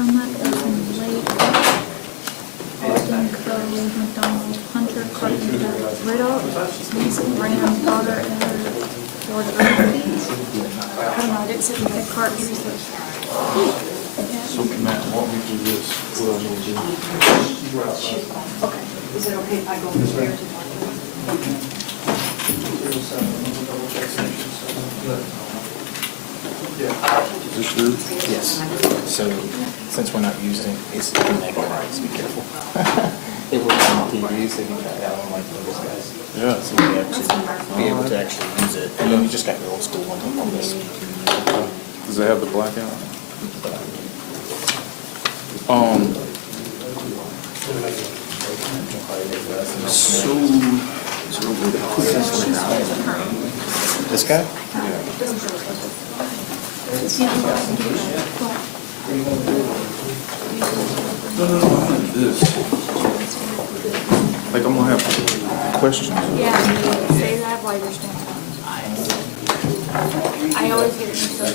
permit, Open Lake, Alden Cove, McDonald, Hunter, Carpenter, Riddle, Mason, Graham, Potter, and Ford Road. I don't know, I didn't sit in the cart. So Matt, walk me through this, what I need to do. Okay. Is it okay if I go upstairs and talk to them? Is this yours? Yes. So since we're not using, it's negative rights, be careful. It will come to use if you try that one like those guys. Yeah. So you actually be able to actually use it. And then you just got your old school one on this. Does it have the blackout? This guy? No, this. Like I'm gonna have questions. Yeah, say that while you're standing. I always get it mixed up.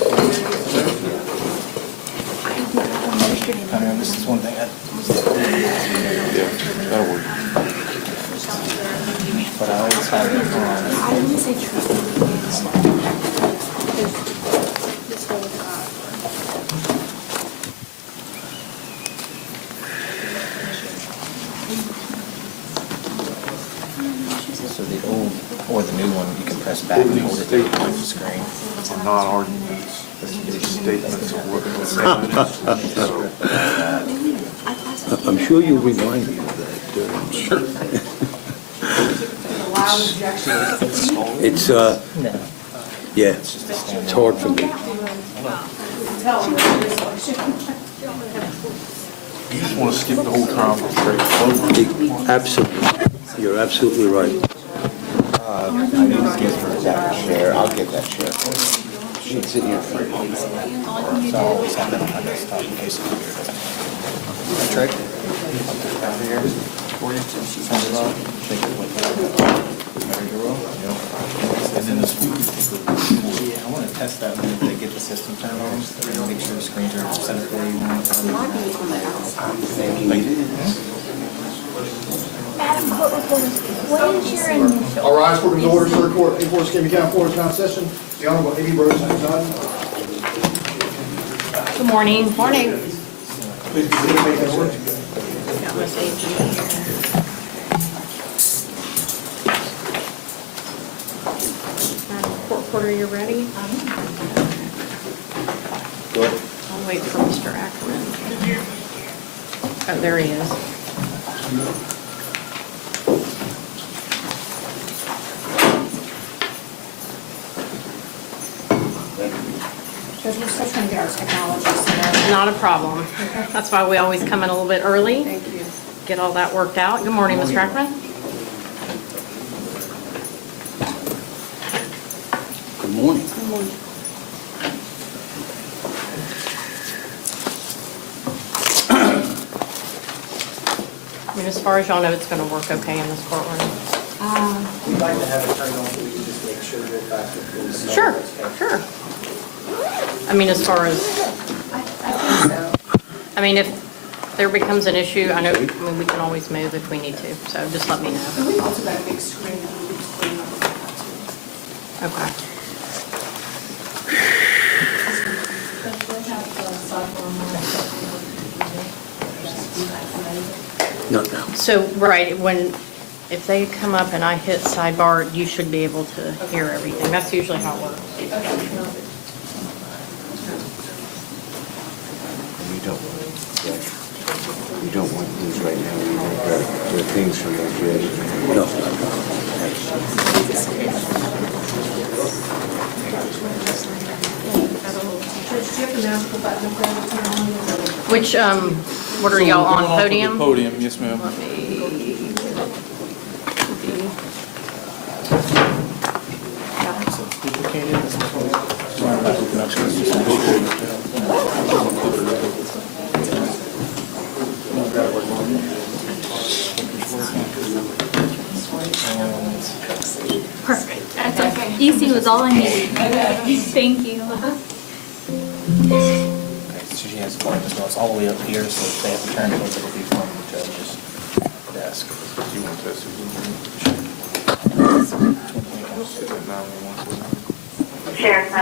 I mean, this is one thing. Yeah, that'll work. But I always have it on. I didn't say trust. This whole So the old or the new one, you can press back and hold it down on the screen. I'm not arguing this. These statements of work. I'm sure you'll remind me of that. Sure. Loud objection. It's, No. yeah, it's hard for me. Tell them that this one. You just want to skip the whole trial for straight over. Absolutely, you're absolutely right. I need to give her that share. I'll give that share. She'd sit here for so I always have that on my desktop in case the computer doesn't. Trick. Down here for you. Send it on. Shake it like that. Ready to roll? And then this week, yeah, I want to test that when they get the system turned on. Make sure the screens are set up where you want it. Madam Court Reporter, what is your initial? All rise, court is ordered, third court, Escambia County Court is now in session. The Honorable Agee Rose presiding. Good morning. Morning. Please be seated, make that order. Got Miss Agee here. Madam Court Reporter, you ready? Good. I'll wait for Mr. Ackerman. Oh, there he is. Judge, we're still trying to get our technology set up. Not a problem. That's why we always come in a little bit early. Thank you. Get all that worked out. Good morning, Mr. Ackerman. Good morning. Good morning. I mean, as far as y'all know, it's going to work okay in this courtroom. We'd like to have it turned on so we can just make sure that that's what goes. Sure, sure. I mean, as far as, I think so. I mean, if there becomes an issue, I mean, we can always move if we need to, so just let me know. And we've also got a big screen that we can clean up. Okay. Not now. So, right, if they come up and I hit sidebar, you should be able to hear everything. That's usually how it works. You don't want these right now, you want the things from the judge. No. Which, what are y'all on, podium? Podium, yes ma'am. Let me- Perfect. That's okay. Easy was all I needed. Thank you. Okay, so Agee has one as well. It's all the way up here, so if they have to turn it over, it'll be from the judge's desk. You want to test it? Sheriff's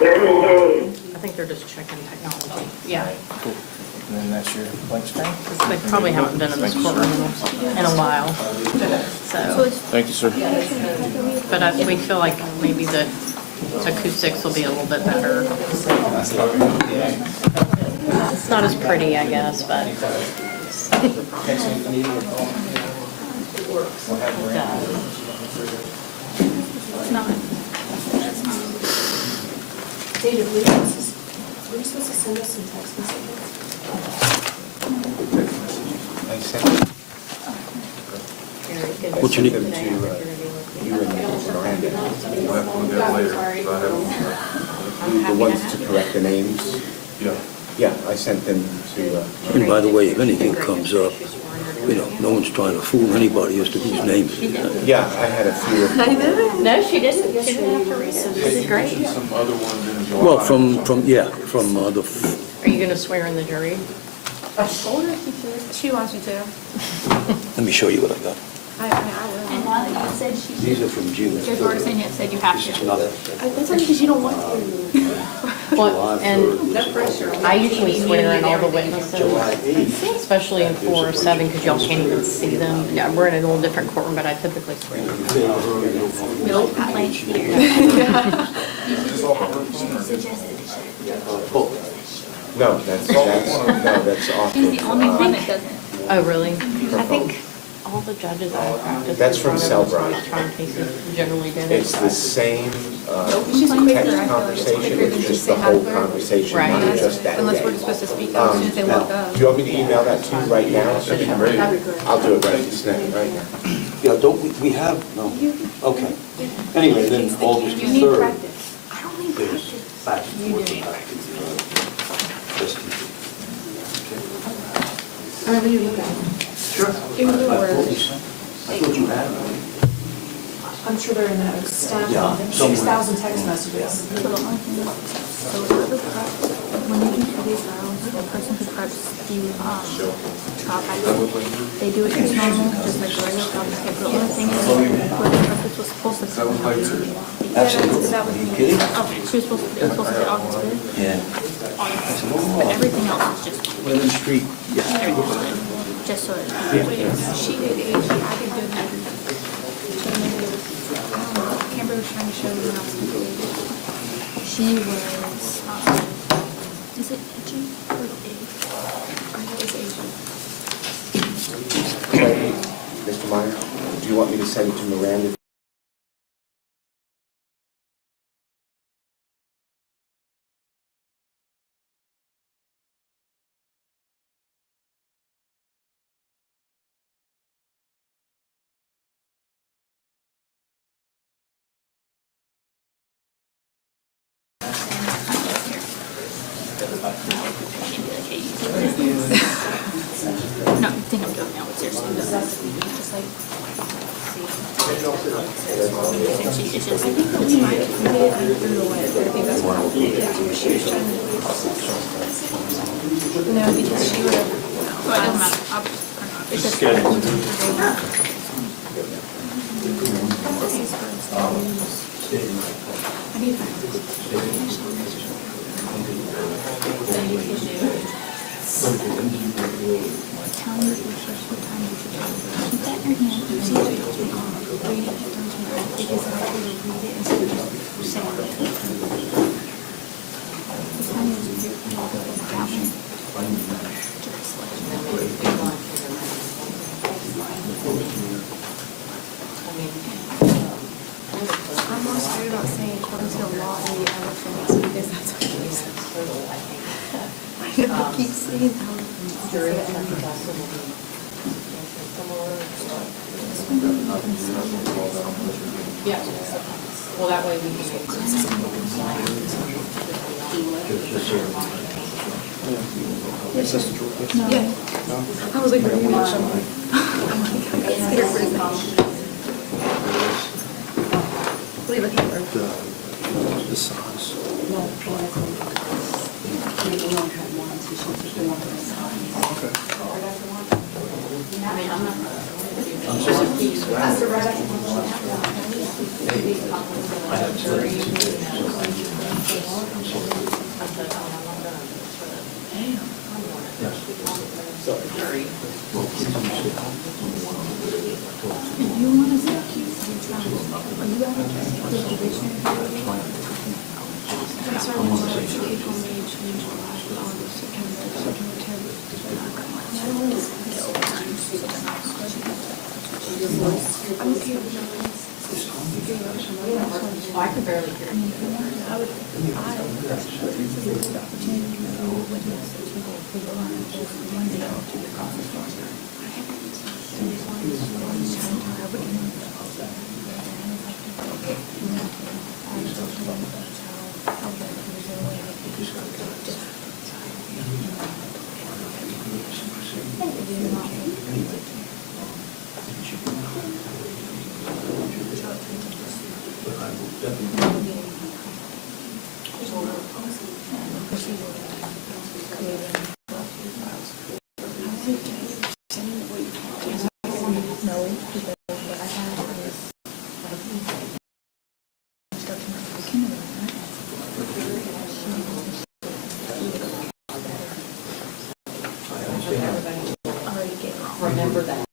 I think they're just checking technology. Yeah. Cool. And then that's your blank screen. They probably haven't been in this courtroom in a while, so. Thank you, sir. But we feel like maybe the acoustics will be a little bit better. It's not as pretty, I guess, but. It's not. David, were you supposed to send us some text messages? I sent What's your name? them to you and Miranda. We'll have to look at it later. So I have- The ones to correct the names. Yeah. Yeah, I sent them to, And by the way, if anything comes up, no one's trying to fool anybody as to whose name it is. yeah, I had a few. No, she didn't. She didn't have to read it. She did great. Some other ones in July. Well, from the, Are you gonna swear in the jury? She wants me to. let me show you what I got. I will. And now that you said she. These are from June. Judge Martinez yet said you have to. That's only because you don't want to. Well, and I usually swear in all the witnesses, especially in 407, because y'all can't even see them. Yeah, we're in a little different courtroom, but I typically swear. Nope, like here. No, that's off. He's the only one that doesn't. Oh, really? I think all the judges I practice. That's from Selbrecht. Electronic cases generally do. It's the same She's quicker, text I feel like conversation, quicker than it's she just say the hi to whole her. conversation, Right. not just that Unless we're day. supposed to speak as soon as they walk up. Do you want me to email that to you right now? That'd be great. I'll do it right this minute, right now. Yeah, don't we have, no, okay. Anyway, then August You need 3rd, practice. I don't need there's practice. back and forth back and forth. I mean, when you look at it. Sure. Give me the I words. thought you had them. I'm sure they're in that staff, Yeah, somewhere. 6,000 text messages. So the only thing is, so whoever preps, when you do 2 days trials, the person who preps the trial package, they do it as normal, just like the regular trial package. The only thing is, whoever preps was supposed to. That was late too. Absolutely. That was. Are you kidding? Oh, she was supposed to, it was supposed to be August 5th. Yeah. But everything else is just, Lebanon Street, yeah. just so. She did Agee, I did good. Amber was trying to show me when I was stipulated. She was, is it Agee or Agee? I know it's Agee. Mr. Meyer, do you want me to send it to Miranda? No, you think I'm joking now, but seriously, just like. It's just. No, because she would have. Well, it doesn't matter, I'll just print it off. It's just. This is for I need tell me what time you should keep that in your hand. See if it goes on. Read it because I have to read it instead of just saying it. The time is down. I'm more scared about saying according to the law and the elephants because that's what she said. I keep saying Yeah. Well, that way we can. Yeah. I was like, really much. I'm like, scared for his leave it here. The size. I can barely hear you. Remember that.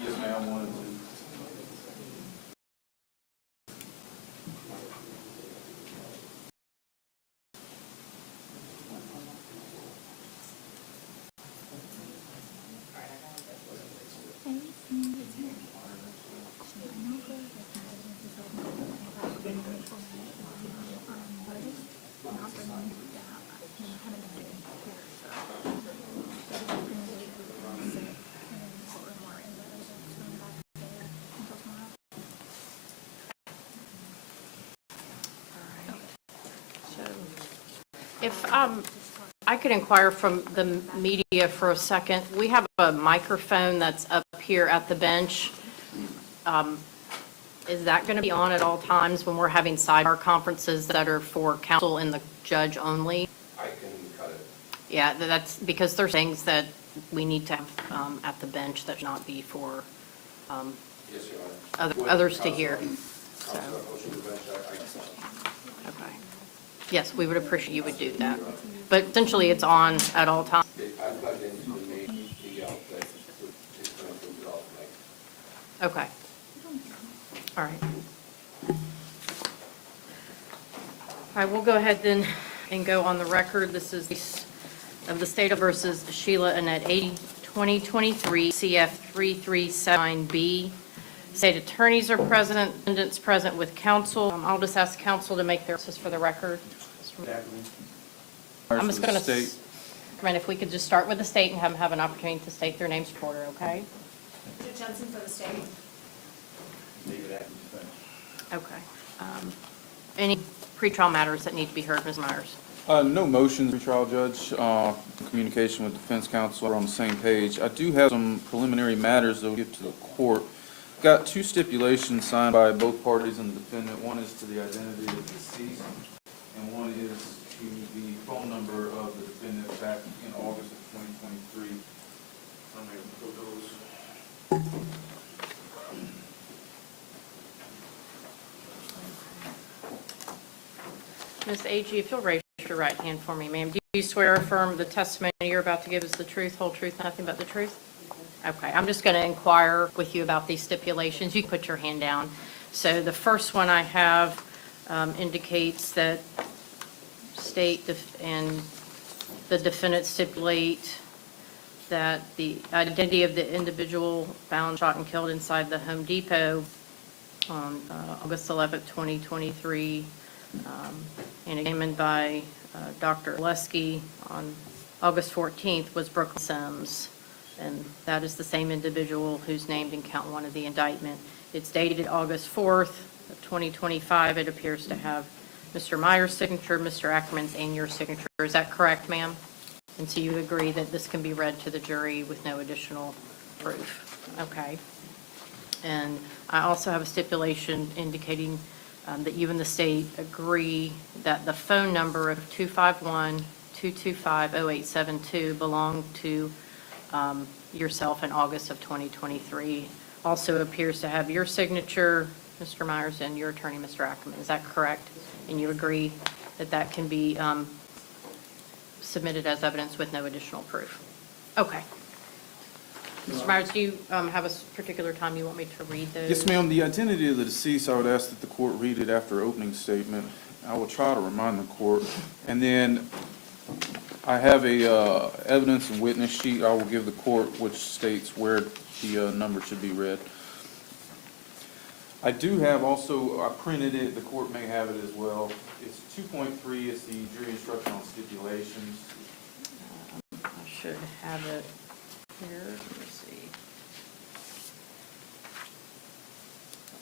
Yes, ma'am, wanted to. If I could inquire from the media for a second, we have a microphone that's up here at the bench. Is that going to be on at all times when we're having sidebar conferences that are for counsel and the judge only? I can cut it. Yeah, that's because there's things that we need to have at the bench that should not be for Yes, Your Honor. others to hear. So, Counsel, motion to bench, okay. Yes, we would appreciate you would do that. But essentially, it's on at all times. I plugged into the main TV outlet, it's going to be off like. Okay. All right. All right, we'll go ahead then and go on the record. This is of the State of versus Sheila Agee, 2023, CF 3379B. State attorneys are present, defendants present with counsel. I'll just ask counsel to make their assist for the record. I'm just going to, if we could just start with the state and have an opportunity to state their names for order, okay? Judge Johnson for the state. Okay. Any pretrial matters that need to be heard, Ms. Myers? No motions, trial judge. Communication with defense counsel are on the same page. I do have some preliminary matters that will get to the court. Got two stipulations signed by both parties and the defendant. One is to the identity of the deceased, and one is to the phone number of the defendant back in August of 2023. I'm going to put those. Ms. Agee, if you'll raise your right hand for me, ma'am. Do you swear or affirm the testimony you're about to give is the truth, whole truth, nothing but the truth? Okay, I'm just going to inquire with you about these stipulations. You can put your hand down. So the first one I have indicates that and the defendant stipulate that the identity of the individual found shot and killed inside the Home Depot on August 11th, 2023, and examined by Dr. Oleski on August 14th was Brooklyn Sims, and that is the same individual who's named in count one of the indictment. It's dated August 4th of 2025. It appears to have Mr. Meyer's signature, Mr. Ackerman's, and your signature. Is that correct, ma'am? And so you agree that this can be read to the jury with no additional proof? Okay. And I also have a stipulation indicating that you and the state agree that the phone number of 251-225-0872 belonged to yourself in August of 2023. Also appears to have your signature, Mr. Myers, and your attorney, Mr. Ackerman. Is that correct? And you agree that that can be submitted as evidence with no additional proof? Okay. Mr. Myers, do you have a particular time you want me to read those? Yes, ma'am. The identity of the deceased, I would ask that the court read it after opening statement. I will try to remind the court. And then I have a evidence and witness sheet I will give the court which states where the number should be read. I do have also, I printed it, the court may have it as well. It's 2.3, it's the jury instruction on stipulations. I should have it here. Let me see.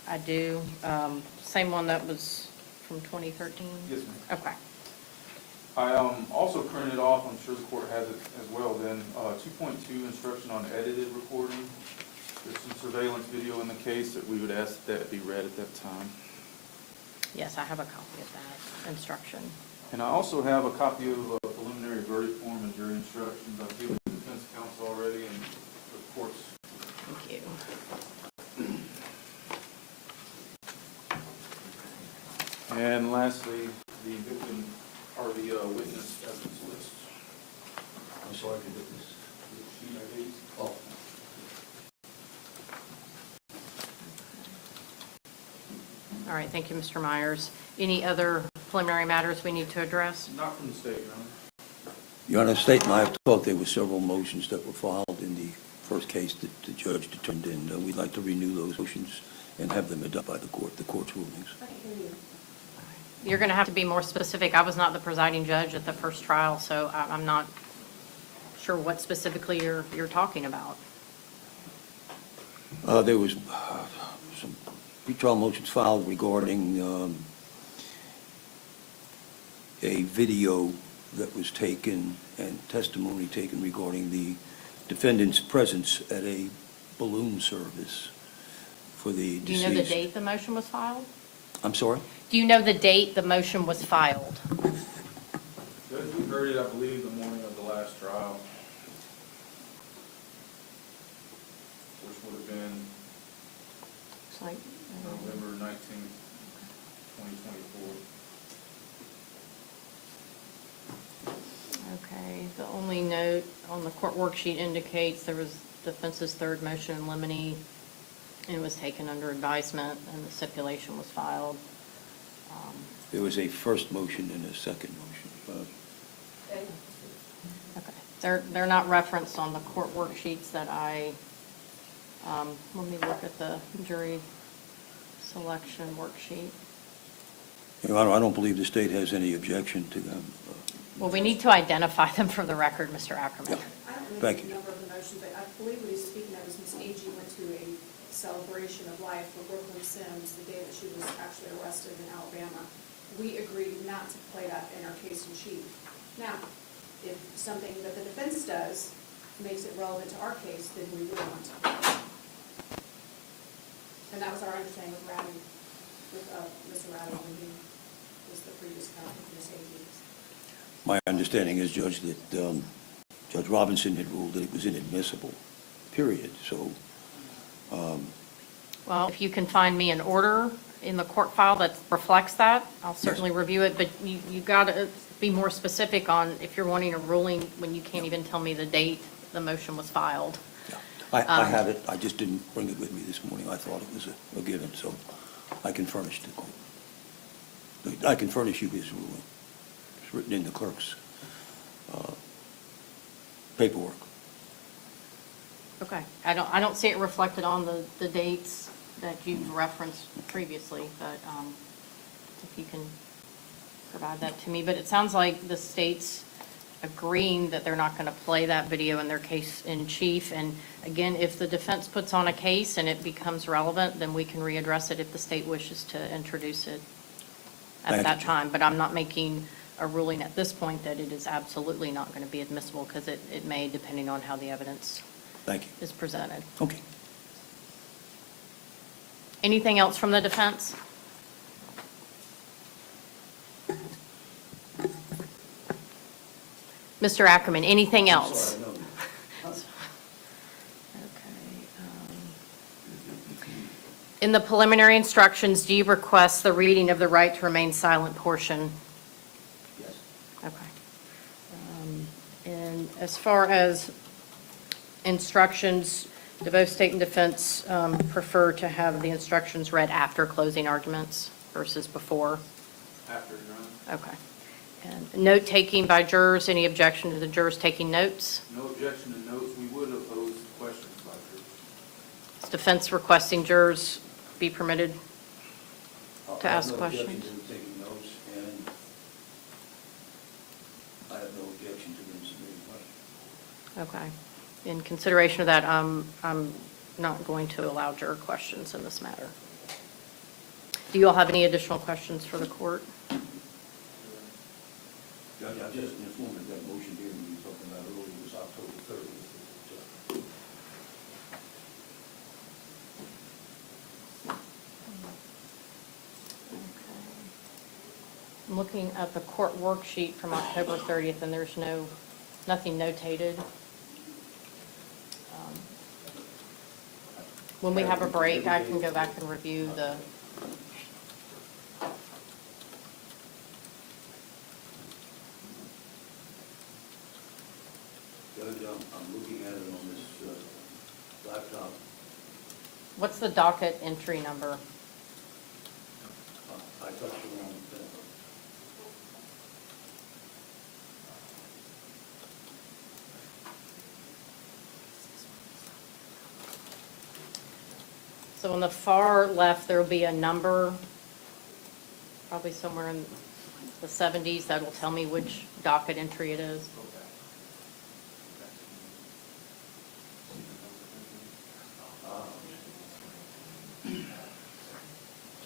I do. Same one that was from 2013? Yes, ma'am. Okay. I also printed off, I'm sure the court has it as well then, 2.2 instruction on edited recording. There's some surveillance video in the case that we would ask that be read at that time. Yes, I have a copy of that instruction. And I also have a copy of a preliminary verdict form and jury instructions. I've given the defense counsel already and the court's. Thank you. And lastly, the victim, or the witness evidence list. I'm sorry, the witness. Oh. All right, thank you, Mr. Myers. Any other preliminary matters we need to address? Not from the state, Your Honor. Your Honor, State and I have thought there were several motions that were filed in the first case that the judge determined, and we'd like to renew those motions and have them adopted by the court's rulings. You're going to have to be more specific. I was not the presiding judge at the first trial, so I'm not sure what specifically you're talking about. There was some pretrial motions filed regarding a video that was taken and testimony taken regarding the defendant's presence at a balloon service for the Do deceased. you know the date the motion was filed? I'm sorry? Do you know the date the motion was filed? Judge, we heard it, I believe, the morning of the last trial, which would have been Looks like, November 19th, 2024. okay, the only note on the court worksheet indicates there was defense's third motion in limine, and it was taken under advisement, and the stipulation was filed. There was a first motion and a second motion. Okay, they're not referenced on the court worksheets that I, let me look at the jury selection worksheet. Your Honor, I don't believe the state has any objection to them. Well, we need to identify them for the record, Mr. Ackerman. I don't Thank remember the you. number of the motion, but I believe what he's speaking of is Ms. Agee went to a celebration of life for Brooklyn Sims the day that she was actually arrested in Alabama. We agreed not to play that in our case in chief. Now, if something that the defense does makes it relevant to our case, then we would want to. And that was our understanding with Mr. Rattle when he was the previous counsel for Ms. Agee. My understanding is, Judge, that Judge Robinson had ruled that it was inadmissible, period. So, Well, if you can find me an order in the court file that reflects that. I'll certainly review it, but you got to be more specific on if you're wanting a ruling when you can't even tell me the date the motion was filed. I have it, I just didn't bring it with me this morning. I thought it was a given, so I can furnish the court. I can furnish you his ruling. It's written in the clerk's paperwork. Okay. I don't see it reflected on the dates that you've referenced previously, but if you can provide that to me. But it sounds like the state's agreeing that they're not going to play that video in their case in chief. And again, if the defense puts on a case and it becomes relevant, then we can readdress it if the state wishes to introduce it at that time. But I'm not making a ruling at this point that it is absolutely not going to be admissible, because it may, depending on how the evidence Thank you. is presented. Okay. Anything else from the defense? Mr. Ackerman, anything else? Sorry, no. In the preliminary instructions, do you request the reading of the right to remain silent portion? Yes. Okay. And as far as instructions, do both state and defense prefer to have the instructions read after closing arguments versus before? After, Your Honor. Okay. And note-taking by jurors, any objection to the jurors taking notes? No objection to notes. We would oppose questions by jurors. Is defense requesting jurors be permitted to ask I have no objection questions? to them taking notes, and I have no objection to them submitting questions. Okay. In consideration of that, I'm not going to allow juror questions in this matter. Do you all have any additional questions for the court? Judge, I'm just informed that that motion here we were talking about earlier was October 30th. I'm looking at the court worksheet from October 30th, and there's nothing notated. When we have a break, I can go back and review the, Judge, I'm looking at it on this laptop. what's the docket entry number? I touched the wrong thing. So on the far left, there will be a number, probably somewhere in the 70s, that will tell me which docket entry it is.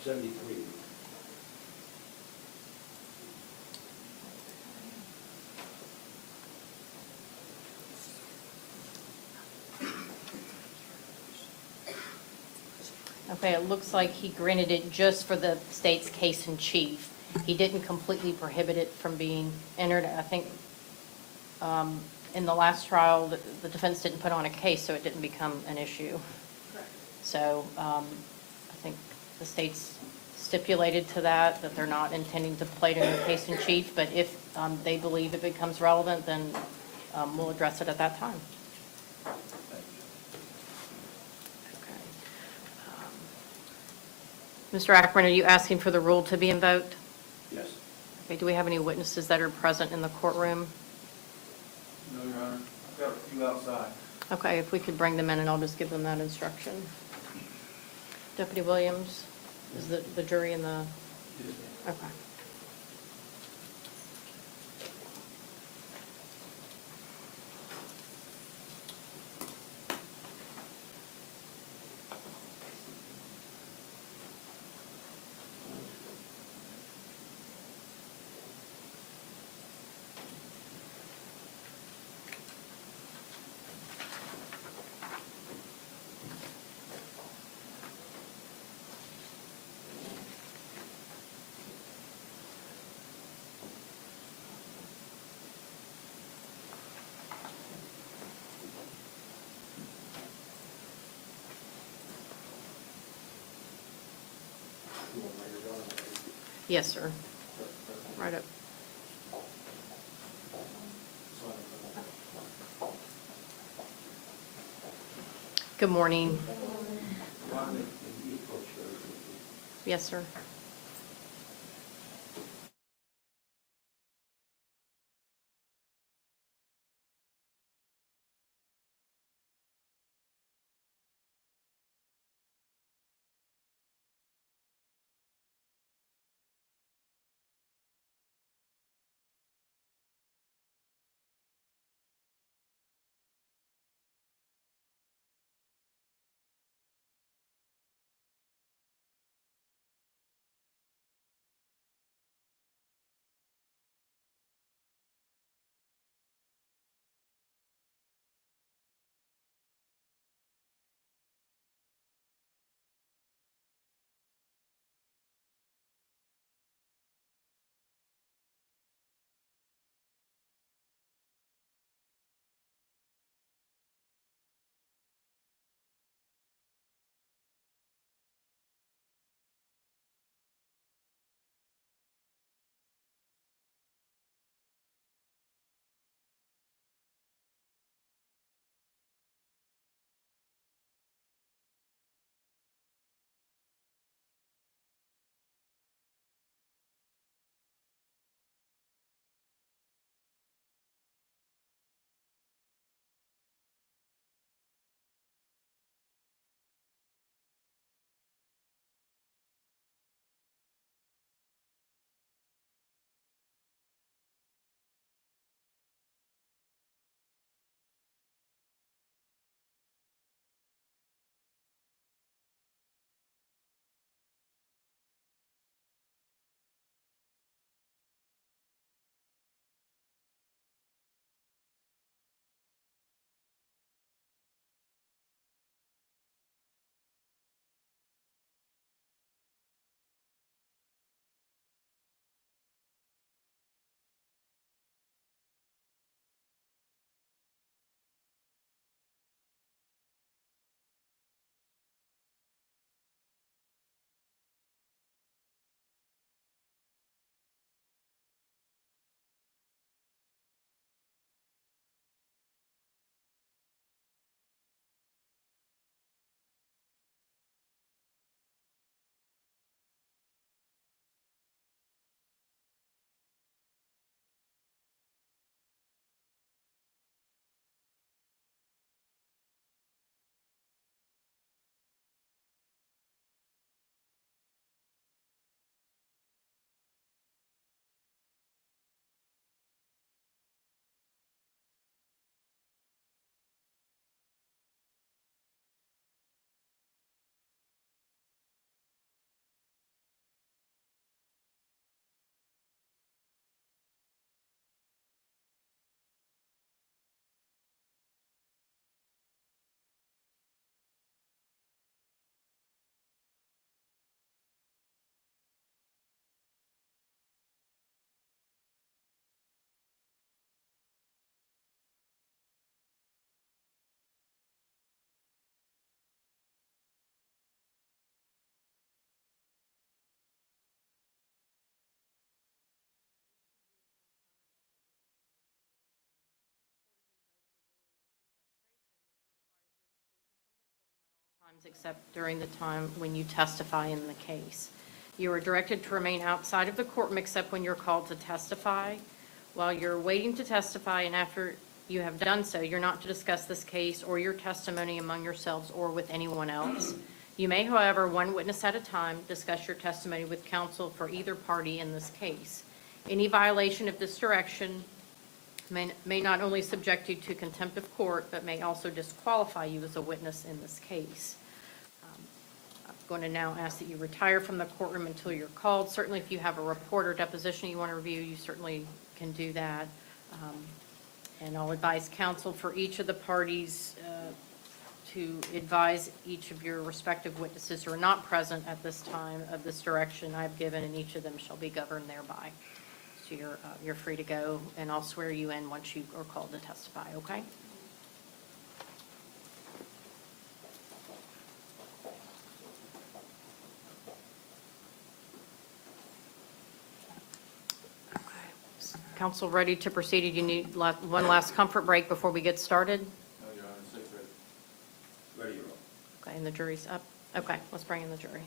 73. Okay, it looks like he granted it just for the state's case in chief. He didn't completely prohibit it from being entered. I think in the last trial, the defense didn't put on a case, so it didn't become an issue. Correct. So I think the state's stipulated to that they're not intending to play it in their case in chief, but if they believe it becomes relevant, then we'll address it at that time. Mr. Ackerman, are you asking for the rule to be invoked? Yes. Okay, do we have any witnesses that are present in the courtroom? No, Your Honor. I've got a few outside. Okay, if we could bring them in, and I'll just give them that instruction. Deputy Williams, is the jury in the, okay. Yes, sir. Right up. Good morning. Yes, sir. Times except during the time when you testify in the case. You are directed to remain outside of the courtroom except when you're called to testify. While you're waiting to testify and after you have done so, you're not to discuss this case or your testimony among yourselves or with anyone else. You may, however, one witness at a time, discuss your testimony with counsel for either party in this case. Any violation of this direction may not only subject you to contempt of court, but may also disqualify you as a witness in this case. I'm going to now ask that you retire from the courtroom until you're called. Certainly, if you have a report or deposition you want to review, you certainly can do that. And I'll advise counsel for each of the parties to advise each of your respective witnesses who are not present at this time of this direction I've given, and each of them shall be governed thereby. So you're free to go, and I'll swear you in once you are called to testify, okay? Council ready to proceed? Do you need one last comfort break before we get started? No, Your Honor, safe ready. Ready, roll. Okay, and the jury's up. Okay, let's bring in the jury.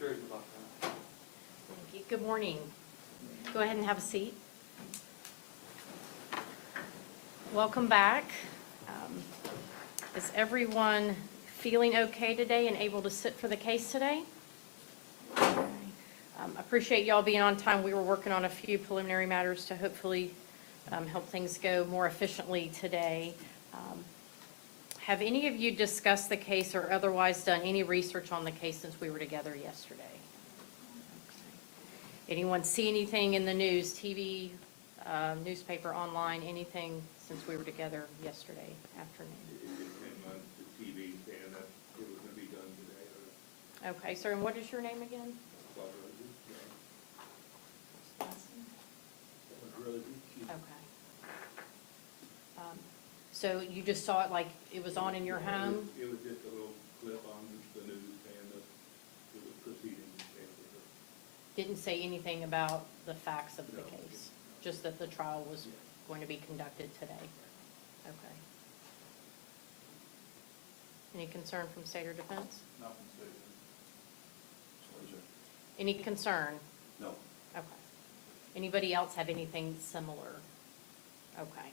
Thank you. Good morning. Go ahead and have a seat. Welcome back. Is everyone feeling okay today and able to sit for the case today? Appreciate y'all being on time. We were working on a few preliminary matters to hopefully help things go more efficiently today. Have any of you discussed the case or otherwise done any research on the case since we were together yesterday? Okay. Anyone see anything in the news, TV, newspaper, online, anything since we were together yesterday afternoon? Okay, sir, and what is your name again? Okay. So you just saw it like it was on in your home? It was just a little clip on the news saying that it was proceeding. Didn't say anything about the facts of the case, just that the trial was going to be conducted today? Okay. Any concern from state or defense? Nothing stated. Any concern? No. Okay. Anybody else have anything similar? Okay.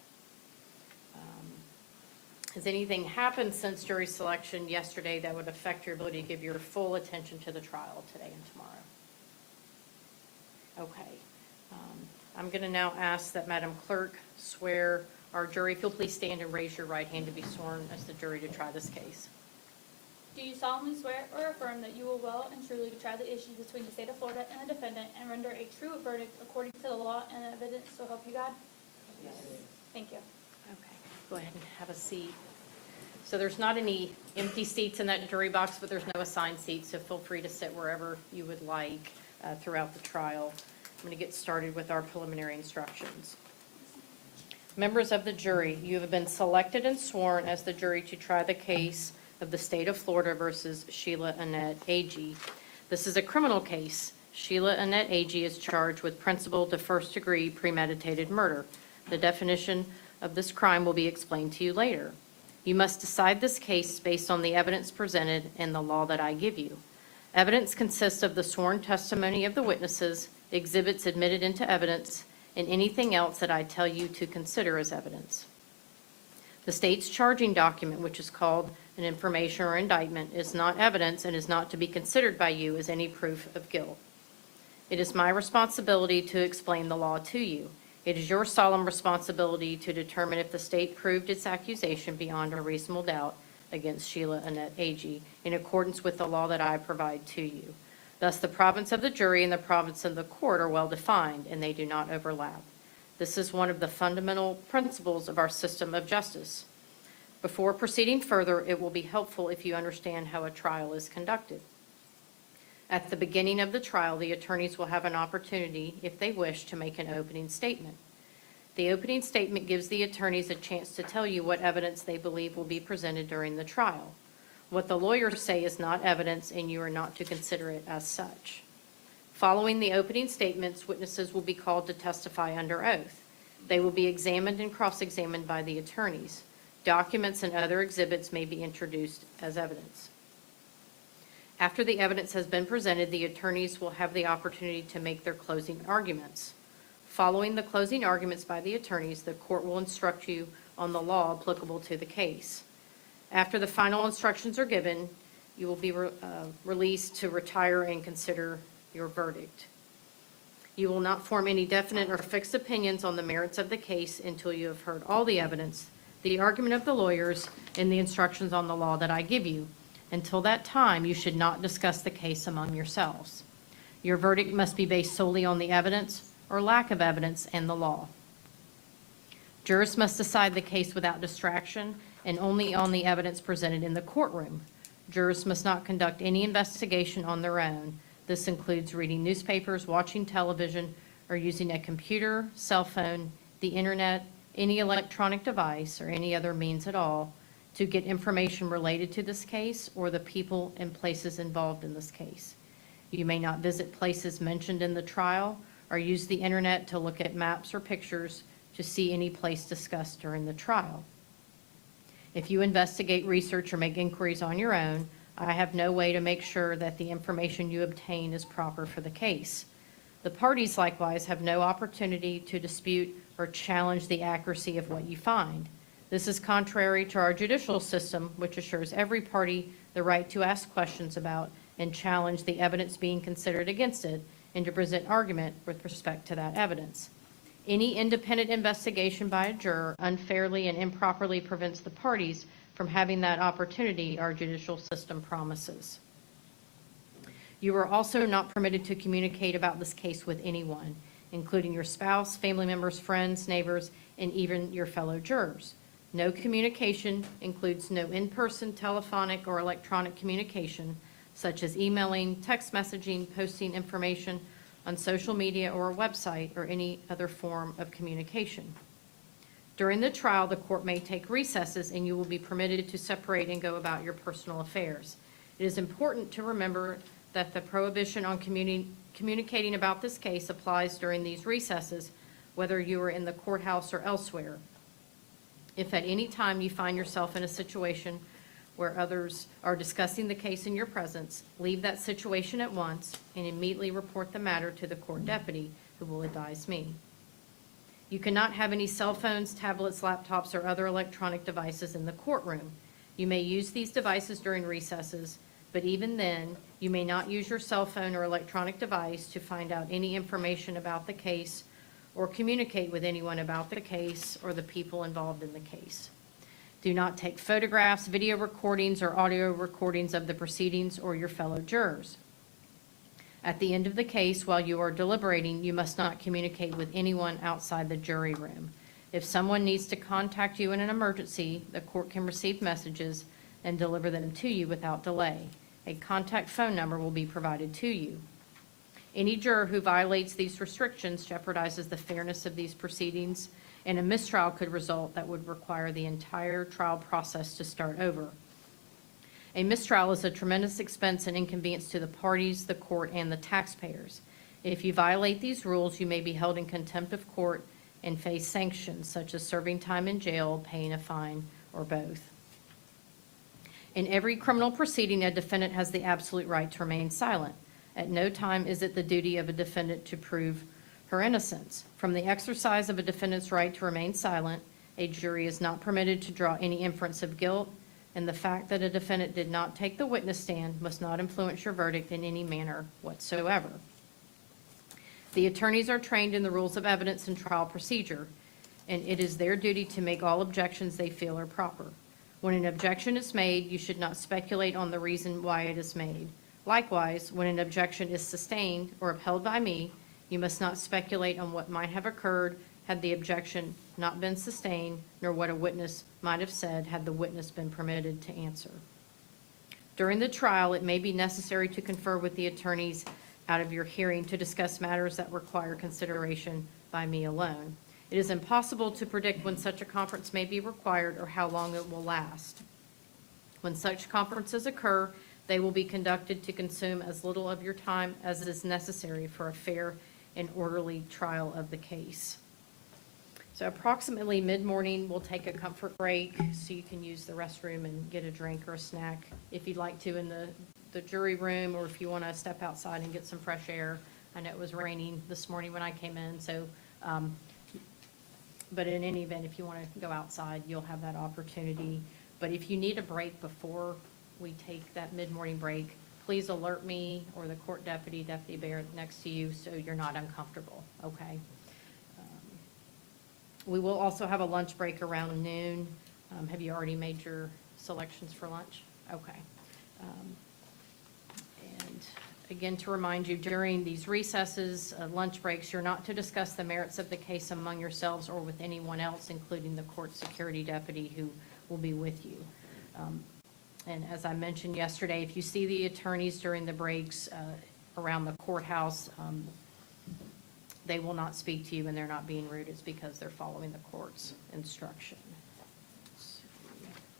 Has anything happened since jury selection yesterday that would affect your ability to give your full attention to the trial today and tomorrow? Okay. I'm going to now ask that Madam Clerk swear our jury. If you'll please stand and raise your right hand to be sworn as the jury to try this case. Do you solemnly swear or affirm that you will well and truly try the issues between the state of Florida and the defendant and render a true verdict according to the law and evidence, so help you God? Yes. Thank you. Okay, go ahead and have a seat. So there's not any empty seats in that jury box, but there's no assigned seats, so feel free to sit wherever you would like throughout the trial. I'm going to get started with our preliminary instructions. Members of the jury, you have been selected and sworn as the jury to try the case of the state of Florida versus Sheila Agee. This is a criminal case. Sheila Agee is charged with principal to first degree premeditated murder. The definition of this crime will be explained to you later. You must decide this case based on the evidence presented and the law that I give you. Evidence consists of the sworn testimony of the witnesses, exhibits admitted into evidence, and anything else that I tell you to consider as evidence. The state's charging document, which is called an information or indictment, is not evidence and is not to be considered by you as any proof of guilt. It is my responsibility to explain the law to you. It is your solemn responsibility to determine if the state proved its accusation beyond a reasonable doubt against Sheila Agee in accordance with the law that I provide to you. Thus, the province of the jury and the province of the court are well defined, and they do not overlap. This is one of the fundamental principles of our system of justice. Before proceeding further, it will be helpful if you understand how a trial is conducted. At the beginning of the trial, the attorneys will have an opportunity, if they wish, to make an opening statement. The opening statement gives the attorneys a chance to tell you what evidence they believe will be presented during the trial. What the lawyers say is not evidence, and you are not to consider it as such. Following the opening statements, witnesses will be called to testify under oath. They will be examined and cross-examined by the attorneys. Documents and other exhibits may be introduced as evidence. After the evidence has been presented, the attorneys will have the opportunity to make their closing arguments. Following the closing arguments by the attorneys, the court will instruct you on the law applicable to the case. After the final instructions are given, you will be released to retire and consider your verdict. You will not form any definite or fixed opinions on the merits of the case until you have heard all the evidence, the argument of the lawyers, and the instructions on the law that I give you. Until that time, you should not discuss the case among yourselves. Your verdict must be based solely on the evidence or lack of evidence and the law. Jurors must decide the case without distraction and only on the evidence presented in the courtroom. Jurors must not conduct any investigation on their own. This includes reading newspapers, watching television, or using a computer, cell phone, the internet, any electronic device, or any other means at all to get information related to this case or the people and places involved in this case. You may not visit places mentioned in the trial or use the internet to look at maps or pictures to see any place discussed during the trial. If you investigate, research, or make inquiries on your own, I have no way to make sure that the information you obtain is proper for the case. The parties likewise have no opportunity to dispute or challenge the accuracy of what you find. This is contrary to our judicial system, which assures every party the right to ask questions about and challenge the evidence being considered against it and to present argument with respect to that evidence. Any independent investigation by a juror unfairly and improperly prevents the parties from having that opportunity our judicial system promises. You are also not permitted to communicate about this case with anyone, including your spouse, family members, friends, neighbors, and even your fellow jurors. No communication includes no in-person, telephonic, or electronic communication, such as emailing, text messaging, posting information on social media or a website, or any other form of communication. During the trial, the court may take recesses, and you will be permitted to separate and go about your personal affairs. It is important to remember that the prohibition on communicating about this case applies during these recesses, whether you are in the courthouse or elsewhere. If at any time you find yourself in a situation where others are discussing the case in your presence, leave that situation at once and immediately report the matter to the court deputy, who will advise me. You cannot have any cell phones, tablets, laptops, or other electronic devices in the courtroom. You may use these devices during recesses, but even then, you may not use your cell phone or electronic device to find out any information about the case or communicate with anyone about the case or the people involved in the case. Do not take photographs, video recordings, or audio recordings of the proceedings or your fellow jurors. At the end of the case, while you are deliberating, you must not communicate with anyone outside the jury room. If someone needs to contact you in an emergency, the court can receive messages and deliver them to you without delay. A contact phone number will be provided to you. Any juror who violates these restrictions jeopardizes the fairness of these proceedings, and a mistrial could result that would require the entire trial process to start over. A mistrial is a tremendous expense and inconvenience to the parties, the court, and the taxpayers. If you violate these rules, you may be held in contempt of court and face sanctions such as serving time in jail, paying a fine, or both. In every criminal proceeding, a defendant has the absolute right to remain silent. At no time is it the duty of a defendant to prove her innocence. From the exercise of a defendant's right to remain silent, a jury is not permitted to draw any inference of guilt, and the fact that a defendant did not take the witness stand must not influence your verdict in any manner whatsoever. The attorneys are trained in the rules of evidence and trial procedure, and it is their duty to make all objections they feel are proper. When an objection is made, you should not speculate on the reason why it is made. Likewise, when an objection is sustained or upheld by me, you must not speculate on what might have occurred had the objection not been sustained, nor what a witness might have said had the witness been permitted to answer. During the trial, it may be necessary to confer with the attorneys out of your hearing to discuss matters that require consideration by me alone. It is impossible to predict when such a conference may be required or how long it will last. When such conferences occur, they will be conducted to consume as little of your time as is necessary for a fair and orderly trial of the case. So approximately mid-morning, we'll take a comfort break so you can use the restroom and get a drink or a snack if you'd like to in the jury room, or if you want to step outside and get some fresh air. I know it was raining this morning when I came in, so, but in any event, if you want to go outside, you'll have that opportunity. But if you need a break before we take that mid-morning break, please alert me or the court deputy, Deputy Bear, next to you so you're not uncomfortable, okay? We will also have a lunch break around noon. Have you already made your selections for lunch? Okay. And again, to remind you, during these recesses, lunch breaks, you're not to discuss the merits of the case among yourselves or with anyone else, including the court security deputy who will be with you. And as I mentioned yesterday, if you see the attorneys during the breaks around the courthouse, they will not speak to you and they're not being rude. It's because they're following the court's instruction.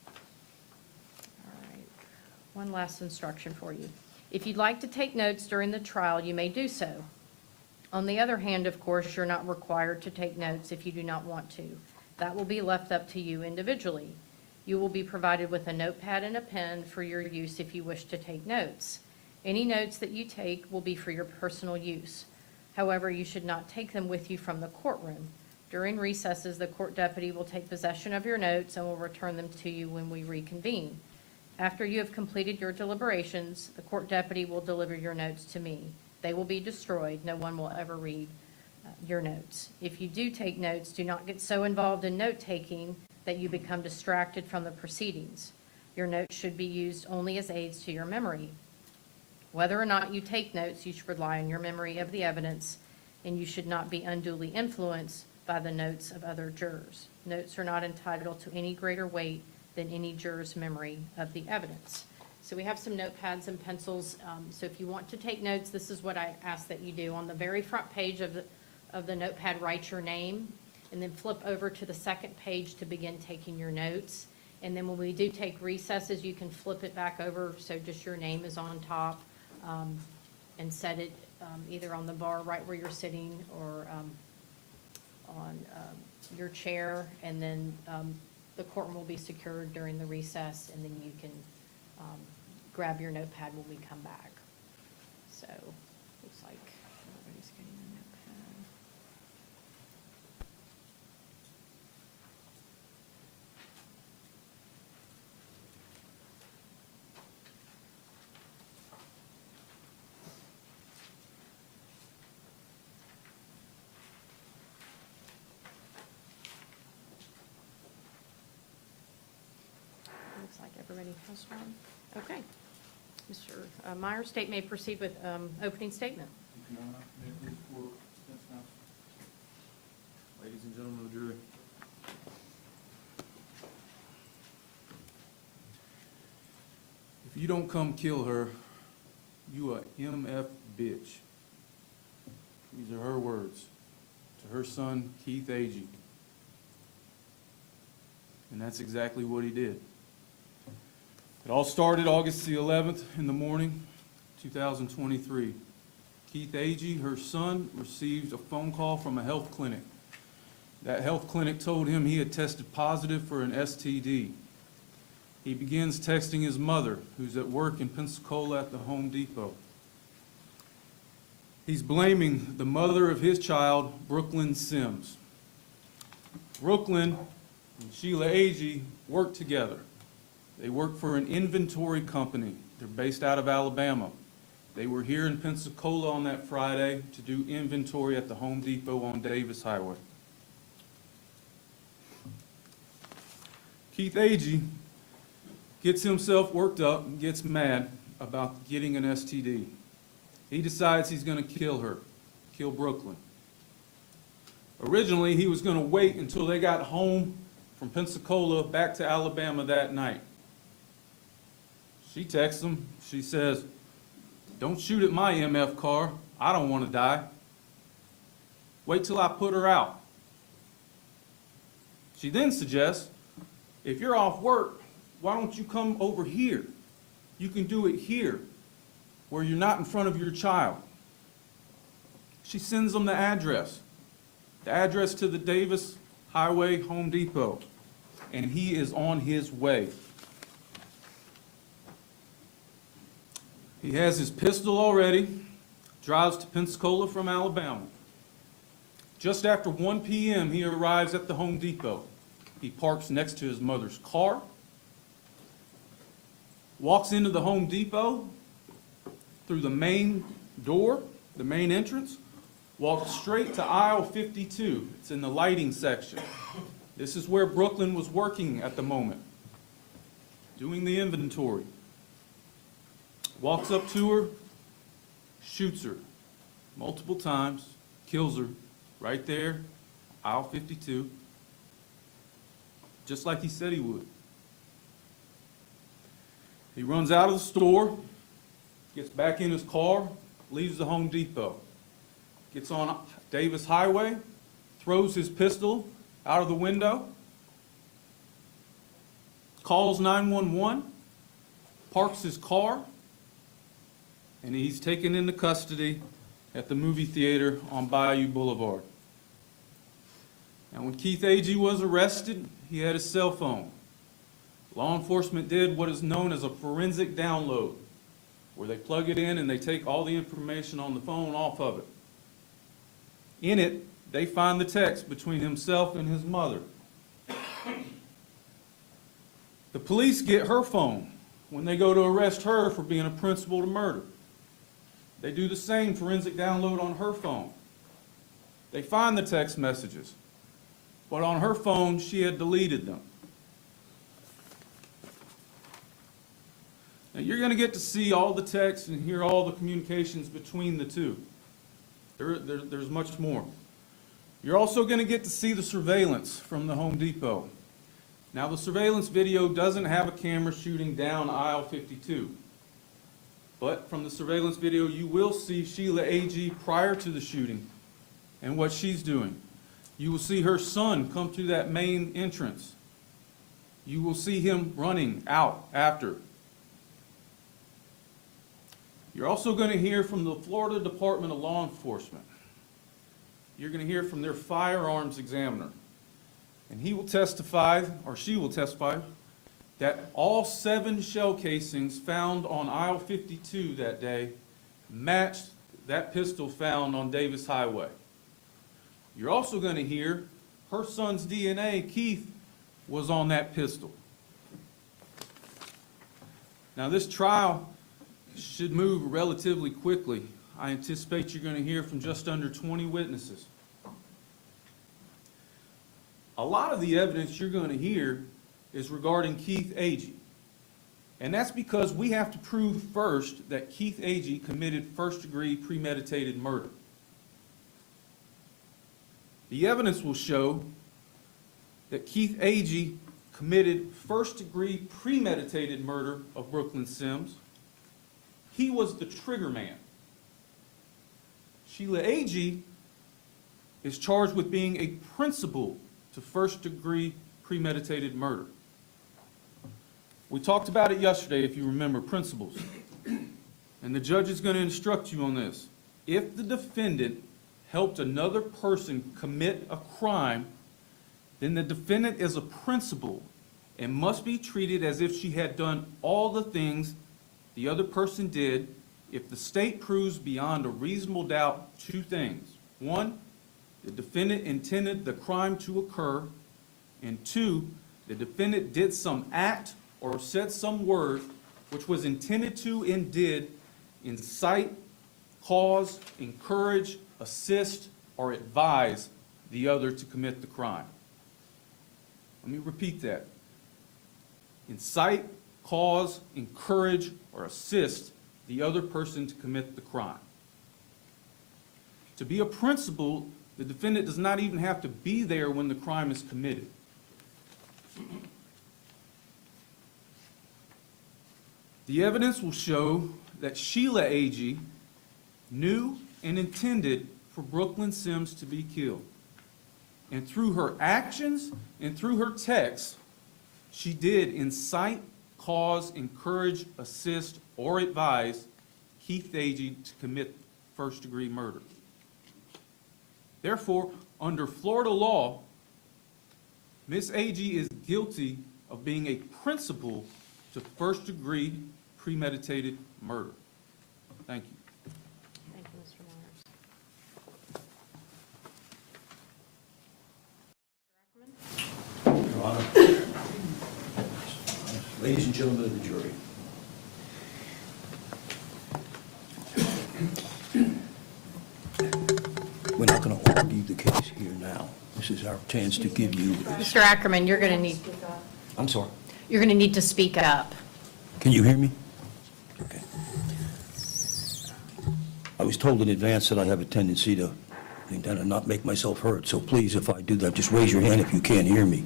All right. One last instruction for you. If you'd like to take notes during the trial, you may do so. On the other hand, of course, you're not required to take notes if you do not want to. That will be left up to you individually. You will be provided with a notepad and a pen for your use if you wish to take notes. Any notes that you take will be for your personal use. However, you should not take them with you from the courtroom. During recesses, the court deputy will take possession of your notes and will return them to you when we reconvene. After you have completed your deliberations, the court deputy will deliver your notes to me. They will be destroyed. No one will ever read your notes. If you do take notes, do not get so involved in note-taking that you become distracted from the proceedings. Your notes should be used only as aids to your memory. Whether or not you take notes, you should rely on your memory of the evidence, and you should not be unduly influenced by the notes of other jurors. Notes are not entitled to any greater weight than any juror's memory of the evidence. So we have some notepads and pencils. So if you want to take notes, this is what I ask that you do. On the very front page of the notepad, write your name, and then flip over to the second page to begin taking your notes. And then when we do take recesses, you can flip it back over, so just your name is on top, and set it either on the bar right where you're sitting or on your chair. And then the courtroom will be secured during the recess, and then you can grab your notepad when we come back. So, looks like everybody's getting a notepad. Looks like everybody has one. Okay. Mr. Meyer, State may proceed with opening statement. Ladies and gentlemen of the jury. If you don't come kill her, you a MF bitch. These are her words to her son, Keith Agee. And that's exactly what he did. It all started August the 11th in the morning, 2023. Keith Agee, her son, received a phone call from a health clinic. That health clinic told him he had tested positive for an STD. He begins texting his mother, who's at work in Pensacola at the Home Depot. He's blaming the mother of his child, Cortlynn Sims. Cortlynn and Sheila Agee work together. They work for an inventory company. They're based out of Alabama. They were here in Pensacola on that Friday to do inventory at the Home Depot on Davis Highway. Keith Agee gets himself worked up and gets mad about getting an STD. He decides he's going to kill her, kill Cortlynn. Originally, he was going to wait until they got home from Pensacola back to Alabama that night. She texts him. She says, "Don't shoot at my MF car. I don't want to die. Wait till I put her out." She then suggests, "If you're off work, why don't you come over here? You can do it here, where you're not in front of your child." She sends him the address to the Davis Highway Home Depot, and he is on his way. He has his pistol already, drives to Pensacola from Alabama. Just after 1 p.m., he arrives at the Home Depot. He parks next to his mother's car, walks into the Home Depot through the main door, the main entrance, walks straight to aisle 52. It's in the lighting section. This is where Cortlynn was working at the moment, doing the inventory. Walks up to her, shoots her multiple times, kills her right there, aisle 52, just like he said he would. He runs out of the store, gets back in his car, leaves the Home Depot, gets on Davis Highway, throws his pistol out of the window, calls 911, parks his car, and he's taken into custody at the movie theater on Bayou Boulevard. Now, when Keith Agee was arrested, he had his cell phone. Law enforcement did what is known as a forensic download, where they plug it in and they take all the information on the phone off of it. In it, they find the text between himself and his mother. The police get her phone when they go to arrest her for being a principal to murder. They do the same forensic download on her phone. They find the text messages, but on her phone, she had deleted them. Now, you're going to get to see all the text and hear all the communications between the two. There's much more. You're also going to get to see the surveillance from the Home Depot. Now, the surveillance video doesn't have a camera shooting down aisle 52. But from the surveillance video, you will see Sheila Agee prior to the shooting and what she's doing. You will see her son come through that main entrance. You will see him running out after. You're also going to hear from the Florida Department of Law Enforcement. You're going to hear from their firearms examiner. And he will testify, or she will testify, that all 7 shell casings found on aisle 52 that day matched that pistol found on Davis Highway. You're also going to hear her son's DNA, Keith, was on that pistol. Now, this trial should move relatively quickly. I anticipate you're going to hear from just under 20 witnesses. A lot of the evidence you're going to hear is regarding Keith Agee. And that's because we have to prove first that Keith Agee committed first-degree premeditated murder. The evidence will show that Keith Agee committed first-degree premeditated murder of Brooklyn Sims. He was the trigger man. Sheila Agee is charged with being a principal to first-degree premeditated murder. We talked about it yesterday, if you remember, principles. And the judge is going to instruct you on this. If the defendant helped another person commit a crime, then the defendant is a principal and must be treated as if she had done all the things the other person did if the state proves beyond a reasonable doubt 2 things. 1, the defendant intended the crime to occur, and 2, the defendant did some act or said some word which was intended to and did incite, cause, encourage, assist, or advise the other to commit the crime. Let me repeat that. Incite, cause, encourage, or assist the other person to commit the crime. To be a principal, the defendant does not even have to be there when the crime is committed. The evidence will show that Sheila Agee knew and intended for Brooklyn Sims to be killed. And through her actions and through her texts, she did incite, cause, encourage, assist, or advise Keith Agee to commit first-degree murder. Therefore, under Florida law, Ms. Agee is guilty of being a principal to first-degree premeditated murder. Thank you. Thank you, Mr. Myers. Your Honor. Ladies and gentlemen of the jury. We're not going to argue the case here now. This is our chance to give you... Mr. Ackerman, you're going to need, I'm sorry. you're going to need to speak up. Can you hear me? Okay. I was told in advance that I have a tendency to not make myself heard, so please, if I do that, just raise your hand if you can't hear me.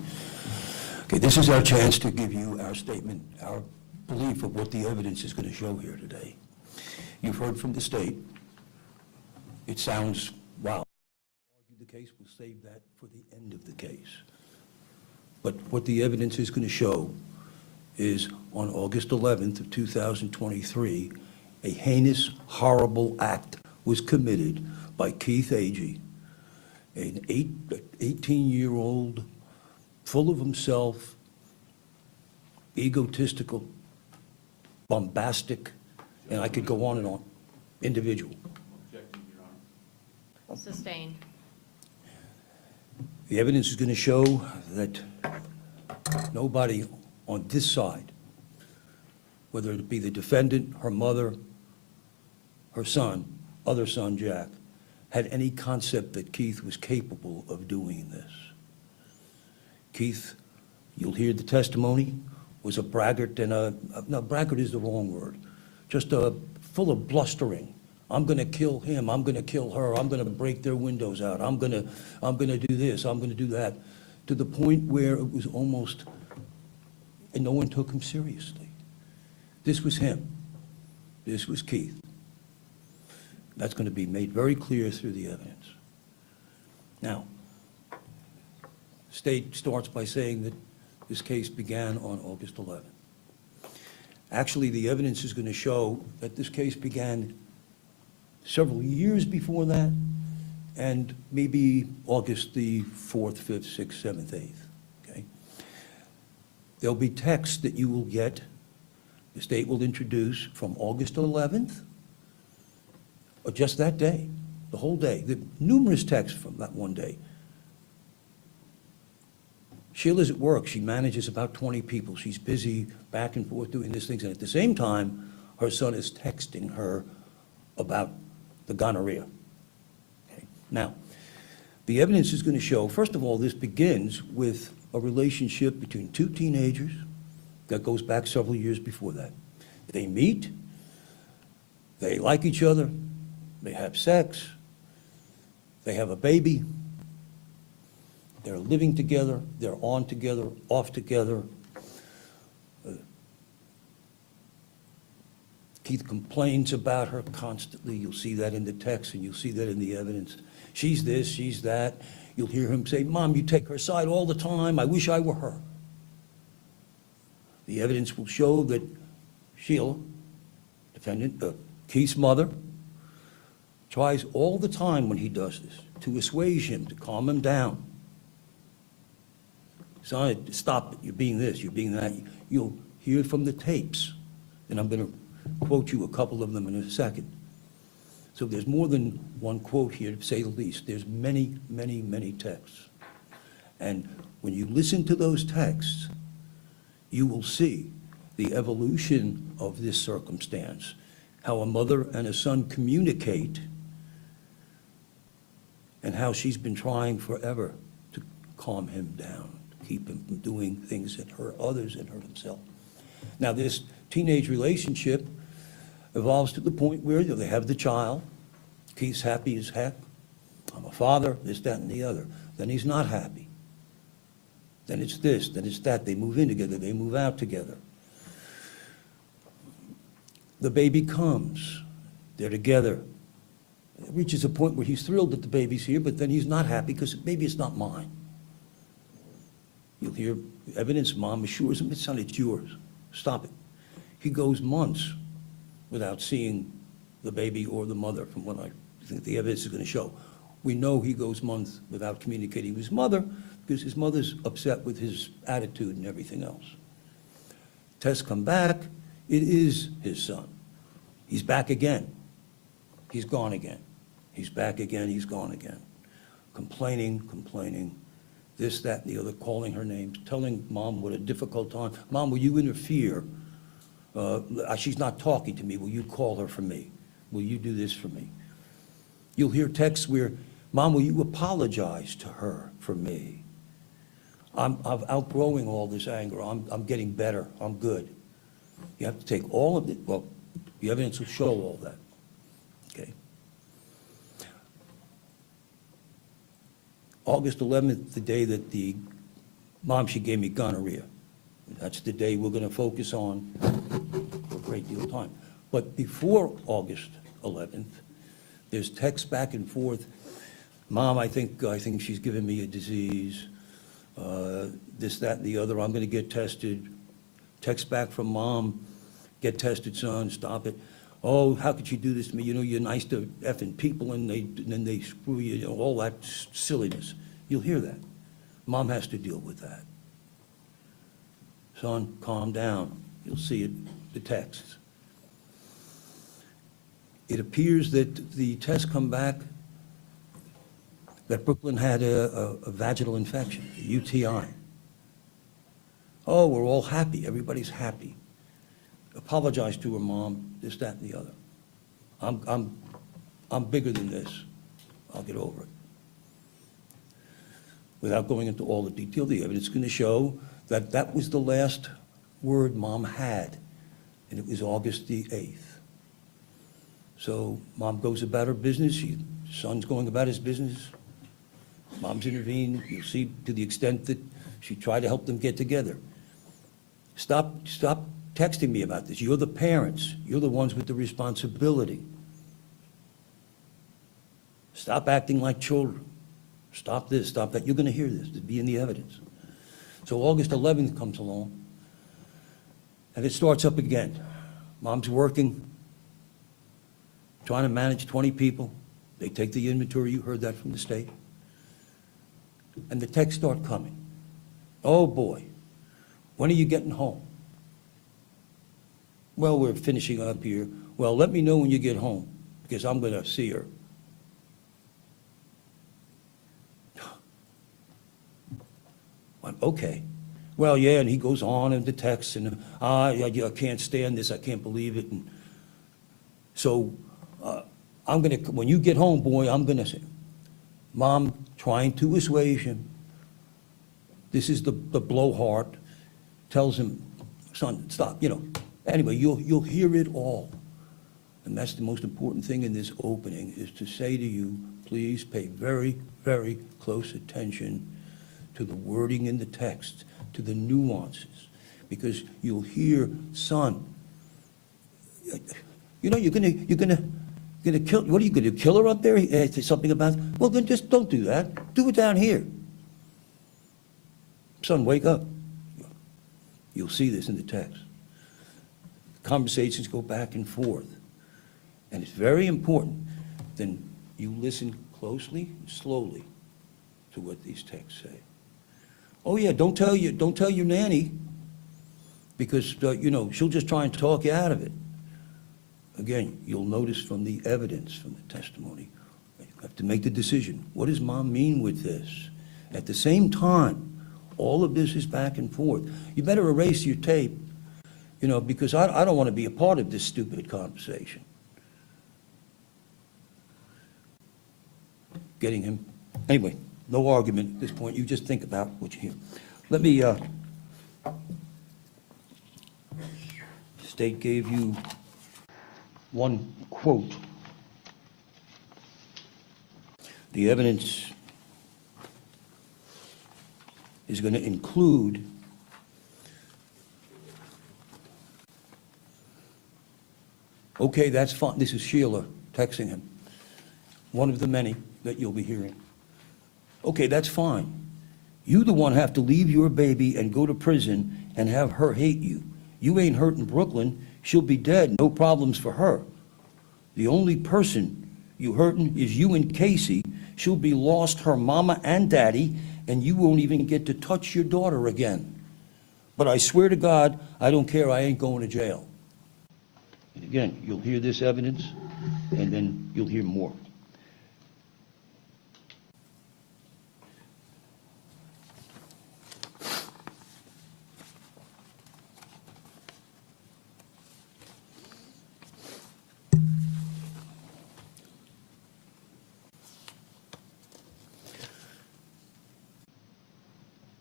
Okay, this is our chance to give you our statement, our belief of what the evidence is going to show here today. You've heard from the state. It sounds, wow. Argue the case, we'll save that for the end of the case. But what the evidence is going to show is on August 11th of 2023, a heinous, horrible act was committed by Keith Agee, an 18-year-old, full of himself, egotistical, bombastic, and I could go on, individual. Objecting, Your Honor. Sustained. The evidence is going to show that nobody on this side, whether it be the defendant, her mother, her son, other son, Jack, had any concept that Keith was capable of doing this. Keith, you'll hear the testimony, was a braggart no, braggart is the wrong word, just full of blustering. I'm going to kill him, I'm going to kill her, I'm going to break their windows out, I'm going to do this, I'm going to do that, to the point where it was almost and no one took him seriously. This was him. This was Keith. That's going to be made very clear through the evidence. Now, the state starts by saying that this case began on August 11th. Actually, the evidence is going to show that this case began several years before that, and maybe August the 4th, 5th, 6th, 7th, 8th, okay? There'll be texts that you will get, the state will introduce from August 11th, or just that day, the whole day, the numerous texts from that one day. Sheila's at work, she manages about 20 people, she's busy back and forth doing these things, and at the same time, her son is texting her about the gonorrhea. Okay. Now, the evidence is going to show, first of all, this begins with a relationship between two teenagers that goes back several years before that. They meet, they like each other, they have sex, they have a baby, they're living together, they're on together, off together. Keith complains about her constantly. You'll see that in the text, and you'll see that in the evidence. She's this, she's that. You'll hear him say, "Mom, you take her side all the time. I wish I were her." The evidence will show that Sheila, defendant, Keith's mother, tries all the time when he does this to assuage him, to calm him down. Son, stop it. You're being this, you're being that. You'll hear from the tapes, and I'm going to quote you a couple of them in a second. So there's more than one quote here, to say the least. There's many, many, many texts. And when you listen to those texts, you will see the evolution of this circumstance, how a mother and a son communicate, and how she's been trying forever to calm him down, to keep him from doing things that hurt others and hurt himself. Now, this teenage relationship evolves to the point where they have the child. Keith's happy as heck. I'm a father, this, that, and the other. Then he's not happy. Then it's this, then it's that. They move in together, they move out together. The baby comes. They're together. It reaches a point where he's thrilled that the baby's here, but then he's not happy because maybe it's not mine. You'll hear evidence. Mom assures him, "Son, it's yours. Stop it." He goes months without seeing the baby or the mother, from what I think the evidence is going to show. We know he goes months without communicating with his mother because his mother's upset with his attitude and everything else. Tests come back. It is his son. He's back again. He's gone again. He's back again. He's gone again. Complaining, this, that, and the other, calling her names, telling Mom what a difficult time. "Mom, will you interfere? She's not talking to me. Will you call her for me? Will you do this for me?" You'll hear texts where, "Mom, will you apologize to her for me? I'm outgrowing all this anger. I'm getting better. I'm good." You have to take all of it. Well, the evidence will show all that. Okay. August 11th, the day that the mom, she gave me gonorrhea. That's the day we're going to focus on for a great deal of time. But before August 11th, there's texts back and forth. "Mom, I think she's given me a disease. This, that, and the other. I'm going to get tested." Text back from Mom, "Get tested, son. Stop it. Oh, how could you do this to me? You know, you're nice to effing people, and then they screw you. You know, all that silliness." You'll hear that. Mom has to deal with that. "Son, calm down." You'll see it, the texts. It appears that the tests come back that Brooklyn had a vaginal infection, a UTI. Oh, we're all happy. Everybody's happy. Apologize to her, Mom, this, that, and the other. I'm bigger than this. I'll get over it. Without going into all the detail, the evidence is going to show that that was the last word Mom had, and it was August the 8th. So Mom goes about her business. Son's going about his business. Mom's intervened. You'll see, to the extent that she tried to help them get together. Stop texting me about this. You're the parents. You're the ones with the responsibility. Stop acting like children. Stop this, stop that. You're going to hear this. It'll be in the evidence. So August 11th comes along, and it starts up again. Mom's working, trying to manage 20 people. They take the inventory. You heard that from the state. And the texts start coming. Oh, boy. When are you getting home? Well, we're finishing up here. Well, let me know when you get home, because I'm going to see her. Well, okay. Well, yeah, and he goes on in the text, and I can't stand this, I can't believe it. And so I'm going to, when you get home, boy, I'm going to say, Mom, trying to assuage him. This is the blowhard. Tells him, son, stop, Anyway, you'll hear it all. And that's the most important thing in this opening, is to say to you, please pay very, very close attention to the wording in the text, to the nuances, because you'll hear, son, you're gonna kill, what are you gonna do, kill her up there? Something about, well, then just don't do that. Do it down here. Son, wake up. You'll see this in the text. Conversations go back and forth. And it's very important that you listen closely, slowly to what these texts say. Oh yeah, don't tell your nanny, because, she'll just try and talk you out of it. Again, you'll notice from the evidence, from the testimony, you have to make the decision. What does Mom mean with this? At the same time, all of this is back and forth. You better erase your tape, because I don't want to be a part of this stupid conversation. Getting him. Anyway, no argument at this point. You just think about what you hear. Let me, State gave you one quote. The evidence is going to include okay, that's fine. This is Sheila texting him, one of the many that you'll be hearing. Okay, that's fine. You the one have to leave your baby and go to prison and have her hate you. You ain't hurting Brooklyn. She'll be dead. No problems for her. The only person you hurting is you and Casey. She'll be lost her mama and daddy, and you won't even get to touch your daughter again. But I swear to God, I don't care. I ain't going to jail. And again, you'll hear this evidence, and then you'll hear more.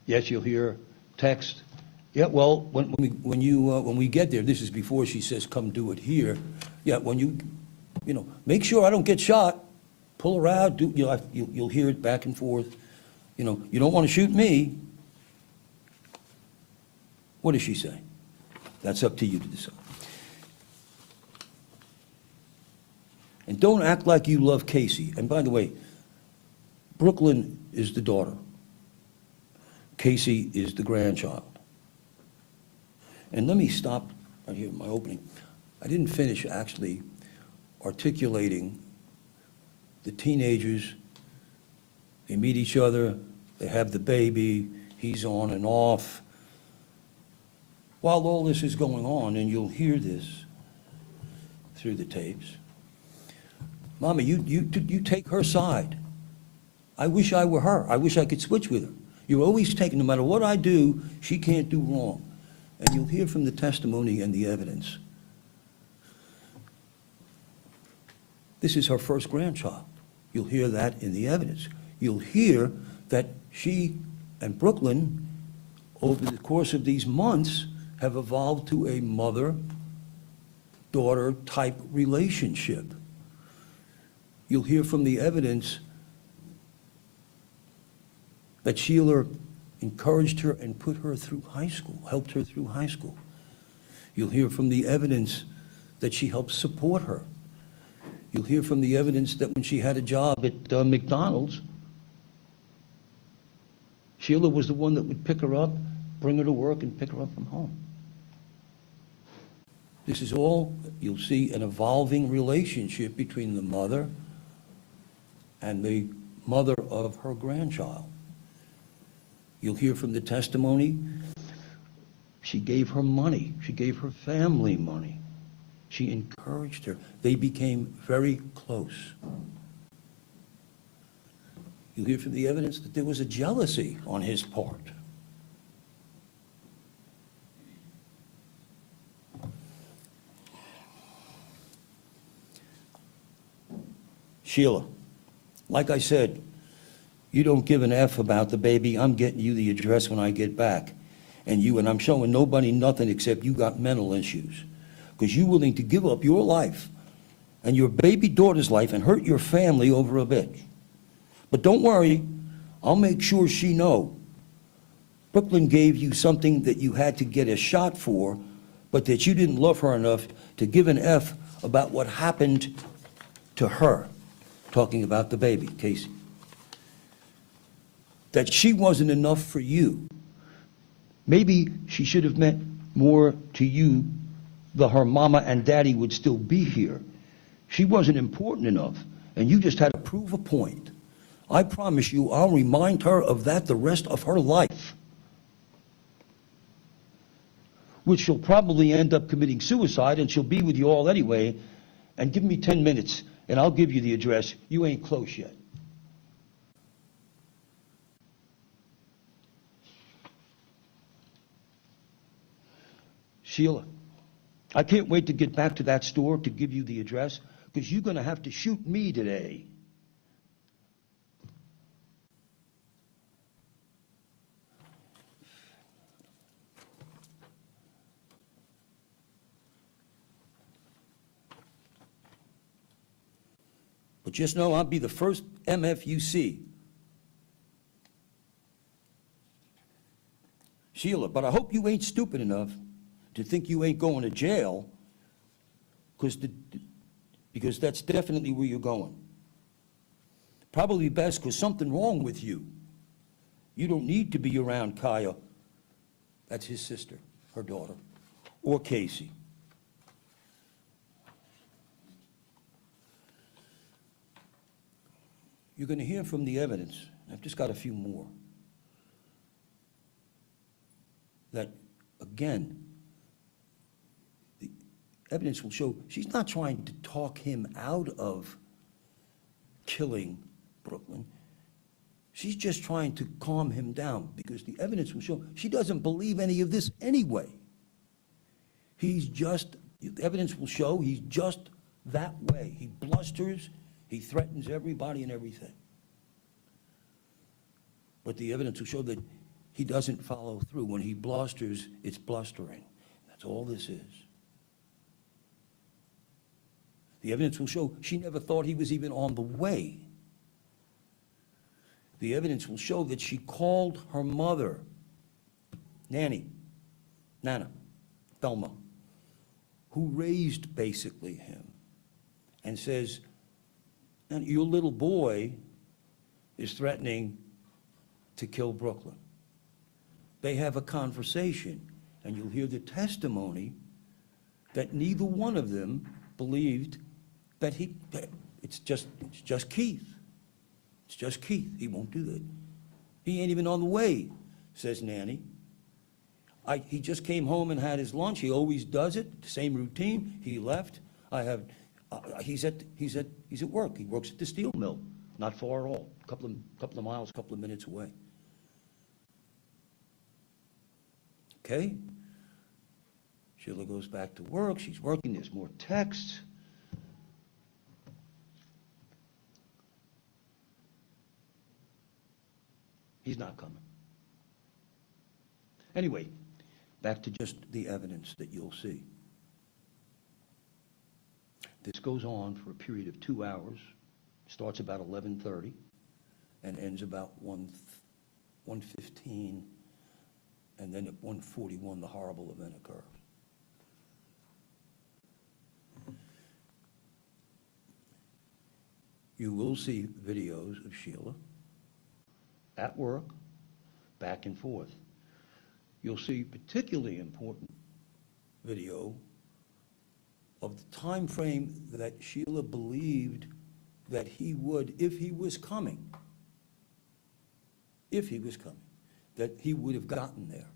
Yes, you'll hear text. Yeah, well, when we get there, this is before she says, come do it here. Yeah, when you make sure I don't get shot, pull her out, you'll hear it back and forth. You don't want to shoot me. What does she say? That's up to you to decide. And don't act like you love Casey. And by the way, Brooklyn is the daughter. Casey is the grandchild. And let me stop right here in my opening. I didn't finish actually articulating the teenagers. They meet each other, they have the baby, he's on and off. While all this is going on, and you'll hear this through the tapes, Mama, you take her side. I wish I were her. I wish I could switch with her. You're always taking, no matter what I do, she can't do wrong. And you'll hear from the testimony and the evidence. This is her first grandchild. You'll hear that in the evidence. You'll hear that she and Brooklyn, over the course of these months, have evolved to a mother-daughter type relationship. You'll hear from the evidence that Sheila encouraged her and put her through high school, helped her through high school. You'll hear from the evidence that she helped support her. You'll hear from the evidence that when she had a job at McDonald's, Sheila was the one that would pick her up, bring her to work, and pick her up from home. This is all, you'll see, an evolving relationship between the mother and the mother of her grandchild. You'll hear from the testimony, she gave her money. She gave her family money. She encouraged her. They became very close. You'll hear from the evidence that there was a jealousy on his part. Sheila, like I said, you don't give an F about the baby. I'm getting you the address when I get back. And I'm showing nobody nothing except you got mental issues. Because you're willing to give up your life and your baby daughter's life and hurt your family over a bitch. But don't worry, I'll make sure she know. Brooklyn gave you something that you had to get a shot for, but that you didn't love her enough to give an F about what happened to her. Talking about the baby, Casey. That she wasn't enough for you. Maybe she should have meant more to you, her mama and daddy would still be here. She wasn't important enough, and you just had to prove a point. I promise you, I'll remind her of that the rest of her life. Which she'll probably end up committing suicide, and she'll be with you all anyway. And give me 10 minutes, and I'll give you the address. You ain't close yet. Sheila, I can't wait to get back to that store to give you the address, because you're going to have to shoot me today. But just know I'll be the first MF you see. Sheila, but I hope you ain't stupid enough to think you ain't going to jail, because that's definitely where you're going. Probably best because something wrong with you. You don't need to be around Kaya. That's his sister, her daughter, or Casey. You're going to hear from the evidence. I've just got a few more. That, again, the evidence will show she's not trying to talk him out of killing Brooklyn. She's just trying to calm him down, because the evidence will show she doesn't believe any of this anyway. The evidence will show he's just that way. He blusters, he threatens everybody and everything. But the evidence will show that he doesn't follow through. When he blusters, it's blustering. That's all this is. The evidence will show she never thought he was even on the way. The evidence will show that she called her mother, Nana, Thelma, who raised basically him, and says, and your little boy is threatening to kill Brooklyn. They have a conversation, and you'll hear the testimony that neither one of them believed that it's just Keith. It's just Keith. He won't do that. He ain't even on the way, says Nanny. He just came home and had his lunch. He always does it, the same routine. He left. He's at work. He works at the steel mill, not far at all, couple of miles, couple of minutes away. Okay? Sheila goes back to work. She's working. There's more texts. He's not coming. Anyway, back to just the evidence that you'll see. This goes on for a period of 2 hours, starts about 11:30 and ends about 1 1:15, and then at 1:41, the horrible event occurs. You will see videos of Sheila at work, back and forth. You'll see particularly important video of the time frame that Sheila believed that he would, if he was coming, that he would have gotten there.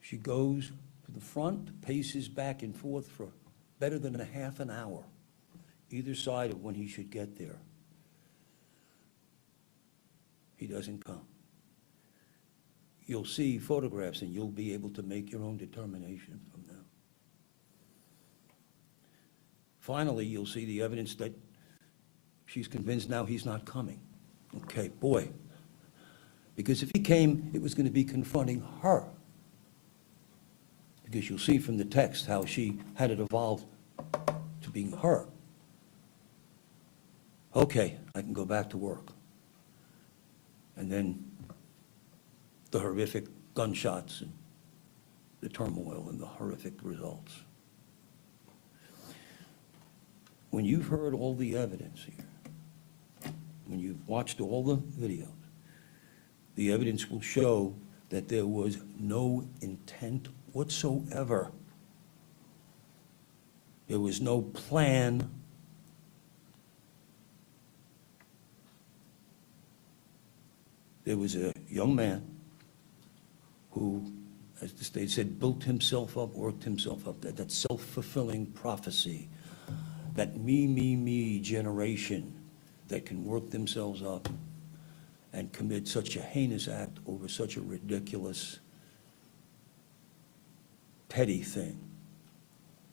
She goes to the front, paces back and forth for better than a half an hour, either side of when he should get there. He doesn't come. You'll see photographs and you'll be able to make your own determination from them. Finally, you'll see the evidence that she's convinced now he's not coming. Okay, boy. Because if he came, it was going to be confronting her. Because you'll see from the text how she had it evolved to being her. Okay, I can go back to work. And then the horrific gunshots and the turmoil and the horrific results. When you've heard all the evidence here, when you've watched all the videos, the evidence will show that there was no intent whatsoever. There was no plan. There was a young man who, as the state said, built himself up, worked himself up, that self-fulfilling prophecy, that me generation that can work themselves up and commit such a heinous act over such a ridiculous, petty thing.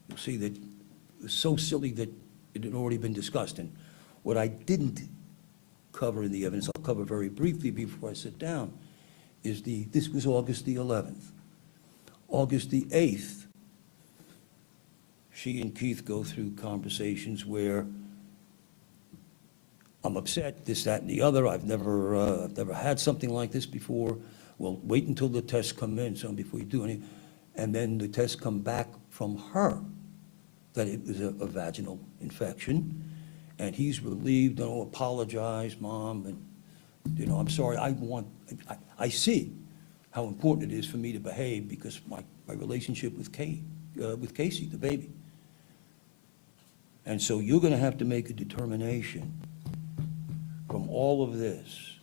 You'll see that it was so silly that it had already been discussed. And what I didn't cover in the evidence, I'll cover very briefly before I sit down, is this was August the 11th. August the 8th, she and Keith go through conversations where I'm upset, this, that, and the other. I've never had something like this before. Well, wait until the tests come in, son, before you do anything. And then the tests come back from her that it was a vaginal infection. And he's relieved, oh, apologize, Mom, and, I'm sorry, I see how important it is for me to behave because my relationship with Casey, the baby. And so you're going to have to make a determination from all of this.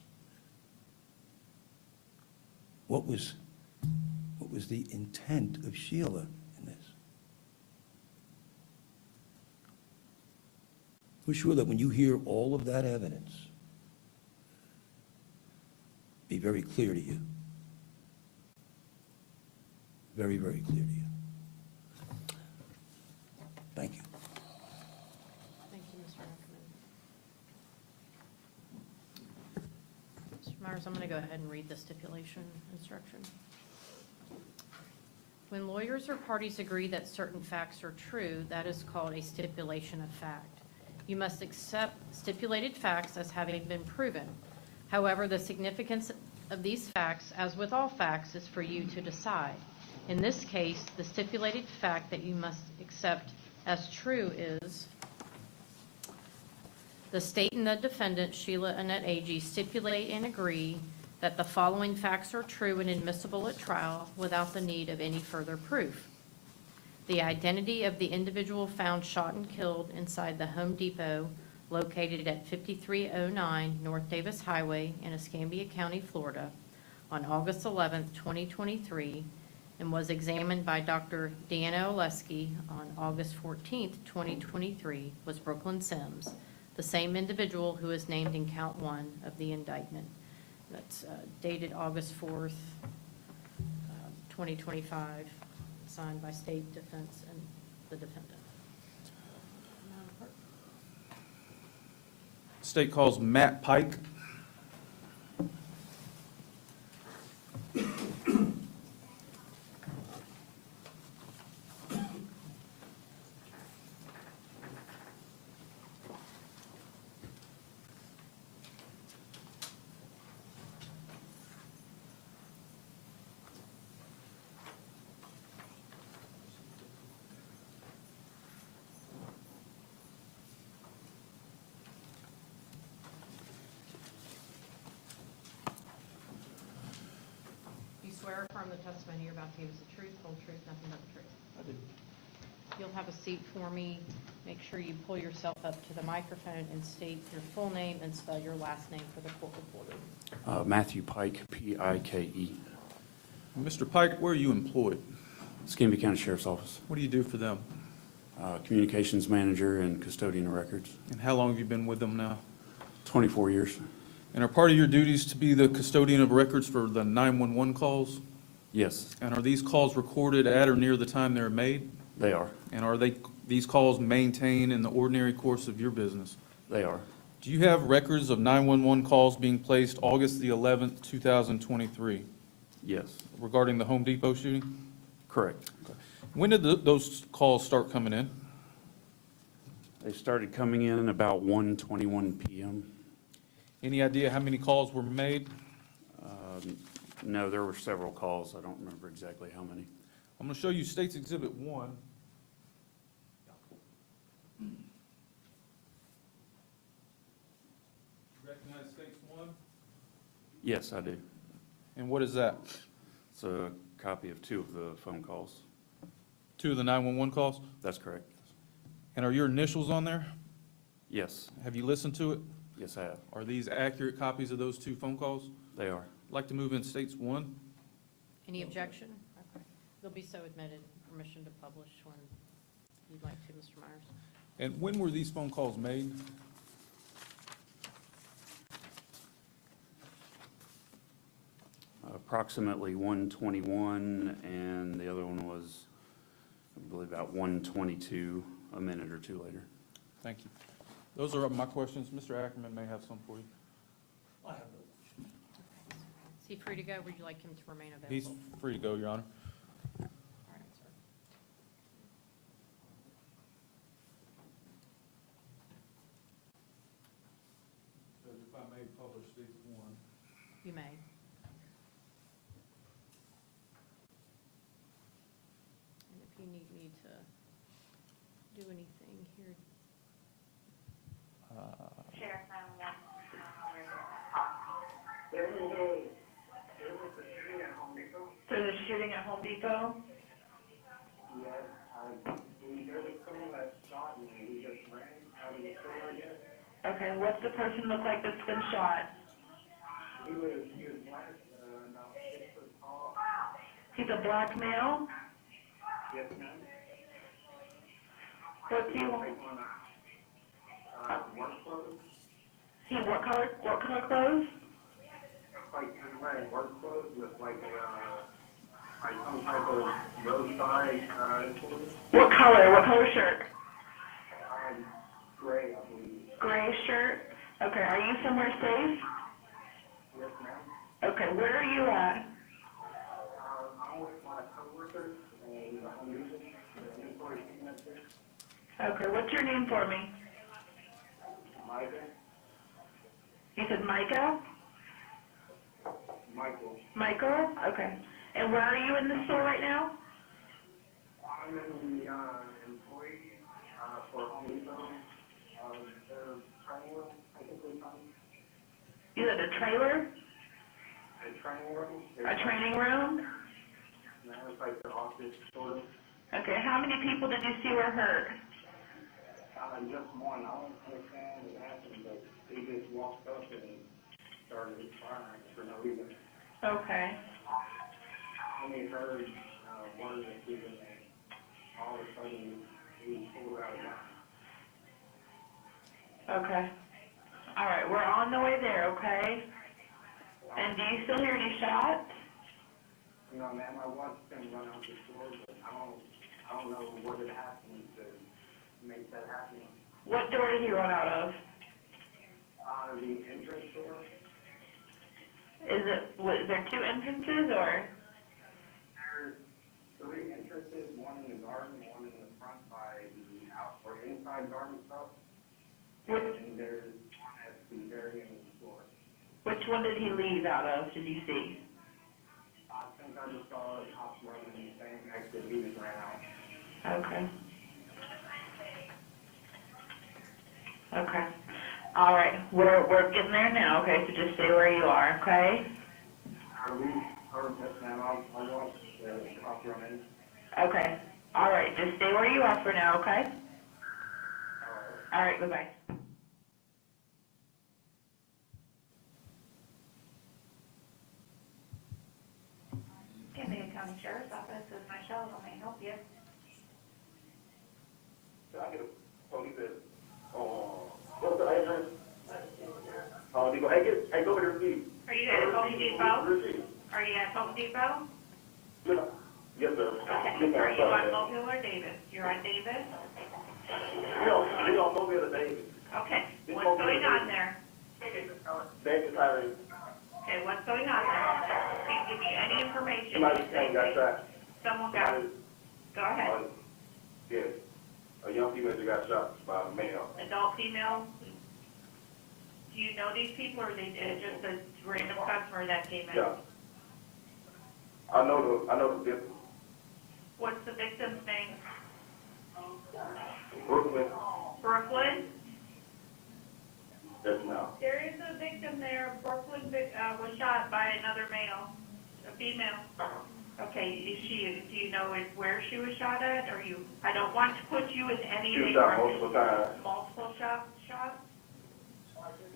What was the intent of Sheila in this? We're sure that when you hear all of that evidence, be very clear to you. Very, very clear to you. Thank you. Thank you, Mr. Ackerman. Mr. Myers, I'm going to go ahead and read the stipulation instruction. When lawyers or parties agree that certain facts are true, that is called a stipulation of fact. You must accept stipulated facts as having been proven. However, the significance of these facts, as with all facts, is for you to decide. In this case, the stipulated fact that you must accept as true is the state and the defendant, Sheila Agee, stipulate and agree that the following facts are true and admissible at trial without the need of any further proof. The identity of the individual found shot and killed inside the Home Depot located at 5309 North Davis Highway in Escambia County, Florida, on August 11, 2023, and was examined by Dr. Tiyanna Oleski on August 14, 2023, was Brooklyn Sims, the same individual who is named in count 1 of the indictment. That's dated August 4th, 2025, signed by State Defense and the defendant. Madam Clerk. State calls Matt Pike. testimony you're about to give is the truth, whole truth, nothing but the truth? I do. You'll have a seat for me. Make sure you pull yourself up to the microphone and state your full name and spell your last name for the court reporter. Matthew Pike, P-I-K-E, Mr. Pike, where are you employed? Escambia County Sheriff's Office, What do you do for them? Communications Manager and Custodian of Records, And how long have you been with them now? 24 years. And are part of your duties to be the custodian of records for the 911 calls? Yes, And are these calls recorded at or near the time they're made? they are. And are these calls maintained in the ordinary course of your business? They are. Do you have records of 911 calls being placed August the 11th, 2023, Yes, regarding the Home Depot shooting? correct. When did those calls start coming in? They started coming in about 1:21 p.m. Any idea how many calls were made? No, there were several calls. I don't remember exactly how many. I'm going to show you State's Exhibit 1. Recognize State's 1? Yes, I do. And what is that? It's a copy of 2 of the phone calls. 2 of the 911 calls? That's correct. And are your initials on there? Yes, Have you listened to it? yes, I have. Are these accurate copies of those 2 phone calls? They are. I'd like to move in State's 1. Any objection? Okay. They'll be so admitted. Permission to publish when you'd like to, Mr. Myers. And when were these phone calls made? Approximately 1:21, and the other one was, I believe, about 1:22, a minute or 2 later. Thank you. Those are my questions. Mr. Ackerman may have some for you. I have no question. Is he free to go? Would you like him to remain available? He's free to go, Your Honor. All right, sir. Judge, if I may publish State's 1. You may. And if you need me to do anything here, Sheriff 911. There's a shooting at Home Depot? Yes, there was someone that shot me, he just ran out of the store, I guess. Okay, what's the person look like that's been shot? He was black, about 6 foot tall. He's a black male? Yes, ma'am. What's he, Like on, work clothes, he what color clothes? like, he was wearing work clothes with like some type of roadside, clothing. What color shirt? Gray, I believe. Gray shirt? Okay, are you somewhere safe? Yes, ma'am. Okay, where are you at? I'm with my coworkers, and I'm using the inventory team up there. Okay, what's your name for me? Micah, You said Micah? Michael. Michael? Okay. And where are you in the store right now? I'm in the employee for Home Depot. Their training room, I think they call it. You said a trailer? A training room. A training room? And that was like their office sort of. Okay, how many people did you see were hurt? Just one. I don't understand what happened, but he just walked up and started firing for no reason. Okay. I only heard one of the people, and all of a sudden he pulled out a gun. Okay. All right, we're on the way there, okay? And do you still hear any shots? You know, ma'am, I watched him run out the store, but I don't know what had happened to make that happen. What door did he run out of? The entrance door. Was there 2 entrances or? There's 3 entrances, one in the garden, one in the front by the out or inside garden stuff. And there's one at the very end of the store. Which one did he leave out of, did you see? I think I just saw the cops running the same exit he just ran out. Okay. Okay. All right, we're getting there now, okay, so just stay where you are, okay? Are we Yes, ma'am, I'm going to off your name. Okay, all right, just stay where you are for now, okay? All right, bye-bye. Escambia County Sheriff's Office, this is Michelle, how may I help you? Can I get a, oh, he said, what's the address? Hey, go over there, please. Are you at Home Depot? Are you at Home Depot? Yes, sir. Okay, are you on Mobile or Davis? You're on Davis? We on Mobile today. Okay, what's going on there? Thank you, Tyler. Okay, what's going on there? Can you give me any information? Somebody got shot. Someone got, go ahead. Yes, a young female just got shot by a male. Adult, female? Do you know these people or they just a random customer that came in? Yeah. I know the victim. What's the victim's name? Brooklyn. Brooklyn? Yes, ma'am. There is a victim there. Brooklyn was shot by another male, a female. Okay, do you know where she was shot at, or you, I don't want to put you in any. She was shot multiple times. Multiple shots?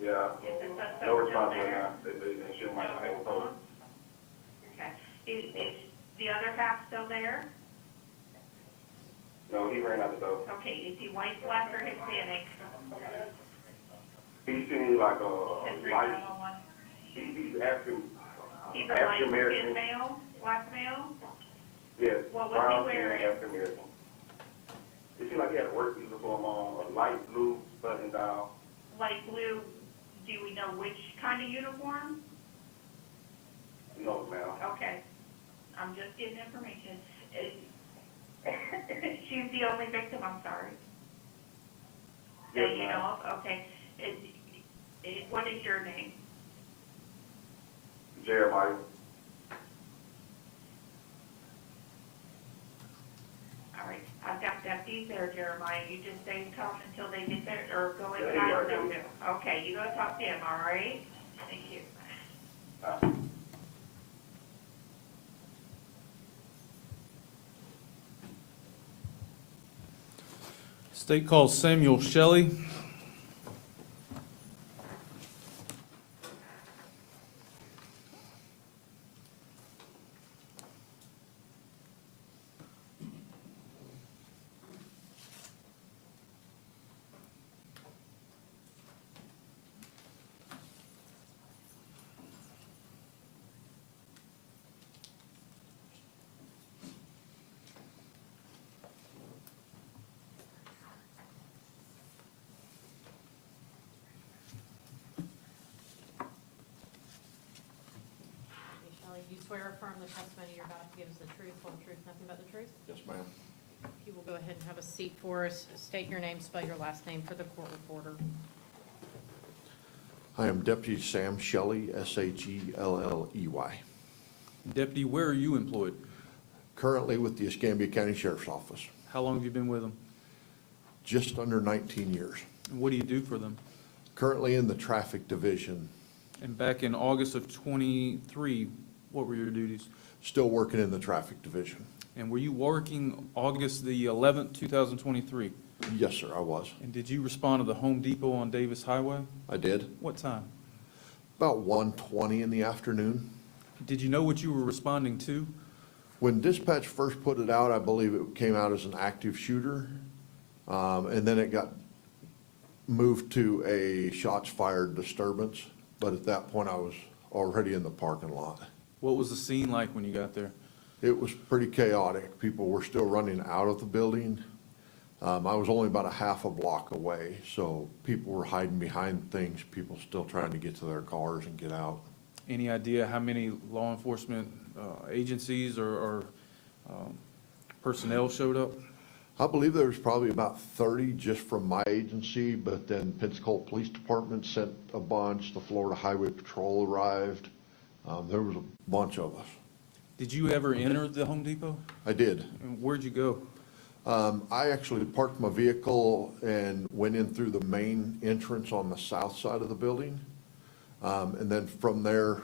Yeah. Is the suspect No still response right there? now. They shoot my name. Okay. Is the other half still there? No, he ran out the door. Okay, is he white, black, or Hispanic? He seemed like a That's light. 311. He's African. He's a light skinned African-American. male, black male? Yes. What was he brown wearing? skin, African-American. It seemed like he had a work uniform on, a light blue button down. Light blue, do we know which kind of uniform? No, ma'am. Okay, I'm just getting information. She's the only victim, I'm sorry. Yes, That you ma'am. know of? Okay. What is your name? Jeremiah. All right, I've got deputies there, Jeremiah. You just stay calm until they get there, or go Yeah, inside. right and there. Okay, you go talk to him, all right? Thank you. State calls Samuel Shelly. Shelly, do you swear or affirm the testimony you're about to give is the truth, whole truth, nothing but the truth? Yes, ma'am. If you will go ahead and have a seat for us, state your name, spell your last name for the court reporter. I am Deputy Sam Shelly, Shelley. Deputy, where are you employed? Currently with the Escambia County Sheriff's Office, How long have you been with them? just under 19 years. And what do you do for them? Currently in the Traffic Division, And back in August of '23, what were your duties? still working in the Traffic Division. And were you working August the 11th, 2023? Yes, sir, I was. And did you respond to the Home Depot on Davis Highway? I did. What time? About 1:20 in the afternoon. Did you know what you were responding to? When dispatch first put it out, I believe it came out as an active shooter. And then it got moved to a shots fired disturbance. But at that point, I was already in the parking lot. What was the scene like when you got there? It was pretty chaotic. People were still running out of the building. I was only about a half a block away, so people were hiding behind things, people still trying to get to their cars and get out. Any idea how many law enforcement agencies or personnel showed up? I believe there was probably about 30 just from my agency, but then Pensacola Police Department sent a bunch, the Florida Highway Patrol arrived. There was a bunch of us. Did you ever enter the Home Depot? I did. And where'd you go? I actually parked my vehicle and went in through the main entrance on the south side of the building. And then from there,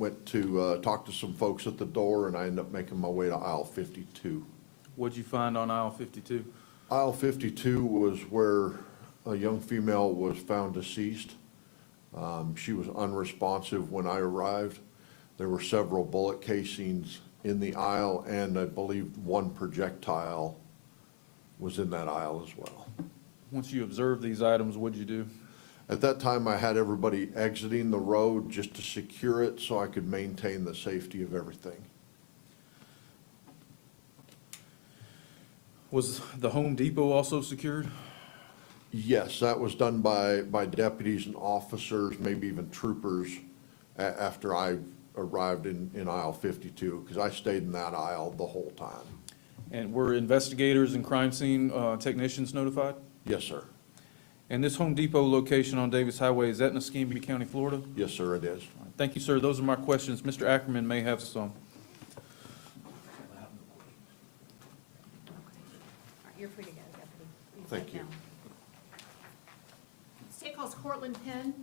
went to talk to some folks at the door, and I ended up making my way to aisle 52. What'd you find on aisle 52? Aisle 52 was where a young female was found deceased. She was unresponsive when I arrived. There were several bullet casings in the aisle, and I believe one projectile was in that aisle as well. Once you observed these items, what'd you do? At that time, I had everybody exiting the road just to secure it so I could maintain the safety of everything. Was the Home Depot also secured? Yes, that was done by deputies and officers, maybe even troopers, after I arrived in aisle 52, because I stayed in that aisle the whole time. And were investigators and crime scene technicians notified? Yes, sir. And this Home Depot location on Davis Highway, is that in Escambia County, Florida? Yes, sir, it is. Thank you, sir. Those are my questions. Mr. Ackerman may have some. All right, you're free to go, Deputy. You Thank sit you. down. State calls Cortland, Penn.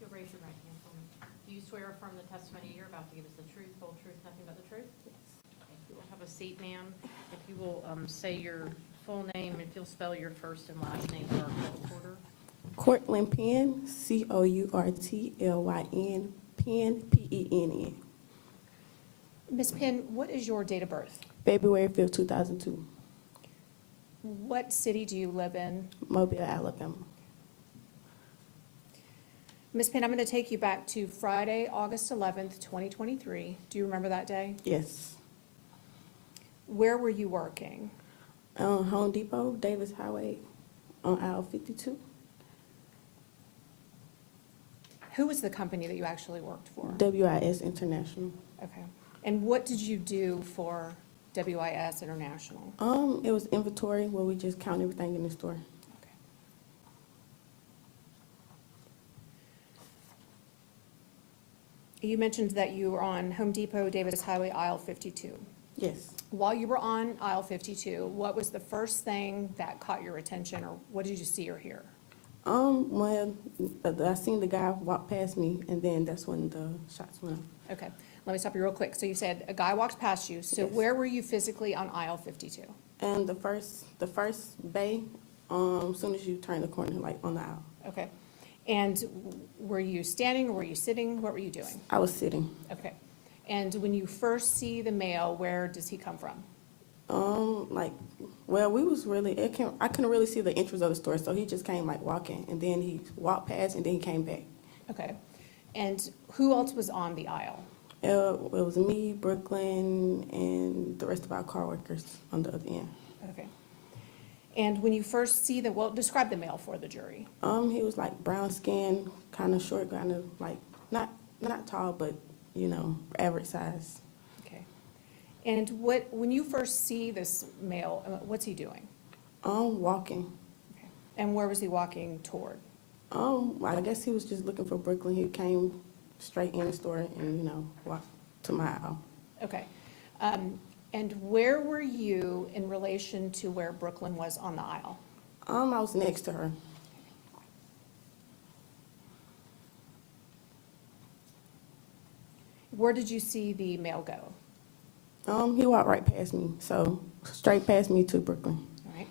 You'll raise your right hand for me. Do you swear or affirm the testimony you're about to give us the truth, whole truth, nothing but the truth? Yes. Okay, you will have a seat, ma'am. If you will say your full name, if you'll spell your first and last name for our recorder. Cortlynn Penn, Courtlyn, Penn, Penn. Ms. Penn, what is your date of birth? February 5th, 2002, What city do you live in? Mobile, Alabama. Ms. Penn, I'm going to take you back to Friday, August 11th, 2023. Do you remember that day? Yes. Where were you working? Home Depot, Davis Highway, on aisle 52. Who was the company that you actually worked for? WIS International. Okay. And what did you do for WIS International? It was inventory where we just count everything in the store. Okay. You mentioned that you were on Home Depot, Davis Highway, aisle 52. Yes. While you were on aisle 52, what was the first thing that caught your attention, or what did you see or hear? Well, I seen the guy walk past me, and then that's when the shots went off. Okay, let me stop you real quick. So you said a guy walks past you, so Yes. where were you physically on aisle 52? And the first bay, as soon as you turn the corner, like on the aisle. Okay, and were you standing or were you sitting? What were you doing? I was sitting. Okay, and when you first see the male, where does he come from? I couldn't really see the entrance of the store, so he just came like walking, and then he walked past, and then he came back. Okay, and who else was on the aisle? It was me, Brooklyn, and the rest of our car workers on the other end. Okay, and when you first see well, describe the male for the jury. He was like brown skin, kind of short, kind of like, not tall, but, average size. Okay, and when you first see this male, what's he doing? Walking. Okay, and where was he walking toward? I guess he was just looking for Brooklyn. He came straight in the store and, walked to my aisle. Okay, and where were you in relation to where Brooklyn was on the aisle? I was next to her. Where did you see the male go? He walked right past me, so straight past me to Brooklyn. All right,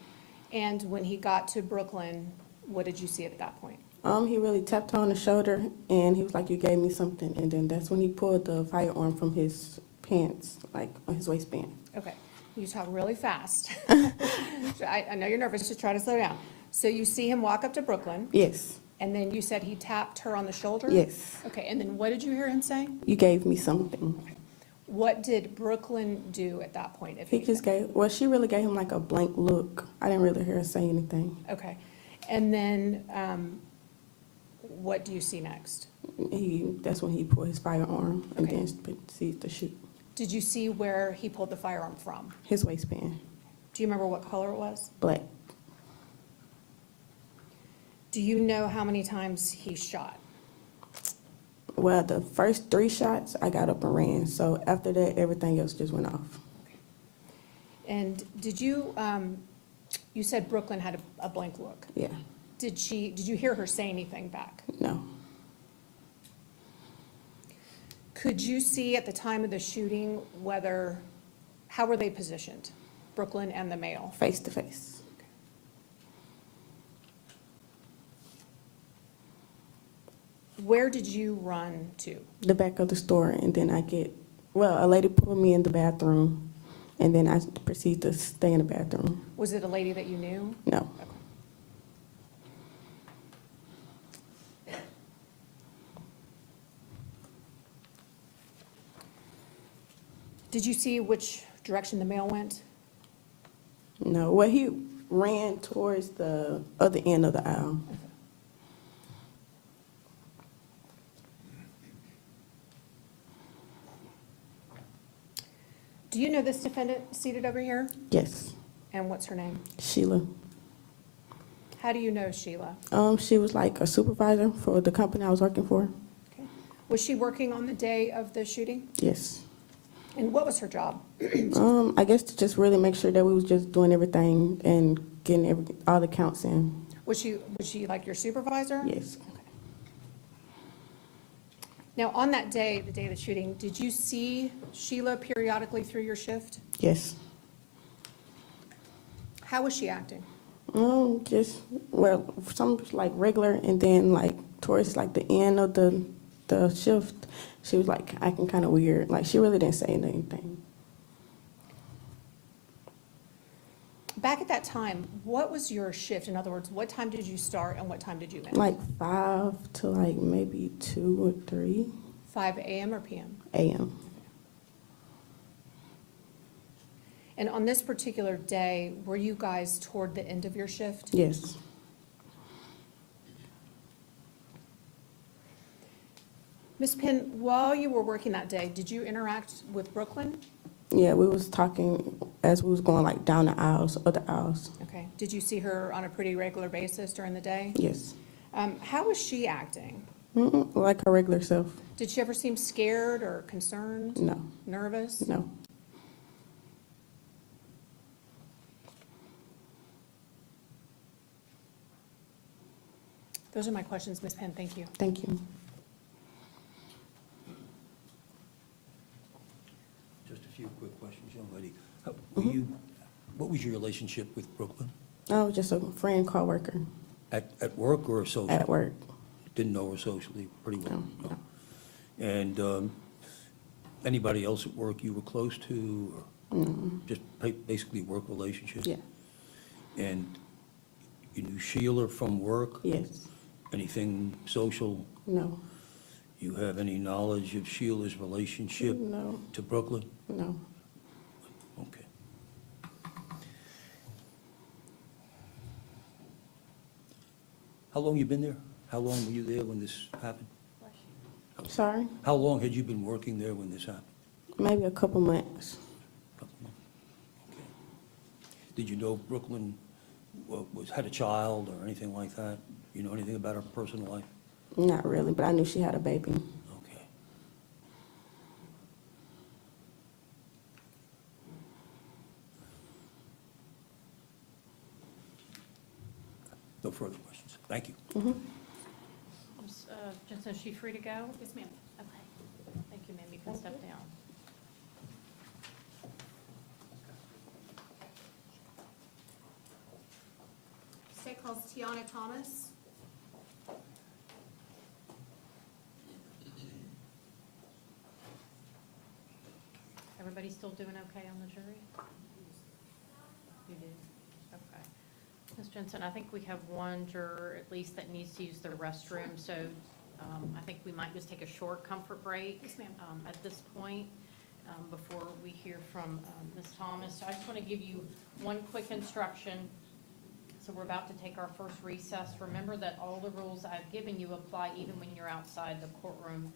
and when he got to Brooklyn, what did you see at that point? He really tapped her on the shoulder, and he was like, "You gave me something," and then that's when he pulled the firearm from his pants, like on his waistband. Okay, you talk really fast. I know you're nervous, just try to slow down. So you see him walk up to Brooklyn, Yes, and then you said he tapped her on the shoulder? yes. Okay, and then what did you hear him say? You gave me something. What did Brooklyn do at that point? If He just gave, well, she really gave him like a blank look. I didn't really hear her say anything. Okay. And then, what do you see next? That's when he pulled his firearm and Okay. then proceeded to shoot. Did you see where he pulled the firearm from? His waistband, Do you remember what color it was? black. Do you know how many times he shot? Well, the first 3 shots, I got up and ran. So after that, everything else just went off. And did you, you said Brooklyn had a blank look. Yeah, Did you hear her say anything back? no, Could you see at the time of the shooting how were they positioned, Brooklyn and the male? face to face. Where did you run to? The back of the store, and then a lady pulled me in the bathroom, and then I proceed to stay in the bathroom. Was it a lady that you knew? No, Did you see which direction the male went? no. Well, he ran towards the other end of the aisle. Do you know this defendant seated over here? Yes, And what's her name? Sheila. How do you know Sheila? She was like a supervisor for the company I was working for. Okay. Was she working on the day of the shooting? Yes. And what was her job? I guess to just really make sure that we was just doing everything and getting all the counts in. Was she like your supervisor? Yes. Now, on that day, the day of the shooting, did you see Sheila periodically through your shift? Yes. How was she acting? Some was like regular, and then like towards like the end of the shift, she was like acting kind of weird. Like she really didn't say anything. Back at that time, what was your shift? In other words, what time did you start and what time did you end? Like 5 to like maybe 2 or 3 5 a.m. or p.m.? a.m. And on this particular day, were you guys toward the end of your shift? Yes. Ms. Penn, while you were working that day, did you interact with Brooklyn? Yeah, we was talking as we was going like down the aisles, other aisles. Okay. Did you see her on a pretty regular basis during the day? Yes. How was she acting? Like her regular self. Did she ever seem scared or concerned? No. Nervous? No. Those are my questions, Ms. Penn. Thank you. Thank you. Just a few quick questions, young lady. What was your relationship with Brooklyn? I was just a friend, coworker At work or socially? at work. Didn't know her socially pretty well? No. And anybody else at work you were close to, or just basically work relationship? Yeah. And you knew Sheila from work? Yes. Anything social? No. You have any knowledge of Sheila's relationship No. to Brooklyn? No. Okay. How long you been there? How long were you there when this happened? Sorry? How long had you been working there when this happened? Maybe a couple months. Couple months. Okay. Did you know Brooklyn had a child or anything like that? You know anything about her personal life? Not really, but I knew she had a baby. Okay. No further questions. Thank you. Ms. Jensen, is she free to go? Yes, ma'am. Okay. Thank you, ma'am. You can step down. State calls Tiana Thomas. Everybody still doing okay on the jury? You do? Okay. Ms. Jensen, I think we have one juror at least that needs to use the restroom, so I think we might just take a short comfort break. Yes, ma'am. At this point, before we hear from Ms. Thomas. So I just want to give you one quick instruction. So we're about to take our first recess. Remember that all the rules I've given you apply even when you're outside the courtroom,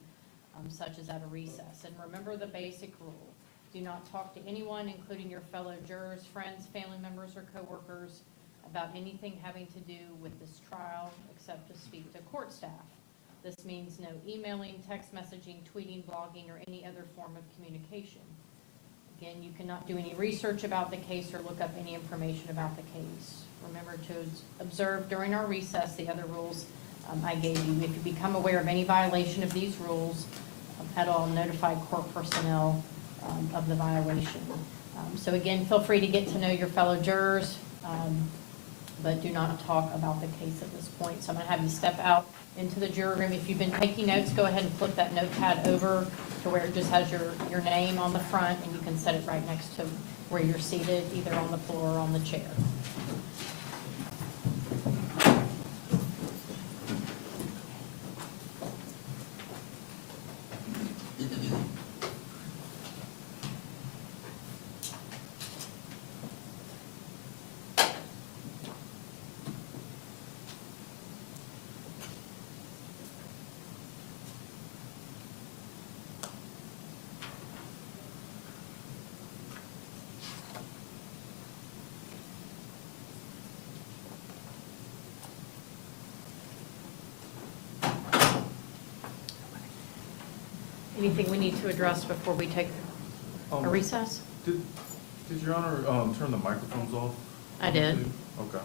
such as at a recess. And remember the basic rule. Do not talk to anyone, including your fellow jurors, friends, family members, or coworkers, about anything having to do with this trial, except to speak to court staff. This means no emailing, text messaging, tweeting, blogging, or any other form of communication. Again, you cannot do any research about the case or look up any information about the case. Remember to observe during our recess the other rules I gave you. If you become aware of any violation of these rules at all, notify court personnel of the violation. So again, feel free to get to know your fellow jurors, but do not talk about the case at this point. So I'm going to have you step out into the jury room. If you've been taking notes, go ahead and flip that notepad over to where it just has your name on the front, and you can set it right next to where you're seated, either on the floor or on the chair. Anything we need to address before we take a recess? Did Your Honor turn the microphones off? I did. Okay.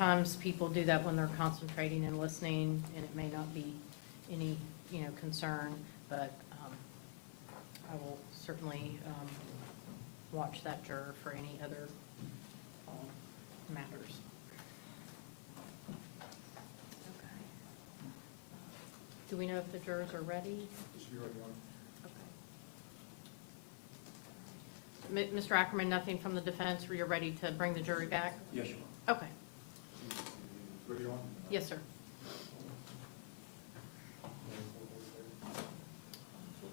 sometimes people do that when they're concentrating and listening, and it may not be any, concern, but I will certainly watch that juror for any other matters. Okay. Do we know if the jurors are ready? Okay. Mr. Ackerman, nothing from the defense, where you're ready to bring the jury back? Yes, Your Okay. Yes, sir. I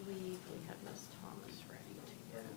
believe we have Ms. Thomas ready to go.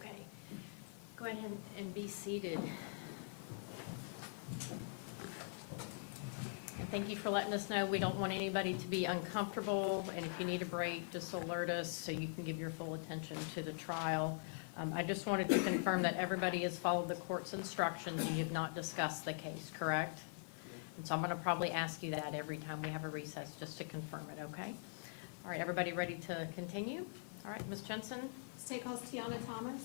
Okay. Go ahead and be seated. And thank you for letting us know. We don't want anybody to be uncomfortable, and if you need a break, just alert us so you can give your full attention to the trial. I just wanted to confirm that everybody has followed the court's instructions. You have not discussed the case, correct? And so I'm going to probably ask you that every time we have a recess, just to confirm it, okay? All right, everybody ready to continue? All right, Ms. Jensen? State House Tiana Thomas.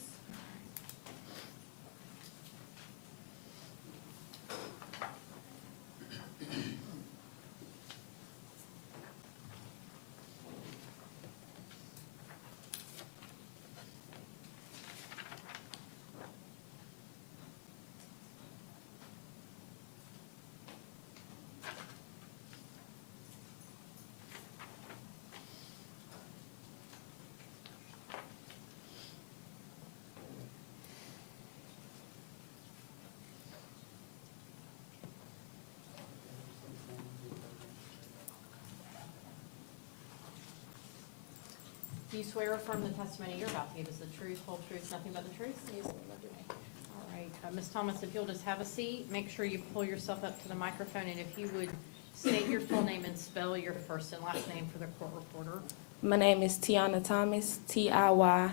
Do you swear or affirm the testimony you're about to give is the truth, whole truth, nothing but the truth? Yes, all right, Ms. Thomas, if you'll just have a seat, make sure you pull yourself up to the microphone, and if you would state your full name and spell your first and last name for the court reporter. My name is Tiyanna Thomas, Tiyanna,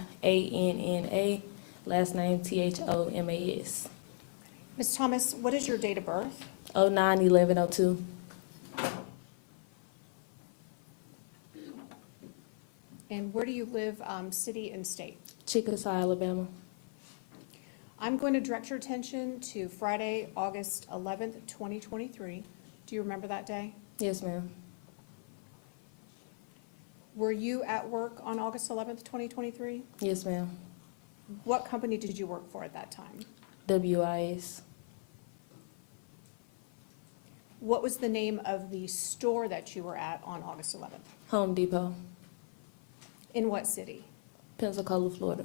last name Thomas. Ms. Thomas, what is your date of birth? 09/11/02. And where do you live, city and state? Chickasaw, Alabama. I'm going to direct your attention to Friday, August 11th, 2023. Do you remember that day? Yes, ma'am. Were you at work on August 11th, 2023? Yes, ma'am. What company did you work for at that time? WIS. What was the name of the store that you were at on August 11th? Home Depot. In what city? Pensacola, Florida.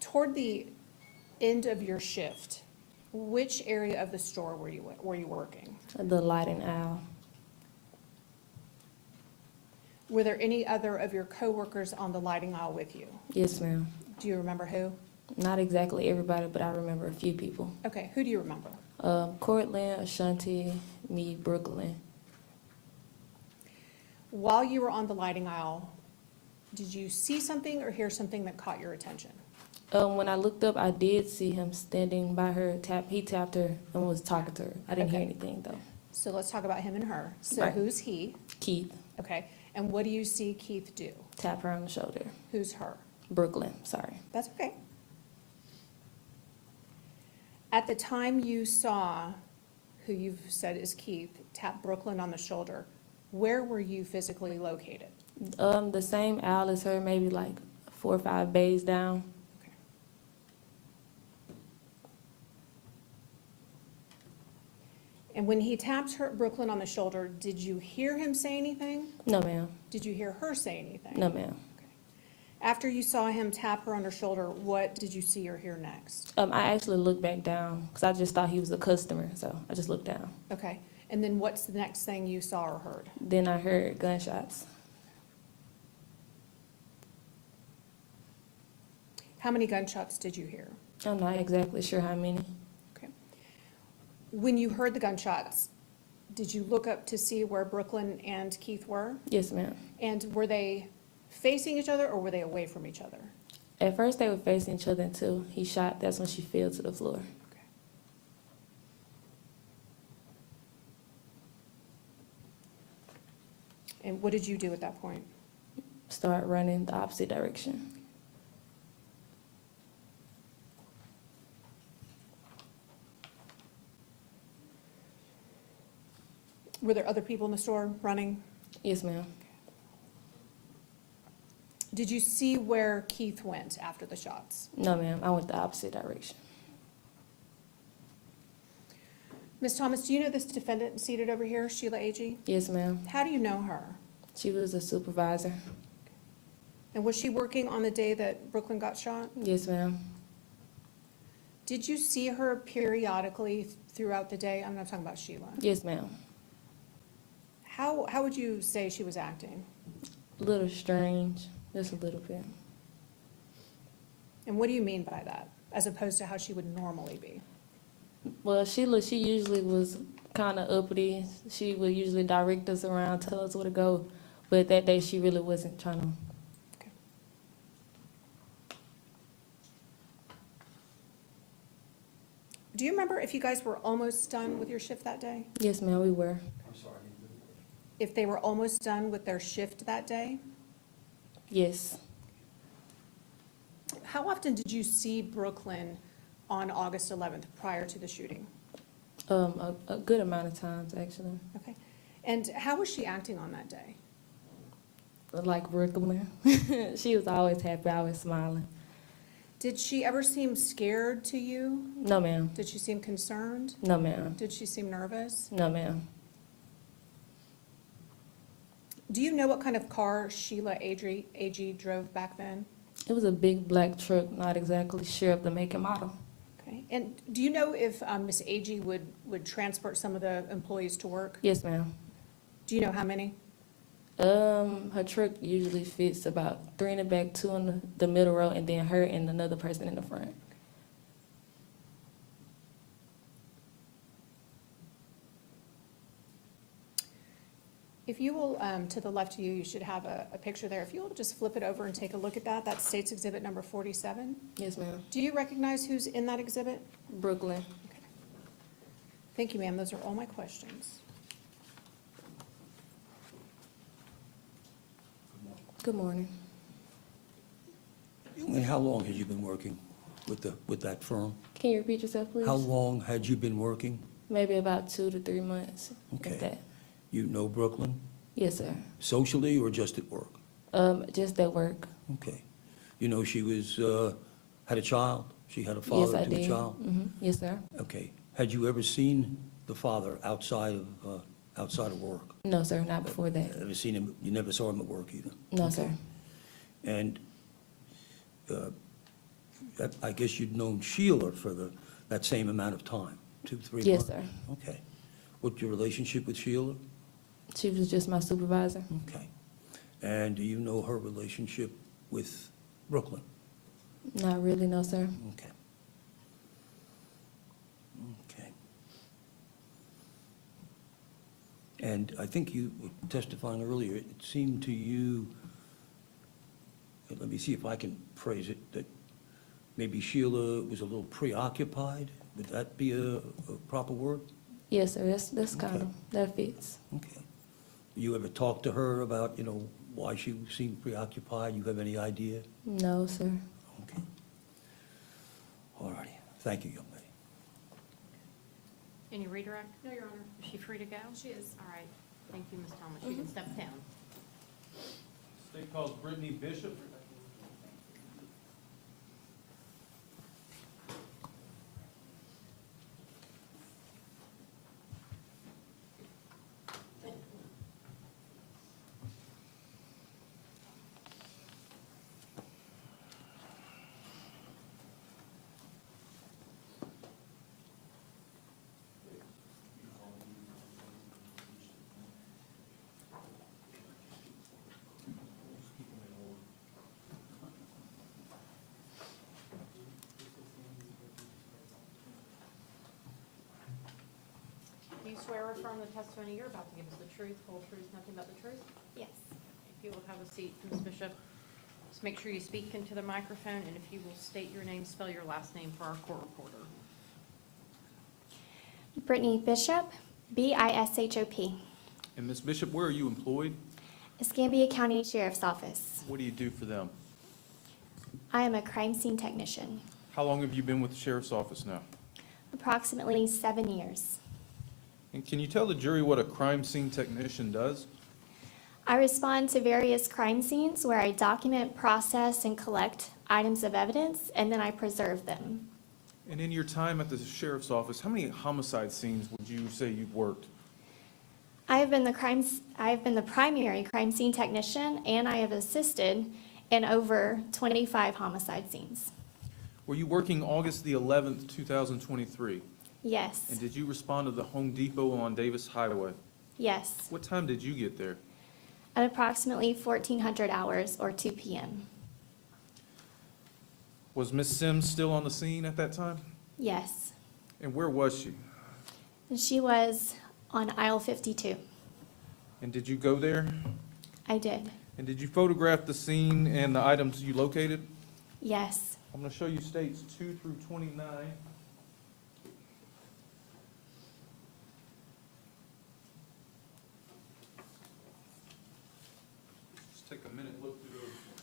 Toward the end of your shift, which area of the store were you working? The lighting aisle. Were there any other of your coworkers on the lighting aisle with you? Yes, ma'am. Do you remember who? Not exactly everybody, but I remember a few people. Okay, who do you remember? Cortland, Ashanti, me, Brooklyn. While you were on the lighting aisle, did you see something or hear something that caught your attention? When I looked up, I did see him standing by her. He tapped her and was talking to her. I didn't hear Okay. anything, though. So let's talk about him and her. So Right. who's he? Keith. Okay, and what do you see Keith do? Tap her on the shoulder. Who's her? Brooklyn, sorry. That's okay. At the time you saw who you've said is Keith tap Brooklyn on the shoulder, where were you physically located? The same aisle as her, maybe like 4 or 5 bays down. And when he tapped her, Brooklyn, on the shoulder, did you hear him say anything? No, ma'am. Did you hear her say anything? No, ma'am. After you saw him tap her on her shoulder, what did you see or hear next? I actually looked back down because I just thought he was a customer, so I just looked down. Okay, and then what's the next thing you saw or heard? Then I heard gunshots. How many gunshots did you hear? I'm not exactly sure how many. Okay. When you heard the gunshots, did you look up to see where Brooklyn and Keith were? Yes, ma'am. And were they facing each other or were they away from each other? At first, they were facing each other until he shot. That's when she fell to the floor. And what did you do at that point? Start running the opposite direction. Were there other people in the store running? Yes, ma'am. Did you see where Keith went after the shots? No, ma'am. I went the opposite direction. Ms. Thomas, do you know this defendant seated over here, Sheila Agee? Yes, ma'am. How do you know her? She was a supervisor. And was she working on the day that Brooklyn got shot? Yes, ma'am. Did you see her periodically throughout the day? I'm not talking about Sheila. Yes, ma'am. How would you say she was acting? A little strange, just a little bit. And what do you mean by that, as opposed to how she would normally be? Well, Sheila, she usually was kind of uppity. She would usually direct us around, tell us where to go. But that day, she really wasn't trying to. Do you remember if you guys were almost done with your shift that day? Yes, ma'am, we were. If they were almost done with their shift that day? Yes. How often did you see Brooklyn on August 11th prior to the shooting? A good amount of times, actually. Okay. And how was she acting on that day? Like Brooklyn. She was always happy, always smiling. Did she ever seem scared to you? No, ma'am. Did she seem concerned? No, ma'am. Did she seem nervous? No, ma'am. Do you know what kind of car Sheila Agee drove back then? It was a big black truck, not exactly sure of the make and model. Okay. And do you know if Ms. Agee would transport some of the employees to work? Yes, ma'am. Do you know how many? Her truck usually fits about 3 in the back, 2 in the middle row, and then her and another person in the front. If you will, to the left of you, you should have a picture there. If you will just flip it over and take a look at that, that's State's Exhibit number 47. Yes, ma'am. Do you recognize who's in that exhibit? Brooklyn. Thank you, ma'am. Those are all my questions. Good morning. And how long had you been working with that firm? Can you repeat yourself, please? How long had you been working? Maybe about 2 to 3 months. Okay. Like that. You know Brooklyn? Yes, sir. Socially or just at work? Just at work. Okay. You know she was, had a child? She had a Yes, father I to a did. child? Yes, sir. Okay. Had you ever seen the father outside of work? No, sir, not before that. Ever seen him, you never saw him at work either? No, sir. And I guess you'd known Sheila for that same amount of time, 2, 3 months? Yes, sir. Okay. What's your relationship with Sheila? She was just my supervisor. Okay. And do you know her relationship with Brooklyn? Not really, no, sir. Okay. Okay. And I think you were testifying earlier, it seemed to you, let me see if I can phrase it, that maybe Sheila was a little preoccupied? Would that be a proper word? Yes, sir, that's kind Okay. of, that fits. Okay. You ever talk to her about, why she seemed preoccupied? You have any idea? No, sir. Okay. All righty. Thank you, young lady. Any redirect? No, Your Honor. Is she free to go? She is. All right. Thank you, Ms. Thomas. You can step down. State calls Brittany Bishop. Do you swear or affirm the testimony you're about to give us the truth, whole truth, nothing but the truth? Yes. If you will have a seat, Ms. Bishop, just make sure you speak into the microphone, and if you will state your name, spell your last name for our court reporter. Brittany Bishop, Bishop, And Ms. Bishop, where are you employed? Escambia County Sheriff's Office. What do you do for them? I am a crime scene technician, How long have you been with the sheriff's office now? approximately 7 years. And can you tell the jury what a crime scene technician does? I respond to various crime scenes where I document, process, and collect items of evidence, and then I preserve them. And in your time at the sheriff's office, how many homicide scenes would you say you've worked? I have been the primary crime scene technician, and I have assisted in over 25 homicide scenes. Were you working August the 11th, 2023? Yes, And did you respond to the Home Depot on Davis Highway? yes, What time did you get there? at approximately 1400 hours or 2 p.m. Was Miss Sims still on the scene at that time? Yes, And where was she? and she was on aisle 52. And did you go there? I did. And did you photograph the scene and the items you located? Yes, I'm going to show you states 2 through 29. Just take a minute, look through those.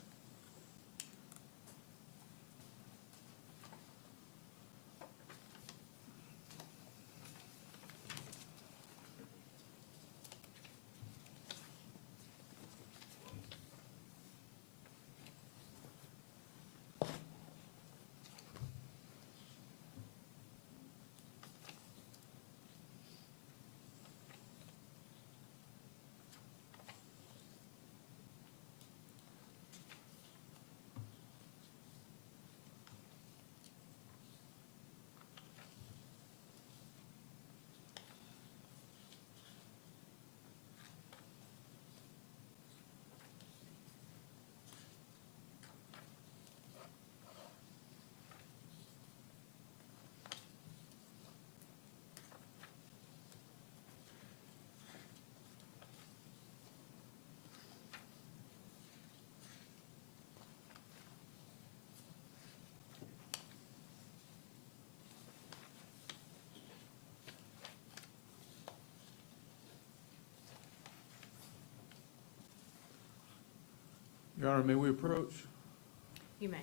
Your Honor, may we approach? You may.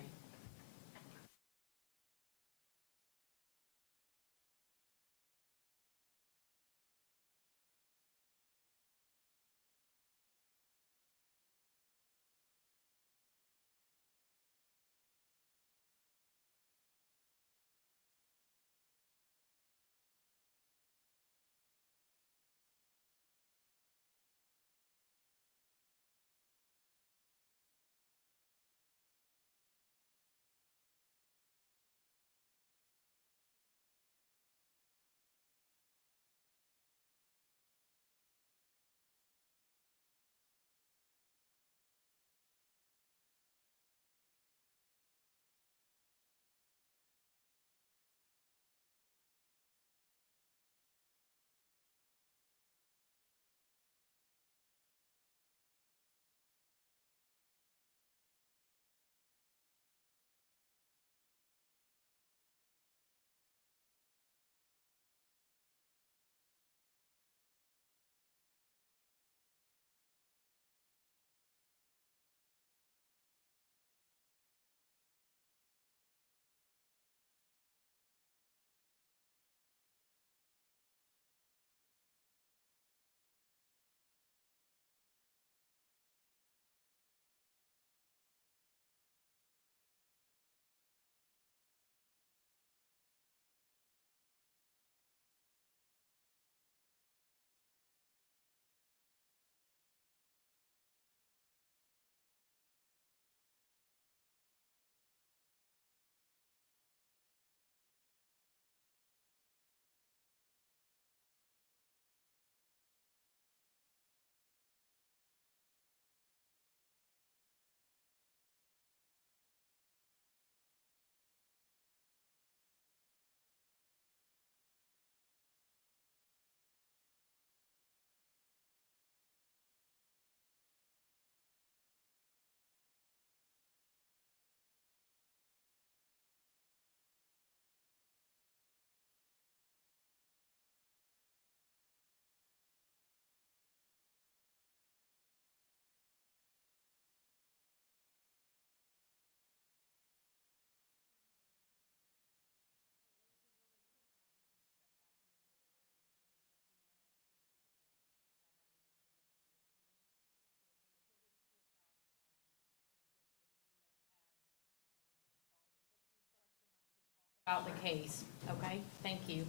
About the case, okay? Thank you.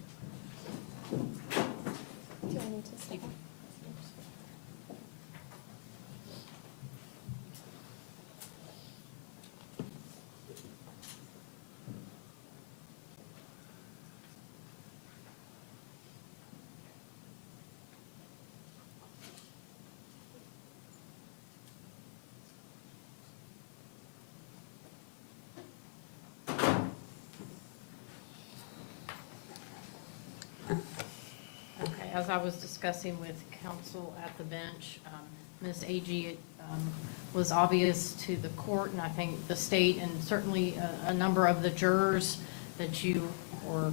Do you want me to say? Okay, as I was discussing with counsel at the bench, Ms. Agee, it was obvious to the court, and I think the state, and certainly a number of the jurors, that you were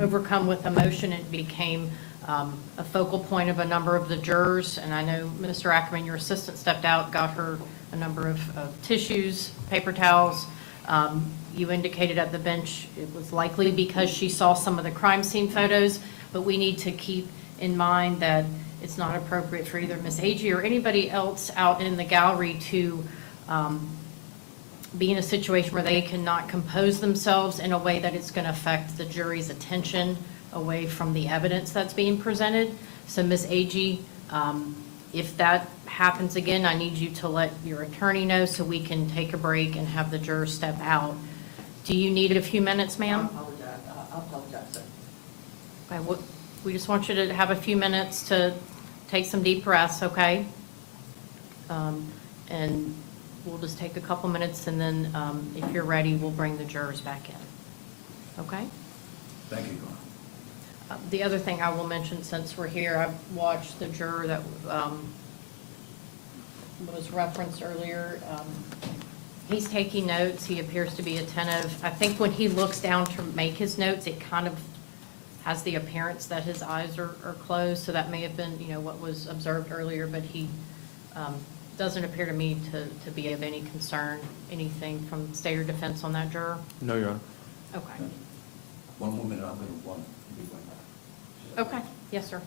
overcome with emotion. It became a focal point of a number of the jurors, and I know Mr. Ackerman, your assistant, stepped out, got her a number of tissues, paper towels. You indicated at the bench it was likely because she saw some of the crime scene photos, but we need to keep in mind that it's not appropriate for either Ms. Agee or anybody else out in the gallery to be in a situation where they cannot compose themselves in a way that it's going to affect the jury's attention away from the evidence that's being presented. So Ms. Agee, if that happens again, I need you to let your attorney know so we can take a break and have the jurors step out. Do you need a few minutes, ma'am? I apologize, sir. Okay, we just want you to have a few minutes to take some deep breaths, okay? And we'll just take a couple minutes, and then if you're ready, we'll bring the jurors back in. Okay? Thank you. The other thing I will mention, since we're here, I've watched the juror that was referenced earlier. He's taking notes. He appears to be attentive. I think when he looks down to make his notes, it kind of has the appearance that his eyes are closed, so that may have been, what was observed earlier, but he doesn't appear to me to be of any concern. Anything from state or defense on that juror? No, Your Honor. Okay. One more minute, I'm going to want to. Okay, yes, sir.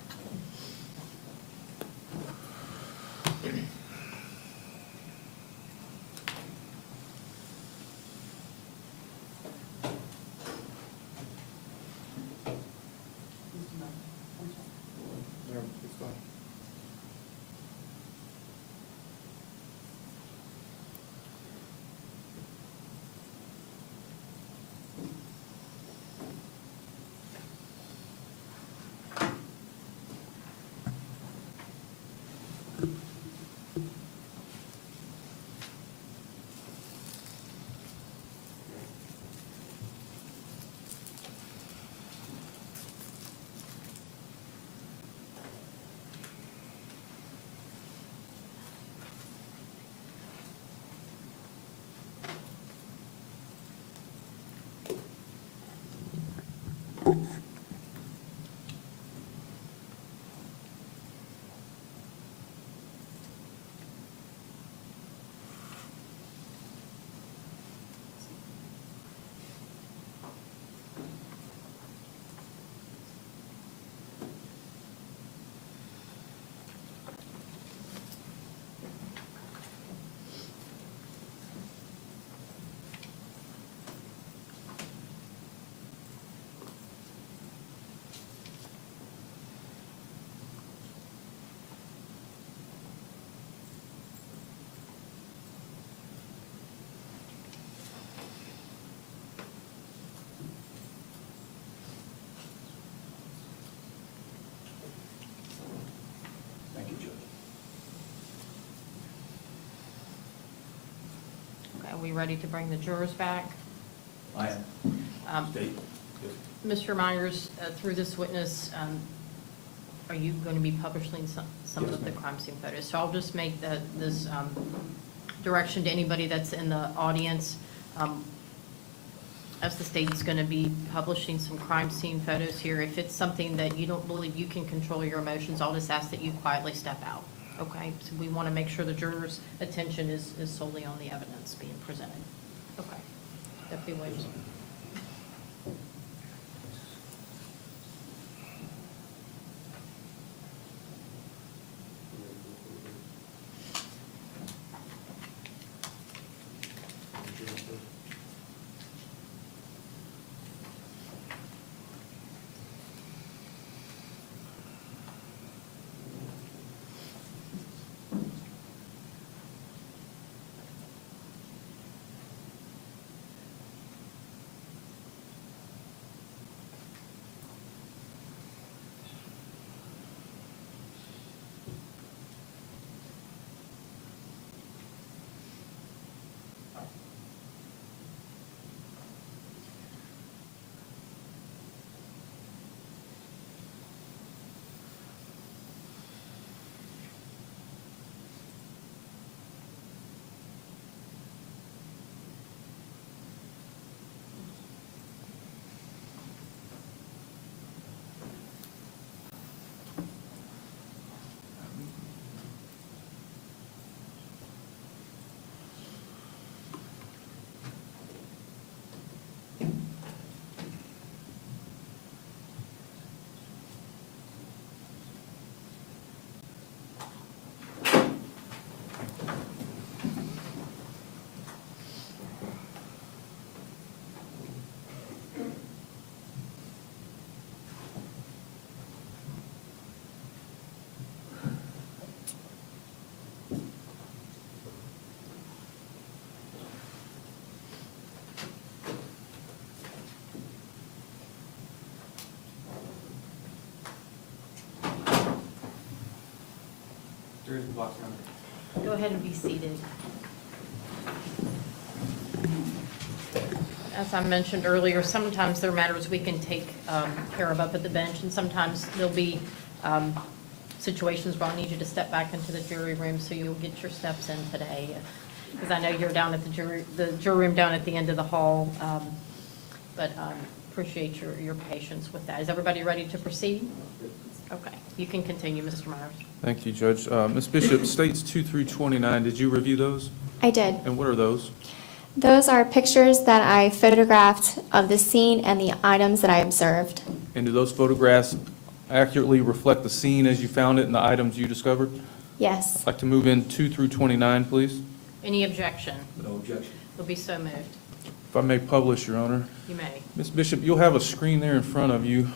Thank you, Judge. Okay, are we ready to bring the jurors back? I am. State. Mr. Myers, through this witness, are you going to be publishing some Yes, of the ma'am. crime scene photos? So I'll just make this direction to anybody that's in the audience. As the state is going to be publishing some crime scene photos here, if it's something that you don't believe you can control your emotions, I'll just ask that you quietly step out, okay? So we want to make sure the jurors' attention is solely on the evidence being presented. Okay. Deputy Williams. Go ahead and be seated. As I mentioned earlier, sometimes there are matters we can take care of up at the bench, and sometimes there'll be situations where I'll need you to step back into the jury room, so you'll get your steps in today. Because I know you're down at the jury room down at the end of the hall, but appreciate your patience with that. Is everybody ready to proceed? Okay. You can continue, Mr. Myers. Thank you, Judge. Ms. Bishop, states 2 through 29, did you review those? I did. And what are those? Those are pictures that I photographed of the scene and the items that I observed. And do those photographs accurately reflect the scene as you found it and the items you discovered? Yes. I'd like to move in 2 through 29, please. Any objection? No objection. Will be so moved. If I may publish, Your Honor. You may. Ms. Bishop, you'll have a screen there in front of you.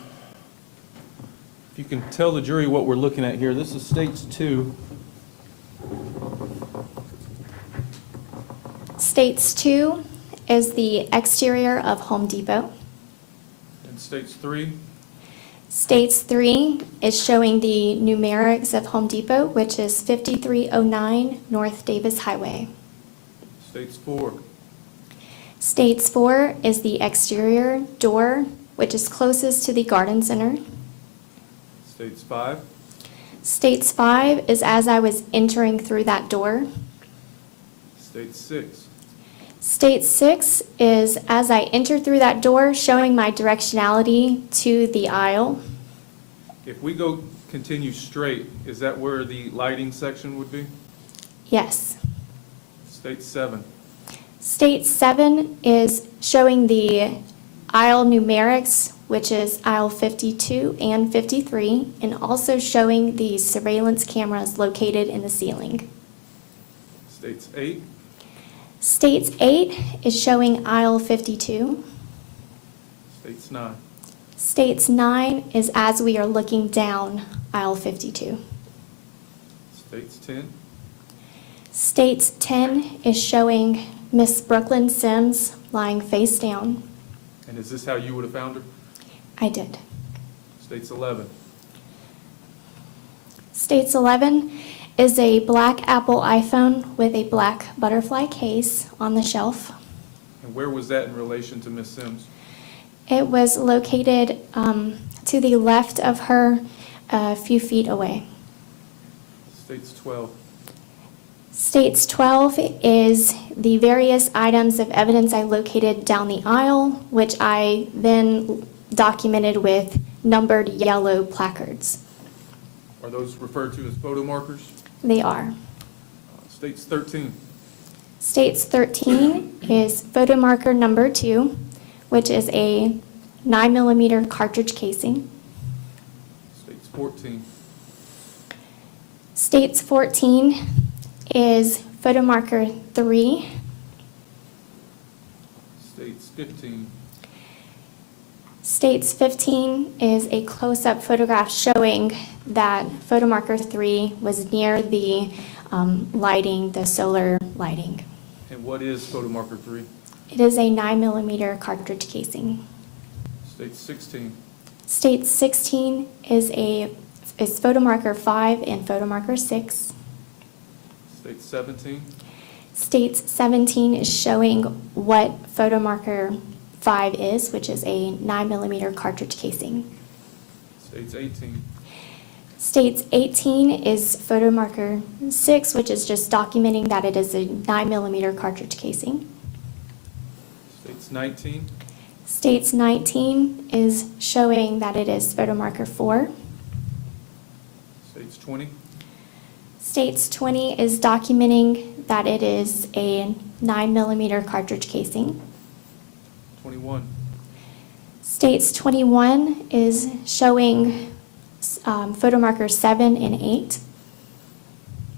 If you can tell the jury what we're looking at here, this is states 2. States 2 is the exterior of Home Depot. And states 3. States 3 is showing the numerics of Home Depot, which is 5309 North Davis Highway. States 4. States 4 is the exterior door, which is closest to the garden center. States 5. States 5 is as I was entering through that door. States 6. State 6 is as I enter through that door, showing my directionality to the aisle. If we continue straight, is that where the lighting section would be? Yes. State 7. State 7 is showing the aisle numerics, which is aisle 52 and 53, and also showing the surveillance cameras located in the ceiling. States 8. States 8 is showing aisle 52. States 9. States 9 is as we are looking down aisle 52. States 10. States 10 is showing Miss Brooklyn Sims lying face down. And is this how you would have found her? I did. States 11. States 11 is a black Apple iPhone with a black butterfly case on the shelf. And where was that in relation to Miss Sims? It was located to the left of her, a few feet away. States 12. States 12 is the various items of evidence I located down the aisle, which I then documented with numbered yellow placards. Are those referred to as photo markers? They are. States 13. States 13 is photo marker number 2, which is a 9mm cartridge casing. States 14. States 14 is photo marker 3. States 15. States 15 is a close-up photograph showing that photo marker 3 was near the lighting, the solar lighting. And what is photo marker 3? It is a 9mm cartridge casing. States 16. States 16 is photo marker 5 and photo marker 6. States 17. States 17 is showing what photo marker 5 is, which is a 9mm cartridge casing. States 18. States 18 is photo marker 6, which is just documenting that it is a 9mm cartridge casing. States 19. States 19 is showing that it is photo marker 4. States 20. States 20 is documenting that it is a 9mm cartridge casing. 21. States 21 is showing photo markers 7 and 8.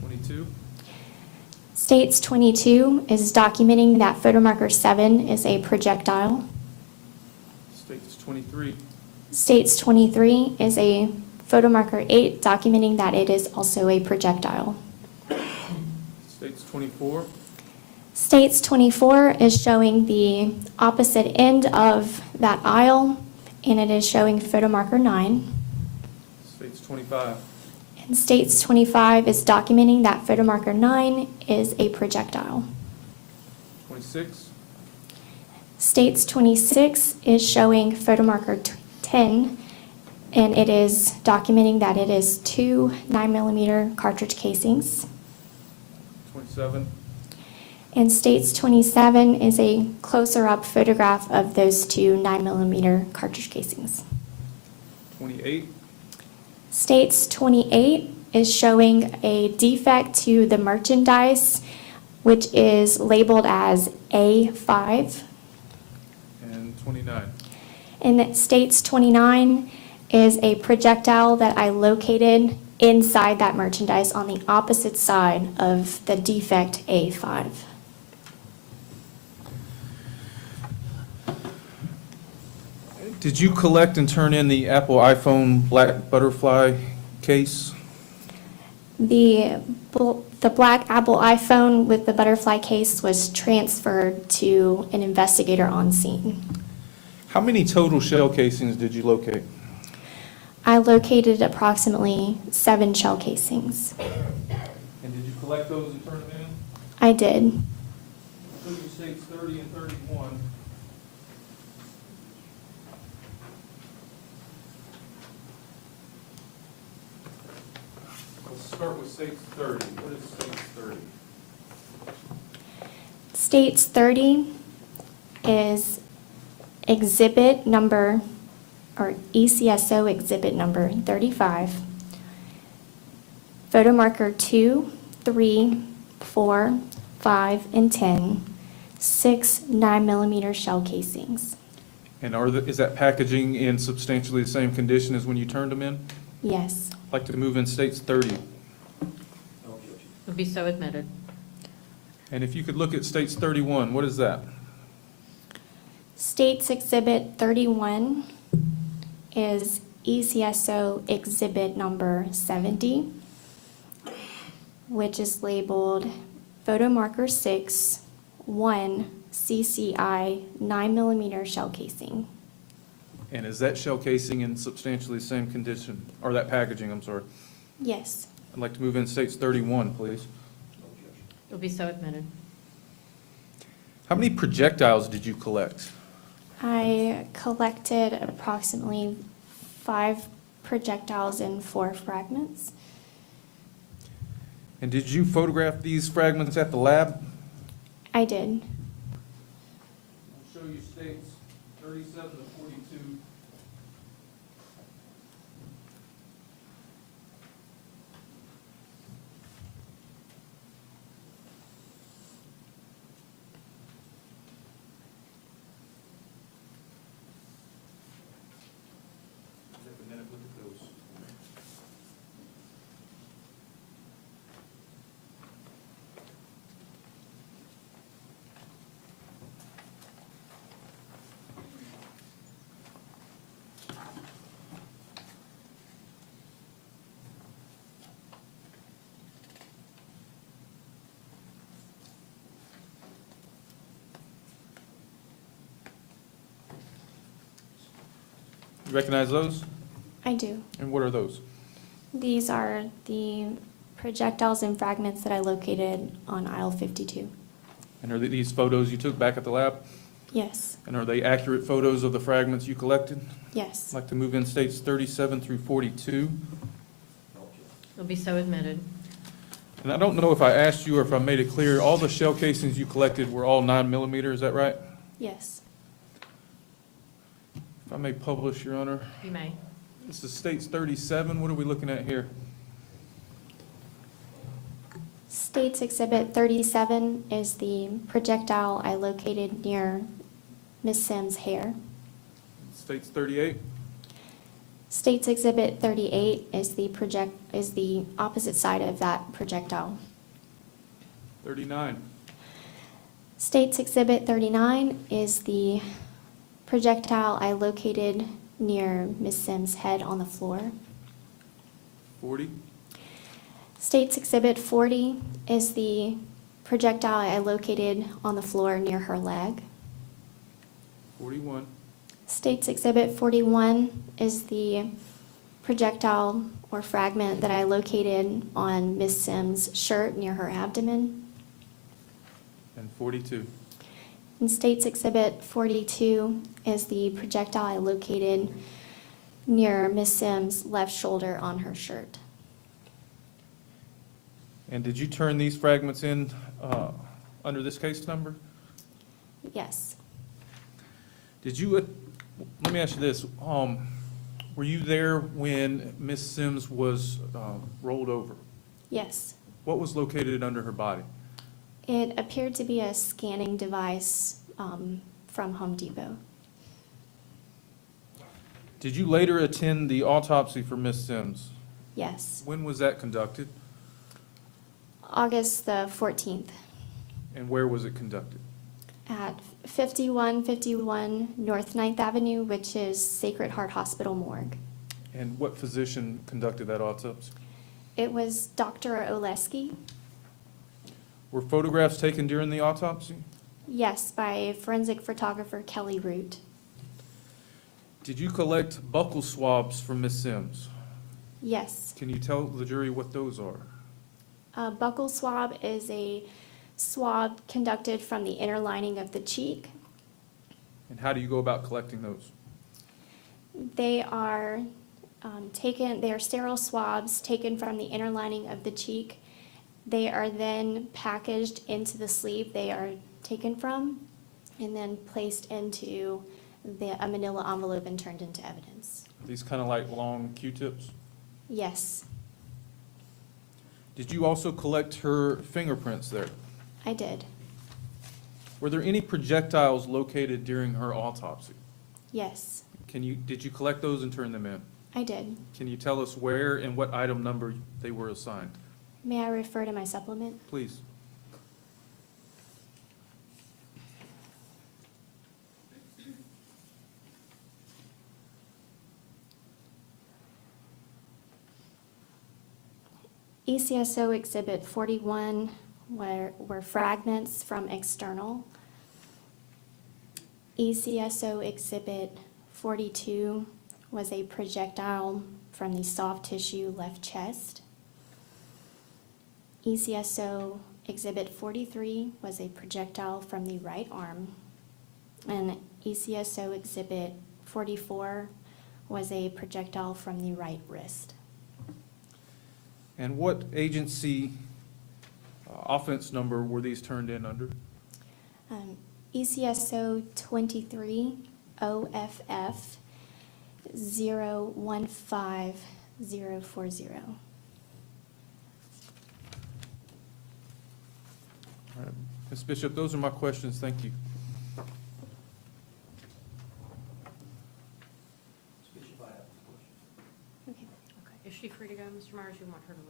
22. States 22 is documenting that photo marker 7 is a projectile. States 23. States 23 is a photo marker 8, documenting that it is also a projectile. States 24. States 24 is showing the opposite end of that aisle, and it is showing photo marker 9. States 25. And States 25 is documenting that photo marker 9 is a projectile. 26. States 26 is showing photo marker 10, and it is documenting that it is 2 9mm cartridge casings. 27. And States 27 is a closer up photograph of those 2 9mm cartridge casings. 28. States 28 is showing a defect to the merchandise, which is labeled as A5. And 29. And that States 29 is a projectile that I located inside that merchandise on the opposite side of the defect A5. Did you collect and turn in the Apple iPhone black butterfly case? The black Apple iPhone with the butterfly case was transferred to an investigator on scene. How many total shell casings did you locate? I located approximately 7 shell casings. And did you collect those and turn them in? I did. So you states 30 and 31. Let's start with states 30. What is states 30? States 30 is exhibit number, or ECSO exhibit number 35. Photo marker 2, 3, 4, 5, and 10. 6 9mm shell casings. And is that packaging in substantially the same condition as when you turned them in? Yes. I'd like to move in states 30. Will be so admitted. And if you could look at states 31, what is that? States exhibit 31 is ECSO exhibit number 70, which is labeled photo marker 6, 1 CCI 9mm shell casing. And is that shell casing in substantially the same condition, or that packaging, I'm sorry? Yes. I'd like to move in states 31, please. Will be so admitted. How many projectiles did you collect? I collected approximately 5 projectiles and 4 fragments. And did you photograph these fragments at the lab? I did. I'll show you states 37 to 42. Take a minute, look at those. You recognize those? I do. And what are those? These are the projectiles and fragments that I located on aisle 52. And are these photos you took back at the lab? Yes. And are they accurate photos of the fragments you collected? Yes. I'd like to move in states 37 through 42. Will be so admitted. And I don't know if I asked you or if I made it clear, all the shell casings you collected were all 9mm, is that right? Yes. If I may publish, Your Honor. You may. This is states 37. What are we looking at here? States exhibit 37 is the projectile I located near Miss Sims' hair. States 38. States exhibit 38 is the opposite side of that projectile. 39. States exhibit 39 is the projectile I located near Miss Sims' head on the floor. 40. States exhibit 40 is the projectile I located on the floor near her leg. 41. States exhibit 41 is the projectile or fragment that I located on Miss Sims' shirt near her abdomen. And 42. And States exhibit 42 is the projectile I located near Miss Sims' left shoulder on her shirt. And did you turn these fragments in under this case number? Yes. Did you, let me ask you this, were Were you there when Miss Sims was rolled over? Yes. What was located under her body? It appeared to be a scanning device from Home Depot. Did you later attend the autopsy for Miss Sims? Yes. When was that conducted, August the 14th and where was it conducted? at 5151 North 9th Avenue, which is Sacred Heart Hospital Morgue. And what physician conducted that autopsy? It was Dr. Oleski. Were photographs taken during the autopsy? Yes, by forensic photographer Kelly Root. Did you collect buccal swabs from Miss Sims? Yes. Can you tell the jury what those are? A buccal swab is a swab conducted from the inner lining of the cheek. And how do you go about collecting those? They are they are sterile swabs taken from the inner lining of the cheek. They are then packaged into the sleeve they are taken from and then placed into a manila envelope and turned into evidence. Are these kind of like long Q-tips? Yes, Did you also collect her fingerprints there? I did. Were there any projectiles located during her autopsy? Yes, Did you collect those and turn them in? I did. Can you tell us where and what item number they were assigned? May I refer to my supplement? Please. ECSO Exhibit 41 were fragments from external. ECSO Exhibit 42 was a projectile from the soft tissue left chest. ECSO Exhibit 43 was a projectile from the right arm. And ECSO Exhibit 44 was a projectile from the right wrist. And what agency offense number were these turned in under? ECSO 23 OFF 015040. All right. Ms. Bishop, those are my questions. Thank you. Okay. Okay, is she free to go, Mr. Myers? You want her to?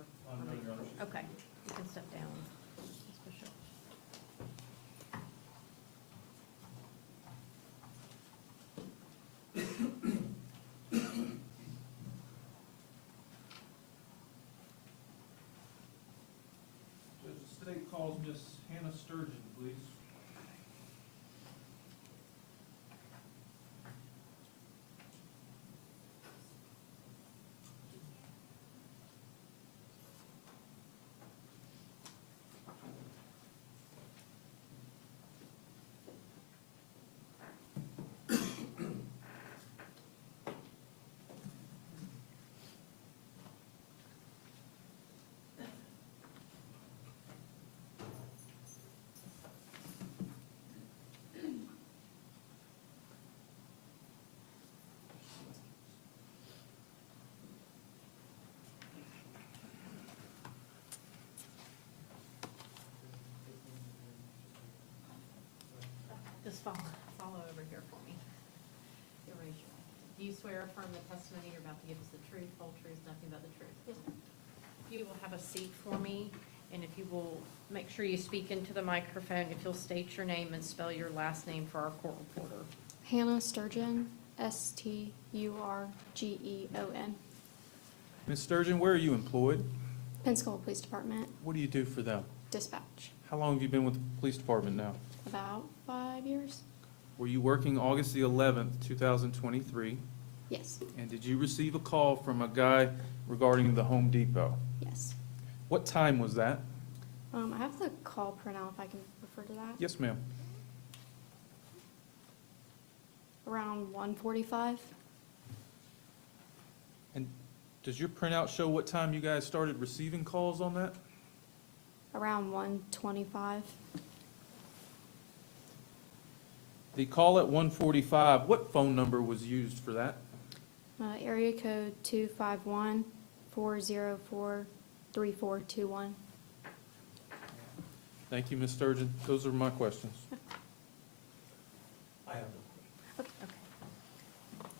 Okay, you can step down, Ms. Bishop. Judge, the state calls Miss Hannah Sturgon, please. Just follow over here for me. You raise your hand. Do you swear or affirm the testimony you're about to give us the truth, whole truth, nothing but the truth? You will have a seat for me, and if you will make sure you speak into the microphone, if you'll state your name and spell your last name for our court reporter. Hannah Sturgon, Sturgen. Ms. Sturgeon, where are you employed? Pensacola Police Department, What do you do for them? dispatch. How long have you been with the police department now? About 5 years? Were you working August the 11th, 2023? Yes, And did you receive a call from a guy regarding the Home Depot? yes. What time was that? I have the call printout if I can refer to that. Yes, ma'am. Around 1:45. And does your printout show what time you guys started receiving calls on that? Around 1:25. The call at 1:45, what phone number was used for that? Area code 251-404-3421. Thank you, Ms. Sturgeon. Those are my questions. I have no Okay.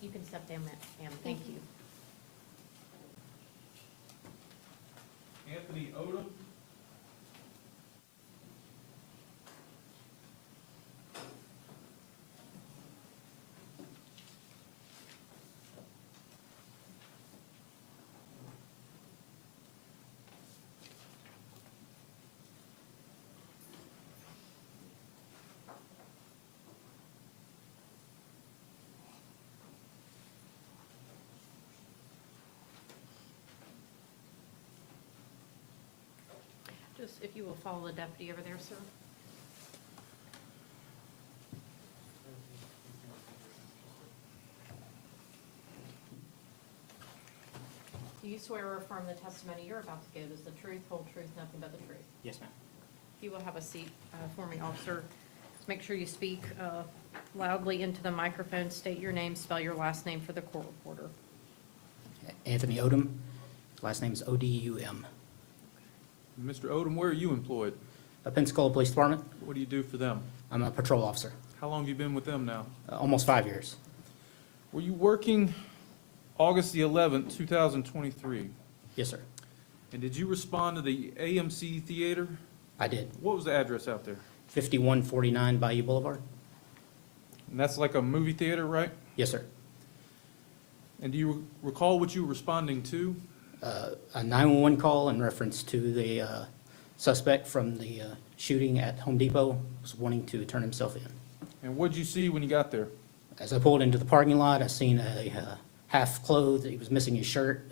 You can step down, ma'am. Thank you. Anthony Odom? Just if you will follow the deputy over there, sir. Do you swear or affirm the testimony you're about to give is the truth, whole truth, nothing but the truth? Yes, ma'am. If you will have a seat for me, officer. Just make sure you speak loudly into the microphone, state your name, spell your last name for the court reporter. Anthony Odom, last name is Odum. Mr. Odom, where are you employed? Pensacola Police Department. What do you do for them? I'm a patrol officer, How long have you been with them now? almost 5 years. Were you working August the 11th, 2023? Yes, sir. And did you respond to the AMC Theater? I did. What was the address out there? 5149 Bayou Boulevard. And that's like a movie theater, right? Yes, sir. And do you recall what you were responding to? A 911 call in reference to the suspect from the shooting at Home Depot was wanting to turn himself in. And what did you see when you got there? As I pulled into the parking lot, I seen a half-clothed, he was missing his shirt,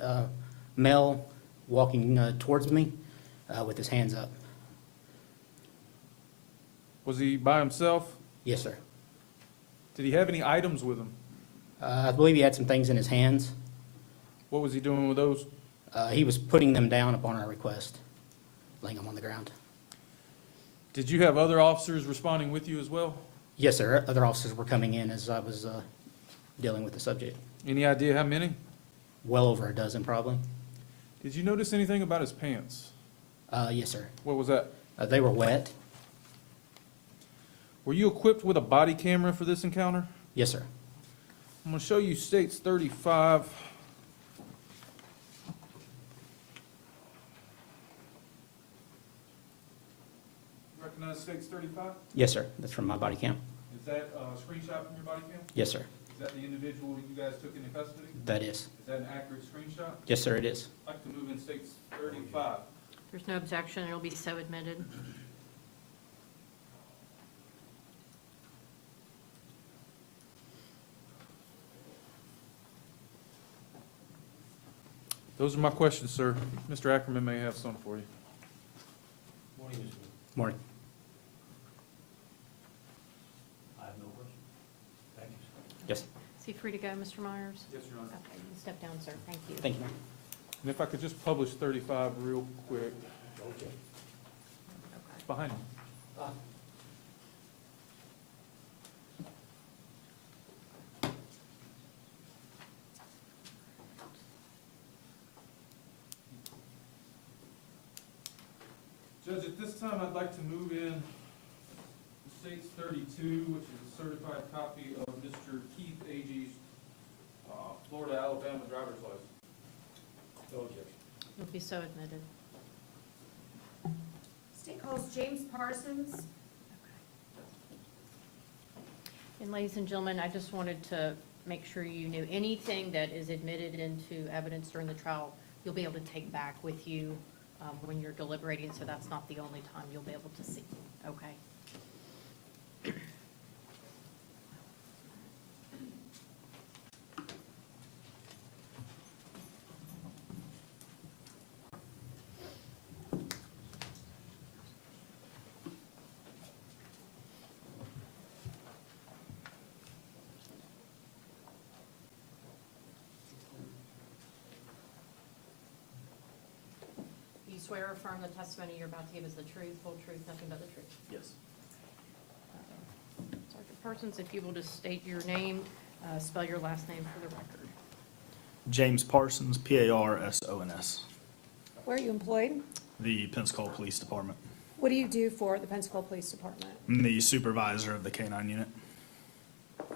male walking towards me with his hands up. Was he by himself? Yes, sir. Did he have any items with him? I believe he had some things in his hands. What was he doing with those? He was putting them down upon our request, laying them on the ground. Did you have other officers responding with you as well? Yes, sir. Other officers were coming in as I was dealing with the subject. Any idea how many? Well over a dozen, probably. Did you notice anything about his pants? Yes, sir. What was that? They were wet. Were you equipped with a body camera for this encounter? Yes, sir. I'm going to show you States 35. Recognize States 35? Yes, sir. That's from my body cam. Is that a screenshot from your body cam? Yes, sir. Is that the individual that you guys took into custody? That is. Is that an accurate screenshot? Yes, sir, it is. I'd like to move in States 35. There's no objection, it'll be so admitted. Those are my questions, sir. Mr. Ackerman may have some for you. Morning, Mr. Morning. I have no questions. Thank you, sir. Yes. Is he free to go, Mr. Myers? Yes, Your Honor. Okay, you can step down, sir. Thank you. Thank you, ma'am. And if I could just publish 35 real quick. Okay. It's behind me. Judge, at this time, I'd like to move in States 32, which is a certified copy of Mr. Keith Agee's Florida, Alabama driver's license. No objection. It'll be so admitted. State calls James Parsons. And ladies and gentlemen, I just wanted to make sure you knew anything that is admitted into evidence during the trial, you'll be able to take back with you when you're deliberating, so that's not the only time you'll be able to see, okay? You swear or affirm the testimony you're about to give is the truth, whole truth, nothing but the truth? Yes. Sergeant Parsons, if you will just state your name, spell your last name for the record. James Parsons, Parsons. Where are you employed? The Pensacola Police Department. What do you do for the Pensacola Police Department? I'm the supervisor of the K-9 unit.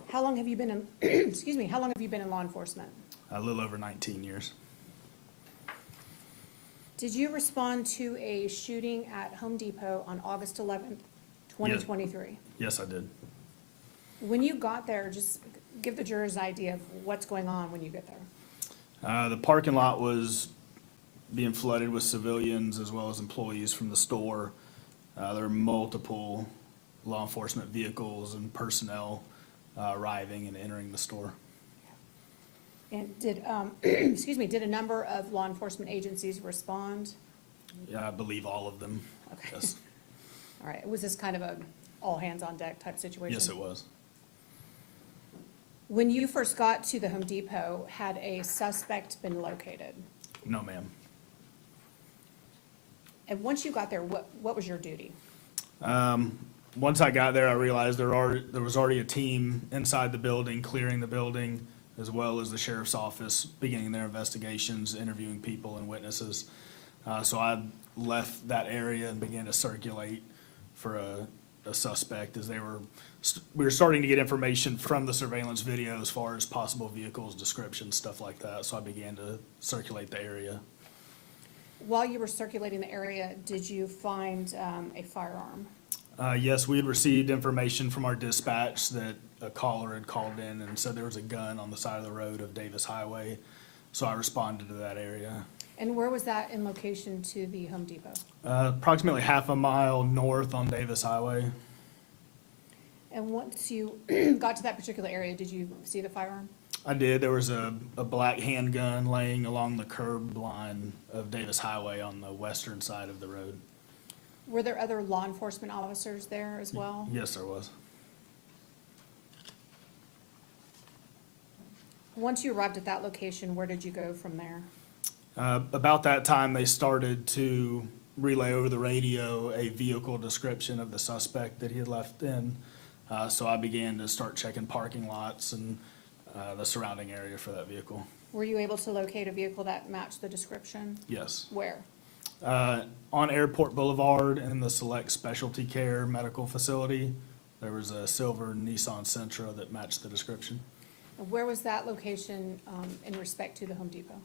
How long have you been in, excuse me, how long have you been in law enforcement? A little over 19 years. Did you respond to a shooting at Home Depot on August 11th, 2023? Yes, I did. When you got there, just give the jurors an idea of what's going on when you get there. The parking lot was being flooded with civilians as well as employees from the store. There were multiple law enforcement vehicles and personnel arriving and entering the store. And did, excuse me, did a number of law enforcement agencies respond? Yeah, I believe all of them. Okay. Yes. All right, was this kind of a all-hands-on-deck type situation? Yes, it was. When you first got to the Home Depot, had a suspect been located? No, ma'am. And once you got there, what was your duty? Once I got there, I realized there was already a team inside the building, clearing the building, as well as the sheriff's office beginning their investigations, interviewing people and witnesses. So I left that area and began to circulate for a suspect as we were starting to get information from the surveillance video as far as possible vehicles, descriptions, stuff like that. So I began to circulate the area. While you were circulating the area, did you find a firearm? Yes, we had received information from our dispatch that a caller had called in and said there was a gun on the side of the road of Davis Highway. So I responded to that area. And where was that in location to the Home Depot? Approximately half a mile north on Davis Highway. And once you got to that particular area, did you see the firearm? I did. There was a black handgun laying along the curb line of Davis Highway on the western side of the road. Were there other law enforcement officers there as well? Yes, there was. Once you arrived at that location, where did you go from there? About that time, they started to relay over the radio a vehicle description of the suspect that he had left in. So I began to start checking parking lots and the surrounding area for that vehicle. Were you able to locate a vehicle that matched the description? Yes. Where? On Airport Boulevard in the Select Specialty Care Medical Facility, there was a silver Nissan Sentra that matched the description. Where was that location in respect to the Home Depot?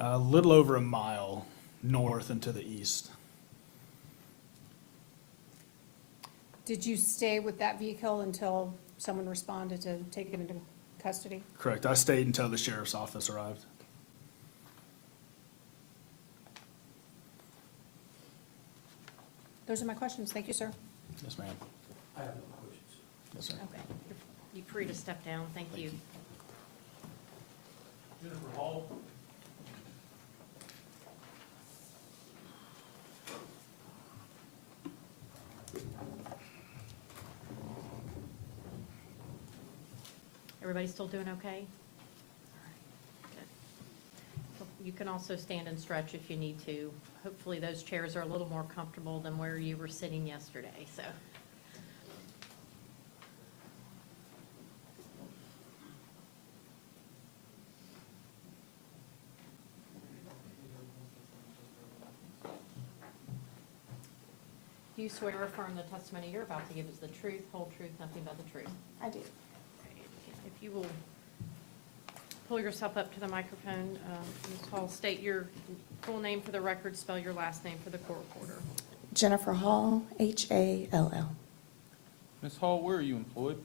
A little over a mile north and to the east. Did you stay with that vehicle until someone responded to take it into custody? Correct. I stayed until the sheriff's office arrived. Those are my questions. Thank you, sir. Yes, ma'am. I have no questions. Yes, sir. Okay. You're free to step down. Thank you. Jennifer Hall. Everybody still doing okay? All right, good. So you can also stand and stretch if you need to. Hopefully those chairs are a little more comfortable than where you were sitting yesterday, so. Do you swear or affirm the testimony you're about to give is the truth, whole truth, nothing but the truth? I do. If you will pull yourself up to the microphone, Ms. Hall, state your full name for the record, spell your last name for the court reporter. Jennifer Hall, Hall. Ms. Hall, where are you employed?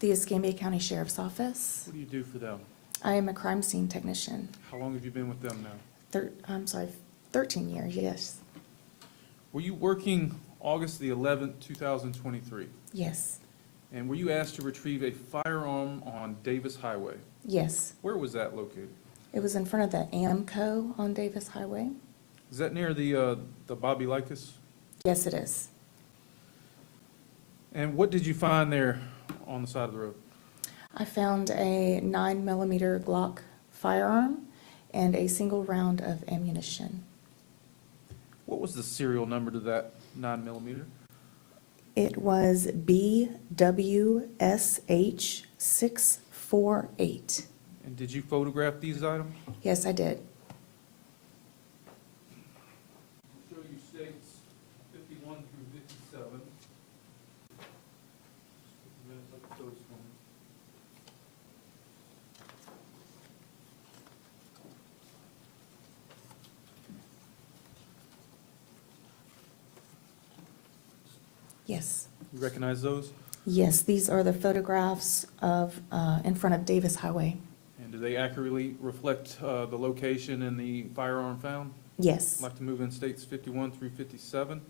The Escambia County Sheriff's Office. What do you do for them? I am a crime scene technician. How long have you been with them now? 13 years, yes. Were you working August the 11th, 2023? Yes, And were you asked to retrieve a firearm on Davis Highway? yes. Where was that located? It was in front of the Amco on Davis Highway. Is that near the Bobby Lycus? Yes, it is. And what did you find there on the side of the road? I found a 9mm Glock firearm and a single round of ammunition. What was the serial number to that 9mm? It was BWSH 648. And did you photograph these items? Yes, I did. Show you states 51 through 57. Just a minute, look at those for me. Yes. You recognize those? Yes, these are the photographs of, in front of Davis Highway. And do they accurately reflect the location and the firearm found? Yes. I'd like to move in states 51 through 57.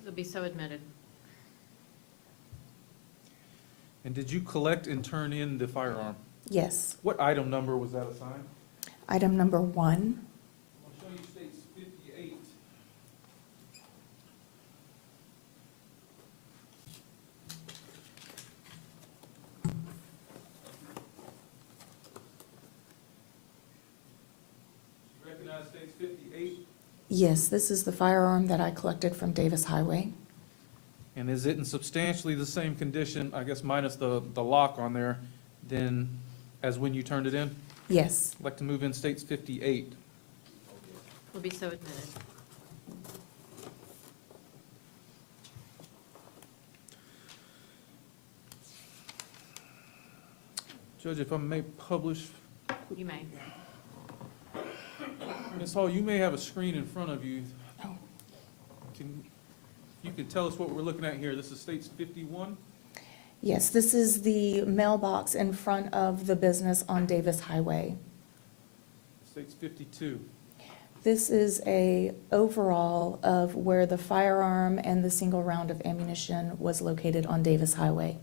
It'll be so admitted. And did you collect and turn in the firearm? Yes. What item number was that assigned? Item number 1. I'll show you states 58. Recognize states 58? Yes, this is the firearm that I collected from Davis Highway. And is it in substantially the same condition, I guess minus the lock on there, than as when you turned it in? Yes. I'd like to move in states 58. Will be so admitted. Judge, if I may publish, You may. Ms. Hall, you may have a screen in front of you. Oh. You can tell us what we're looking at here. This is states 51? Yes, this is the mailbox in front of the business on Davis Highway. States 52. This is a overall of where the firearm and the single round of ammunition was located on Davis Highway.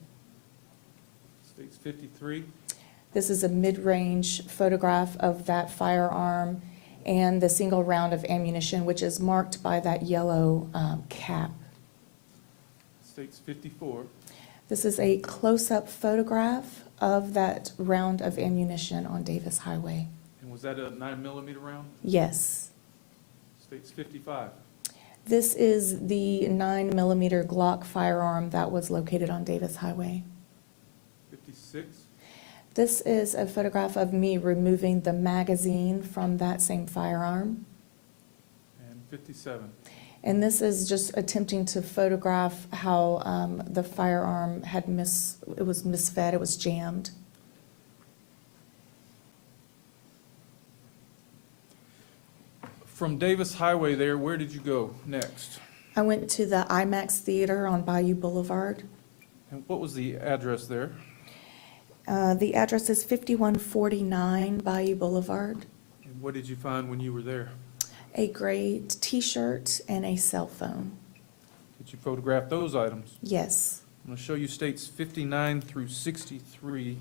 States 53. This is a mid-range photograph of that firearm and the single round of ammunition, which is marked by that yellow cap. States 54. This is a close-up photograph of that round of ammunition on Davis Highway. And was that a 9mm round? Yes. States 55. This is the 9mm Glock firearm that was located on Davis Highway. 56. This is a photograph of me removing the magazine from that same firearm. And 57. And this is just attempting to photograph how the firearm had it was misfed, it was jammed. From Davis Highway there, where did you go next? I went to the IMAX Theater on Bayou Boulevard. And what was the address there? The address is 5149 Bayou Boulevard. And what did you find when you were there? A gray T-shirt and a cell phone. Did you photograph those items? Yes. I'm going to show you states 59 through 63.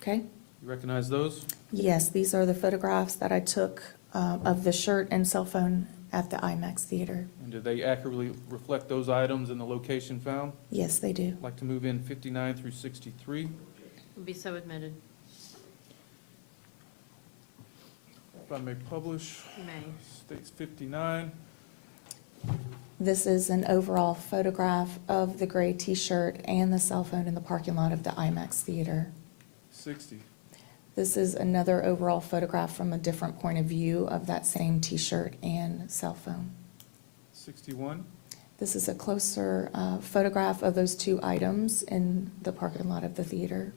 Okay. You recognize those? Yes, these are the photographs that I took of the shirt and cell phone at the IMAX Theater. And do they accurately reflect those items and the location found? Yes, they do. I'd like to move in 59 through 63. Will be so admitted. If I may publish, You may. states 59. This is an overall photograph of the gray T-shirt and the cell phone in the parking lot of the IMAX Theater. 60. This is another overall photograph from a different point of view of that same T-shirt and cell phone. 61. This is a closer photograph of those two items in the parking lot of the theater.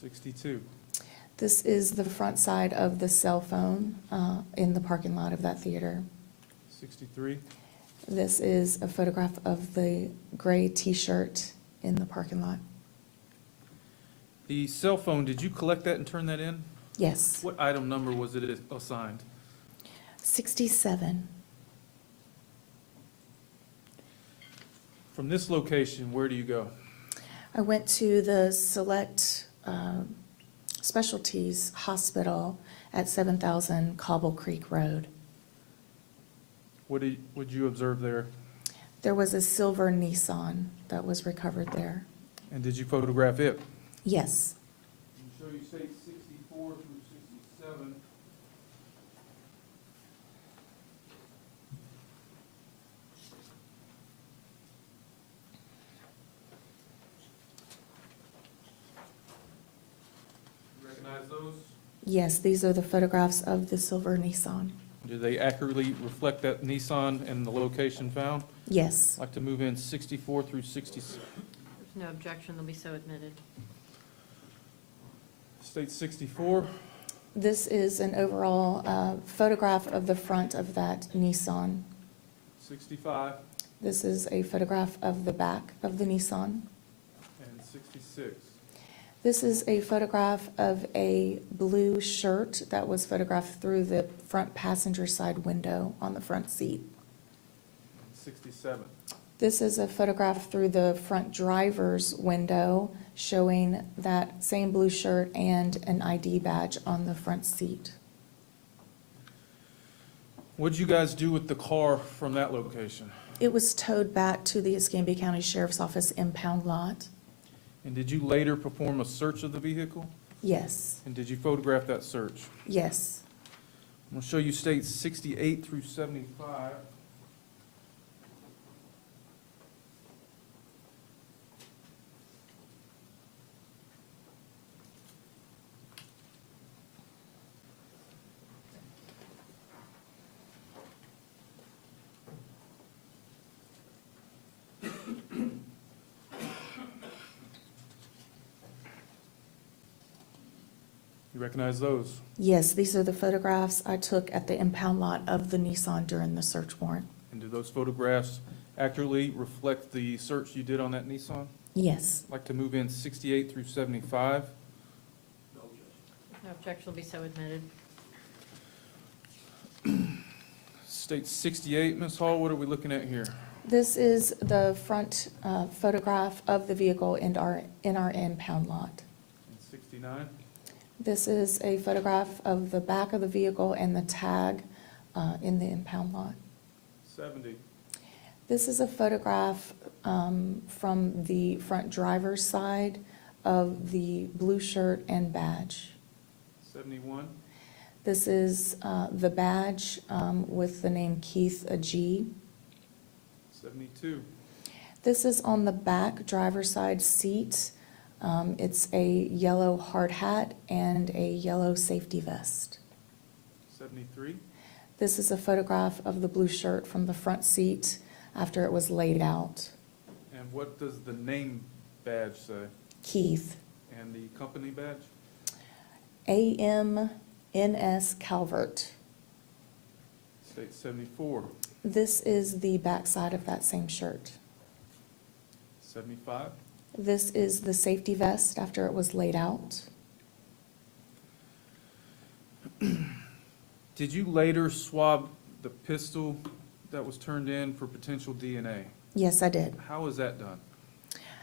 62. This is the front side of the cell phone in the parking lot of that theater. 63. This is a photograph of the gray T-shirt in the parking lot. The cell phone, did you collect that and turn that in? Yes. What item number was it assigned? 67. From this location, where do you go? I went to the Select Specialties Hospital at 7000 Cobble Creek Road. What would you observe there? There was a silver Nissan that was recovered there. And did you photograph it? Yes. Show you state 64 through 67. You recognize those? Yes, these are the photographs of the silver Nissan. Do they accurately reflect that Nissan and the location found? Yes. I'd like to move in 64 through 66. There's no objection, they'll be so admitted. State 64. This is an overall photograph of the front of that Nissan. 65 This is a photograph of the back of the Nissan. and 66. This is a photograph of a blue shirt that was photographed through the front passenger side window on the front seat. 67. This is a photograph through the front driver's window showing that same blue shirt and an ID badge on the front seat. What'd you guys do with the car from that location? It was towed back to the Escambia County Sheriff's Office impound lot. And did you later perform a search of the vehicle? Yes. And did you photograph that search? Yes. I'm going to show you states 68 through 75. You recognize those? Yes, these are the photographs I took at the impound lot of the Nissan during the search warrant. And do those photographs accurately reflect the search you did on that Nissan? Yes. I'd like to move in 68 through 75. No objection, will be so admitted. State 68, Ms. Hall, what are we looking at here? This is the front photograph of the vehicle in our impound lot. And 69? This is a photograph of the back of the vehicle and the tag in the impound lot. 70? This is a photograph from the front driver's side of the blue shirt and badge. 71? This is the badge with the name Keith Agee. 72? This is on the back driver's side seat. It's a yellow hard hat and a yellow safety vest. 73? This is a photograph of the blue shirt from the front seat after it was laid out. And what does the name badge say? Keith. And the company badge? AMNS Calvert. State 74? This is the back side of that same shirt. 75? This is the safety vest after it was laid out. Did you later swab the pistol that was turned in for potential DNA? Yes, I did. How is that done?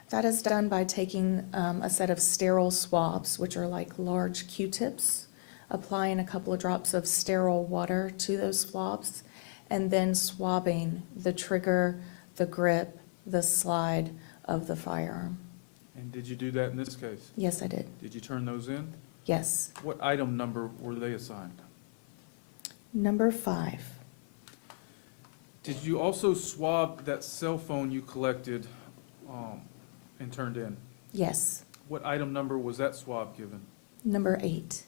That is done by taking a set of sterile swabs, which are like large Q-tips, applying a couple of drops of sterile water to those swabs, and then swabbing the trigger, the grip, the slide of the firearm. And did you do that in this case? Yes, I did. Did you turn those in? Yes. What item number were they assigned? Number 5. Did you also swab that cell phone you collected and turned in? Yes. What item number was that swab given? Number 8.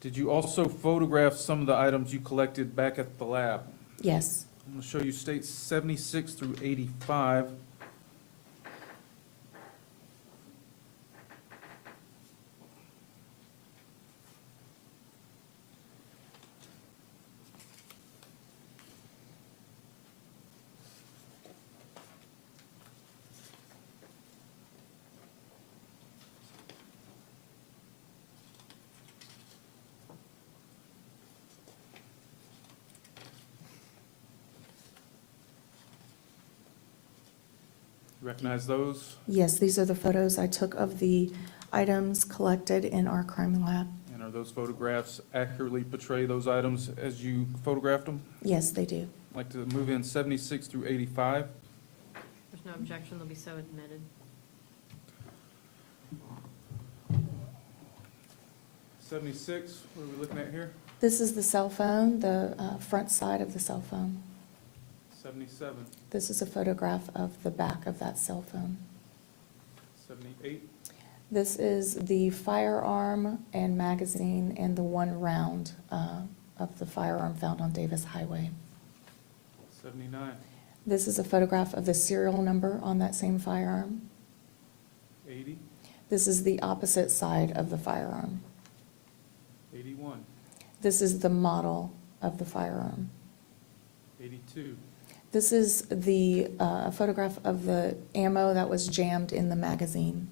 Did you also photograph some of the items you collected back at the lab? Yes. I'm going to show you states 76 through 85. Recognize those? Yes, these are the photos I took of the items collected in our crime lab. And are those photographs accurately portray those items as you photographed them? Yes, they do. I'd like to move in 76 through 85. There's no objection, they'll be so admitted. 76, what are we looking at here? This is the cell phone, the front side of the cell phone. 77, This is a photograph of the back of that cell phone. 78, This is the firearm and magazine and the one round of the firearm found on Davis Highway. 79, This is a photograph of the serial number on that same firearm. 80, This is the opposite side of the firearm. 81, This is the model of the firearm. 82, This is the photograph of the ammo that was jammed in the magazine.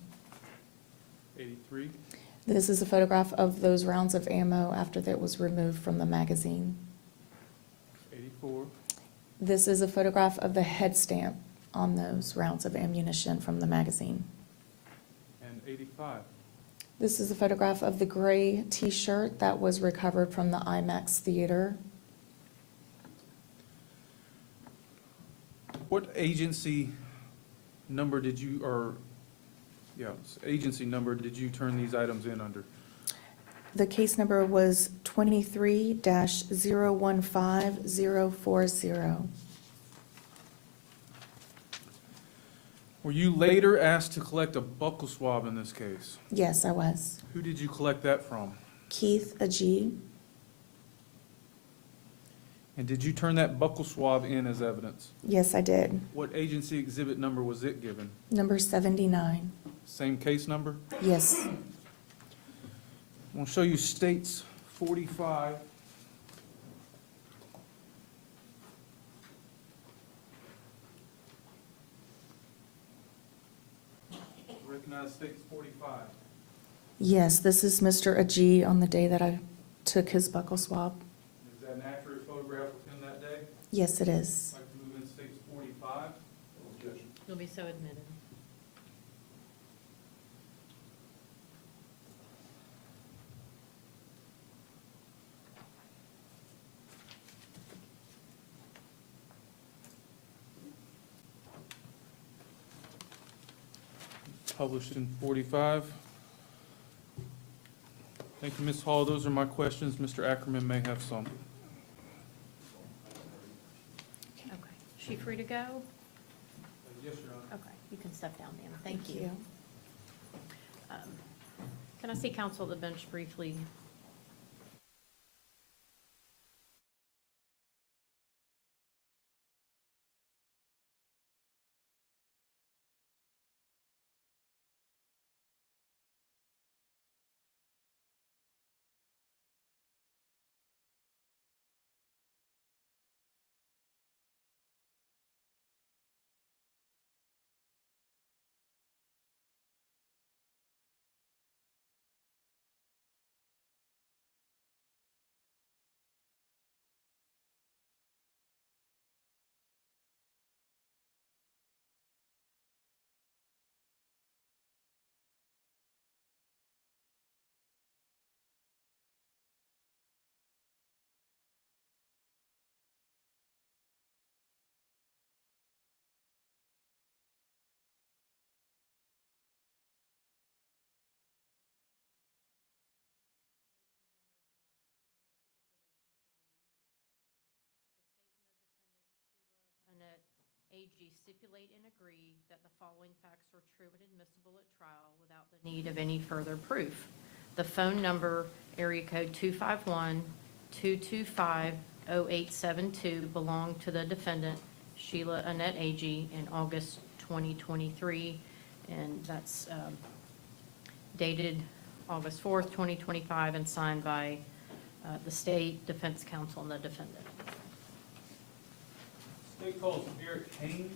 83, This is a photograph of those rounds of ammo after that was removed from the magazine. 84, This is a photograph of the head stamp on those rounds of ammunition from the magazine. and 85. This is a photograph of the gray T-shirt that was recovered from the IMAX theater. What agency number did you, agency number did you turn these items in under? The case number was 23-015040. Were you later asked to collect a buccal swab in this case? Yes, I was. Who did you collect that from? Keith Agee. And did you turn that buccal swab in as evidence? Yes, I did. What agency exhibit number was it given? Number 79. Same case number? Yes. I'm going to show you states 45. Recognize states 45. Yes, this is Mr. Agee on the day that I took his buccal swab. Is that an accurate photograph of him that day? Yes, it is. I'd like to move in states 45. You'll be so admitted. Published in 45. Thank you, Ms. Hall. Those are my questions. Mr. Ackerman may have some. Okay. Is she free to go? Yes, Your Honor. Okay, you can step down, ma'am. Thank you. Can I see counsel at the bench briefly? Agee stipulate and agree that the following facts are true and admissible at trial without the need of any further proof. The phone number, area code 251-225-0872, belonged to the defendant, Sheila Agee, in August 2023, and that's dated August 4th, 2025, and signed by the state defense counsel and the defendant. State calls Eric Haynes.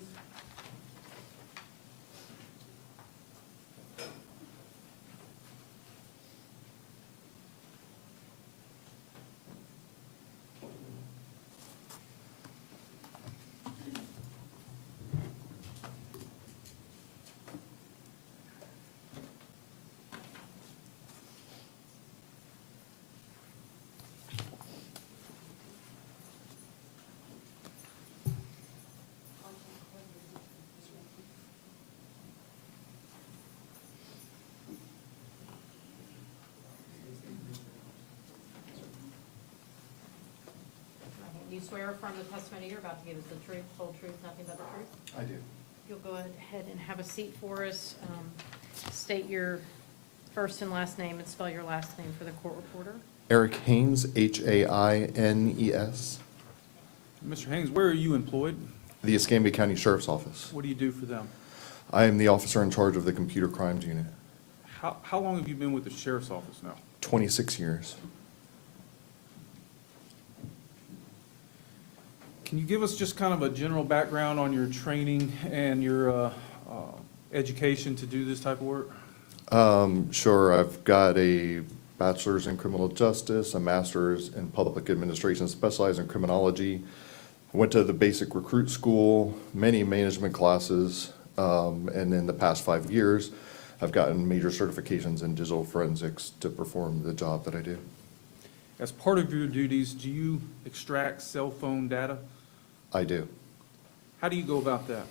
swear or affirm the testimony you're about to give is the truth, whole truth, nothing but the truth? I do. You'll go ahead and have a seat for us. State your first and last name and spell your last name for the court reporter. Eric Haynes, Haines. Mr. Haynes, where are you employed? The Escambia County Sheriff's Office. What do you do for them? I am the officer in charge of the computer crimes unit. How long have you been with the sheriff's office now? 26 years. Can you give us just kind of a general background on your training and your education to do this type of work? Sure, I've got a bachelor's in criminal justice, a master's in public administration, specialized in criminology. Went to the basic recruit school, many management classes, and in the past 5 years, I've gotten major certifications in digital forensics to perform the job that I do. As part of your duties, do you extract cell phone data? I do. How do you go about that?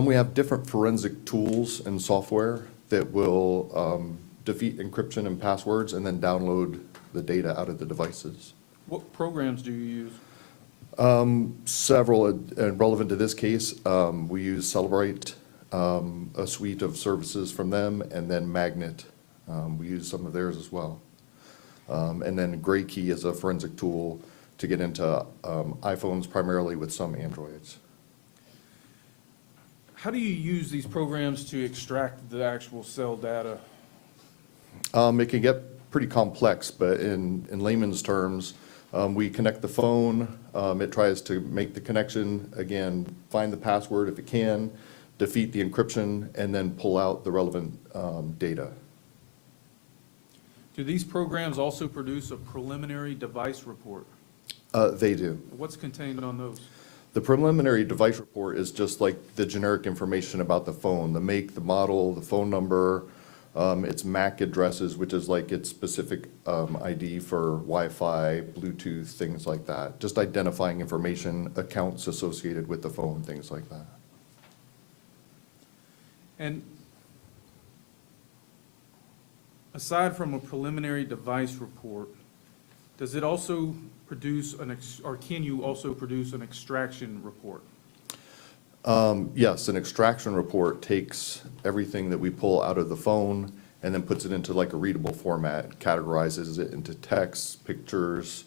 We have different forensic tools and software that will defeat encryption and passwords and then download the data out of the devices. What programs do you use? Several, and relevant to this case, we use Celebrite, a suite of services from them, and then Magnet. We use some of theirs as well. And then Gray Key is a forensic tool to get into iPhones primarily with some Androids. How do you use these programs to extract the actual cell data? It can get pretty complex, but in layman's terms, we connect the phone, it tries to make the connection, again, find the password if it can, defeat the encryption, and then pull out the relevant data. Do these programs also produce a preliminary device report? They do. What's contained on those? The preliminary device report is just like the generic information about the phone, the make, the model, the phone number, its MAC addresses, which is like its specific ID for Wi-Fi, Bluetooth, things like that. Just identifying information, accounts associated with the phone, things like that. And aside from a preliminary device report, does it also produce or can you also produce an extraction report? Yes, an extraction report takes everything that we pull out of the phone and then puts it into like a readable format, categorizes it into text, pictures,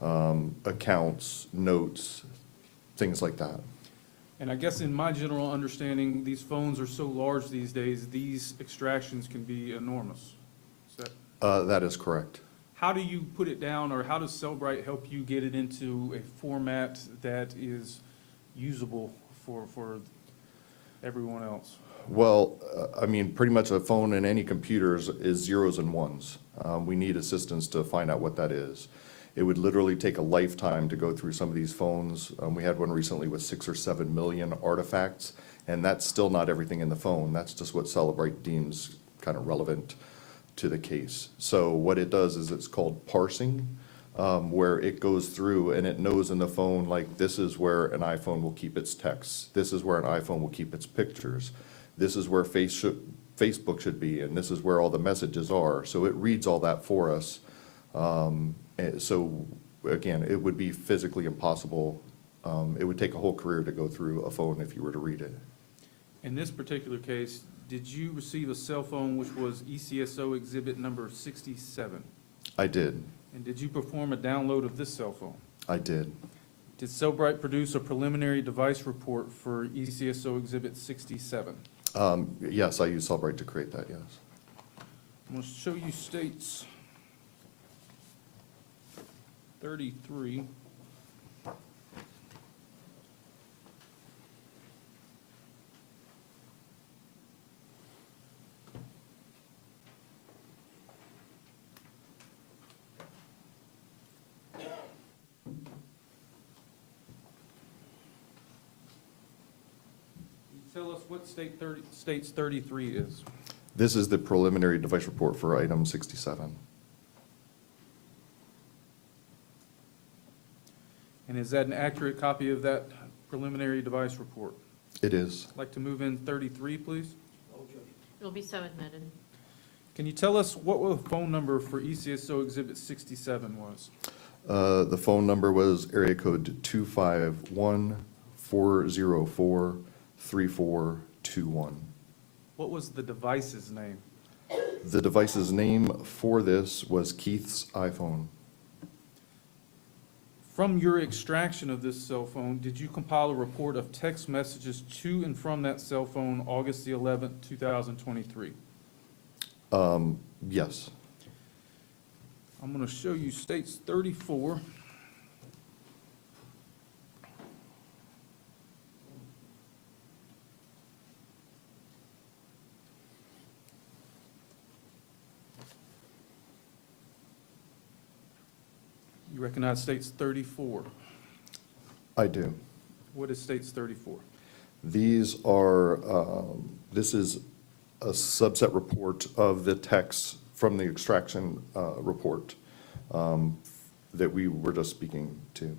accounts, notes, things like that. And I guess in my general understanding, these phones are so large these days, these extractions can be enormous. Is that? That is correct. How do you put it down, or how does Cellbrite help you get it into a format that is usable for everyone else? Well, I mean, pretty much a phone in any computer is zeros and ones. We need assistance to find out what that is. It would literally take a lifetime to go through some of these phones. We had one recently with 6 or 7 million artifacts, and that's still not everything in the phone. That's just what Celebrite deems kind of relevant to the case. So what it does is it's called parsing, where it goes through and it knows in the phone, like, this is where an iPhone will keep its texts. This is where an iPhone will keep its pictures. This is where Facebook should be, and this is where all the messages are. So it reads all that for us. So again, it would be physically impossible. It would take a whole career to go through a phone if you were to read it. In this particular case, did you receive a cell phone which was ECSO exhibit number 67? I did. And did you perform a download of this cell phone? I did. Did Cellbrite produce a preliminary device report for ECSO exhibit 67? Yes, I used Cellbrite to create that, yes. I'm going to show you states 33. Tell us what states 33 is. This is the preliminary device report for item 67. And is that an accurate copy of that preliminary device report? It is. I'd like to move in 33, please. It'll be so admitted. Can you tell us what the phone number for ECSO exhibit 67 was? The phone number was area code 251-404-3421. What was the device's name? The device's name for this was Keith's iPhone. From your extraction of this cell phone, did you compile a report of text messages to and from that cell phone August the 11th, 2023? Yes. I'm going to show you states 34. You recognize states 34. I do. What is states 34? These are, this is a subset report of the text from the extraction report that we were just speaking to.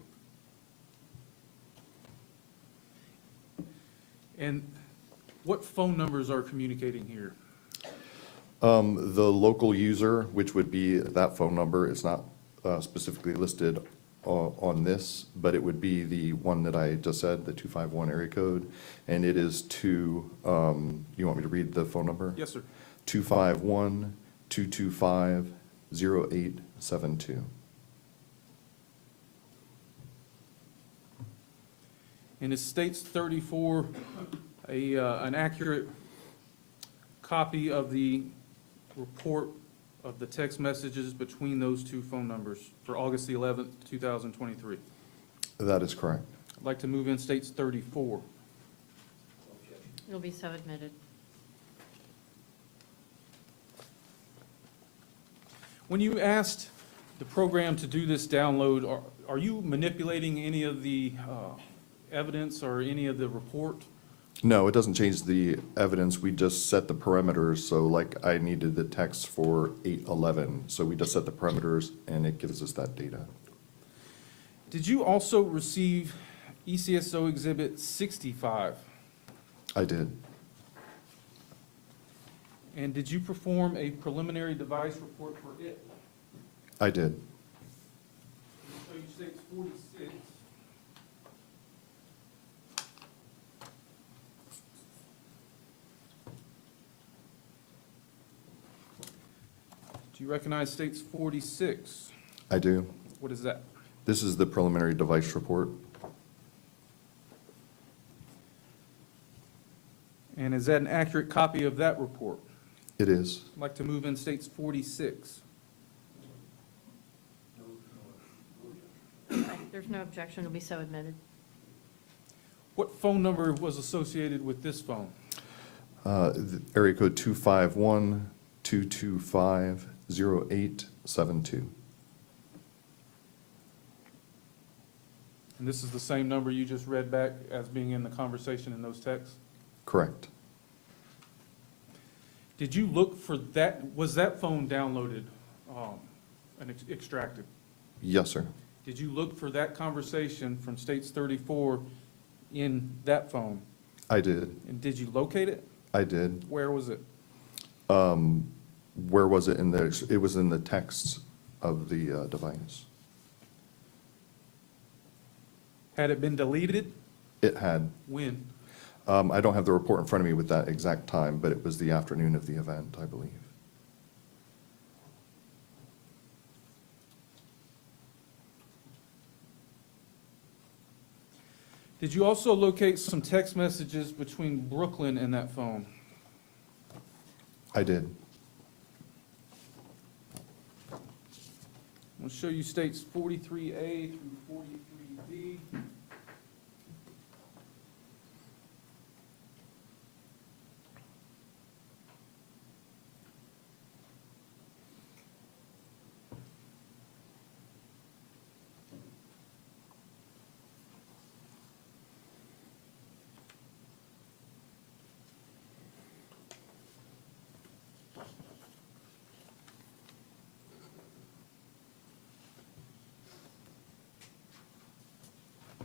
And what phone numbers are communicating here? The local user, which would be that phone number, is not specifically listed on this, but it would be the one that I just said, the 251 area code, and it is to, you want me to read the phone number? Yes, sir. 251-225-0872. And is states 34 an accurate copy of the report of the text messages between those two phone numbers for August the 11th, 2023? That is correct. I'd like to move in states 34. It'll be so admitted. When you asked the program to do this download, are you manipulating any of the evidence or any of the report? No, it doesn't change the evidence. We just set the parameters. So like I needed the text for 811. So we just set the parameters and it gives us that data. Did you also receive ECSO Exhibit 65? I did. And did you perform a preliminary device report for it? I did. So you states 46. Do you recognize states 46? I do. What is that? This is the preliminary device report. And is that an accurate copy of that report? It is. I'd like to move in states 46. Okay, there's no objection, it'll be so admitted. What phone number was associated with this phone? The area code 251-225-0872. And this is the same number you just read back as being in the conversation in those texts? Correct. Did you look for that, was that phone downloaded and extracted? Yes, sir. Did you look for that conversation from states 34 in that phone? I did. And did you locate it? I did. Where was it? Where was it in there? It was in the text of the device. Had it been deleted? It had. When? I don't have the report in front of me with that exact time, but it was the afternoon of the event, I believe. Did you also locate some text messages between Brooklyn and that phone? I did. I'm going to show you states 43A through 43B.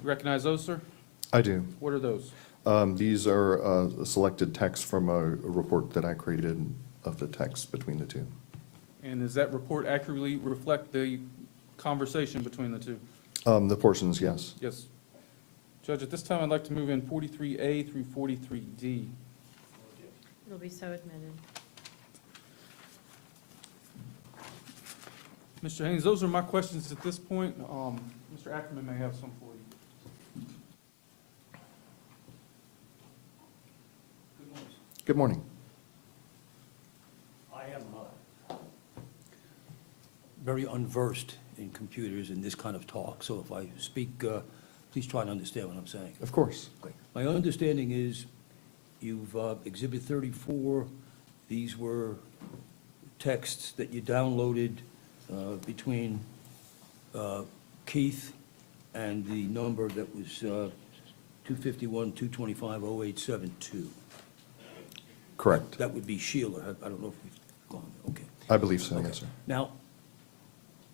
You recognize those, sir? I do. What are those? These are selected text from a report that I created of the text between the two. And does that report accurately reflect the conversation between the two? The portions, yes. Yes. Judge, at this time, I'd like to move in 43A through 43D. It'll be so admitted. Mr. Haynes, those are my questions at this point. Mr. Ackerman may have some for you. Good morning. I am very unversed in computers and this kind of talk, so if I speak, please try to understand what I'm saying. Of course. My understanding is you've Exhibit 34, these were texts that you downloaded between Keith and the number that was 251-225-0872. Correct. That would be Sheila. I don't know if we've gone, okay. I believe so, yes, sir. Now,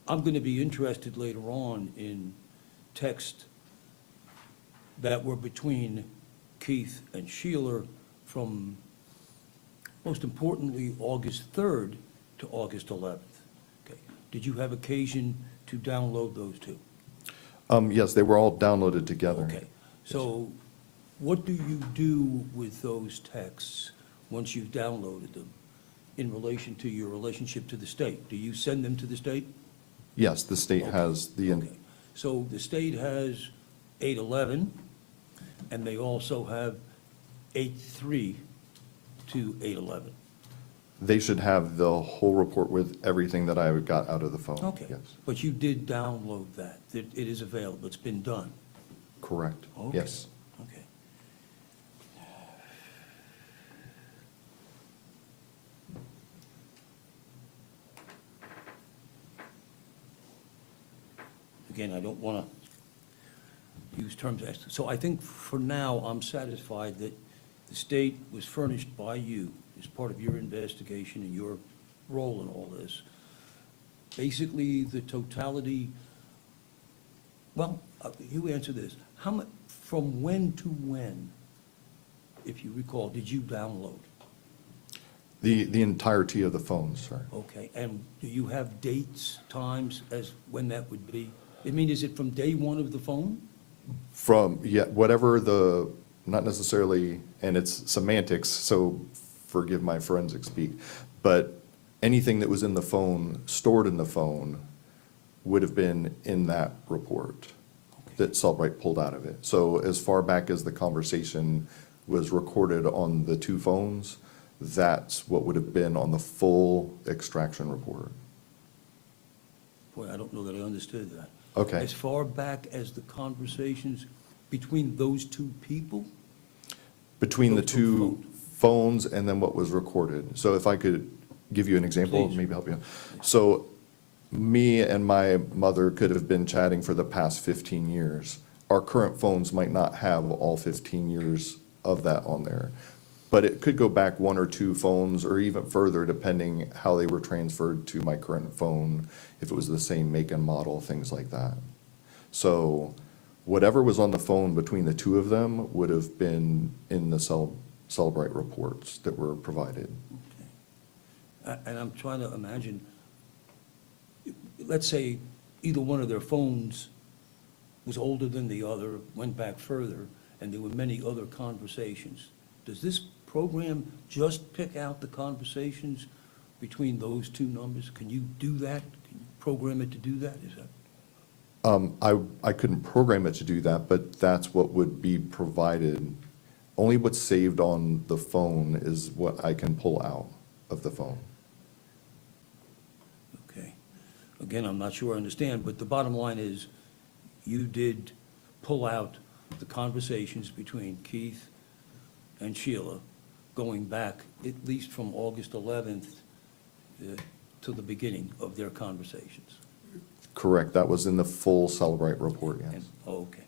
I'm going to be interested later on in text that were between Keith and Sheila from, most importantly, August 3rd to August 11th. Okay. Did you have occasion to download those two? Yes, they were all downloaded together. Okay. So what do you do with those texts once you've downloaded them in relation to your relationship to the state? Do you send them to the state? Yes, the state has the, Okay. So the state has 811, and they also have 8-3 to 811. they should have the whole report with everything that I got out of the phone. Okay. Yes, But you did download that. It is available. It's been done. correct. Okay. Yes. Okay. Again, I don't want to use terms, so I think for now, I'm satisfied that the state was furnished by you as part of your investigation and your role in all this. Basically, the totality, well, you answer this. How much, from when to when, if you recall, did you download? The entirety of the phones, sir. Okay, and do you have dates, times as when that would be? I mean, is it from day one of the phone? From, yeah, whatever the, not necessarily, and it's semantics, so forgive my forensic speak, but anything that was in the phone, stored in the phone, would have been in that report that Cellbrite pulled out of it. So as far back as the conversation was recorded on the two phones, that's what would have been on the full extraction report. Boy, I don't know that I understood that. Okay. As far back as the conversations between those two people? Between the Those two phones and then what was recorded. So if I could give you an example, Please. maybe help you. So me and my mother could have been chatting for the past 15 years. Our current phones might not have all 15 years of that on there. But it could go back one or two phones or even further depending how they were transferred to my current phone, if it was the same make and model, things like that. So whatever was on the phone between the two of them would have been in the Cellbrite reports that were provided. And I'm trying to imagine, let's say either one of their phones was older than the other, went back further, and there were many other conversations. Does this program just pick out the conversations between those two numbers? Can you do that? Can you program it to do that? Is that? I couldn't program it to do that, but that's what would be provided. Only what's saved on the phone is what I can pull out of the phone. Okay. Again, I'm not sure I understand, but the bottom line is, you did pull out the conversations between Keith and Sheila going back at least from August 11th to the beginning of their conversations. Correct, that was in the full Cellbrite report, yes. Oh, okay.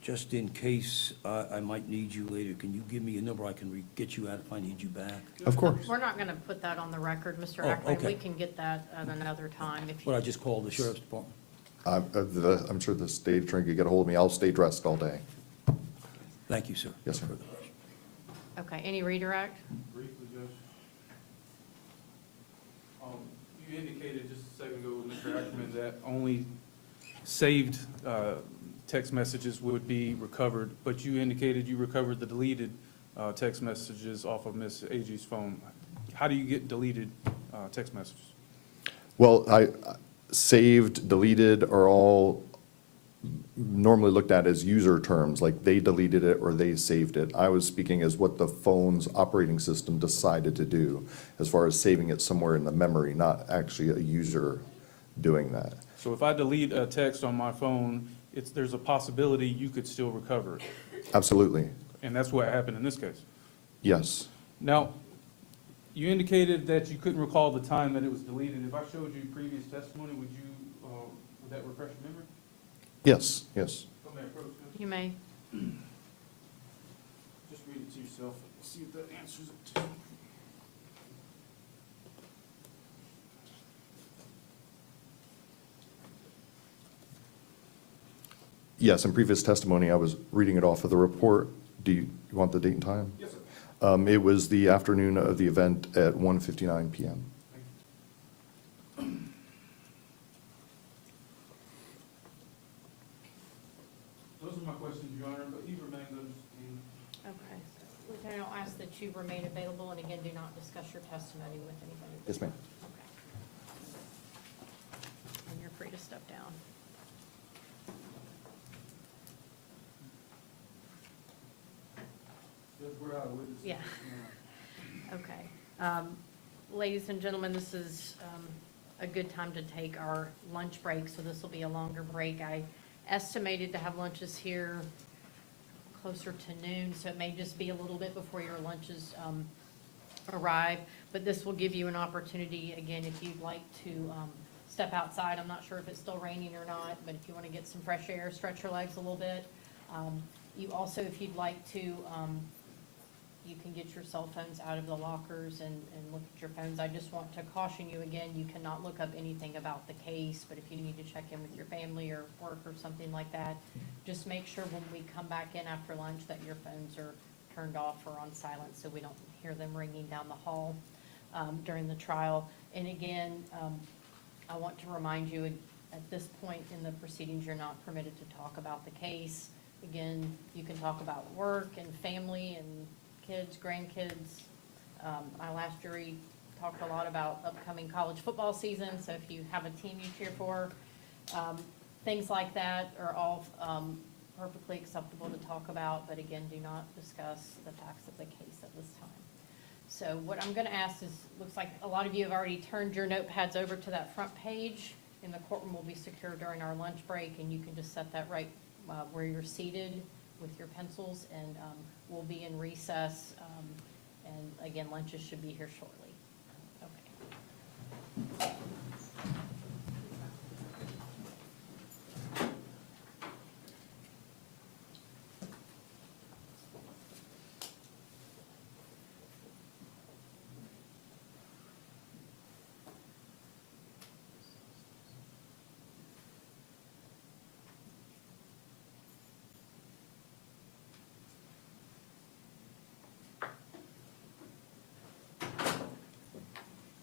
Just in case I might need you later, can you give me a number I can get you at if I need you back? Of course. We're not going to put that on the record, Mr. Oh, Ackerman. okay. We can get that at another time if you. What, I just called the sheriff's department? I'm sure the state attorney could get a hold of me. I'll stay dressed all day. Thank you, sir. Yes, sir. No further questions. Okay, any redirect? Briefly, Judge. You only saved text messages would be recovered, but you indicated you recovered the deleted text messages off of Ms. Agee's phone. How do you get deleted text messages? Well, saved, deleted are all normally looked at as user terms, like they deleted it or they saved it. I was speaking as what the phone's operating system decided to do, as far as saving it somewhere in the memory, not actually a user doing that. So if I delete a text on my phone, there's a possibility you could still recover it. Absolutely. And that's what happened in this case. Yes. Now, you indicated that you couldn't recall the time that it was deleted. If I showed you previous testimony, would that refresh your memory? Yes, yes. You may. Just read it to yourself and see if that answers it. Yes, in previous testimony, I was reading it off of the report. Do you want the date and time? Yes, sir. It was the afternoon of the event at 1:59 PM. Those are my questions, Your Honor, but you remain those. Okay. Lieutenant, I'll ask that you remain available, and again, do not discuss your testimony with anybody. Yes, ma'am. Okay. And you're free to step down. We're out of witnesses. Yeah. Okay. Ladies and gentlemen, this is a good time to take our lunch break, so this will be a longer break. I estimated to have lunches here closer to noon, so it may just be a little bit before your lunches arrive, but this will give you an opportunity, again, if you'd like to step outside. I'm not sure if it's still raining or not, but if you want to get some fresh air, stretch your legs a little bit. You also, if you'd like to, you can get your cell phones out of the lockers and look at your phones. I just want to caution you again, you cannot look up anything about the case, but if you need to check in with your family or work or something like that, just make sure when we come back in after lunch that your phones are turned off or on silent so we don't hear them ringing down the hall during the trial. And again, I want to remind you, at this point in the proceedings, you're not permitted to talk about the case. Again, you can talk about work and family and kids, grandkids. Our last jury talked a lot about upcoming college football season, so if you have a team you cheer for, things like that are all perfectly acceptable to talk about, but again, do not discuss the facts of the case at this time. So what I'm going to ask is, looks like a lot of you have already turned your notepads over to that front page, and the courtroom will be secure during our lunch break, and you can just set that right where you're seated with your pencils, and we'll be in recess, and again, lunches should be here shortly. Okay.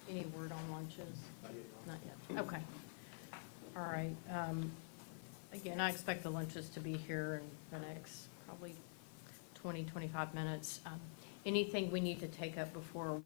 Any word on lunches? Not yet. Okay. All right. Again, I expect the lunches to be here in the next probably 20, 25 minutes. Anything we need to take up before?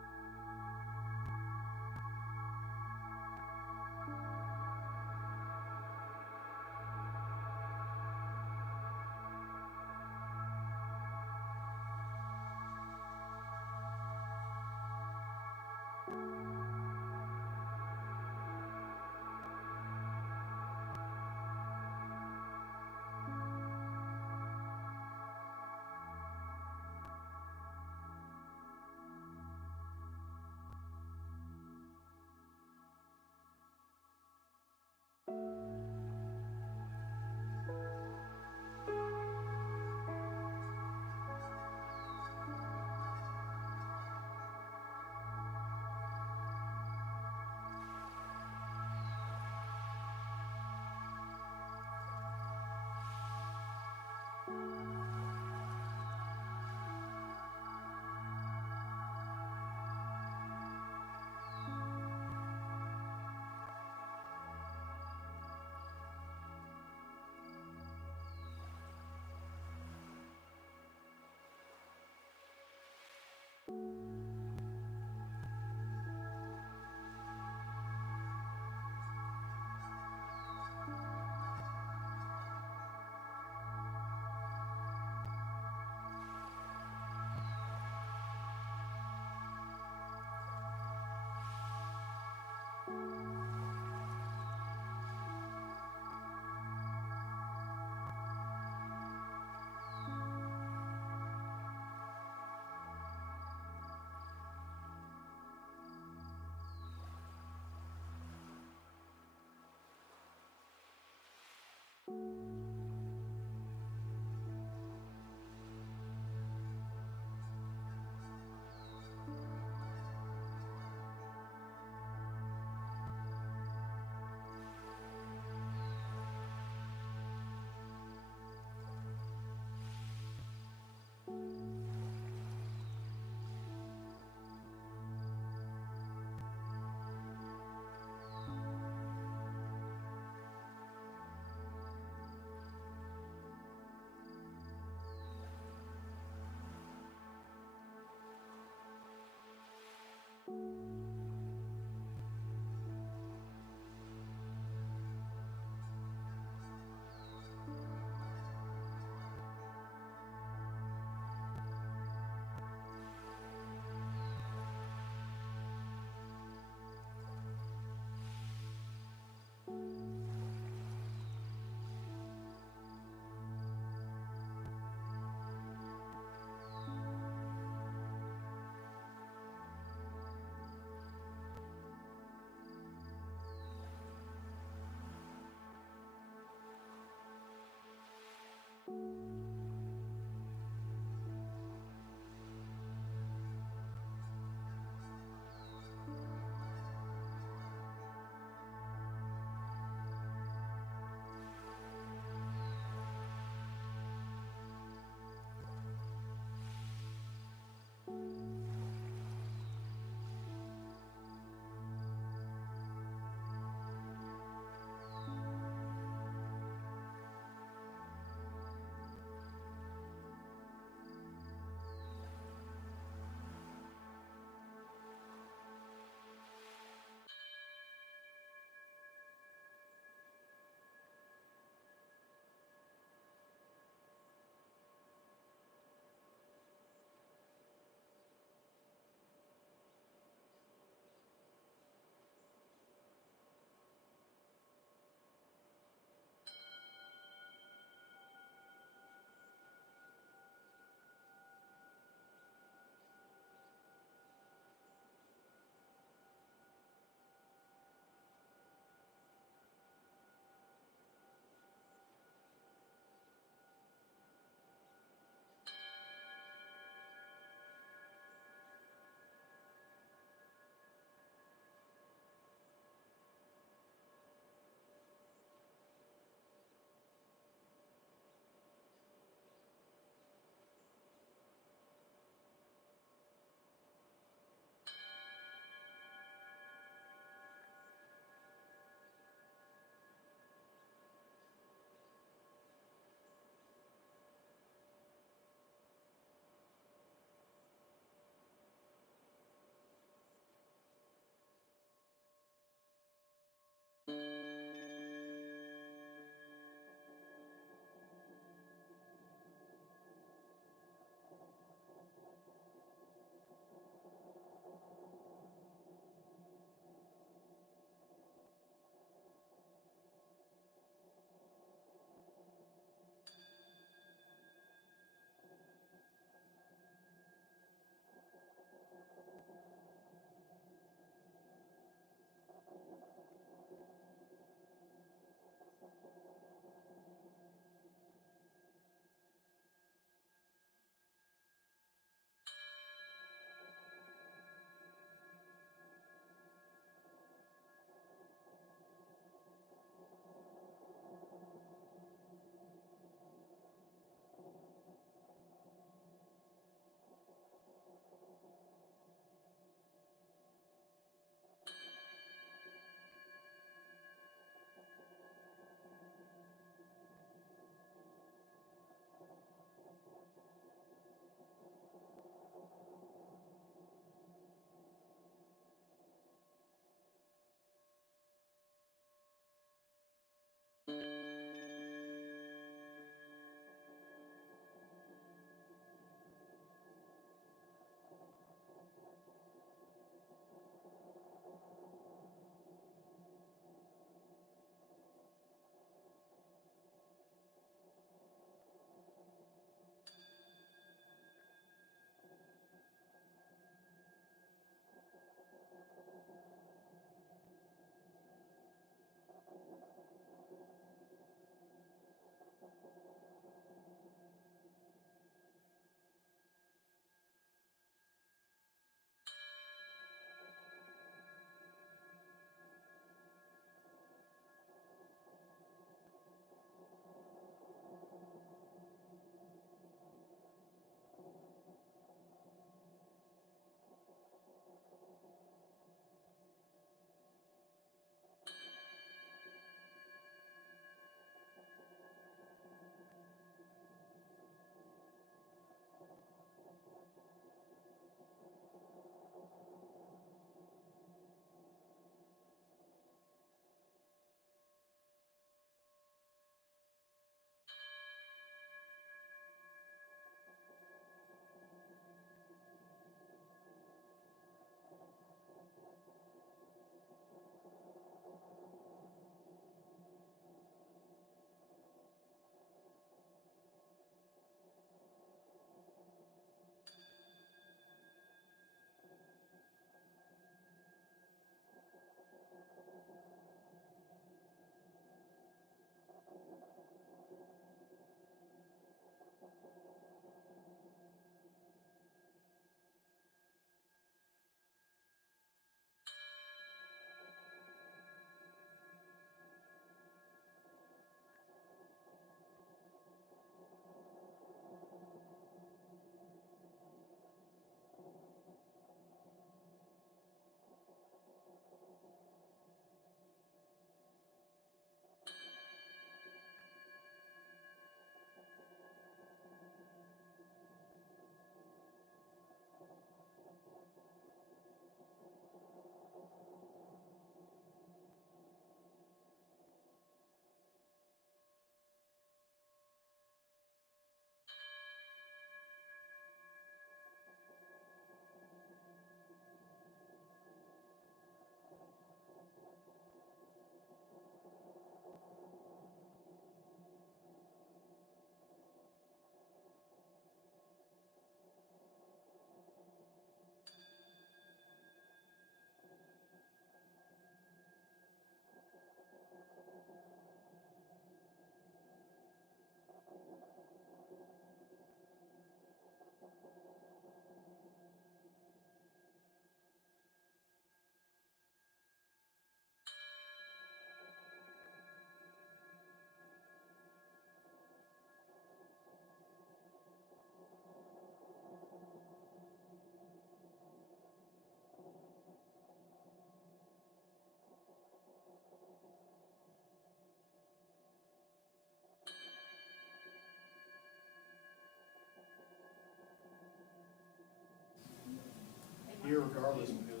regardless because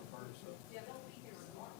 of her, so. Yeah, they'll be here regardless.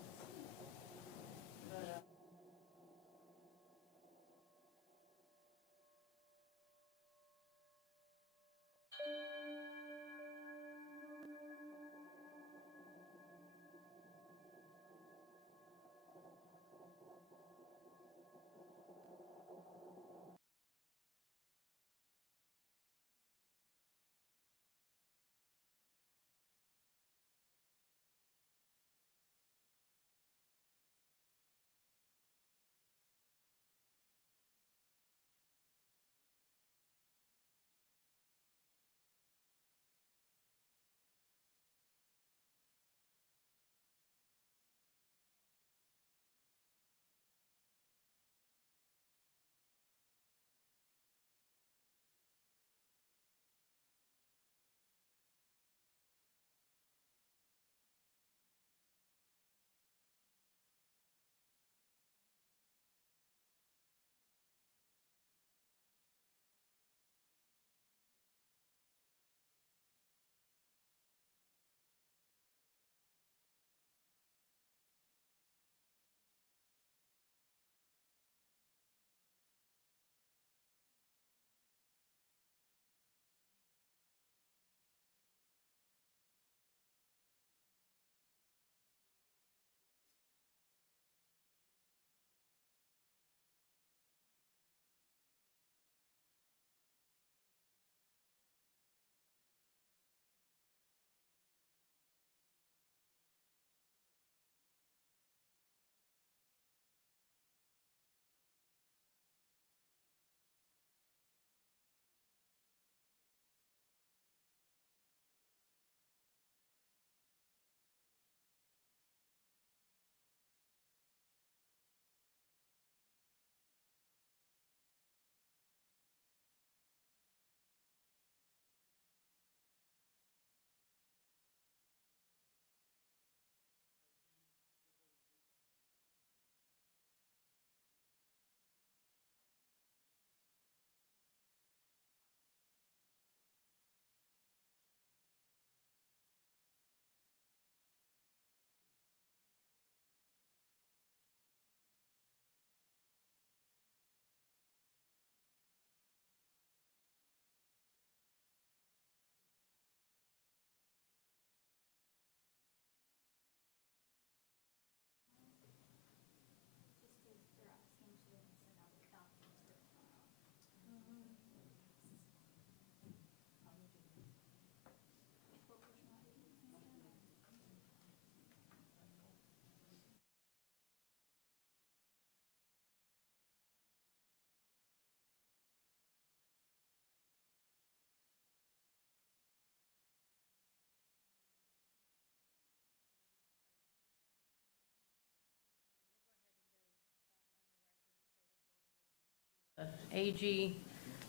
Agee,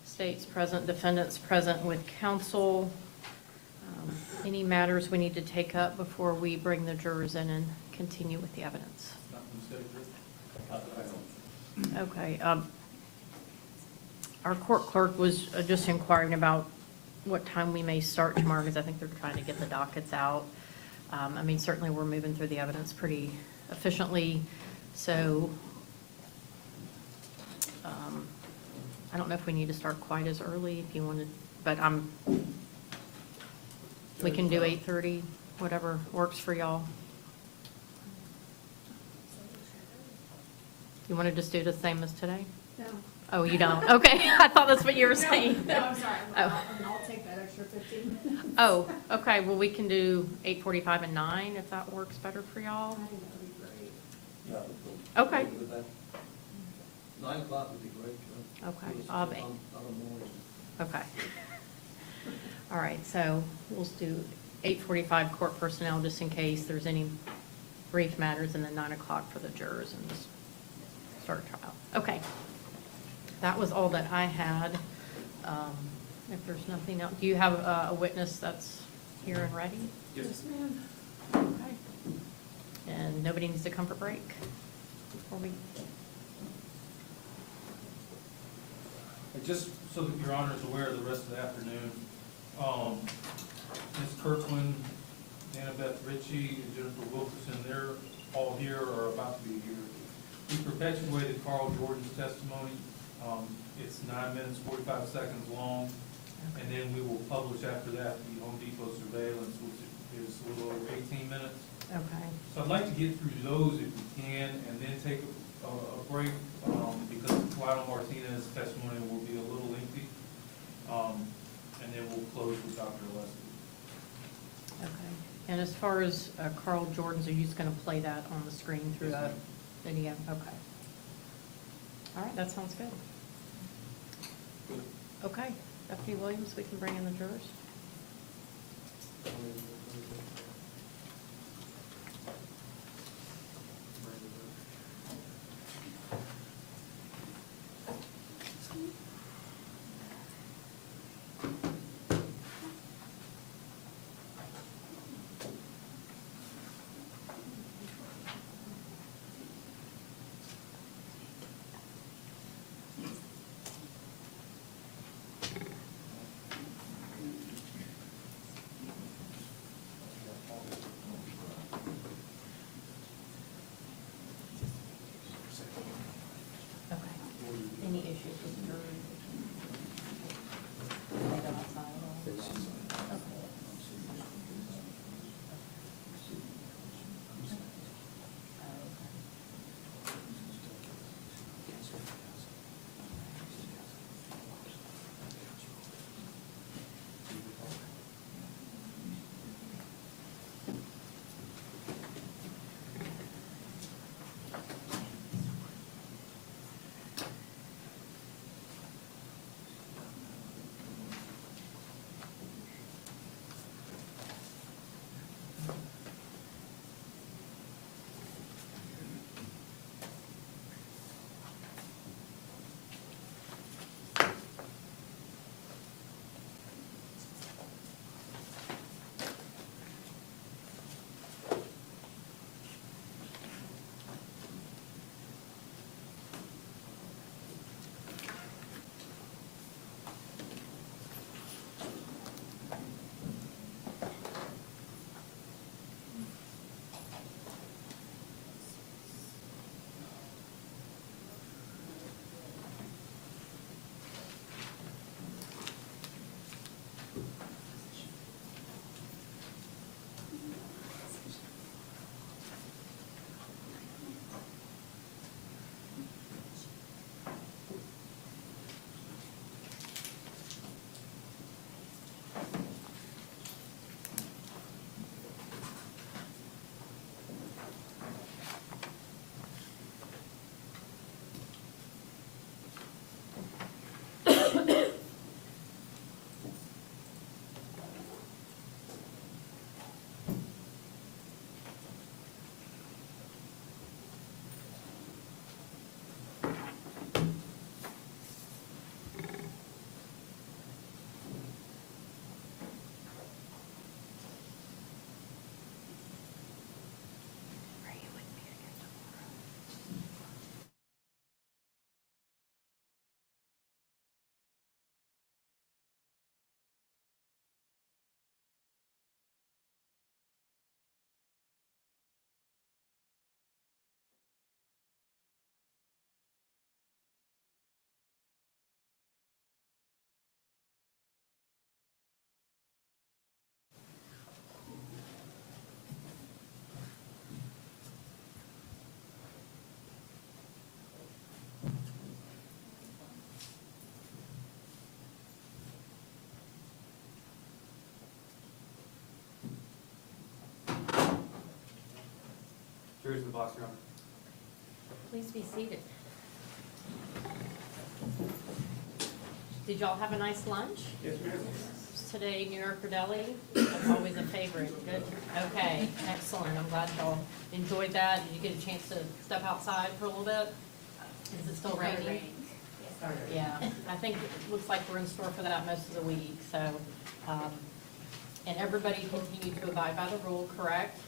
states present, defendants present with counsel. Any matters we need to take up before we bring the jurors in and continue with the evidence? Okay. Our court clerk was just inquiring about what time we may start tomorrow, because I think they're trying to get the dockets out. I mean, certainly we're moving through the evidence pretty efficiently, so I don't know if we need to start quite as early if you wanted, but we can do 8:30, whatever works for y'all. You want to just do the same as today? No. Oh, you don't? Okay, I thought that's what you were saying. No, I'm sorry. Oh. I'll take that extra 15 minutes. Oh, okay, well, we can do 8:45 and 9, if that works better for y'all. I think that would be great. Yeah. Okay. 9 o'clock would be great. Okay. Okay. All right, so we'll do 8:45 court personnel, just in case there's any brief matters, and then 9 o'clock for the jurors, and just start trial. Okay. That was all that I had. If there's nothing else, do you have a witness that's here and ready? Yes. ma'am. Okay. And nobody needs to come for break before we? Just so that Your Honor is aware of the rest of the afternoon, Ms. Courtland Annabeth Ritchie, and Jennifer Wilkerson, they're all here or about to be here. We perpetuated Carl Jordan's testimony. It's 9 minutes, 45 seconds long, and then we will publish after that the Home Depot surveillance, which is a little over 18 minutes. Okay. So I'd like to get through those if we can, and then take a break, because Lionel Martinez's testimony will be a little lengthy. And then we'll close with Dr. Oleski. Okay. And as far as Carl Jordan's, are you just going to play that on the screen through a video? Okay. All right, that sounds good. Okay. Deputy Williams, we can bring in the jurors. Any issues with the jury? Jury's in the box, Your Honor. Please be seated. Did y'all have a nice lunch? Yes, ma'am. Today, New Yorker Deli, that's always a favorite. Good. Okay, excellent. I'm glad y'all enjoyed that. Did you get a chance to step outside for a little bit? Is it still raining? Yeah, I think it looks like we're in store for that most of the week, so, and everybody continued to abide by the rule, correct?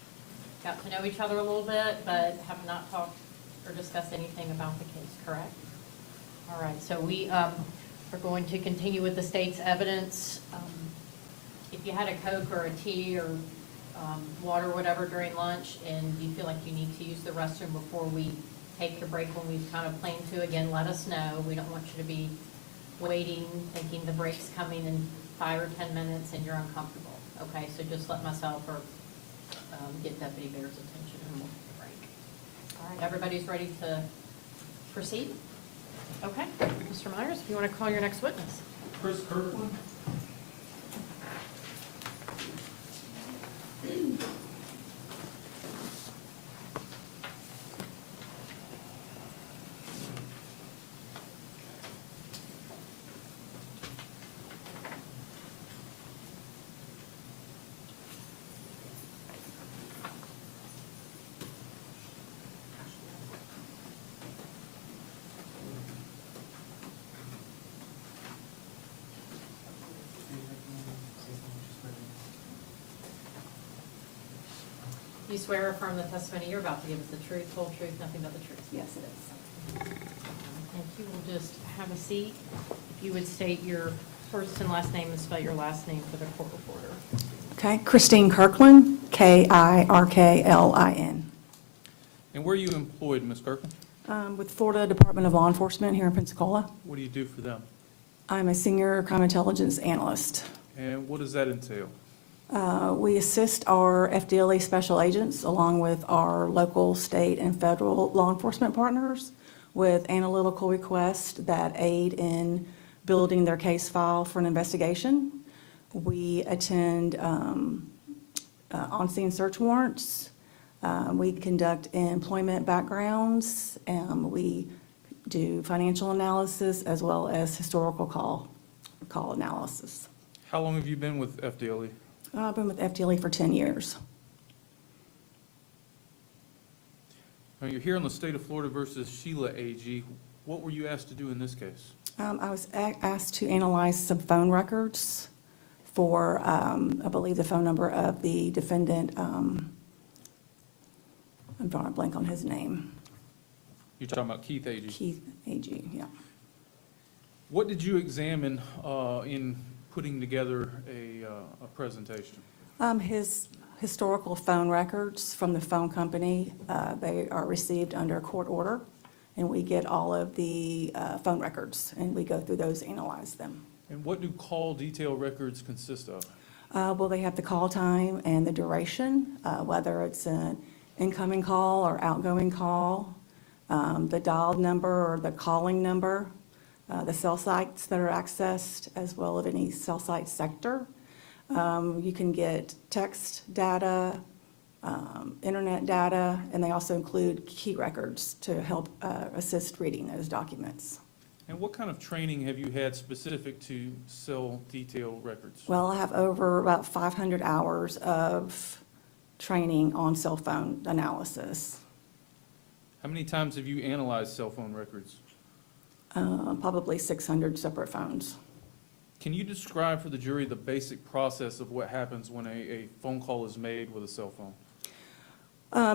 Got to know each other a little bit, but have not talked or discussed anything about the case, correct? All right, so we are going to continue with the state's evidence. If you had a Coke or a tea or water, whatever, during lunch, and you feel like you need to use the restroom before we take the break when we've kind of planned to, again, let us know. We don't want you to be waiting, thinking the break's coming in 5 or 10 minutes and you're uncomfortable. Okay, so just let myself or get Deputy Bear's attention and we'll take a break. All right, everybody's ready to proceed? Okay, Mr. Myers, if you want to call your next witness. Chris Kirkland? You swear or affirm the testimony you're about to give us the truth, whole truth, nothing but the truth? Yes, it is. Thank you. We'll just have a seat. If you would state your first and last name and spell your last name for the court reporter. Okay, Christine Kirkland, Kirklin. And where are you employed, Ms. Kirkland? With Florida Department of Law Enforcement here in Pensacola. What do you do for them? I'm a senior crime intelligence analyst. And what does that entail? We assist our FDLE special agents along with our local, state, and federal law enforcement partners with analytical requests that aid in building their case file for an investigation. We attend on-scene search warrants. We conduct employment backgrounds. We do financial analysis as well as historical call analysis. How long have you been with FDLE? I've been with FDLE for 10 years. Now, you're here on the state of Florida versus Sheila Agee. What were you asked to do in this case? I was asked to analyze some phone records for, I believe, the phone number of the defendant. I'm drawing a blank on his name. You're talking about Keith Agee? Keith Agee, yeah. What did you examine in putting together a presentation? His historical phone records from the phone company. They are received under court order, and we get all of the phone records, and we go through those, analyze them. And what do call detail records consist of? Well, they have the call time and the duration, whether it's an incoming call or outgoing call, the dialed number or the calling number, the cell sites that are accessed, as well as any cell site sector. You can get text data, internet data, and they also include key records to help assist reading those documents. And what kind of training have you had specific to cell detail records? Well, I have over about 500 hours of training on cell phone analysis. How many times have you analyzed cell phone records? Probably 600 separate phones. Can you describe for the jury the basic process of what happens when a phone call is made with a cell phone?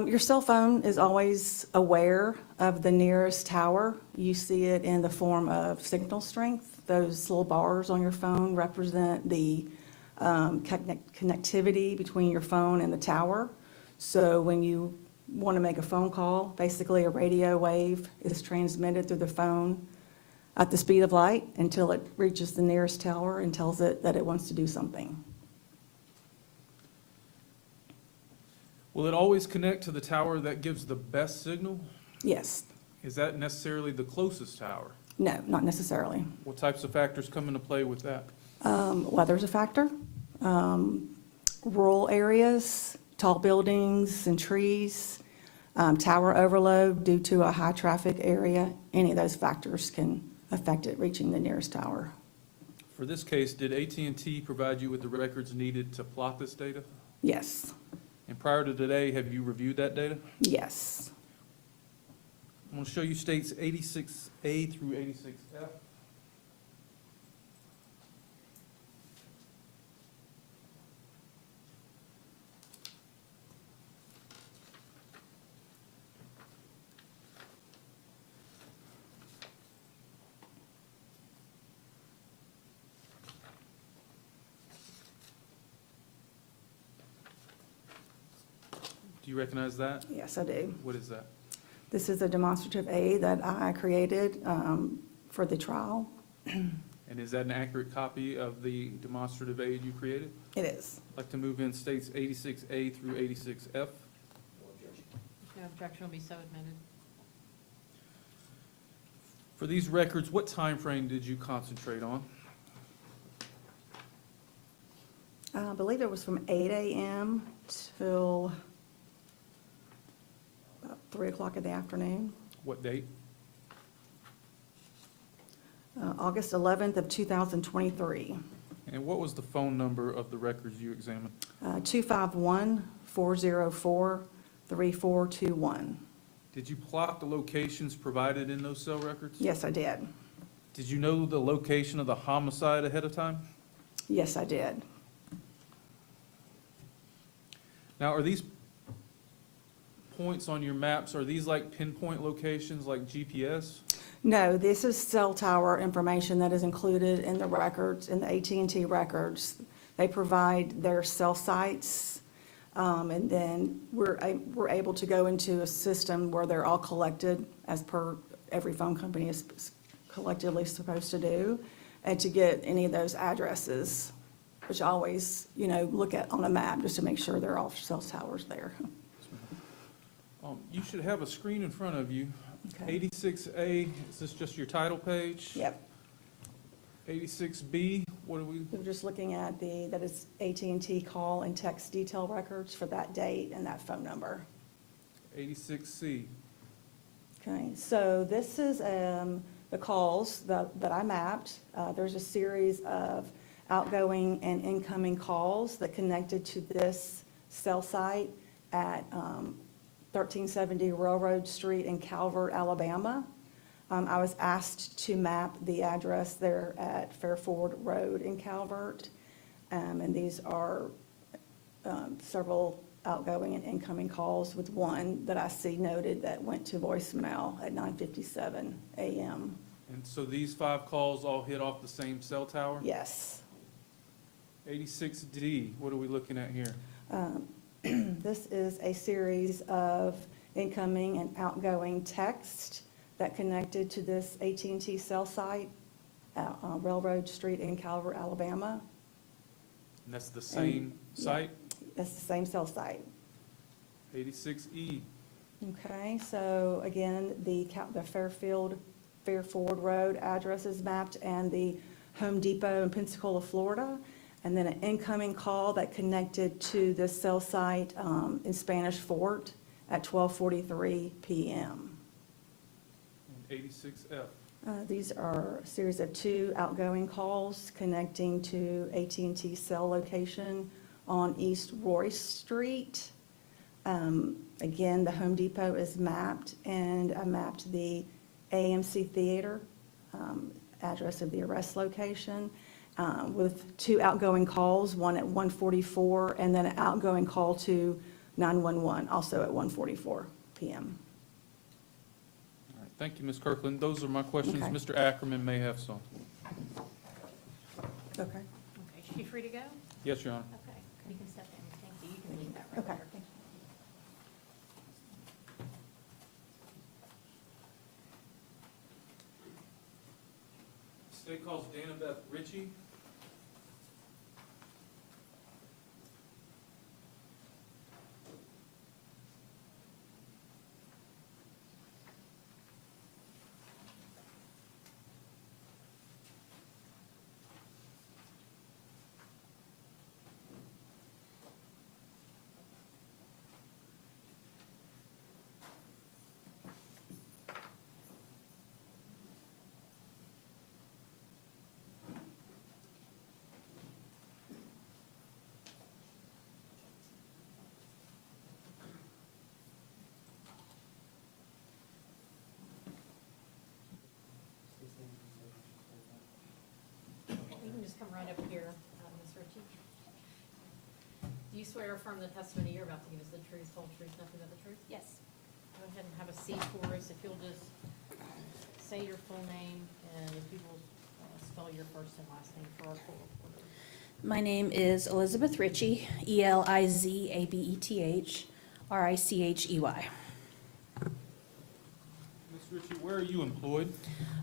Your cell phone is always aware of the nearest tower. You see it in the form of signal strength. Those little bars on your phone represent the connectivity between your phone and the tower. So when you want to make a phone call, basically a radio wave is transmitted through the phone at the speed of light until it reaches the nearest tower and tells it that it wants to do something. Will it always connect to the tower that gives the best signal? Yes. Is that necessarily the closest tower? No, not necessarily. What types of factors come into play with that? Weather's a factor. Rural areas, tall buildings and trees, tower overload due to a high traffic area, any of those factors can affect it reaching the nearest tower. For this case, did AT&T provide you with the records needed to plot this data? Yes. And prior to today, have you reviewed that data? Yes. I'm going to show you states 86A through 86F. Do you recognize that? Yes, I do. What is that? This is a demonstrative aid that I created for the trial. And is that an accurate copy of the demonstrative aid you created? It is. I'd like to move in states 86A through 86F. If no objection, will be so admitted. For these records, what time frame did you concentrate on? I believe it was from 8 a.m. till about 3 o'clock in the afternoon. What date? August 11th of 2023. And what was the phone number of the records you examined? 251-404-3421. Did you plot the locations provided in those cell records? Yes, I did. Did you know the location of the homicide ahead of time? Yes, I did. Now, are these points on your maps, are these like pinpoint locations like GPS? No, this is cell tower information that is included in the records, in the AT&T records. They provide their cell sites, and then we're able to go into a system where they're all collected as per every phone company is collectively supposed to do, and to get any of those addresses, which I always, look at on a map just to make sure they're all cell towers there. You should have a screen in front of you. Okay. 86A, is this just your title page? Yep. 86B, what are we? We're just looking at that is AT&T call and text detail records for that date and that phone number. 86C. Okay, so this is the calls that I mapped. There's a series of outgoing and incoming calls that connected to this cell site at 1370 Railroad Street in Calvert, Alabama. I was asked to map the address there at Fairford Road in Calvert. And these are several outgoing and incoming calls, with one that I see noted that went to voicemail at 9:57 a.m. And so these 5 calls all hit off the same cell tower? Yes. 86D, what are we looking at here? This is a series of incoming and outgoing text that connected to this AT&T cell site at Railroad Street in Calvert, Alabama. And that's the same site? That's the same cell site. 86E. Okay, so again, the Fairford Road address is mapped, and the Home Depot in Pensacola, Florida. And then an incoming call that connected to this cell site in Spanish Fort at 12:43 p.m. And 86F. These are a series of 2 outgoing calls connecting to AT&T cell location on East Royce Street. Again, the Home Depot is mapped, and I mapped the AMC Theater address of the arrest location. With 2 outgoing calls, one at 1:44, and then an outgoing call to 911, also at 1:44 p.m. All right, thank you, Ms. Kirkland. Those are my questions. Okay. Mr. Ackerman may have some. Okay. Okay, is she free to go? Yes, Your Honor. Okay, you can step in. Thank you. You can leave that right Okay. there. State calls Dana Beth Ritchie. You can just come right up here, Ms. Ritchie. Do you swear or affirm the testimony you're about to give us the truth, whole truth, nothing but the truth? Yes. Go ahead and have a seat for us. If you'll just say your full name, and if you will spell your first and last name for our court reporter. My name is Elizabeth Ritchie, Elizabeth. Richey. Ms. Ritchie, where are you employed?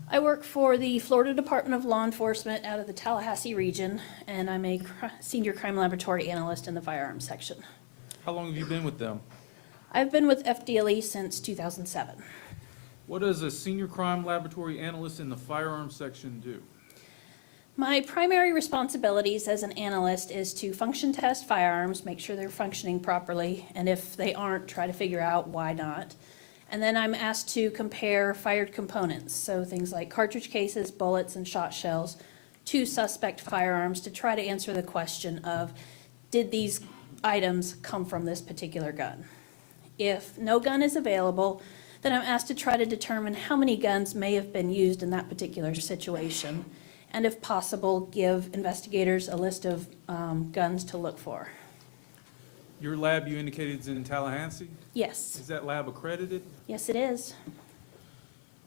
I work for the Florida Department of Law Enforcement out of the Tallahassee region, and I'm a senior crime laboratory analyst in the firearms section. How long have you been with them? I've been with FDLE since 2007. What does a senior crime laboratory analyst in the firearms section do? My primary responsibilities as an analyst is to function test firearms, make sure they're functioning properly, and if they aren't, try to figure out why not. And then I'm asked to compare fired components, so things like cartridge cases, bullets, and shot shells, to suspect firearms to try to answer the question of, did these items come from this particular gun? If no gun is available, then I'm asked to try to determine how many guns may have been used in that particular situation, and if possible, give investigators a list of guns to look for. Your lab, you indicated, is in Tallahassee? Yes. Is that lab accredited? Yes, it is.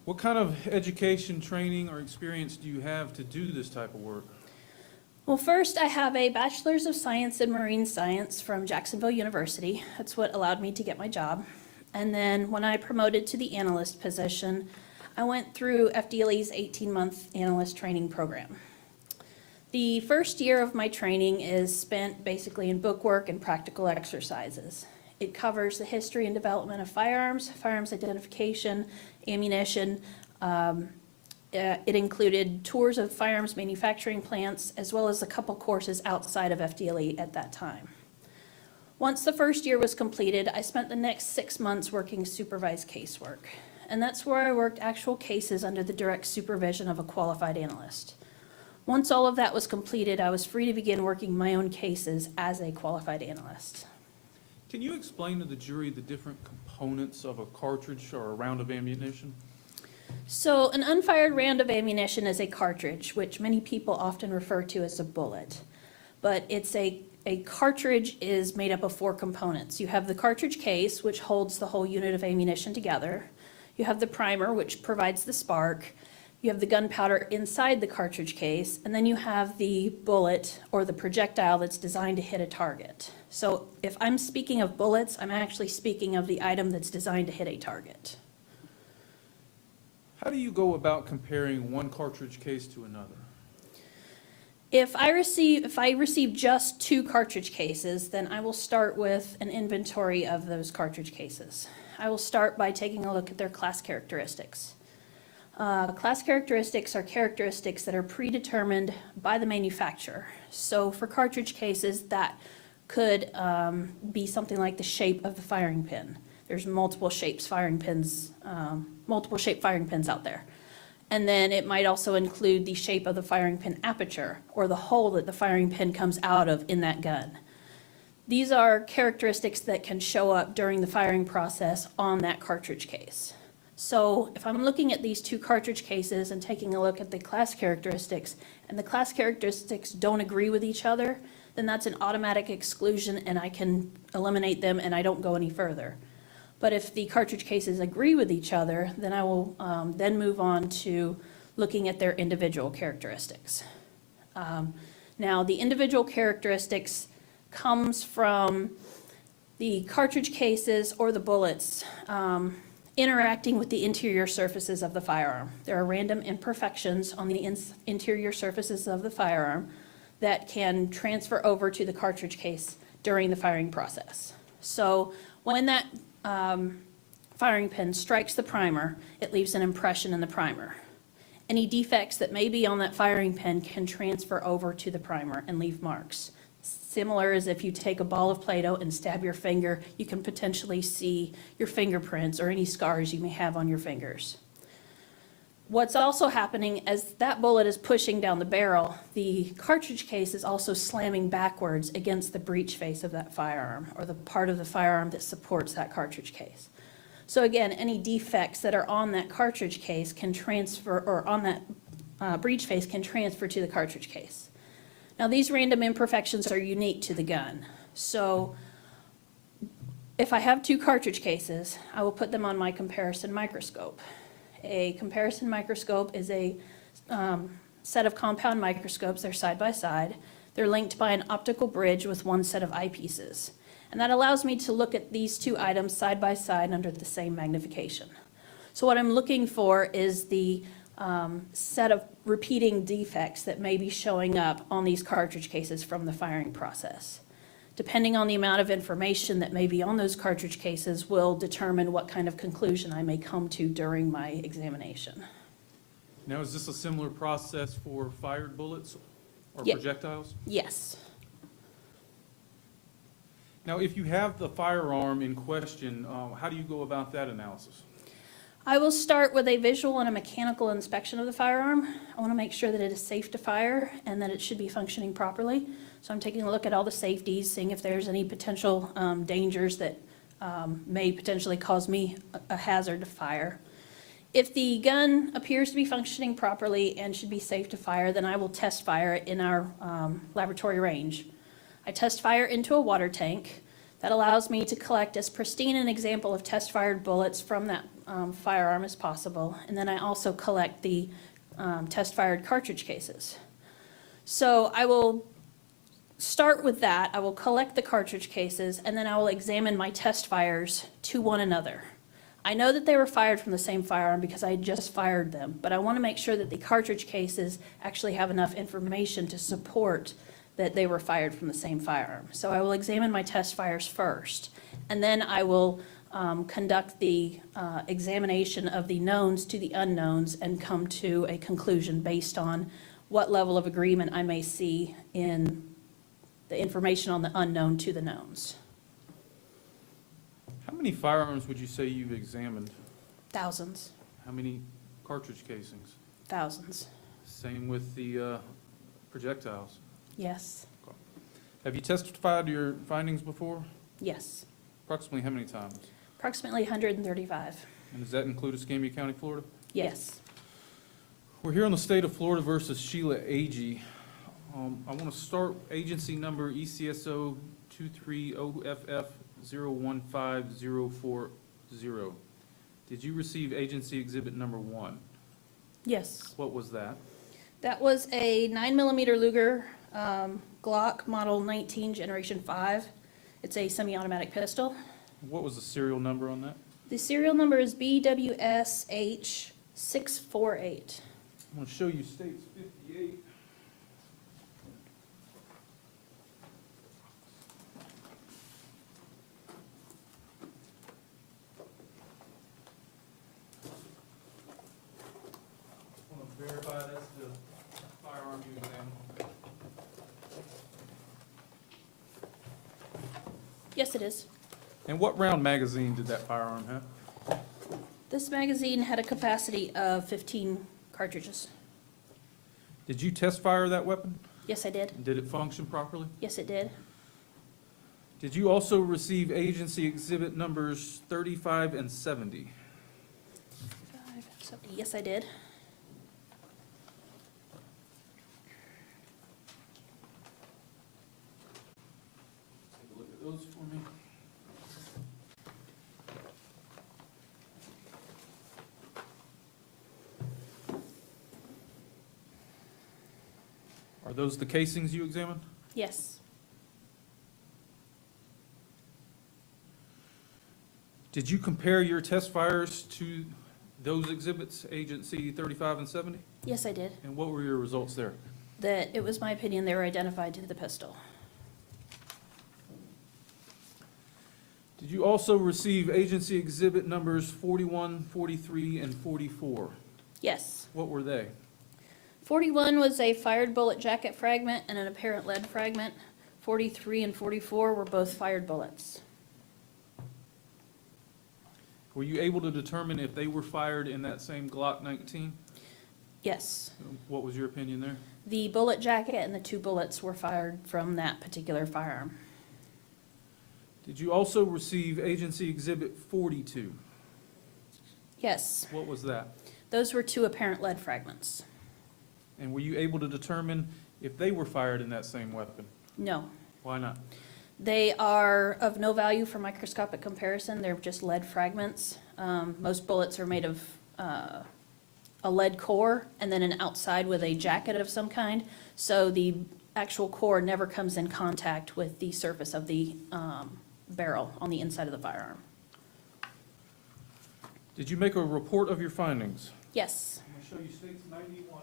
What kind of education, training, or experience do you have to do this type of work? Well, first, I have a Bachelor's of Science in Marine Science from Jacksonville University. That's what allowed me to get my job. And then when I promoted to the analyst position, I went through FDLE's 18-month analyst training program. The first year of my training is spent basically in bookwork and practical exercises. It covers the history and development of firearms, firearms identification, ammunition. It included tours of firearms manufacturing plants, as well as a couple courses outside of FDLE at that time. Once the first year was completed, I spent the next 6 months working supervised casework. And that's where I worked actual cases under the direct supervision of a qualified analyst. Once all of that was completed, I was free to begin working my own cases as a qualified analyst. Can you explain to the jury the different components of a cartridge or a round of ammunition? So an unfired round of ammunition is a cartridge, which many people often refer to as a bullet. But it's a cartridge is made up of 4 components. You have the cartridge case, which holds the whole unit of ammunition together. You have the primer, which provides the spark. You have the gunpowder inside the cartridge case, and then you have the bullet or the projectile that's designed to hit a target. So if I'm speaking of bullets, I'm actually speaking of the item that's designed to hit a target. How do you go about comparing one cartridge case to another? If I receive just 2 cartridge cases, then I will start with an inventory of those cartridge cases. I will start by taking a look at their class characteristics. Class characteristics are characteristics that are predetermined by the manufacturer. So for cartridge cases, that could be something like the shape of the firing pin. There's multiple shaped firing pins out there. And then it might also include the shape of the firing pin aperture or the hole that the firing pin comes out of in that gun. These are characteristics that can show up during the firing process on that cartridge case. So if I'm looking at these 2 cartridge cases and taking a look at the class characteristics, and the class characteristics don't agree with each other, then that's an automatic exclusion and I can eliminate them and I don't go any further. But if the cartridge cases agree with each other, then I will then move on to looking at their individual characteristics. Now, the individual characteristics comes from the cartridge cases or the bullets interacting with the interior surfaces of the firearm. There are random imperfections on the interior surfaces of the firearm that can transfer over to the cartridge case during the firing process. So when that firing pin strikes the primer, it leaves an impression in the primer. Any defects that may be on that firing pin can transfer over to the primer and leave marks. Similar as if you take a ball of Play-Doh and stab your finger, you can potentially see your fingerprints or any scars you may have on your fingers. What's also happening as that bullet is pushing down the barrel, the cartridge case is also slamming backwards against the breech face of that firearm or the part of the firearm that supports that cartridge case. So again, any defects that are on that cartridge case can transfer, or on that breech face can transfer to the cartridge case. Now, these random imperfections are unique to the gun. So if I have 2 cartridge cases, I will put them on my comparison microscope. A comparison microscope is a set of compound microscopes. They're side by side. They're linked by an optical bridge with one set of eyepieces. And that allows me to look at these two items side by side under the same magnification. So what I'm looking for is the set of repeating defects that may be showing up on these cartridge cases from the firing process. Depending on the amount of information that may be on those cartridge cases will determine what kind of conclusion I may come to during my examination. Now, is this a similar process for fired bullets or Ye- projectiles? Yes. Now, if you have the firearm in question, how do you go about that analysis? I will start with a visual and a mechanical inspection of the firearm. I want to make sure that it is safe to fire and that it should be functioning properly. So I'm taking a look at all the safeties, seeing if there's any potential dangers that may potentially cause me a hazard to fire. If the gun appears to be functioning properly and should be safe to fire, then I will test fire it in our laboratory range. I test fire into a water tank. That allows me to collect as pristine an example of test-fired bullets from that firearm as possible. And then I also collect the test-fired cartridge cases. So I will start with that. I will collect the cartridge cases, and then I will examine my test fires to one another. I know that they were fired from the same firearm because I just fired them, but I want to make sure that the cartridge cases actually have enough information to support that they were fired from the same firearm. So I will examine my test fires first, and then I will conduct the examination of the knowns to the unknowns and come to a conclusion based on what level of agreement I may see in the information on the unknown to the knowns. How many firearms would you say you've examined? Thousands. How many cartridge casings? Thousands. Same with the projectiles. Yes. Have you testified to your findings before? Yes. Approximately how many times? Approximately 135. And does that include Escambia County, Florida? Yes. We're here on the state of Florida versus Sheila Agee. I want to start agency number ECSO 230FF015040. Did you receive agency exhibit number 1? Yes. What was that? That was a 9mm Luger Glock Model 19 Generation 5. It's a semi-automatic pistol. What was the serial number on that? The serial number is BWSH648. I'm going to show you states 58. I want to verify that's the firearm you examined. Yes, it is. And what round magazine did that firearm have? This magazine had a capacity of 15 cartridges. Did you test fire that weapon? Yes, I did. Did it function properly? Yes, it did. Did you also receive agency exhibit numbers 35 and 70? 570. Yes, I did. Take a look at those for me. Are those the casings you examined? Yes. Did you compare your test fires to those exhibits, agency 35 and 70? Yes, I did. And what were your results there? That it was my opinion they were identified to the pistol. Did you also receive agency exhibit numbers 41, 43, and 44? Yes. What were they? 41 was a fired bullet jacket fragment and an apparent lead fragment. 43 and 44 were both fired bullets. Were you able to determine if they were fired in that same Glock 19? Yes. What was your opinion there? The bullet jacket and the 2 bullets were fired from that particular firearm. Did you also receive agency exhibit 42? Yes. What was that? Those were 2 apparent lead fragments. And were you able to determine if they were fired in that same weapon? No. Why not? They are of no value for microscopic comparison. They're just lead fragments. Most bullets are made of a lead core and then an outside with a jacket of some kind. So the actual core never comes in contact with the surface of the barrel on the inside of the firearm. Did you make a report of your findings? Yes. I'm going to show you states 91.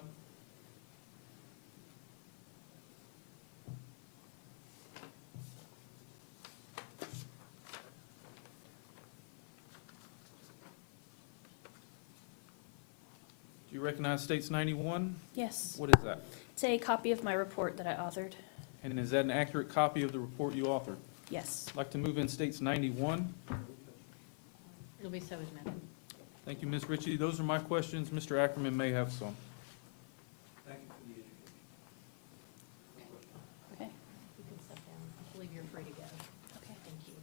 Do you recognize states 91? Yes. What is that? It's a copy of my report that I authored. And is that an accurate copy of the report you authored? Yes. I'd like to move in states 91. It'll be so admitted. Thank you, Ms. Ritchie. Those are my questions. Mr. Ackerman may have some. Okay. You can step down. I believe you're free to go. Okay. Thank you.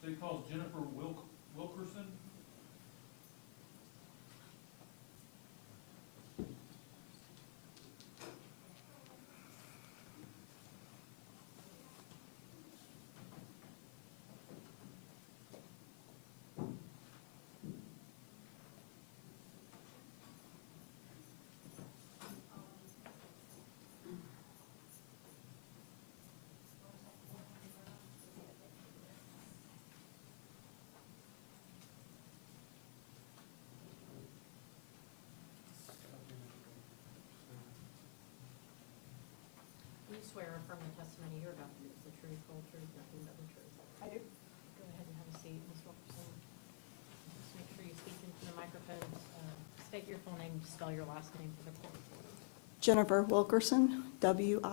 State calls Jennifer Wilkerson. Do you swear or affirm the testimony you're about to give is the truth, whole truth, nothing but the truth? I do. Go ahead and have a seat, Ms. Wilkerson. Just make sure you speak into the microphone. State your full name, spell your last name for the court. Jennifer Wilkerson, Wilkerson.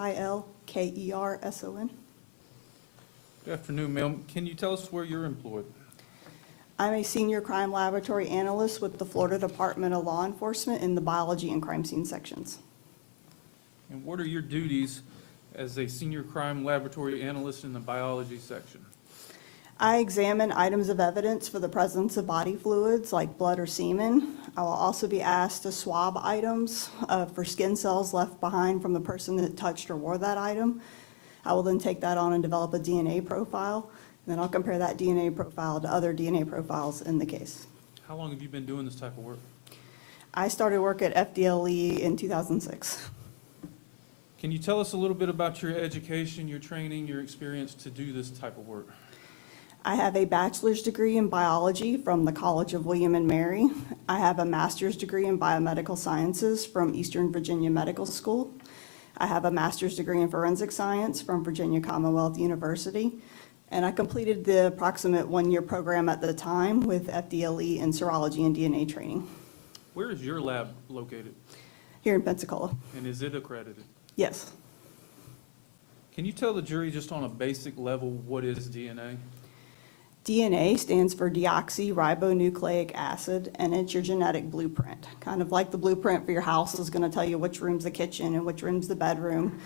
Good afternoon, ma'am. Can you tell us where you're employed? I'm a senior crime laboratory analyst with the Florida Department of Law Enforcement in the biology and crime scene sections. And what are your duties as a senior crime laboratory analyst in the biology section? I examine items of evidence for the presence of body fluids like blood or semen. I will also be asked to swab items for skin cells left behind from the person that touched or wore that item. I will then take that on and develop a DNA profile, and then I'll compare that DNA profile to other DNA profiles in the case. How long have you been doing this type of work? I started work at FDLE in 2006. Can you tell us a little bit about your education, your training, your experience to do this type of work? I have a bachelor's degree in biology from the College of William and Mary. I have a master's degree in biomedical sciences from Eastern Virginia Medical School. I have a master's degree in forensic science from Virginia Commonwealth University. And I completed the approximate one-year program at the time with FDLE in serology and DNA training. Where is your lab located? Here in Pensacola. And is it accredited? Yes. Can you tell the jury just on a basic level what is DNA? DNA stands for deoxyribonucleic acid, and it's your genetic blueprint. Kind of like the blueprint for your house is going to tell you which room's the kitchen and which room's the bedroom.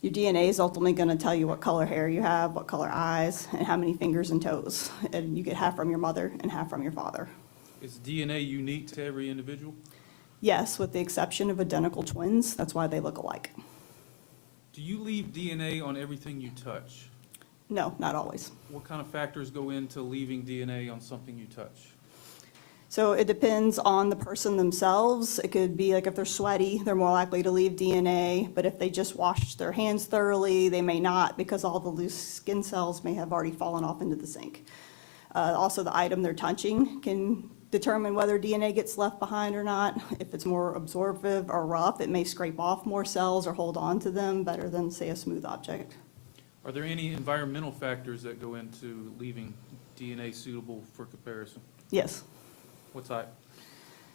Your DNA is ultimately going to tell you what color hair you have, what color eyes, and how many fingers and toes. And you get half from your mother and half from your father. Is DNA unique to every individual? Yes, with the exception of identical twins. That's why they look alike. Do you leave DNA on everything you touch? No, not always. What kind of factors go into leaving DNA on something you touch? So it depends on the person themselves. It could be like if they're sweaty, they're more likely to leave DNA, but if they just washed their hands thoroughly, they may not because all the loose skin cells may have already fallen off into the sink. Also, the item they're touching can determine whether DNA gets left behind or not. If it's more absorptive or rough, it may scrape off more cells or hold on to them better than, say, a smooth object. Are there any environmental factors that go into leaving DNA suitable for comparison? Yes. What type?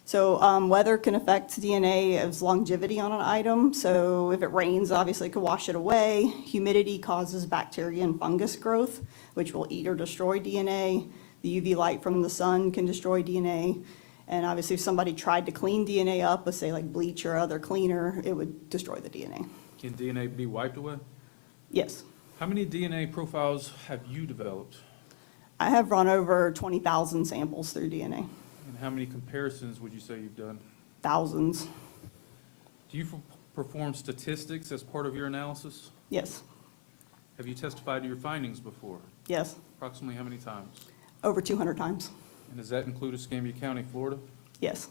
So weather can affect DNA's longevity on an item. So if it rains, obviously it could wash it away. Humidity causes bacteria and fungus growth, which will eat or destroy DNA. The UV light from the sun can destroy DNA. And obviously if somebody tried to clean DNA up with, say, like bleach or other cleaner, it would destroy the DNA. Can DNA be wiped away? Yes. How many DNA profiles have you developed? I have run over 20,000 samples through DNA. And how many comparisons would you say you've done? Thousands. Do you perform statistics as part of your analysis? Yes. Have you testified to your findings before? Yes. Approximately how many times? Over 200 times. And does that include Escambia County, Florida? Yes.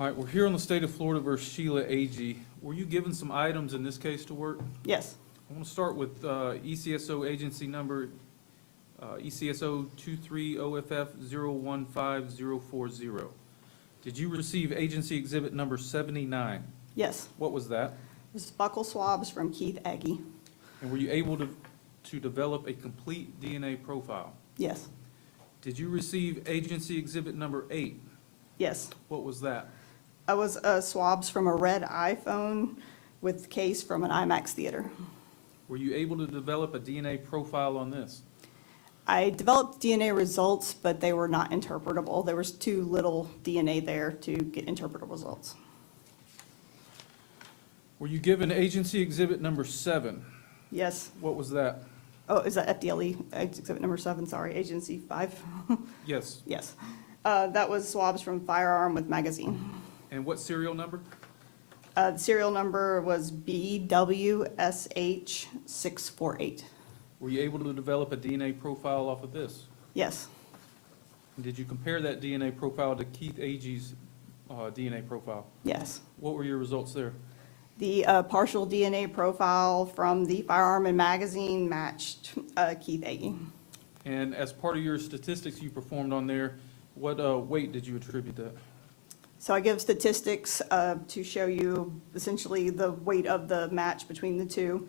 All right, we're here on the state of Florida versus Sheila Agee. Were you given some items in this case to work? Yes. I want to start with ECSO agency number ECSO 230FF015040. Did you receive agency exhibit number 79? Yes. What was that? This is buccal swabs from Keith Agee. And were you able to develop a complete DNA profile? Yes. Did you receive agency exhibit number 8? Yes. What was that? I was swabs from a red iPhone with case from an IMAX theater. Were you able to develop a DNA profile on this? I developed DNA results, but they were not interpretable. There was too little DNA there to get interpretable results. Were you given agency exhibit number 7? Yes. What was that? Oh, is that FDLE, exhibit number 7, sorry, agency 5? Yes. Yes. That was swabs from firearm with magazine. And what serial number? The serial number was BWSH648. Were you able to develop a DNA profile off of this? Yes. And did you compare that DNA profile to Keith Agee's DNA profile? Yes. What were your results there? The partial DNA profile from the firearm and magazine matched Keith Agee. And as part of your statistics you performed on there, what weight did you attribute that? So I give statistics to show you essentially the weight of the match between the two.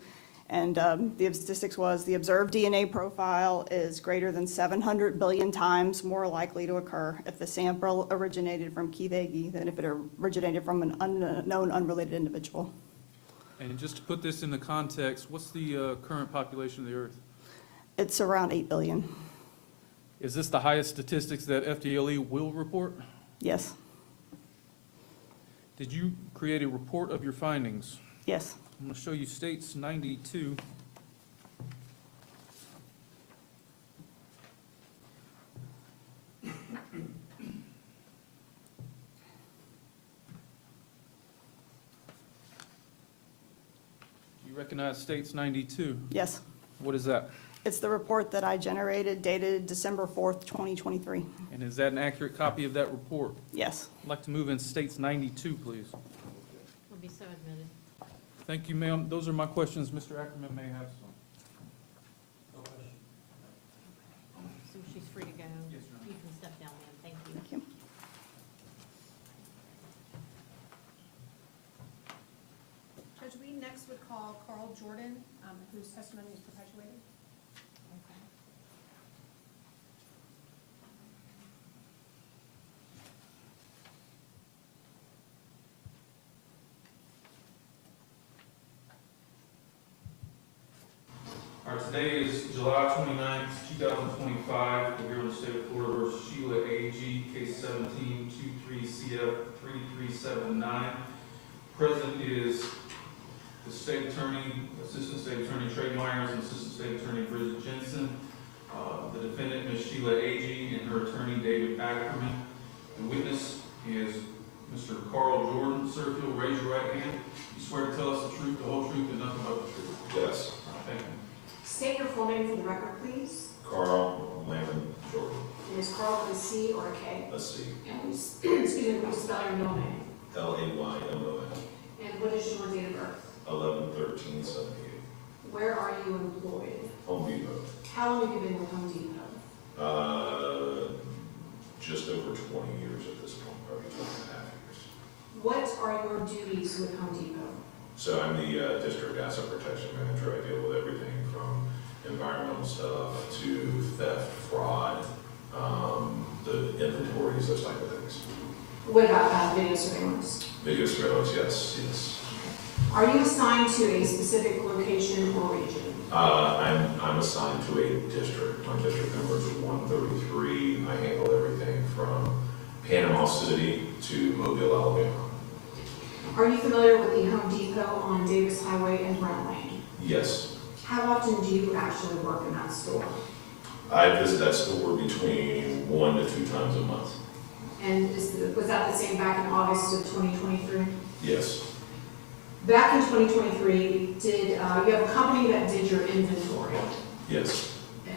And the statistics was the observed DNA profile is greater than 700 billion times more likely to occur if the sample originated from Keith Agee than if it originated from an unknown, unrelated individual. And just to put this into context, what's the current population of the Earth? It's around 8 billion. Is this the highest statistics that FDLE will report? Yes. Did you create a report of your findings? Yes. I'm going to show you states 92. You recognize states 92? Yes. What is that? It's the report that I generated dated December 4th, 2023. And is that an accurate copy of that report? Yes. I'd like to move in states 92, please. Will be so admitted. Thank you, ma'am. Those are my questions. Mr. Ackerman may have some. So she's free to go. Yes, ma'am. You can step down, ma'am. Thank you. Thank you. Judge, we next would call Carl Jordan, whose testimony is perpetuated. All right, today is July 29th, 2025. We're here in the state of Florida versus Sheila Agee, case 17-23CF3379. Present is the state attorney, assistant state attorney Trey Myers, and assistant state attorney Bridget Jensen. The defendant, Ms. Sheila Agee, and her attorney, David Ackerman. The witness is Mr. Carl Jordan. Sir, if you'll raise your right hand. You swear to tell us the truth, the whole truth, and nothing but the truth? Yes. All right, thank you. State your full name for the record, please. Carl Lamon Jordan. And is Carl with a C or a K? A C. And excuse me, will you spell your middle name? Laymon. And what is your date of birth? 11/13/78. Where are you employed? Home Depot. How long have you been with Home Depot? Just over 20 years at this point, probably 2.5 years. What are your duties with Home Depot? So I'm the district asset protection manager. I deal with everything from environmental stuff to theft, fraud, the inventories, those type of things. What about video surveillance? Video surveillance, yes, yes. Are you assigned to a specific location or region? I'm assigned to a district. My district number is 133. I handle everything from Panama City to Mobile, Alabama. Are you familiar with the Home Depot on Davis Highway and Brent Lane? Yes. How often do you actually work in that store? I visit that store between 1 to 2 times a month. And was that the same back in August of 2023? Yes. Back in 2023, you have a company that did your inventory? Yes.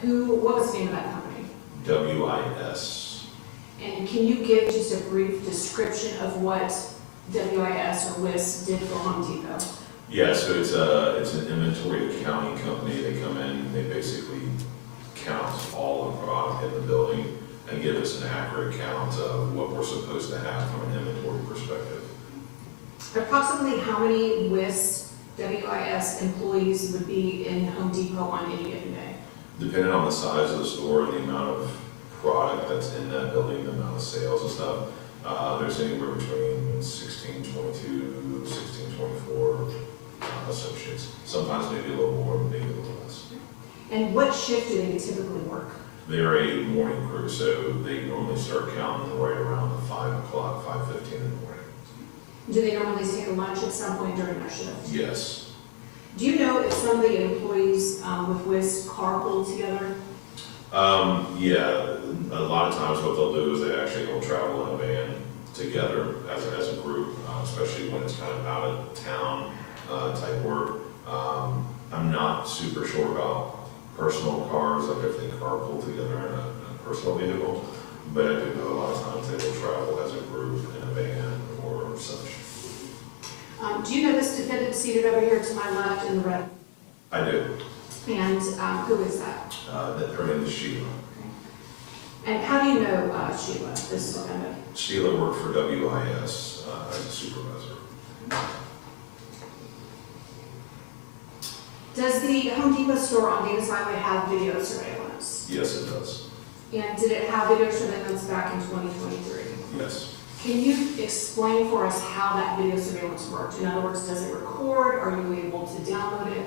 What was the name of that company? WIS. And can you give just a brief description of what WIS or WIS did for Home Depot? Yeah, so it's an inventory accounting company. They come in, they basically count all the product in the building and give us an accurate count of what we're supposed to have from an inventory perspective. Approximately how many WIS employees would be in Home Depot on any given day? Depending on the size of the store and the amount of product that's in that building, the amount of sales and stuff, there's anywhere between 16, 22, 16, 24 associates. Sometimes maybe a little more, maybe a little less. And what shift do they typically work? They're a morning crew, so they normally start counting right around 5 o'clock, 5:15 in the morning. Do they normally take a lunch at some point during their shift? Yes. Do you know if some of the employees with WIS carpool together? Yeah, a lot of times what they'll do is they actually will travel in a van together as a group, especially when it's kind of out of town type work. I'm not super sure about personal cars, like if they carpool together in a personal vehicle, but I do know a lot of times they will travel as a group in a van or such. Do you know this defendant seated over here to my left in the red? I do. And who is that? Her name is Sheila. And how do you know Sheila, this defendant? Sheila worked for WIS as a supervisor. Does the Home Depot store on Davis Highway have video surveillance? Yes, it does. And did it have video surveillance back in 2023? Yes. Can you explain for us how that video surveillance worked? In other words, does it record? Are you able to download it?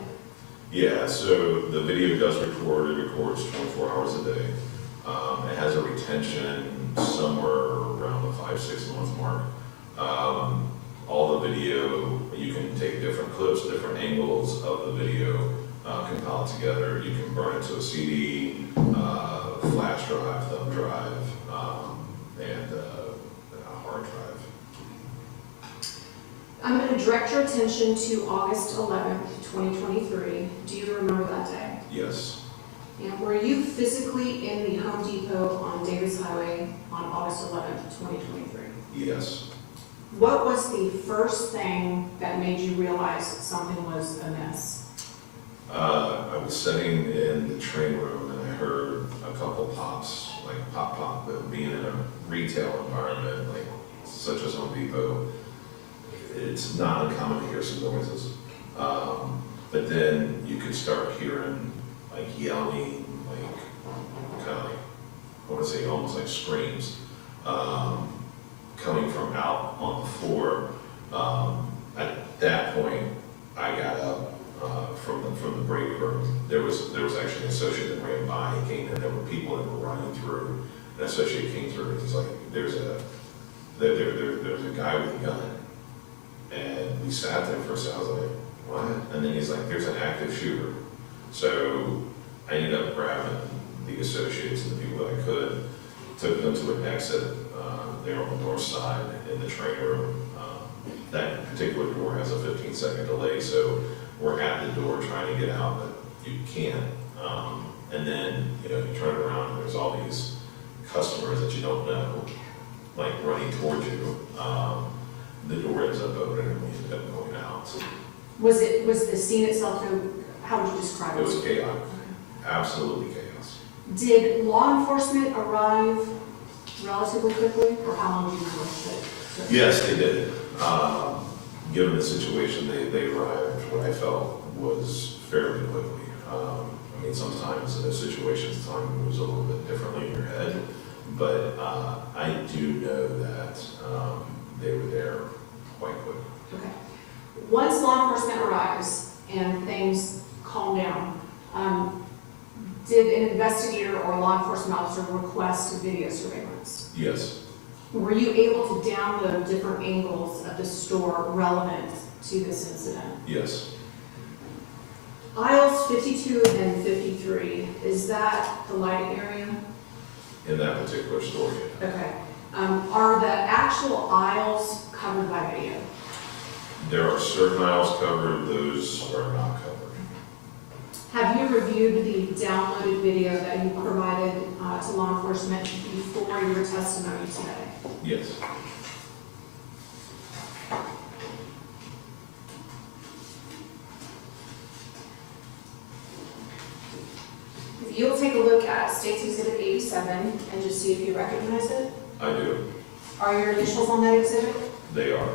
Yeah, so the video does record. It records 24 hours a day. It has a retention somewhere around the 5-6 month mark. All the video, you can take different clips, different angles of the video, compile it together. You can burn it to a CD, flash drive, thumb drive, and a hard drive. I'm going to direct your attention to August 11th, 2023. Do you remember that day? Yes. And were you physically in the Home Depot on Davis Highway on August 11th, 2023? Yes. What was the first thing that made you realize that something was amiss? I was sitting in the train room and I heard a couple pops, like pop pop, but being in a retail environment like such as Home Depot, it's not uncommon to hear some noises. But then you could start hearing like yelling, like kind of like, I want to say almost like screams, coming from out on the floor. At that point, I got up from the break room. There was actually an associate that ran by. He came in. There were people that were running through. An associate came through. He's like, there's a guy with a gun. And we sat there for a second. I was like, what? And then he's like, there's an active shooter. So I ended up grabbing the associates and the people that I could, took them to an exit there on the north side in the train room. That particular door has a 15-second delay, so we're at the door trying to get out, but you can't. And then, you turn around and there's all these customers that you don't know, like running towards you. The door ends up opening and we ended up going out. Was the scene itself, how would you describe it? It was chaotic, absolutely chaos. Did law enforcement arrive relatively quickly, or how long did you wait? Yes, they did. Given the situation, they arrived what I felt was fairly quickly. I mean, sometimes in those situations, time moves a little bit differently in your head, but I do know that they were there quite quickly. Okay. Once law enforcement arrives and things calm down, did an investigator or law enforcement officer request video surveillance? Yes. Were you able to download different angles of the store relevant to this incident? Yes. Aisles 52 and 53, is that the lighting area? In that particular store, yeah. Okay. Are the actual aisles covered by video? There are certain aisles covered, those are not covered. Have you reviewed the downloaded video that you provided to law enforcement before your testimony today? Yes. You'll take a look at State's Exhibit 87 and just see if you recognize it. I do. Are your initials on that exhibit? They are.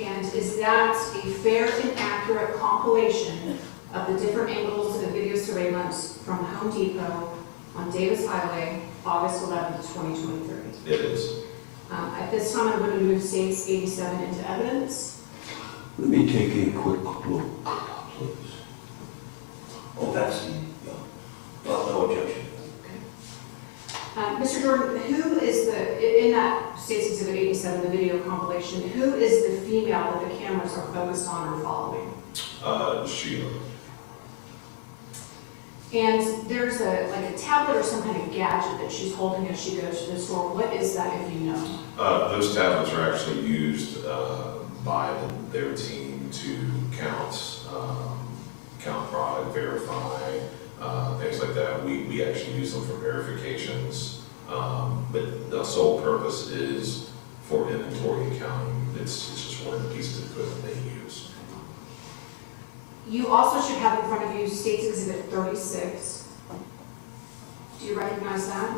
And is that a fair and accurate compilation of the different angles of video surveillance from Home Depot on Davis Highway, August 11th, 2023? It is. At this time, I'm going to move State's 87 into evidence. Let me take a quick look, please. Oh, that's the, no objection. Mr. Jordan, who is in that State's Exhibit 87, the video compilation, who is the female that the cameras are focused on or following? Sheila. And there's a tablet or some kind of gadget that she's holding as she goes to the store. What is that, if you know? Those tablets are actually used by their team to count product, verify, things like that. We actually use them for verifications, but the sole purpose is for inventory accounting. It's just one of the pieces of equipment they use. You also should have in front of you State's Exhibit 36. Do you recognize that?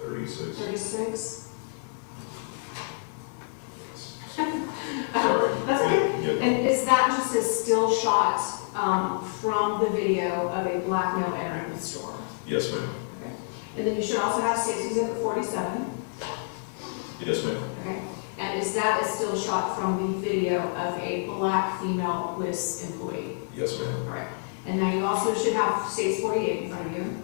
36. 36. Sorry. That's okay. Yeah. And is that just a still shot from the video of a black male entering the store? Yes, ma'am. Okay. And then you should also have State's Exhibit 47. Yes, ma'am. Okay. And is that a still shot from the video of a black female WIS employee? Yes, ma'am. All right. And now you also should have State's 48 in front of you.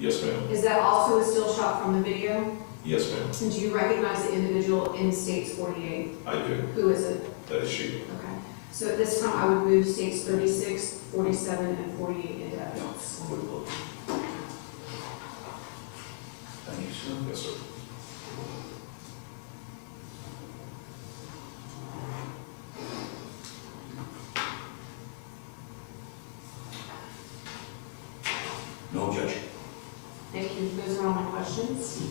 Yes, ma'am. Is that also a still shot from the video? Yes, ma'am. And do you recognize the individual in State's 48? I do. Who is it? That is she. Okay. So at this time, I would move States 36, 47, and 48 into evidence. Thank you, sir. Yes, sir. No objection. Thank you. Those are all my questions.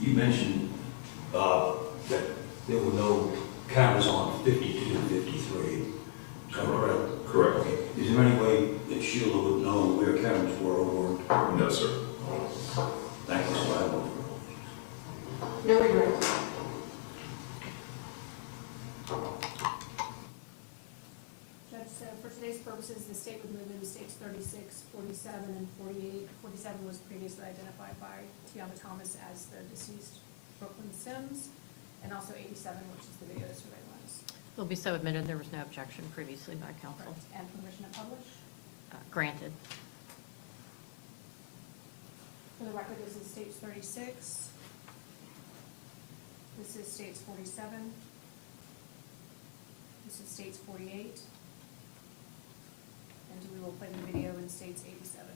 You mentioned that there were no cameras on 52 and 53. Is that correct? Correct. Okay. Is there any way that Sheila would know where cameras were or weren't? No, sir. Thank you, sir. No regret. Judge, so for today's purposes, the state would move into States 36, 47, and 48. 47 was previously identified by Tiana Thomas as the deceased Brooklyn Sims, and also 87, which is the video surveillance. Will be so admitted. There was no objection previously by counsel. And permission to publish. Granted. For the record, this is States 36. This is States 47. This is States 48. And we will play the video in States 87.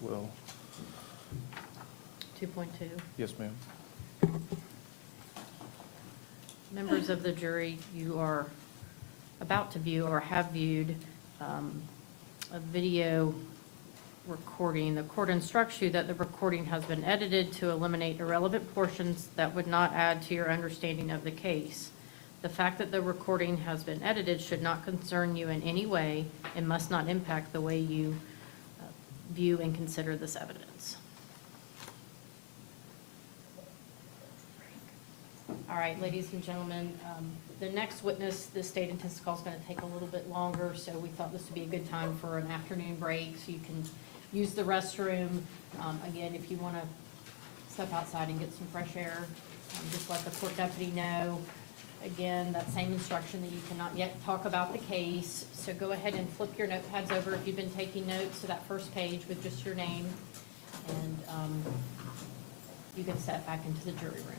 well. 2.2. Yes, ma'am. Members of the jury, you are about to view or have viewed a video recording. The court instructs you that the recording has been edited to eliminate irrelevant portions that would not add to your understanding of the case. The fact that the recording has been edited should not concern you in any way and must not impact the way you view and consider this evidence. All right, ladies and gentlemen, the next witness, the state in Pensacola, is going to take a little bit longer, so we thought this would be a good time for an afternoon break, so you can use the restroom. Again, if you want to step outside and get some fresh air, just let the court deputy know. Again, that same instruction that you cannot yet talk about the case, so go ahead and flip your notepads over if you've been taking notes to that first page with just your name, and you can step back into the jury room.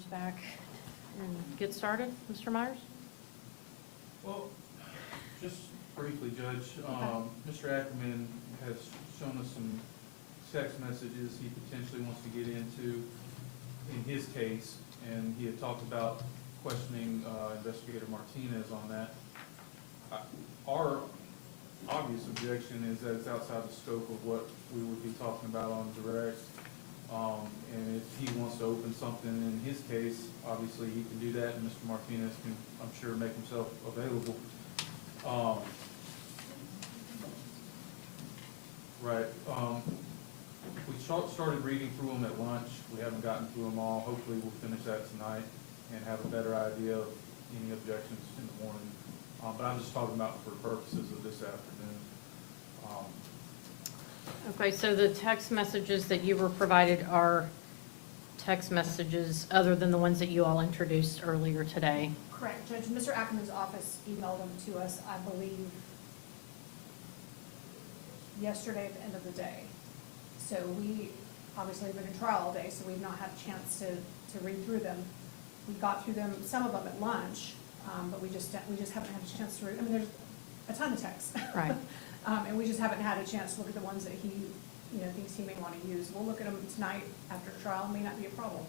Myers back and get started. Mr. Myers? Well, just briefly, Judge, Mr. Ackerman has shown us some text messages he potentially wants to get into in his case, and he had talked about questioning Investigator Martinez on that. Our obvious objection is that it's outside the scope of what we would be talking about on direct. And if he wants to open something in his case, obviously he can do that, and Mr. Martinez can, I'm sure, make himself available. Right. We started reading through them at lunch. We haven't gotten through them all. Hopefully we'll finish that tonight and have a better idea of any objections in the morning. But I'm just talking about for purposes of this afternoon. Okay, so the text messages that you were provided are text messages other than the ones that you all introduced earlier today? Correct, Judge. Mr. Ackerman's office emailed them to us, I believe, yesterday at the end of the day. So we obviously have been in trial all day, so we've not had a chance to read through them. We got through them, some of them at lunch, but we just haven't had a chance to read. I mean, there's a ton of text. Right. And we just haven't had a chance to look at the ones that he, thinks he may want to use. We'll look at them tonight after trial, may not be a problem.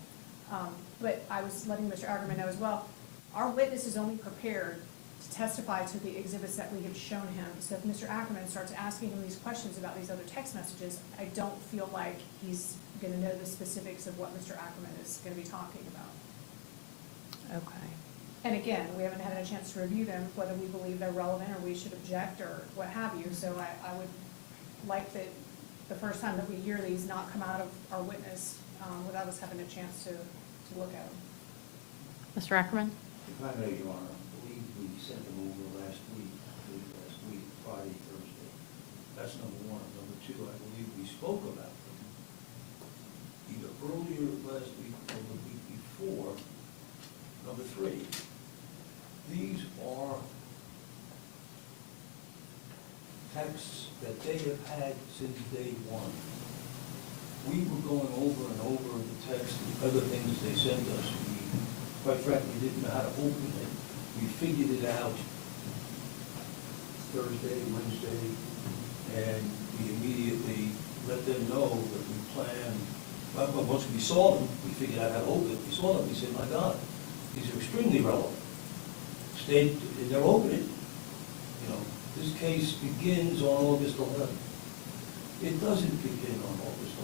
But I was letting Mr. Ackerman know as well, our witness is only prepared to testify to the exhibits that we have shown him. So if Mr. Ackerman starts asking him these questions about these other text messages, I don't feel like he's going to know the specifics of what Mr. Ackerman is going to be talking about. Okay. And again, we haven't had a chance to review them, whether we believe they're relevant or we should object or what have you. So I would like that the first time that we hear these not come out of our witness without us having a chance to look at them. Mr. Ackerman? If I may, Your Honor, I believe we sent them over last week, Friday, Thursday. That's number one. Number two, I believe we spoke about them either earlier last week or the week before. Number three, these are texts that they have had since day one. We were going over and over the text and other things they sent us. We, quite frankly, didn't know how to open it. We figured it out Thursday, Wednesday, and we immediately let them know that we planned. But once we saw them, we figured out how to open it. We saw them, we said, my God, these are extremely relevant. They're opening. This case begins on August 11th. It doesn't begin on August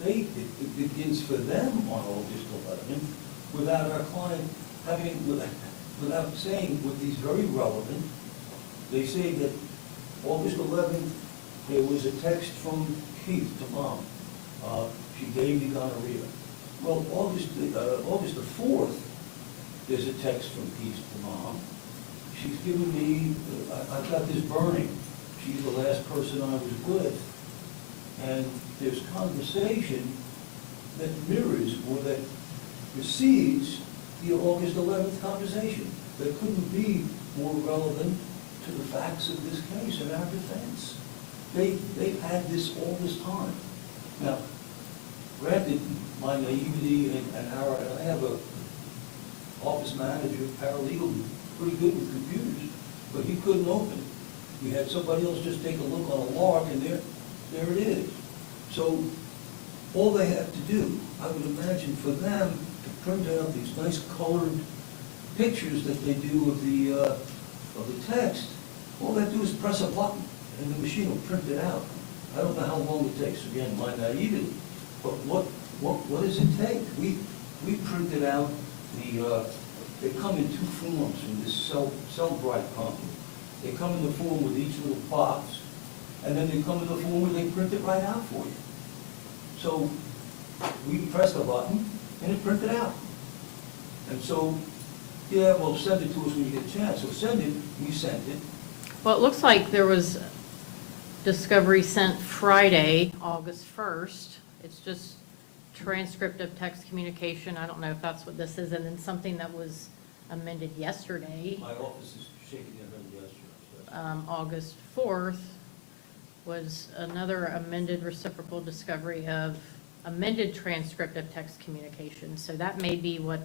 11th. It begins for them on August 11th without our client without saying what these very relevant. They say that August 11th, there was a text from Keith to Mom. She gave me gonorrhea. Well, August the 4th, there's a text from Keith to Mom. She's given me, I've got this burning. She's the last person I was with. And there's conversation that mirrors or that precedes the August 11th conversation that couldn't be more relevant to the facts of this case and our defense. They've had this all this time. Now, granted, my naivety and I have a office manager, paralegal, pretty good with computers, but he couldn't open it. We had somebody else just take a look on a log, and there it is. So all they have to do, I would imagine, for them to print out these nice colored pictures that they do of the text, all they have to do is press a button, and the machine will print it out. I don't know how long it takes. Again, my naivety, but what does it take? We printed out they come in two forms from this Cellbrite company. They come in the form with each little box, and then they come in the form where they print it right out for you. So we pressed a button, and it printed out. And so, yeah, well, send it to us when you get a chance. So send it, we sent it. Well, it looks like there was discovery sent Friday, August 1st. It's just transcript of text communication. I don't know if that's what this is. And then something that was amended yesterday. My office is shaking their head yesterday. August 4th was another amended reciprocal discovery of amended transcript of text communication. So that may be what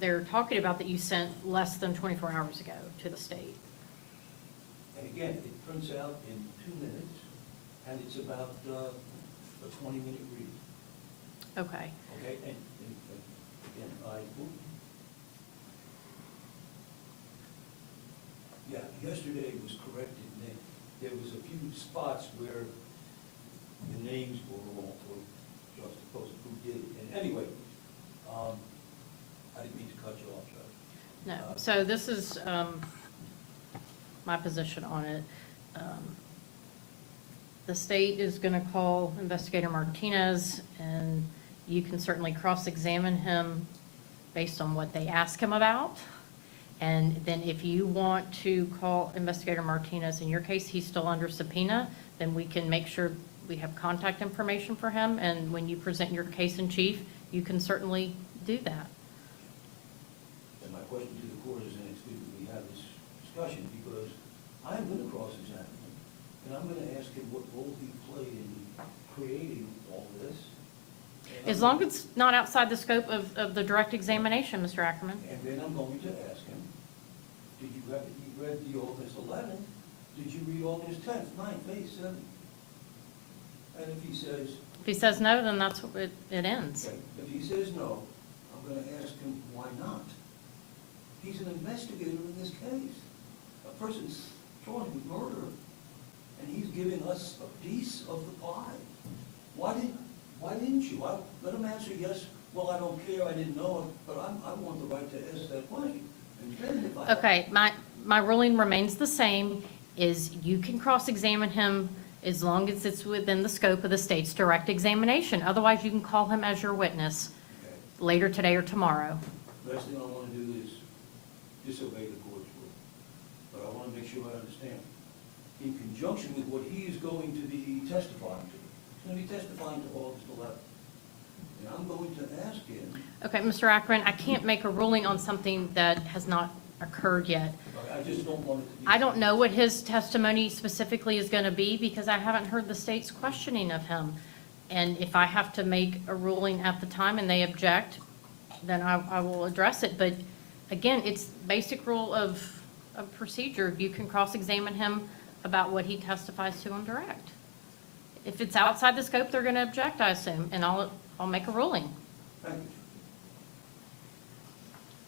they're talking about that you sent less than 24 hours ago to the state. And again, it prints out in 2 minutes, and it's about a 20-minute read. Okay. Okay, and again, yeah, yesterday it was corrected, and there was a few spots where the names were wrong, or just supposed who did it. And anyway, I didn't mean to cut you off, Judge. No, so this is my position on it. The state is going to call Investigator Martinez, and you can certainly cross-examine him based on what they ask him about. And then if you want to call Investigator Martinez in your case, he's still under subpoena, then we can make sure we have contact information for him. And when you present your case in chief, you can certainly do that. And my question to the court is, and it's good that we have this discussion, because I'm going to cross-examine him, and I'm going to ask him what role he played in creating all this. As long as it's not outside the scope of the direct examination, Mr. Ackerman. And then I'm going to ask him, did you read the August 11th? Did you read August 10th, 9th, 8th, 7th? And if he says... If he says no, then that's what it ends. Okay, if he says no, I'm going to ask him, why not? He's an investigator in this case. A person's charged with murder, and he's giving us a piece of the pie. Why didn't you? Let him answer yes, well, I don't care, I didn't know it, but I want the right to ask that question. And then if I... Okay, my ruling remains the same, is you can cross-examine him as long as it's within the scope of the state's direct examination. Otherwise, you can call him as your witness later today or tomorrow. Last thing I want to do is disobey the court's rule. But I want to make sure I understand. In conjunction with what he is going to be testifying to, he's going to be testifying to August 11th. And I'm going to ask him... Okay, Mr. Ackerman, I can't make a ruling on something that has not occurred yet. I just don't want it to be... I don't know what his testimony specifically is going to be because I haven't heard the state's questioning of him. And if I have to make a ruling at the time and they object, then I will address it. But again, it's basic rule of procedure. You can cross-examine him about what he testifies to on direct. If it's outside the scope, they're going to object, I assume, and I'll make a ruling. Thank you.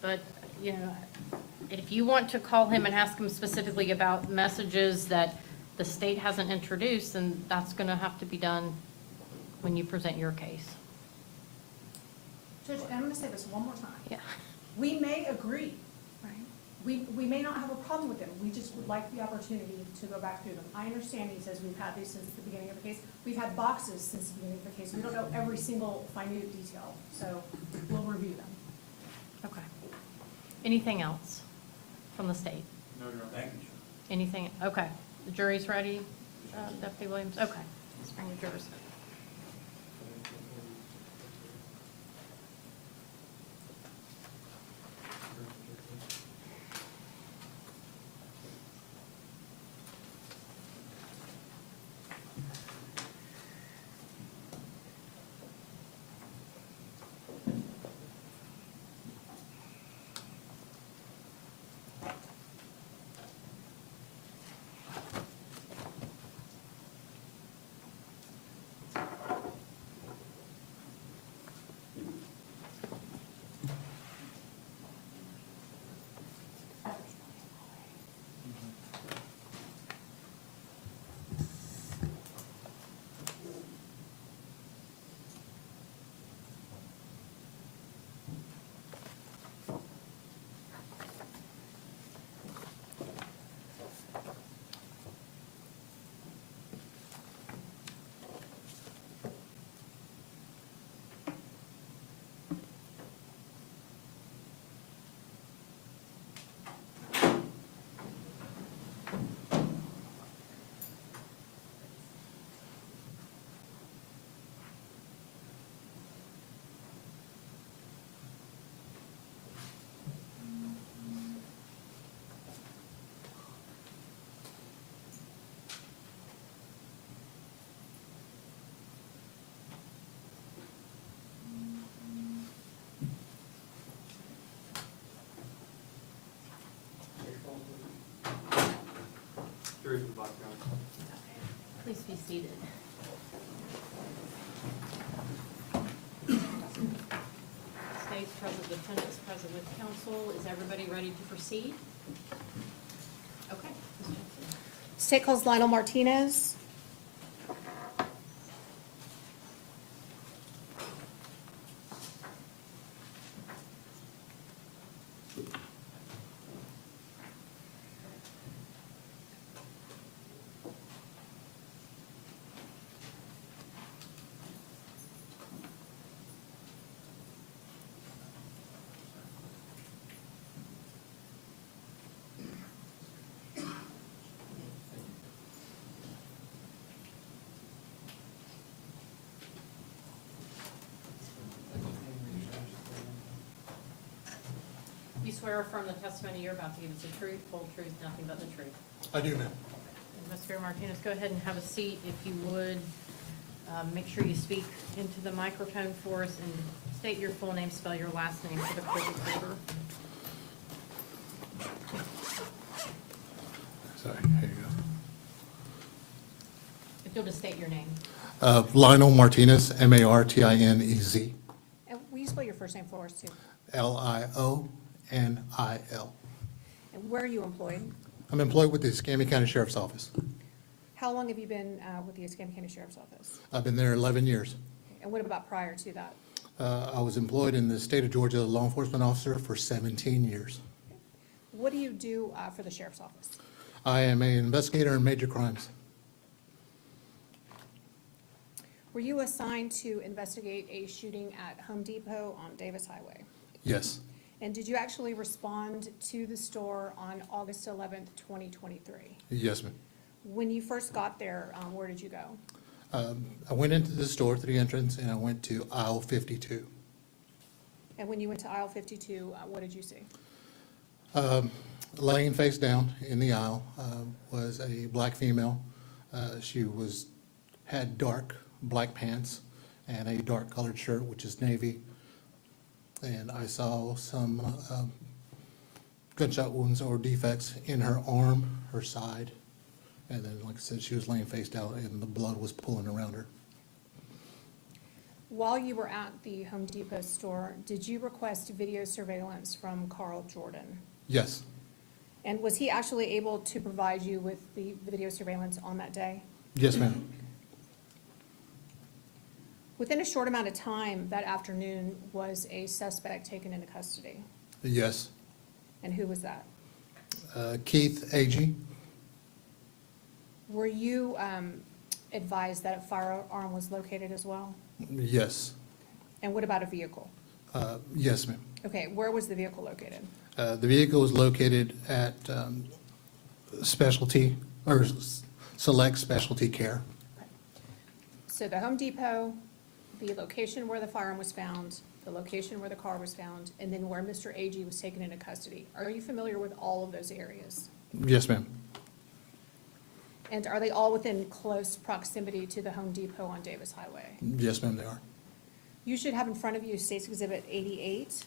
But, you know, if you want to call him and ask him specifically about messages that the state hasn't introduced, then that's going to have to be done when you present your case. Judge, and I'm going to say this one more time. Yeah. We may agree. Right. We may not have a problem with them. We just would like the opportunity to go back through them. I understand he says we've had these since the beginning of the case. We've had boxes since the beginning of the case. We don't know every single minute detail, so we'll review them. Okay. Anything else from the state? No, Your Honor. Thank you, Judge. Anything? Okay. The jury's ready? Deputy Williams? Okay. Let's bring the jurors. truth about God. Please be seated. State's present, defendants present with counsel. Is everybody ready to proceed? Okay. Ms. Johnson. State calls Lionel Martinez. You swear or affirm the testimony you're about to give is the truth, whole truth, nothing but the truth. I do, ma'am. Mr. Martinez, go ahead and have a seat if you would. Make sure you speak into the microphone for us and state your full name, spell your last name for the court reporter. Sorry, here you If you'll just state your name. go. Lionel Martinez, Martinez. And will you spell your first name for us too? Lionil. And where are you employed? I'm employed with the Escambia County Sheriff's Office. How long have you been with the Escambia County Sheriff's Office? I've been there 11 years. And what about prior to that? I was employed in the state of Georgia, law enforcement officer for 17 years. What do you do for the Sheriff's Office? I am an investigator in major crimes. Were you assigned to investigate a shooting at Home Depot on Davis Highway? Yes, And did you actually respond to the store on August 11th, 2023? yes, ma'am. When you first got there, where did you go? I went into the store through the entrance and I went to aisle 52. And when you went to aisle 52, what did you see? Laying face down in the aisle was a black female. She had dark black pants and a dark colored shirt, which is navy. And I saw some gunshot wounds or defects in her arm, her side. And then, like I said, she was laying face down and the blood was pooling around her. While you were at the Home Depot store, did you request video surveillance from Carl Jordan? Yes, And was he actually able to provide you with the video surveillance on that day? yes, ma'am. Within a short amount of time that afternoon, was a suspect taken into custody? Yes. And who was that? Keith Agee. Were you advised that a firearm was located as well? Yes. And what about a vehicle? Yes, ma'am. Okay, where was the vehicle located? The vehicle was located at specialty, or select specialty care. So the Home Depot, the location where the firearm was found, the location where the car was found, and then where Mr. Agee was taken into custody. Are you familiar with all of those areas? Yes, ma'am. And are they all within close proximity to the Home Depot on Davis Highway? Yes, ma'am, they are. You should have in front of you State's Exhibit 88.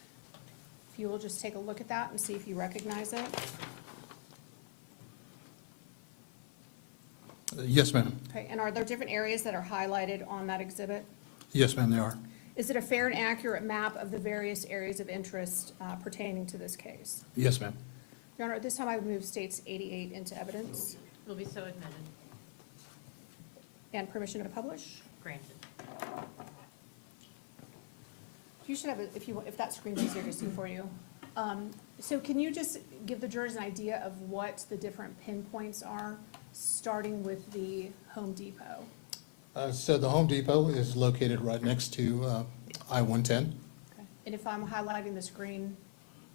If you will just take a look at that and see if you recognize it. Yes, ma'am. Okay, and are there different areas that are highlighted on that exhibit? Yes, ma'am, they are. Is it a fair and accurate map of the various areas of interest pertaining to this case? Yes, ma'am. Your Honor, at this time I would move State's 88 into evidence. Will be so admitted. And permission to publish? Granted. You should have, if that screen's easier to see for you. So can you just give the jurors an idea of what the different pinpoints are, starting with the Home Depot? So the Home Depot is located right next to I-110. Okay. And if I'm highlighting this green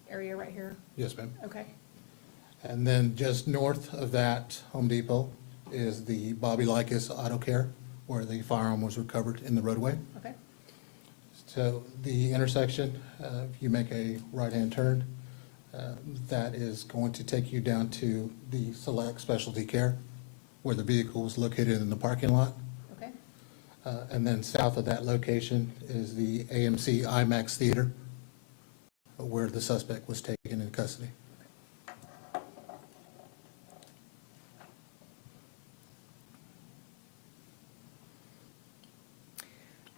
area right here? Yes, ma'am. Okay. And then just north of that Home Depot is the Bobby Likas Auto Care, where the firearm was recovered in the roadway. Okay. So the intersection, if you make a right-hand turn, that is going to take you down to the Select Specialty Care, where the vehicle was located in the parking lot. Okay. And then south of that location is the AMC IMAX Theater, where the suspect was taken into custody.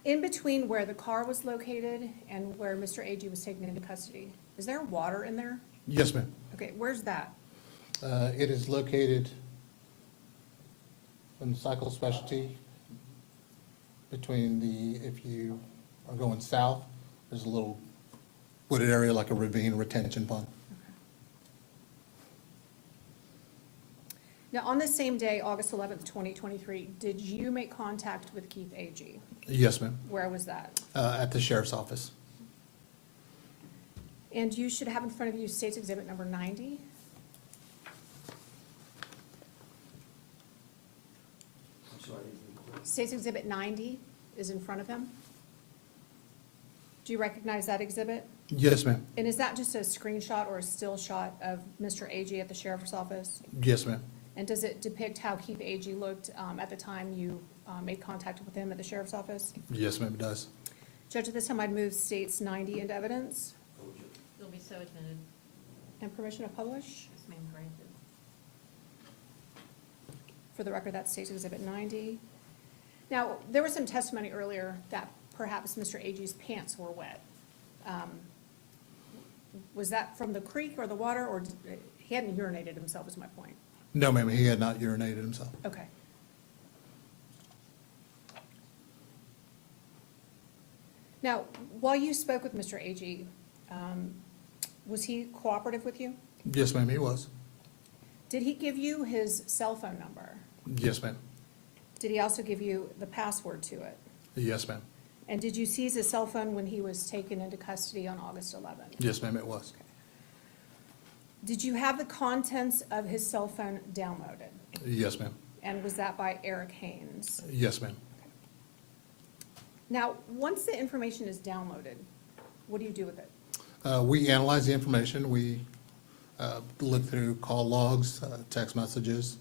In between where the car was located and where Mr. Agee was taken into custody, is there water in there? Yes, ma'am. Okay, where's that? It is located in Cycle Specialty between if you are going south, there's a little wooded area like a ravine retention pond. Now, on this same day, August 11th, 2023, did you make contact with Keith Agee? Yes, ma'am. Where was that? At the sheriff's office. And you should have in front of you State's Exhibit number 90. State's Exhibit 90 is in front of him. Do you recognize that exhibit? Yes, ma'am. And is that just a screenshot or a still shot of Mr. Agee at the sheriff's office? Yes, ma'am. And does it depict how Keith Agee looked at the time you made contact with him at the sheriff's office? Yes, ma'am, it does. Judge, at this time, I'd move States 90 into evidence. It'll be so admitted. And permission to publish. Yes, ma'am, granted. For the record, that's State's Exhibit 90. Now, there was some testimony earlier that perhaps Mr. Agee's pants were wet. Was that from the creek or the water, or he hadn't urinated himself, is my point? No, ma'am, he had not urinated himself. Okay. Now, while you spoke with Mr. Agee, was he cooperative with you? Yes, ma'am, he was. Did he give you his cell phone number? Yes, ma'am. Did he also give you the password to it? Yes, ma'am. And did you seize his cell phone when he was taken into custody on August 11th? Yes, ma'am, it was. Did you have the contents of his cell phone downloaded? Yes, ma'am. And was that by Eric Haynes? Yes, ma'am. Now, once the information is downloaded, what do you do with it? We analyze the information. We look through call logs, text messages.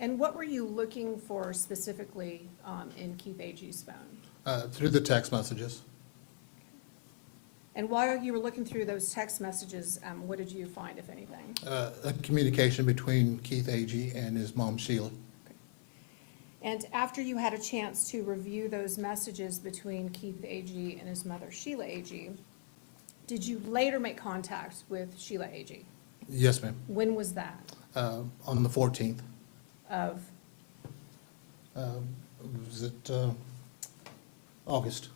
And what were you looking for specifically in Keith Agee's phone? Through the text messages. And while you were looking through those text messages, what did you find, if anything? A communication between Keith Agee and his mom, Sheila. And after you had a chance to review those messages between Keith Agee and his mother, Sheila Agee, did you later make contact with Sheila Agee? Yes, ma'am. When was that? On the 14th. Of? Was it August?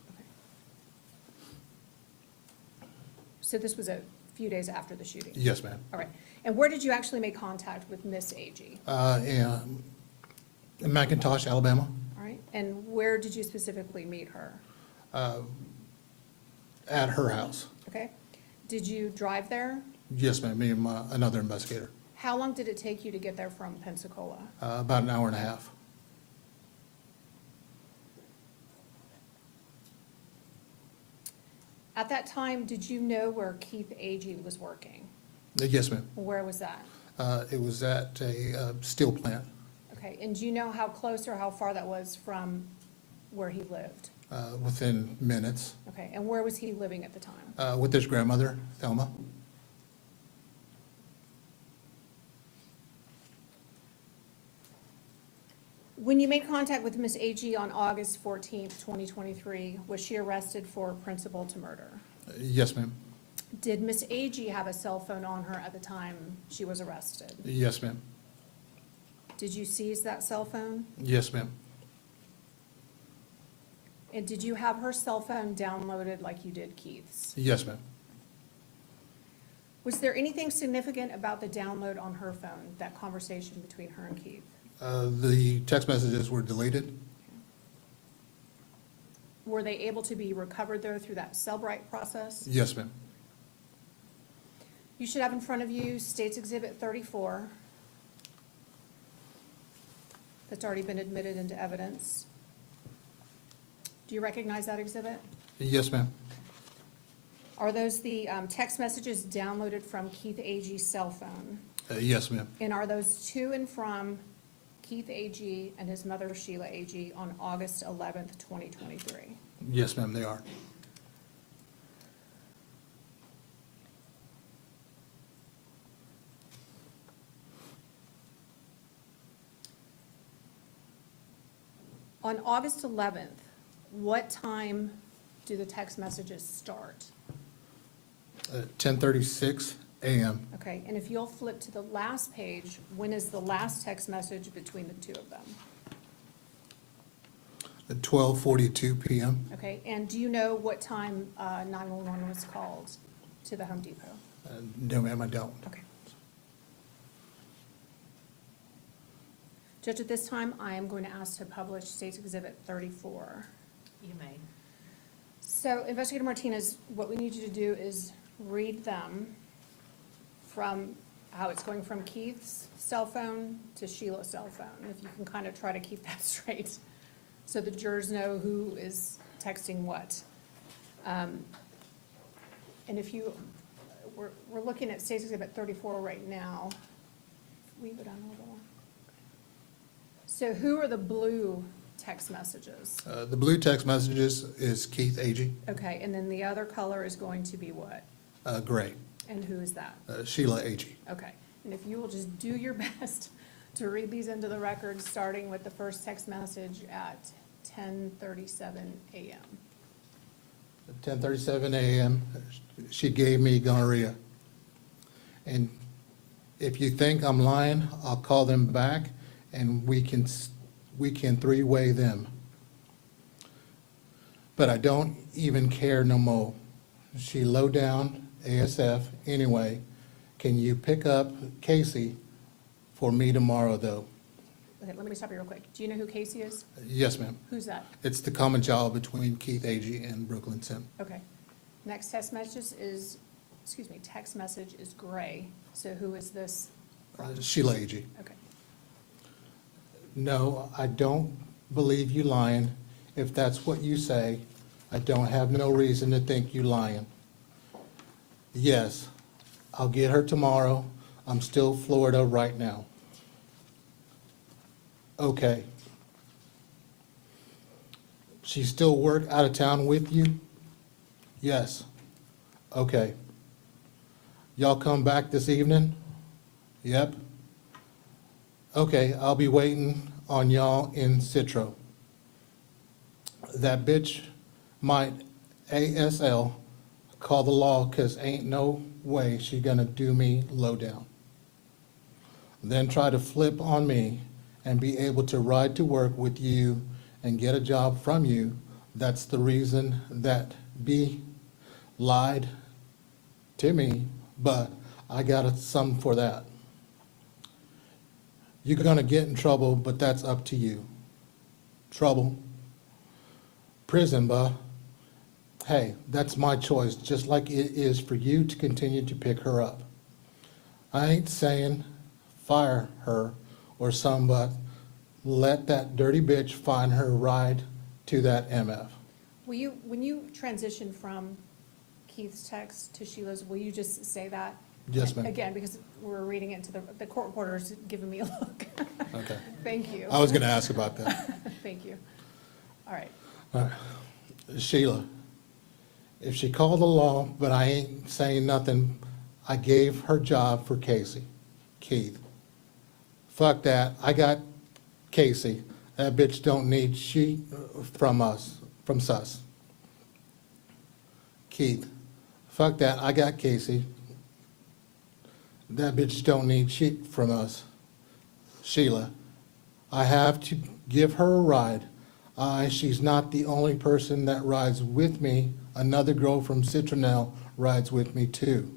So this was a few days after the shooting? Yes, ma'am. All right. And where did you actually make contact with Miss Agee? In McIntosh, Alabama. All right. And where did you specifically meet her? At her house. Okay. Did you drive there? Yes, ma'am, me and another investigator. How long did it take you to get there from Pensacola? About an hour and a half. At that time, did you know where Keith Agee was working? Yes, ma'am. Where was that? It was at a steel plant. Okay. And do you know how close or how far that was from where he lived? Within minutes. Okay. And where was he living at the time? With his grandmother, Thelma. When you made contact with Miss Agee on August 14th, 2023, was she arrested for principal to murder? Yes, ma'am. Did Miss Agee have a cell phone on her at the time she was arrested? Yes, ma'am. Did you seize that cell phone? Yes, ma'am. And did you have her cell phone downloaded like you did Keith's? Yes, ma'am. Was there anything significant about the download on her phone, that conversation between her and Keith? The text messages were deleted. Were they able to be recovered though through that Cellbrite process? Yes, ma'am. You should have in front of you State's Exhibit 34. That's already been admitted into evidence. Do you recognize that exhibit? Yes, ma'am. Are those the text messages downloaded from Keith Agee's cell phone? Yes, ma'am. And are those to and from Keith Agee and his mother Sheila Agee on August 11th, 2023? Yes, ma'am, they are. On August 11th, what time do the text messages start? 10:36 a.m. Okay, and if you'll flip to the last page, when is the last text message between the two of them? At 12:42 p.m. Okay, and do you know what time 911 was called to the Home Depot? No, ma'am, I don't. Okay. Judge, at this time, I am going to ask to publish State's Exhibit 34. You may. So Investigator Martinez, what we need you to do is read them from how it's going from Keith's cell phone to Sheila's cell phone, if you can kind of try to keep that straight, so the jurors know who is texting what. And if you, we're looking at State's Exhibit 34 right now. We go down a little. So who are the blue text messages? The blue text messages is Keith Agee, Okay, and then the other color is going to be what? gray, And who is that? Sheila Agee. Okay, and if you will just do your best to read these into the record, starting with the first text message at 10:37 a.m. At 10:37 a.m., she gave me gonorrhea. And if you think I'm lying, I'll call them back and we can three-way them. But I don't even care no more. She low down ASF anyway. Can you pick up Casey for me tomorrow, though? Okay, let me stop you real quick. Do you know who Casey is? Yes, ma'am. Who's that? It's the common child between Keith Agee and Brooklyn Sim. Okay. Next text message is, text message is gray. So who is this from? Sheila Agee. Okay. No, I don't believe you lying. If that's what you say, I don't have no reason to think you lying. Yes, I'll get her tomorrow. I'm still Florida right now. Okay. She still work out of town with you? Yes. Okay. Y'all come back this evening? Yep. Okay, I'll be waiting on y'all in Citro. That bitch might ASL call the law, 'cause ain't no way she gonna do me low down. Then try to flip on me and be able to ride to work with you and get a job from you. That's the reason that B lied to me, but I got something for that. You're gonna get in trouble, but that's up to you. Trouble. Prison, buh. Hey, that's my choice, just like it is for you to continue to pick her up. I ain't saying fire her or some, but let that dirty bitch find her ride to that MF. Will you, when you transition from Keith's text to Sheila's, will you just say that? Yes, ma'am. Again, because we're reading it to the court reporter's giving me a look. Okay. Thank you. I was gonna ask about that. Thank you. All right. All right. Sheila, if she called the law, but I ain't saying nothing, I gave her job for Casey. Keith. Fuck that, I got Casey. That bitch don't need shit from us, from sus. Keith. Fuck that, I got Casey. That bitch don't need shit from us. Sheila. I have to give her a ride. She's not the only person that rides with me. Another girl from Citronelle rides with me too.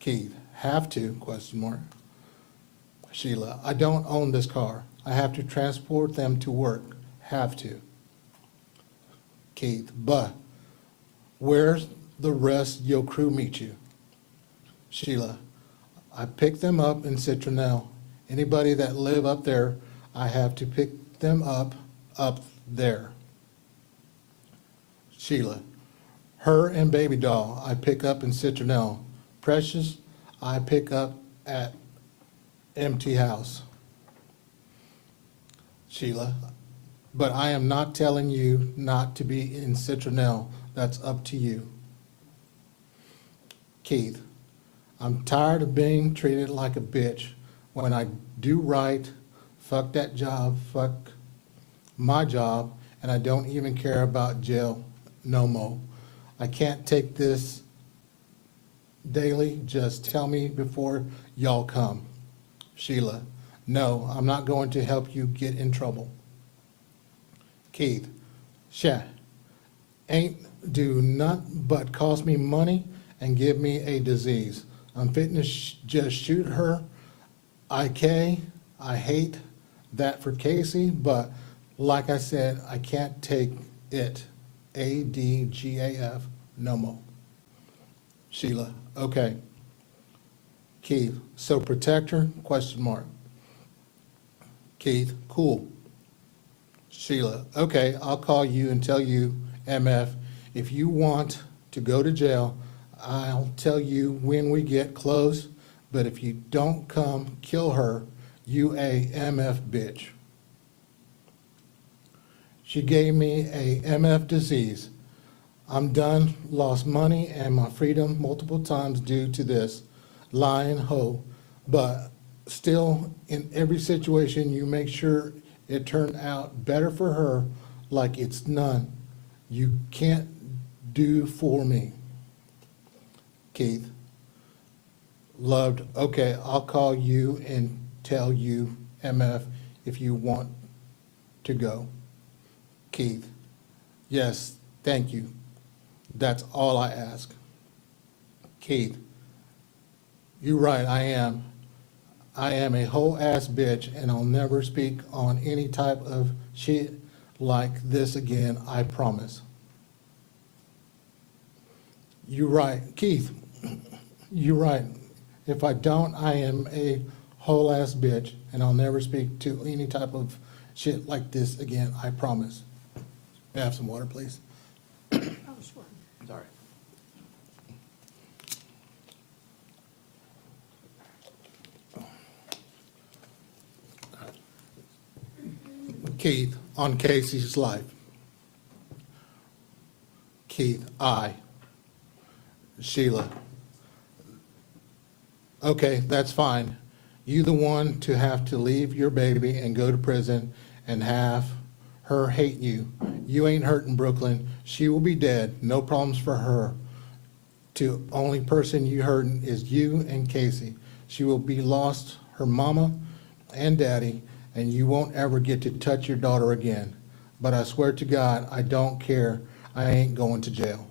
Keith, have to, question mark. Sheila, I don't own this car. I have to transport them to work. Have to. Keith, but where's the rest of your crew meet you? Sheila, I pick them up in Citronelle. Anybody that live up there, I have to pick them up there. Sheila, her and baby doll, I pick up in Citronelle. Precious, I pick up at empty house. Sheila, but I am not telling you not to be in Citronelle. That's up to you. Keith, I'm tired of being treated like a bitch. When I do right, fuck that job, fuck my job, and I don't even care about jail no more. I can't take this daily, just tell me before y'all come. Sheila, no, I'm not going to help you get in trouble. Keith, ain't do nothing but cost me money and give me a disease. I'm fitting to just shoot her. I hate that for Casey, but like I said, I can't take it. ADGAF, no more. Sheila, okay. Keith, so protect her? Question mark. Keith, cool. Sheila, okay, I'll call you and tell you, MF, if you want to go to jail, I'll tell you when we get close, but if you don't come, kill her, you a MF bitch. She gave me a MF disease. I'm done, lost money and my freedom multiple times due to this lying hoe, but still in every situation you make sure it turned out better for her like it's none you can't do for me. Keith, loved, okay, I'll call you and tell you, MF, if you want to go. Keith, yes, thank you. That's all I ask. Keith, you're right, I am. I am a whole ass bitch and I'll never speak on any type of shit like this again, I promise. You're right, Keith, you're right. If I don't, I am a whole ass bitch and I'll never speak to any type of shit like this again, I promise. May I have some water, please? Oh, sure. Sorry. Keith, on Casey's life. Keith, Sheila. Okay, that's fine. You the one to have to leave your baby and go to prison and have her hate you. You ain't hurting Brooklyn. She will be dead. No problems for her. To only person you hurting is you and Casey. She will be lost her mama and daddy, and you won't ever get to touch your daughter again. But I swear to God, I don't care. I ain't going to jail.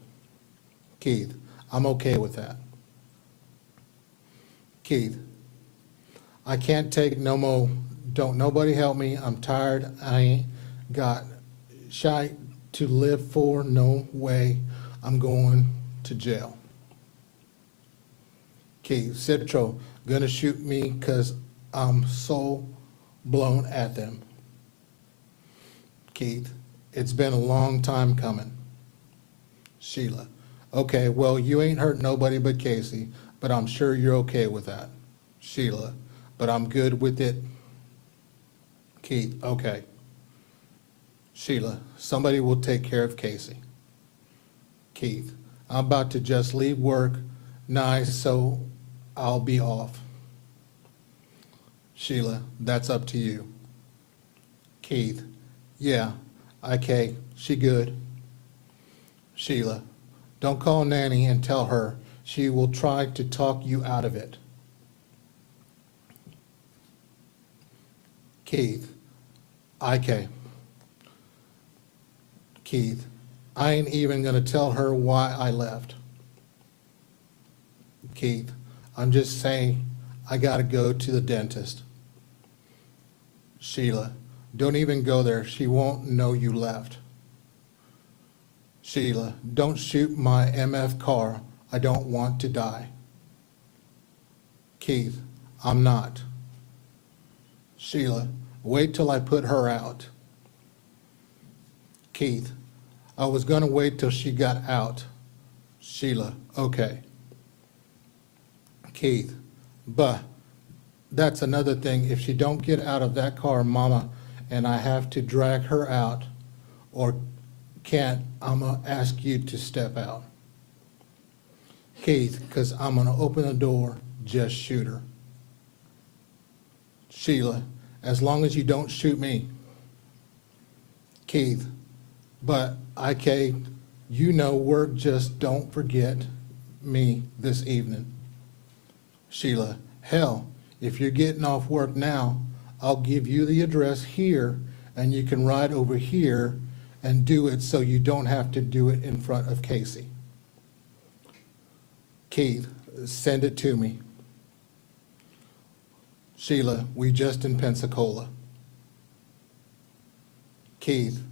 Keith, I'm okay with that. Keith, I can't take no more. Don't nobody help me. I'm tired. I ain't got shite to live for. No way. I'm going to jail. Keith, Citro, gonna shoot me because I'm so blown at them. Keith, it's been a long time coming. Sheila, okay, well, you ain't hurt nobody but Casey, but I'm sure you're okay with that. Sheila, but I'm good with it. Keith, okay. Sheila, somebody will take care of Casey. Keith, I'm about to just leave work, nice, so I'll be off. Sheila, that's up to you. Keith, yeah, okay, she good. Sheila, don't call Nanny and tell her. She will try to talk you out of it. Keith, okay. Keith, I ain't even gonna tell her why I left. Keith, I'm just saying I gotta go to the dentist. Sheila, don't even go there. She won't know you left. Sheila, don't shoot my MF car. I don't want to die. Keith, I'm not. Sheila, wait till I put her out. Keith, I was gonna wait till she got out. Sheila, okay. Keith, but that's another thing. If she don't get out of that car, Mama, and I have to drag her out or can't, I'm gonna ask you to step out. Keith, because I'm gonna open the door, just shoot her. Sheila, as long as you don't shoot me. Keith, But, IK, you know work just don't forget me this evening. Sheila, hell, if you're getting off work now, I'll give you the address here, and you can ride over here and do it so you don't have to do it in front of Casey. Keith, send it to me. Sheila, we just in Pensacola. Keith,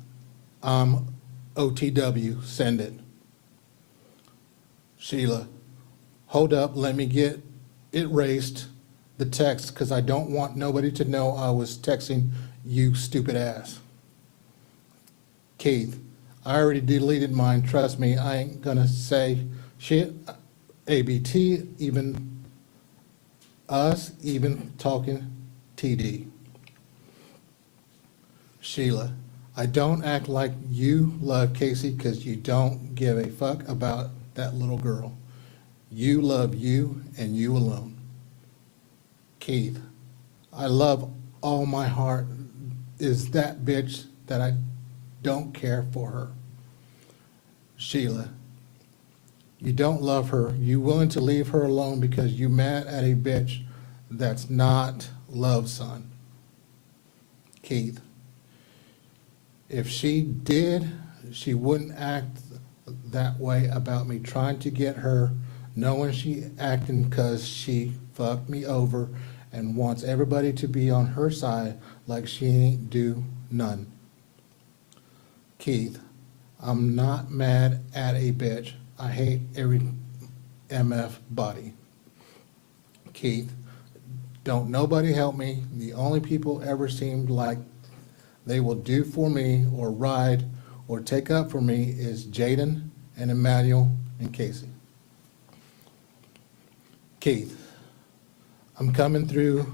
I'm OTW, send it. Sheila, hold up, let me get it erased, the text, because I don't want nobody to know I was texting you stupid ass. Keith, I already deleted mine, trust me, I ain't gonna say shit. ABT, even us, even talking TD. Sheila, I don't act like you love Casey because you don't give a fuck about that little girl. You love you and you alone. Keith, I love all my heart is that bitch that I don't care for her. Sheila, you don't love her. You willing to leave her alone because you mad at a bitch that's not love, son. Keith, if she did, she wouldn't act that way about me trying to get her, knowing she acting because she fucked me over and wants everybody to be on her side like she ain't do none. Keith, I'm not mad at a bitch. I hate every MF body. Keith, don't nobody help me. The only people ever seemed like they will do for me or ride or take up for me is Jaden and Emmanuel and Casey. Keith, I'm coming through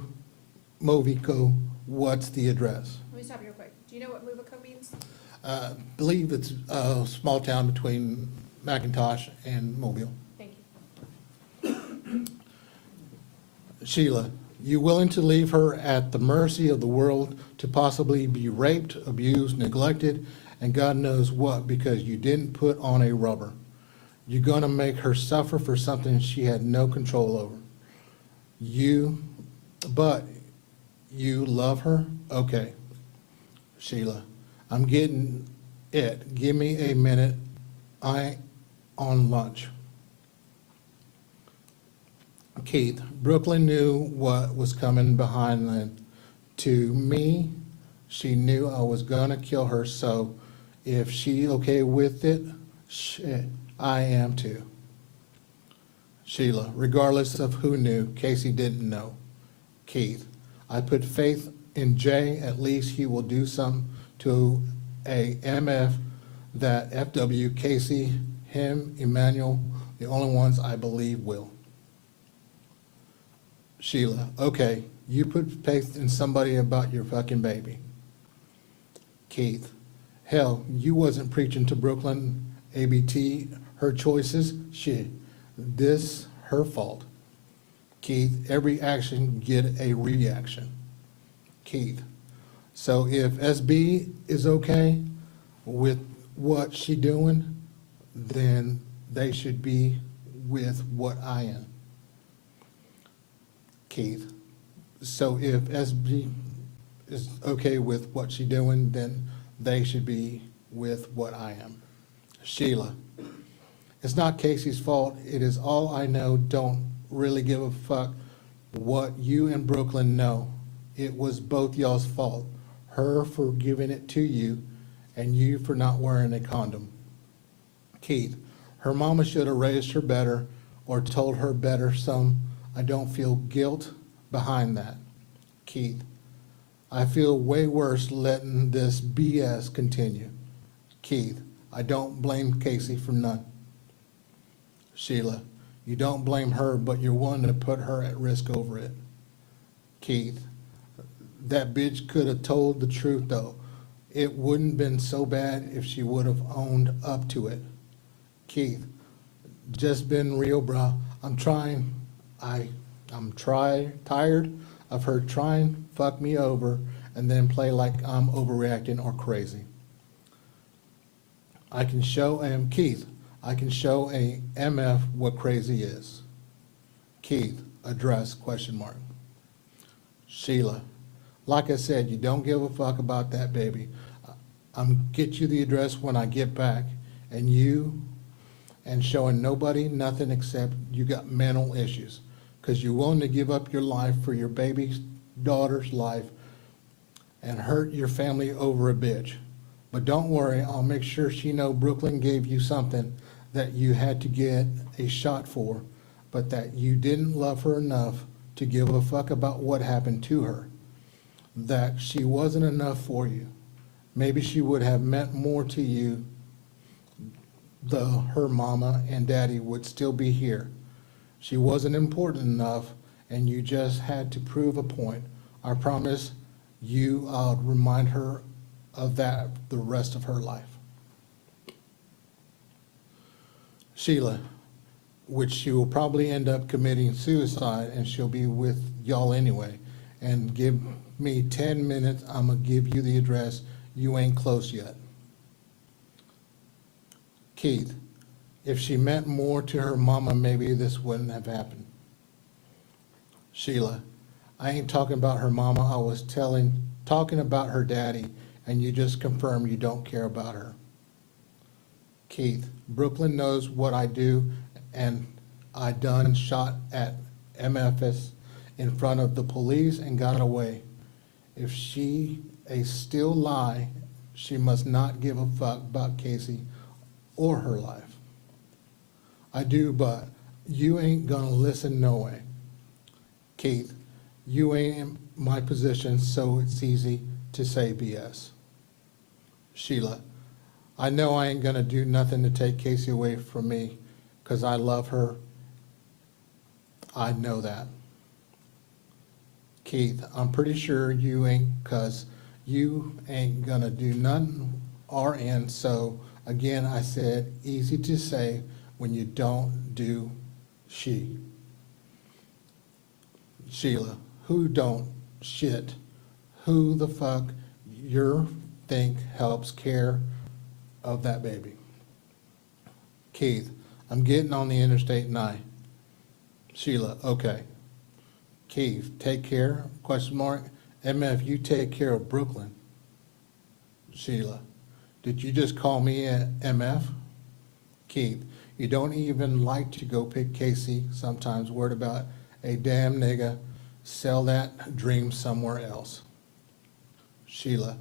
Movico. What's the address? Let me stop you real quick. Do you know what Movico means? Believe it's a small town between McIntosh and Mobile. Thank you. Sheila, you willing to leave her at the mercy of the world to possibly be raped, abused, neglected, and God knows what because you didn't put on a rubber? You're gonna make her suffer for something she had no control over. But you love her? Okay. Sheila, I'm getting it. Give me a minute. I on lunch. Keith, Brooklyn knew what was coming behind them. To me, she knew I was gonna kill her, so if she okay with it, shit, I am too. Sheila, regardless of who knew, Casey didn't know. Keith, I put faith in Jay, at least he will do something to a MF that FW, Casey, him, Emmanuel, the only ones I believe will. Sheila, okay, you put faith in somebody about your fucking baby. Keith, hell, you wasn't preaching to Brooklyn, ABT, her choices, shit, this her fault. Keith, every action get a reaction. Keith, so if SB is okay with what she doing, then they should be with what I am. Keith, so if SB is okay with what she doing, then they should be with what I am. Sheila, it's not Casey's fault. It is all I know. Don't really give a fuck what you and Brooklyn know. It was both y'all's fault. Her for giving it to you and you for not wearing a condom. Keith, her mama should have raised her better or told her better some. I don't feel guilt behind that. Keith, I feel way worse letting this BS continue. Keith, I don't blame Casey for none. Sheila, you don't blame her, but you're willing to put her at risk over it. Keith, that bitch could have told the truth though. It wouldn't been so bad if she would have owned up to it. Keith, just been real, bro. I'm tired of her trying fuck me over and then play like I'm overreacting or crazy. I can show, Keith, I can show a MF what crazy is. Keith, address, question mark. Sheila, like I said, you don't give a fuck about that baby. I'm get you the address when I get back, and showing nobody nothing except you got mental issues, because you're willing to give up your life for your baby's daughter's life and hurt your family over a bitch. But don't worry, I'll make sure she know Brooklyn gave you something that you had to get a shot for, but that you didn't love her enough to give a fuck about what happened to her. That she wasn't enough for you. Maybe she would have meant more to you. Her mama and daddy would still be here. She wasn't important enough, and you just had to prove a point. I promise you I'll remind her of that the rest of her life. Sheila, which she will probably end up committing suicide, and she'll be with y'all anyway. And give me 10 minutes, I'm gonna give you the address. You ain't close yet. Keith, if she meant more to her mama, maybe this wouldn't have happened. Sheila, I ain't talking about her mama, I was talking about her daddy, and you just confirmed you don't care about her. Keith, Brooklyn knows what I do, and I done shot at MFS in front of the police and got away. If she a still lie, she must not give a fuck about Casey or her life. I do, but you ain't gonna listen no way. Keith, you ain't in my position, so it's easy to say BS. Sheila, I know I ain't gonna do nothing to take Casey away from me, 'cause I love her. I know that. Keith, I'm pretty sure you ain't, 'cause you ain't gonna do nothing RN, so again, I said, easy to say when you don't do she. Sheila, who don't shit? Who the fuck you think helps care of that baby? Keith, I'm getting on the interstate 9. Sheila, okay. Keith, take care, question mark. MF, you take care of Brooklyn. Sheila, did you just call me a MF? Keith, you don't even like to go pick Casey, sometimes worried about a damn nigga, sell that dream somewhere else. Sheila,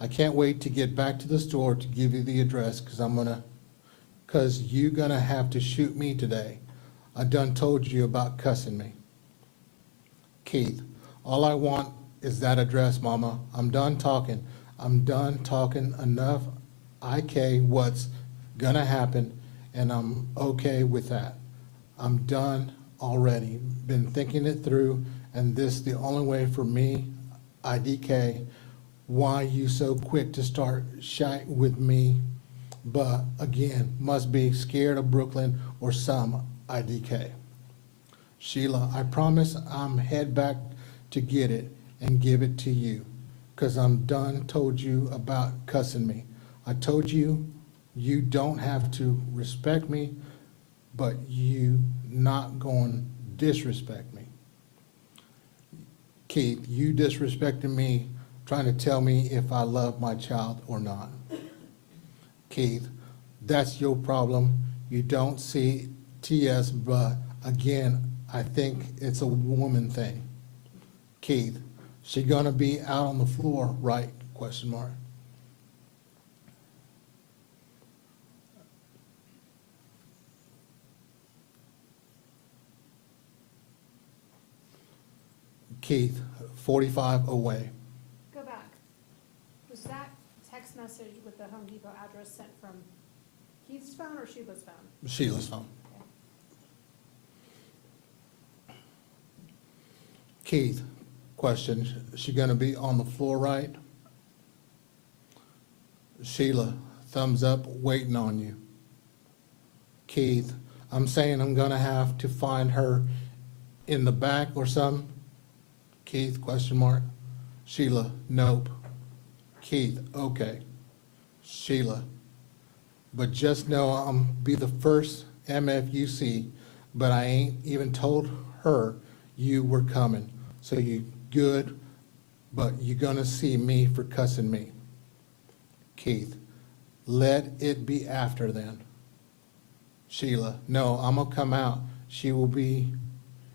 I can't wait to get back to the store to give you the address, 'cause you gonna have to shoot me today. I done told you about cussing me. Keith, all I want is that address, mama. I'm done talking. I'm done talking enough. IK what's gonna happen, and I'm okay with that. I'm done already. Been thinking it through, and this the only way for me. IDK, why you so quick to start shy with me? But again, must be scared of Brooklyn or some IDK. Sheila, I promise I'm head back to get it and give it to you, 'cause I'm done told you about cussing me. I told you you don't have to respect me, but you not going to disrespect me. Keith, you disrespecting me, trying to tell me if I love my child or not. Keith, that's your problem. You don't see TS, but again, I think it's a woman thing. Keith, she gonna be out on the floor, right? Question mark. Keith, 45 away. Go back. Was that text message with the Home Depot address sent from Keith's phone or Sheila's phone? Sheila's phone. Keith, question, she gonna be on the floor, right? Sheila, thumbs up, waiting on you. Keith, I'm saying I'm gonna have to find her in the back or something. Keith, question mark. Sheila, nope. Keith, okay. Sheila, but just know I'm be the first MF you see, but I ain't even told her you were coming. So you good, but you gonna see me for cussing me. Keith, let it be after then. Sheila, no, I'm gonna come out. She will be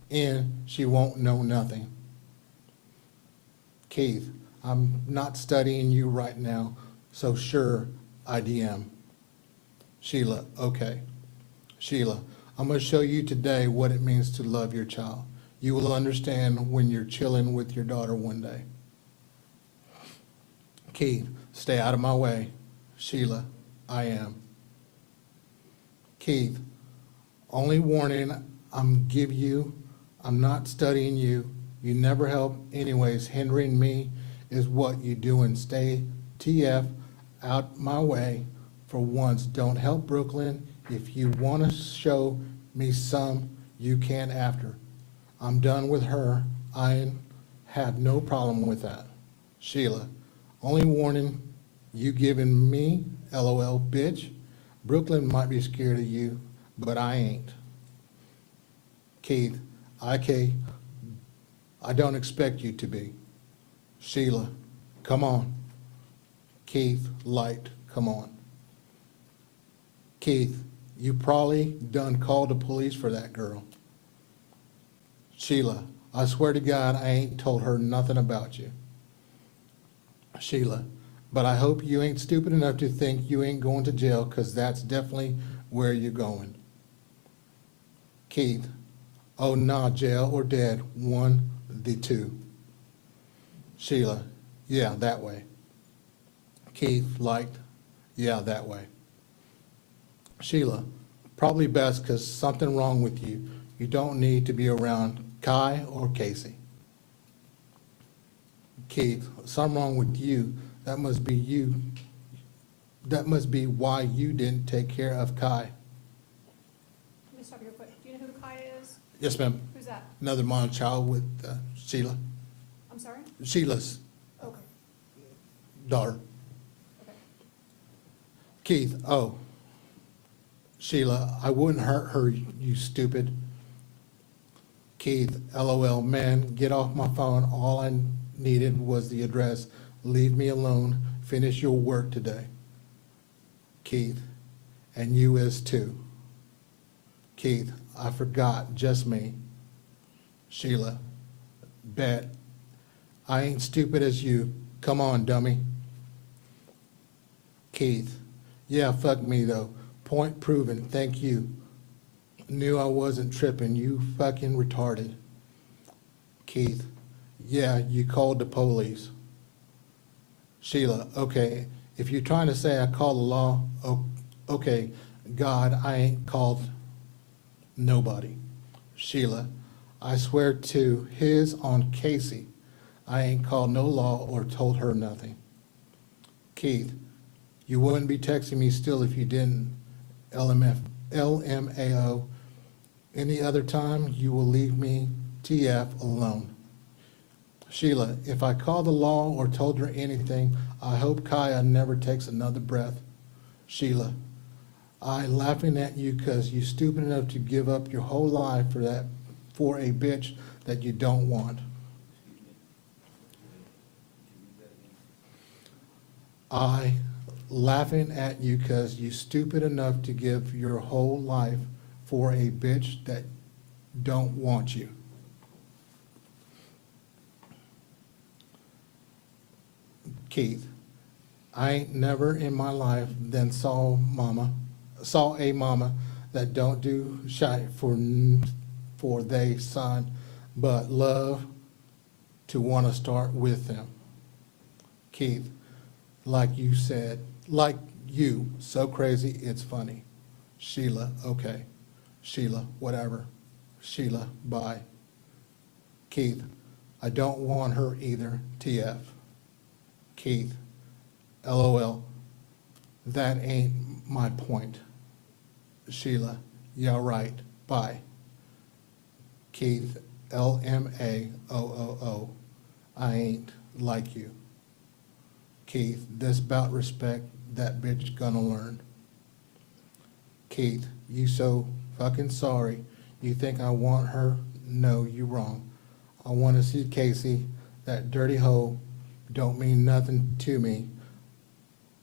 in, she won't know nothing. Keith, I'm not studying you right now, so sure, I DM. Sheila, okay. Sheila, I'm gonna show you today what it means to love your child. You will understand when you're chilling with your daughter one day. Keith, stay out of my way. Sheila, I am. Keith, only warning I'm give you, I'm not studying you. You never help anyways. Hindering me is what you doing. Stay TF out my way for once. Don't help Brooklyn. If you want to show me some, you can after. I'm done with her. I have no problem with that. Sheila, only warning you giving me, LOL, bitch. Brooklyn might be scared of you, but I ain't. Keith, I don't expect you to be. Sheila, come on. Keith, light, come on. Keith, you probably done called the police for that girl. Sheila, I swear to God, I ain't told her nothing about you. Sheila, but I hope you ain't stupid enough to think you ain't going to jail, because that's definitely where you're going. Keith, oh nah, jail or dead, one, the two. Sheila, yeah, that way. Keith, light, yeah, that way. Sheila, probably best because something wrong with you. You don't need to be around Kai or Casey. Keith, something wrong with you. That must be you. That must be why you didn't take care of Kai. Let me stop you real quick. Do you know who Kaya is? Yes, ma'am. Who's that? Another minor child with Sheila. I'm sorry? Sheila's Okay. daughter. Okay. Keith, oh. Sheila, I wouldn't hurt her, you stupid. Keith, LOL, man, get off my phone. All I needed was the address. Leave me alone. Finish your work today. Keith, and you is too. Keith, I forgot, just me. Sheila, bet. I ain't stupid as you. Come on, dummy. Keith, yeah, fuck me though. Point proven, thank you. Knew I wasn't tripping, you fucking retarded. Keith, yeah, you called the police. Sheila, okay, if you're trying to say I called the law, okay, God, I ain't called nobody. Sheila, I swear to his on Casey, I ain't called no law or told her nothing. Keith, you wouldn't be texting me still if you didn't. LMAO. Any other time, you will leave me TF alone. Sheila, if I called the law or told her anything, I hope Kaya never takes another breath. Sheila, I laughing at you because you stupid enough to give up your whole life for a bitch that you don't want. I laughing at you because you stupid enough to give your whole life for a bitch that don't want you. Keith, I ain't never in my life then saw a mama that don't do shit for they son, but love to want to start with them. Keith, like you said, like you, so crazy it's funny. Sheila, okay. Sheila, whatever. Sheila, bye. Keith, I don't want her either, TF. Keith, LOL, that ain't my point. Sheila, yeah, right, bye. Keith, LMAOOO, I ain't like you. Keith, this bout respect, that bitch gonna learn. Keith, you so fucking sorry. You think I want her? No, you wrong. I want to see Casey. That dirty hoe don't mean nothing to me.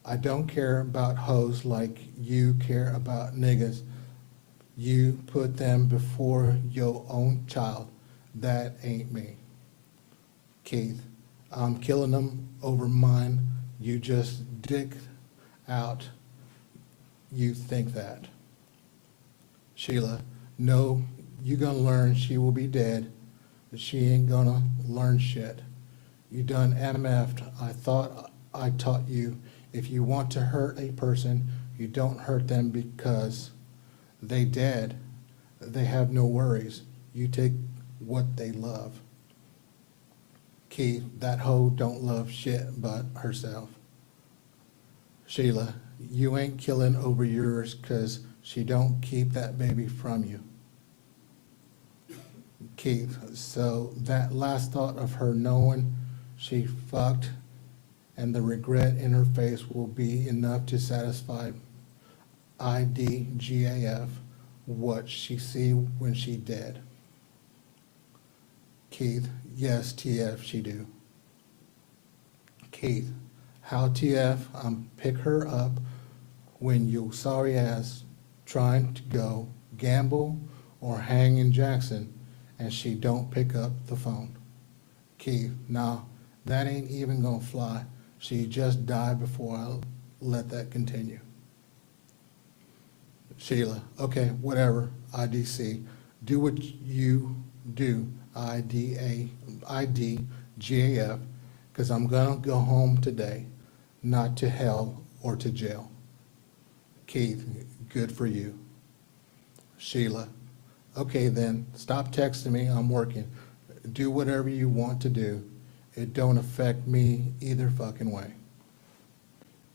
I don't care about hoes like you care about niggas. You put them before your own child. That ain't me. Keith, I'm killing them over mine. You just dick out. You think that. Sheila, no, you gonna learn she will be dead. She ain't gonna learn shit. You done MF'd. I thought I taught you. If you want to hurt a person, you don't hurt them because they dead. They have no worries. You take what they love. Keith, that hoe don't love shit but herself. Sheila, you ain't killing over yours 'cause she don't keep that baby from you. Keith, so that last thought of her knowing she fucked and the regret in her face will be enough to satisfy IDGAF what she see when she dead. Keith, yes, TF, she do. Keith, how TF, pick her up when you sorry ass trying to go gamble or hang in Jackson and she don't pick up the phone. Keith, nah, that ain't even gonna fly. She just died before I let that continue. Sheila, okay, whatever, IDC. Do what you do, IDGAF, because I'm gonna go home today, not to hell or to jail. Keith, good for you. Sheila, okay then, stop texting me, I'm working. Do whatever you want to do. It don't affect me either fucking way.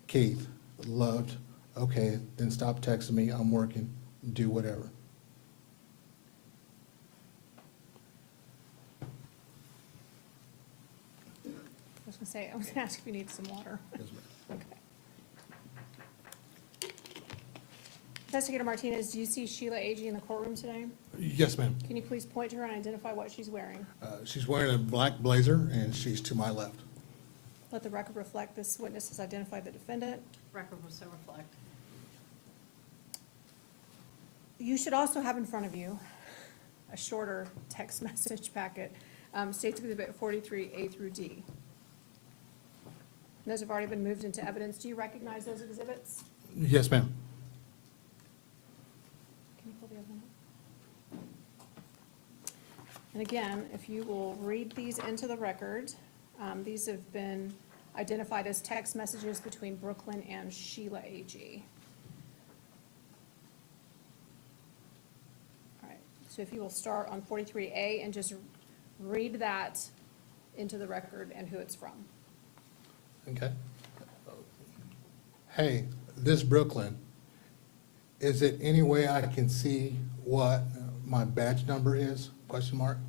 Keith, loved, okay, then stop texting me, I'm working. Do whatever. I was gonna ask if you need some water. Yes, ma'am. Okay. Investigator Martinez, do you see Sheila Agee in the courtroom today? Yes, ma'am. Can you please point to her and identify what she's wearing? She's wearing a black blazer and she's to my left. Let the record reflect this witness has identified the defendant. Record will so reflect. You should also have in front of you a shorter text message packet, States Exhibit 43A through D. Those have already been moved into evidence. Do you recognize those exhibits? Yes, ma'am. Can you pull the other one up? And again, if you will read these into the record, these have been identified as text messages between Brooklyn and Sheila Agee. All right, so if you will start on 43A and just read that into the record and who it's from. Okay. Hey, this Brooklyn, is it any way I can see what my badge number is? Question mark.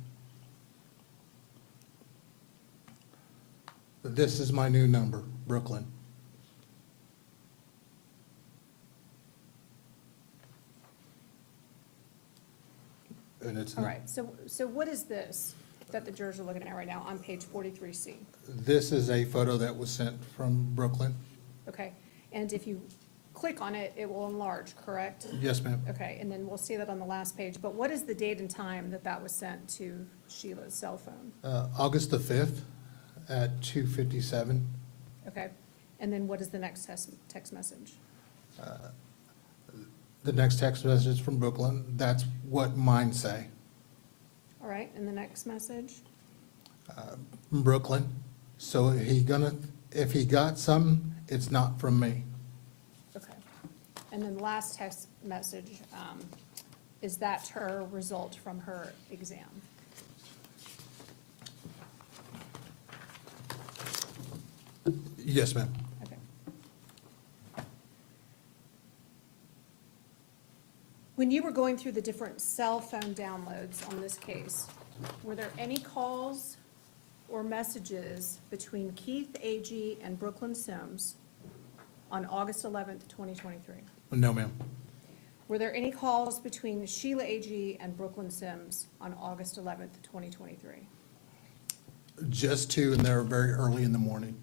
This is my new number, Brooklyn. And it's All right, so what is this that the jurors are looking at right now on page 43C? This is a photo that was sent from Brooklyn. Okay, and if you click on it, it will enlarge, correct? Yes, ma'am. Okay, and then we'll see that on the last page, but what is the date and time that that was sent to Sheila's cell phone? August the 5th at 2:57. Okay, and then what is the next text message? The next text message from Brooklyn, that's what mine say. All right, and the next message? Brooklyn, so if he got something, it's not from me. Okay, and then the last text message, is that her result from her exam? Yes, ma'am. Okay. When you were going through the different cell phone downloads on this case, were there any calls or messages between Keith Agee and Brooklyn Sims on August 11th, 2023? No, ma'am. Were there any calls between Sheila Agee and Brooklyn Sims on August 11th, 2023? Just two, and they were very early in the morning.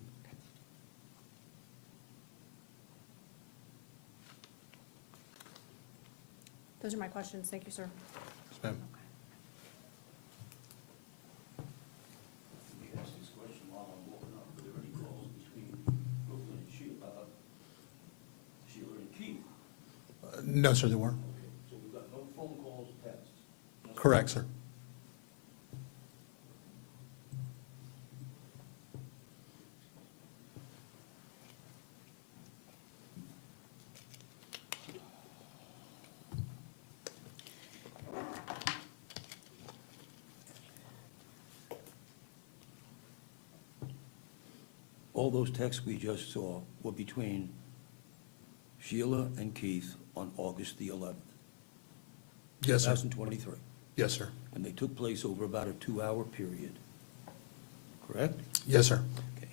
Those are my questions. Thank you, sir. Yes, ma'am. Let me ask this question while I'm walking up. Were there any calls between Brooklyn and Sheila and Keith? No, sir, they weren't. So we've got no phone calls, texts? Correct, sir. All those texts we just saw were between Sheila and Keith on August the 11th. Yes, sir. 2023. Yes, sir. And they took place over about a 2-hour period, correct? Yes, sir. Okay.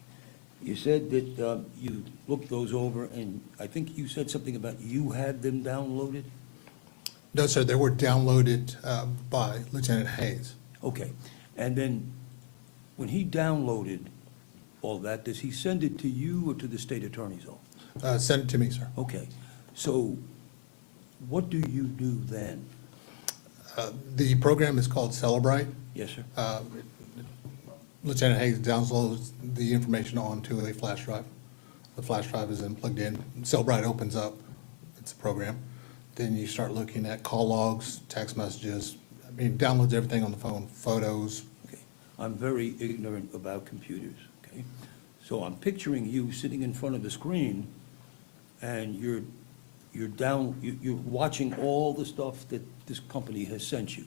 You said that you looked those over, and I think you said something about you had them downloaded? No, sir, they were downloaded by Lieutenant Hayes. Okay. And then, when he downloaded all that, does he send it to you or to the state attorney's office? Send it to me, sir. Okay. So, what do you do then? The program is called Celebrate. Yes, sir. Lieutenant Hayes downloads the information onto a flash drive. The flash drive is then plugged in. Celebrate opens up. It's a program. Then you start looking at call logs, text messages. I mean, it downloads everything on the phone, photos. Okay. I'm very ignorant about computers, okay? So I'm picturing you sitting in front of the screen, and you're watching all the stuff that this company has sent you.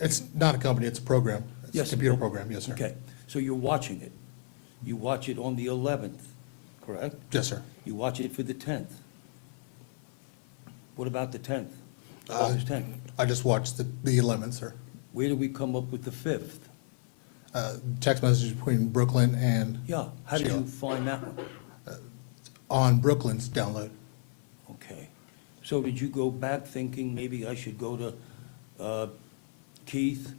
It's not a company, it's a program. It's Yes. a computer program, yes, sir. Okay, so you're watching it. You watch it on the 11th, correct? Yes, sir. You watch it for the 10th. What about the 10th? August 10th? I just watched the 11th, sir. Where do we come up with the 5th? Text messages between Brooklyn and Yeah, how did Sheila. you find that one? On Brooklyn's download. Okay. So did you go back thinking maybe I should go to Keith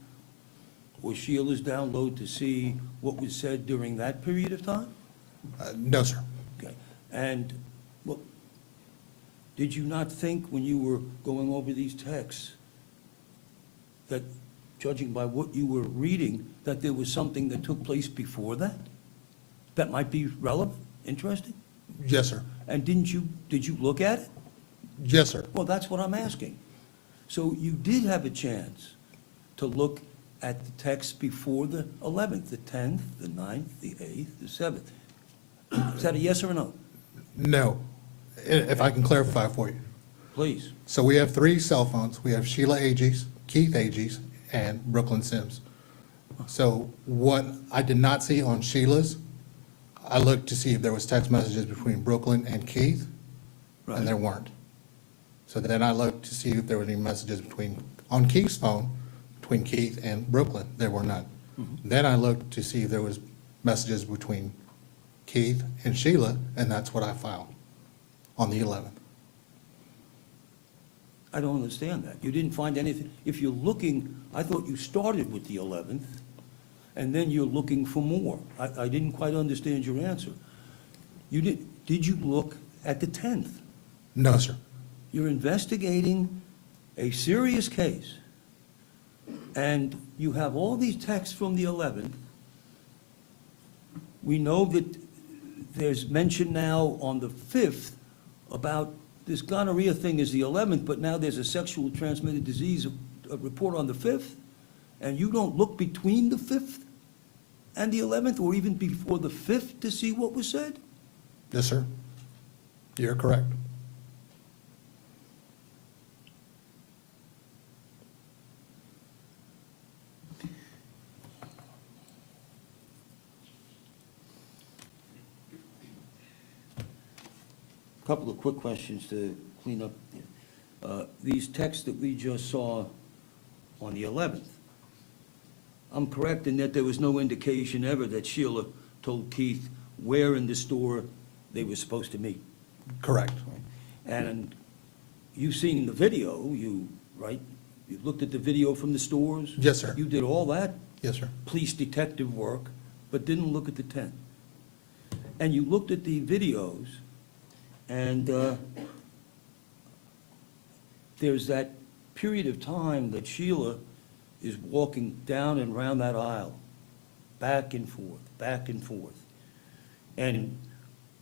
or Sheila's download to see what was said during that period of time? No, sir. Okay. And, well, did you not think when you were going over these texts that, judging by what you were reading, that there was something that took place before that? That might be relevant, interesting? Yes, sir. And did you look at it? Yes, sir. Well, that's what I'm asking. So you did have a chance to look at the text before the 11th, the 10th, the 9th, the 8th, the 7th. Is that a yes or a no? No. If I can clarify for you. Please. So we have 3 cell phones. We have Sheila Agee's, Keith Agee's, and Brooklyn Sims. So what I did not see on Sheila's, I looked to see if there was text messages between Brooklyn and Keith, Right. and there weren't. So then I looked to see if there were any messages on Keith's phone, between Keith and Brooklyn. There were none. Then I looked to see if there was messages between Keith and Sheila, and that's what I filed on the 11th. I don't understand that. You didn't find anything. If you're looking, I thought you started with the 11th, and then you're looking for more. I didn't quite understand your answer. Did you look at the 10th? No, sir. You're investigating a serious case, and you have all these texts from the 11th. We know that there's mention now on the 5th about this gonorrhea thing is the 11th, but now there's a sexual transmitted disease report on the 5th, and you don't look between the 5th and the 11th, or even before the 5th to see what was said? Yes, sir. You're correct. Couple of quick questions to clean up. These texts that we just saw on the 11th, I'm correct in that there was no indication ever that Sheila told Keith where in the store they were supposed to meet? Correct. And you've seen the video, right? You looked at the video from the stores? Yes, sir. You did all that? Yes, sir. Police detective work, but didn't look at the tent. And you looked at the videos, and there's that period of time that Sheila is walking down and around that aisle, back and forth, back and forth. And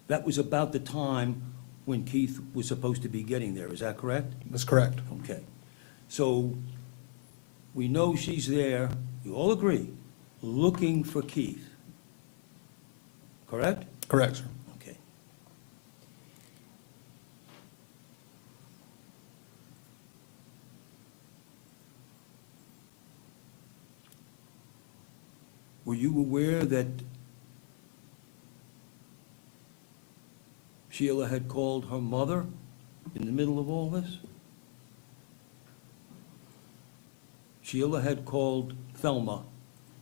that was about the time when Keith was supposed to be getting there, is that correct? That's correct. Okay. So we know she's there, you all agree, looking for Keith. Correct? Correct, sir. Okay. Were you aware that Sheila had called her mother in the middle of all this? Sheila had called Thelma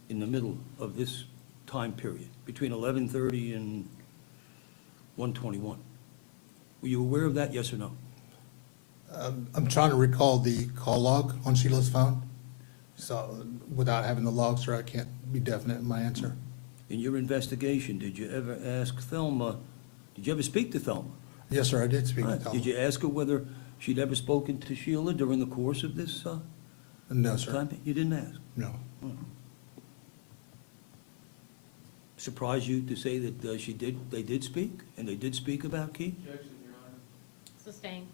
in the middle of this time period, between 11:30 and 1:21. Were you aware of that, yes or no? I'm trying to recall the call log on Sheila's phone. So without having the log, sir, I can't be definite in my answer. In your investigation, did you ever ask Thelma, did you ever speak to Thelma? Yes, sir, I did speak to Right. Thelma. Did you ask her whether she'd ever spoken to Sheila during the course of this No, sir. time? You didn't ask? No. Surprised you to say that they did speak, and they did speak about Keith? Sustained.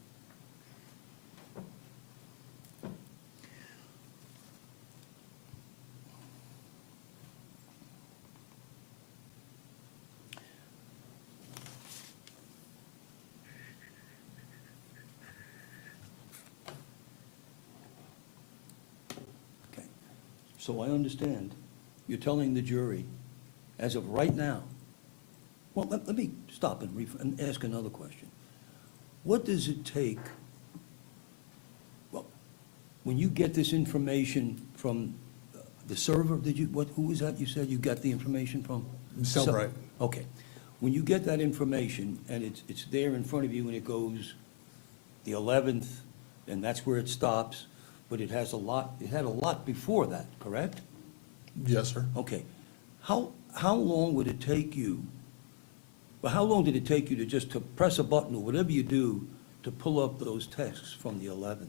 Okay. So I understand. You're telling the jury, as of right now, well, let me stop and ask another question. What does it take, well, when you get this information from the server, who was that you said you got the information from? Cellbrite. Okay. When you get that information, and it's there in front of you, and it goes the 11th, and that's where it stops, but it had a lot before that, correct? Yes, sir. Okay. How long would it take you, well, how long did it take you to just to press a button or whatever you do to pull up those texts from the 11th?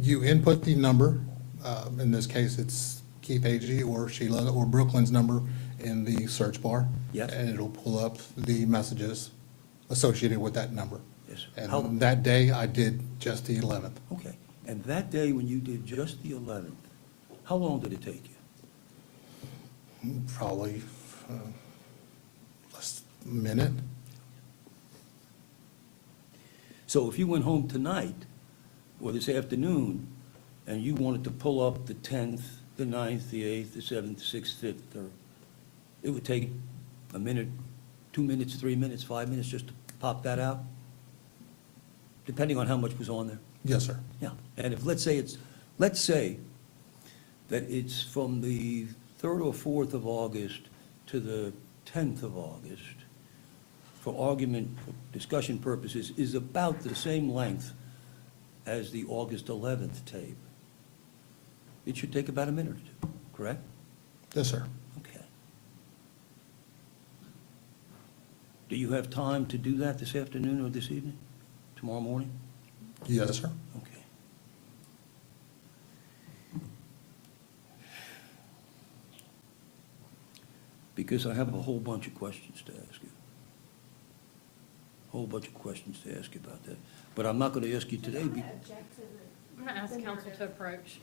You input the number, in this case, it's Keith Agee or Sheila or Brooklyn's number in the search bar. Yes. And it'll pull up the messages associated with that number. Yes. And that day, I did just the 11th. Okay. And that day when you did just the 11th, how long did it take you? Probably less than a minute. So if you went home tonight, or this afternoon, and you wanted to pull up the 10th, the 9th, the 8th, the 7th, the 6th, 5th, or, it would take a minute, 2 minutes, 3 minutes, 5 minutes just to pop that out? Depending on how much was on there? Yes, sir. Yeah, and if, let's say that it's from the 3rd or 4th of August to the 10th of August, for argument, discussion purposes, is about the same length as the August 11th tape. It should take about a minute or two, correct? Yes, sir. Okay. Do you have time to do that this afternoon or this evening? Tomorrow morning? Yes, sir. Okay. Because I have a whole bunch of questions to ask you. Whole bunch of questions to ask you about that. But I'm not going to ask you today. I'm going to ask counsel to approach.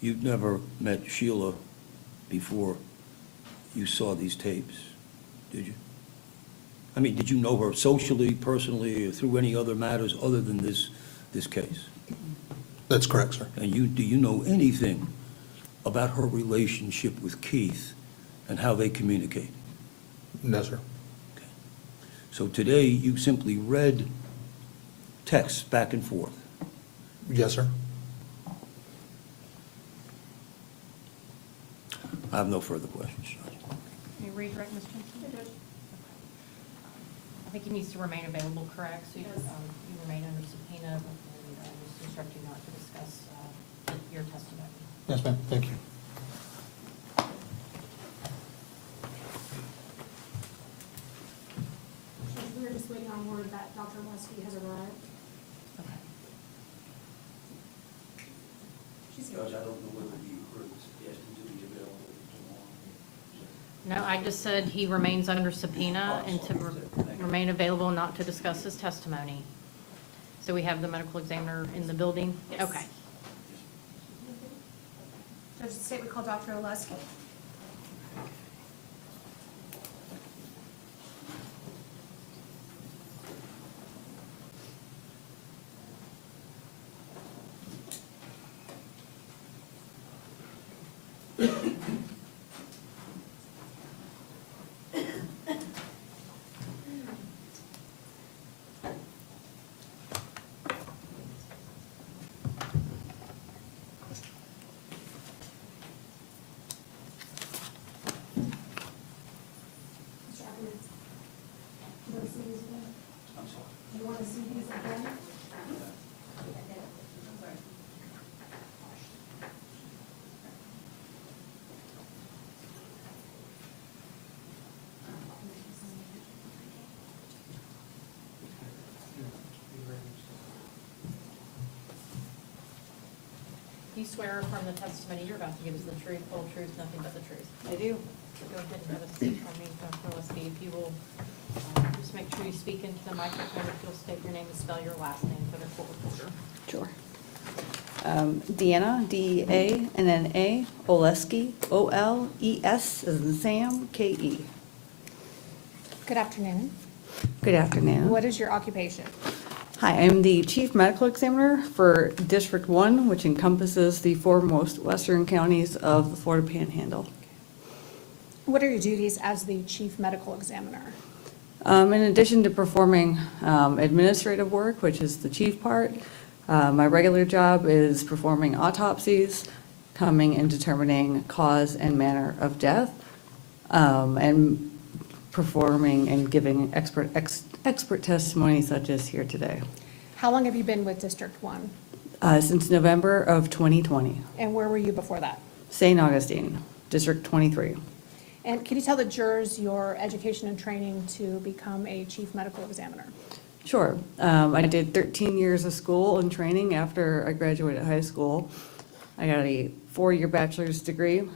You've never met Sheila before you saw these tapes, did you? I mean, did you know her socially, personally, or through any other matters other than this case? That's correct, sir. And do you know anything about her relationship with Keith and how they communicate? No, sir. So today, you simply read texts back and forth. Yes, sir. I have no further questions, Judge. Can you redirect, Ms. Johnson? I think he needs to remain available, correct? So you remain under subpoena, and just instruct you not to discuss your testimony. Yes, ma'am. Thank you. We're just waiting on word that Dr. Oleski has arrived. Okay. Judge, I don't know whether you heard this suggestion to be available tomorrow. No, I just said he remains under subpoena and to remain available, not to discuss his testimony. So we have the medical examiner in the building? Yes. Okay. Judge, the state would call Dr. Oleski. You want to see these again? You swear affirm the testimony you're about to give is the truth, whole truth, nothing but the truth. I do. Go ahead and have a seat for me, Dr. Oleski. If you will, just make sure you speak into the microphone. If you'll state your name and spell your last name for the court reporter. Sure. Tiyanna, D-E-A-N-N-A, Oleski, O-L-E-S, as in Sam, K-E. Good afternoon. Good afternoon. What is your occupation? Hi, I'm the Chief Medical Examiner for District 1, which encompasses the foremost western counties of the Florida Panhandle. What are your duties as the chief medical examiner? In addition to performing administrative work, which is the chief part, my regular job is performing autopsies, coming and determining cause and manner of death, and performing and giving expert testimony such as here today. How long have you been with District 1? Since November of 2020. And where were you before that? St. Augustine, District 23. And can you tell the jurors your education and training to become a chief medical examiner? Sure. I did 13 years of school and training after I graduated high school. I got a 4-year bachelor's degree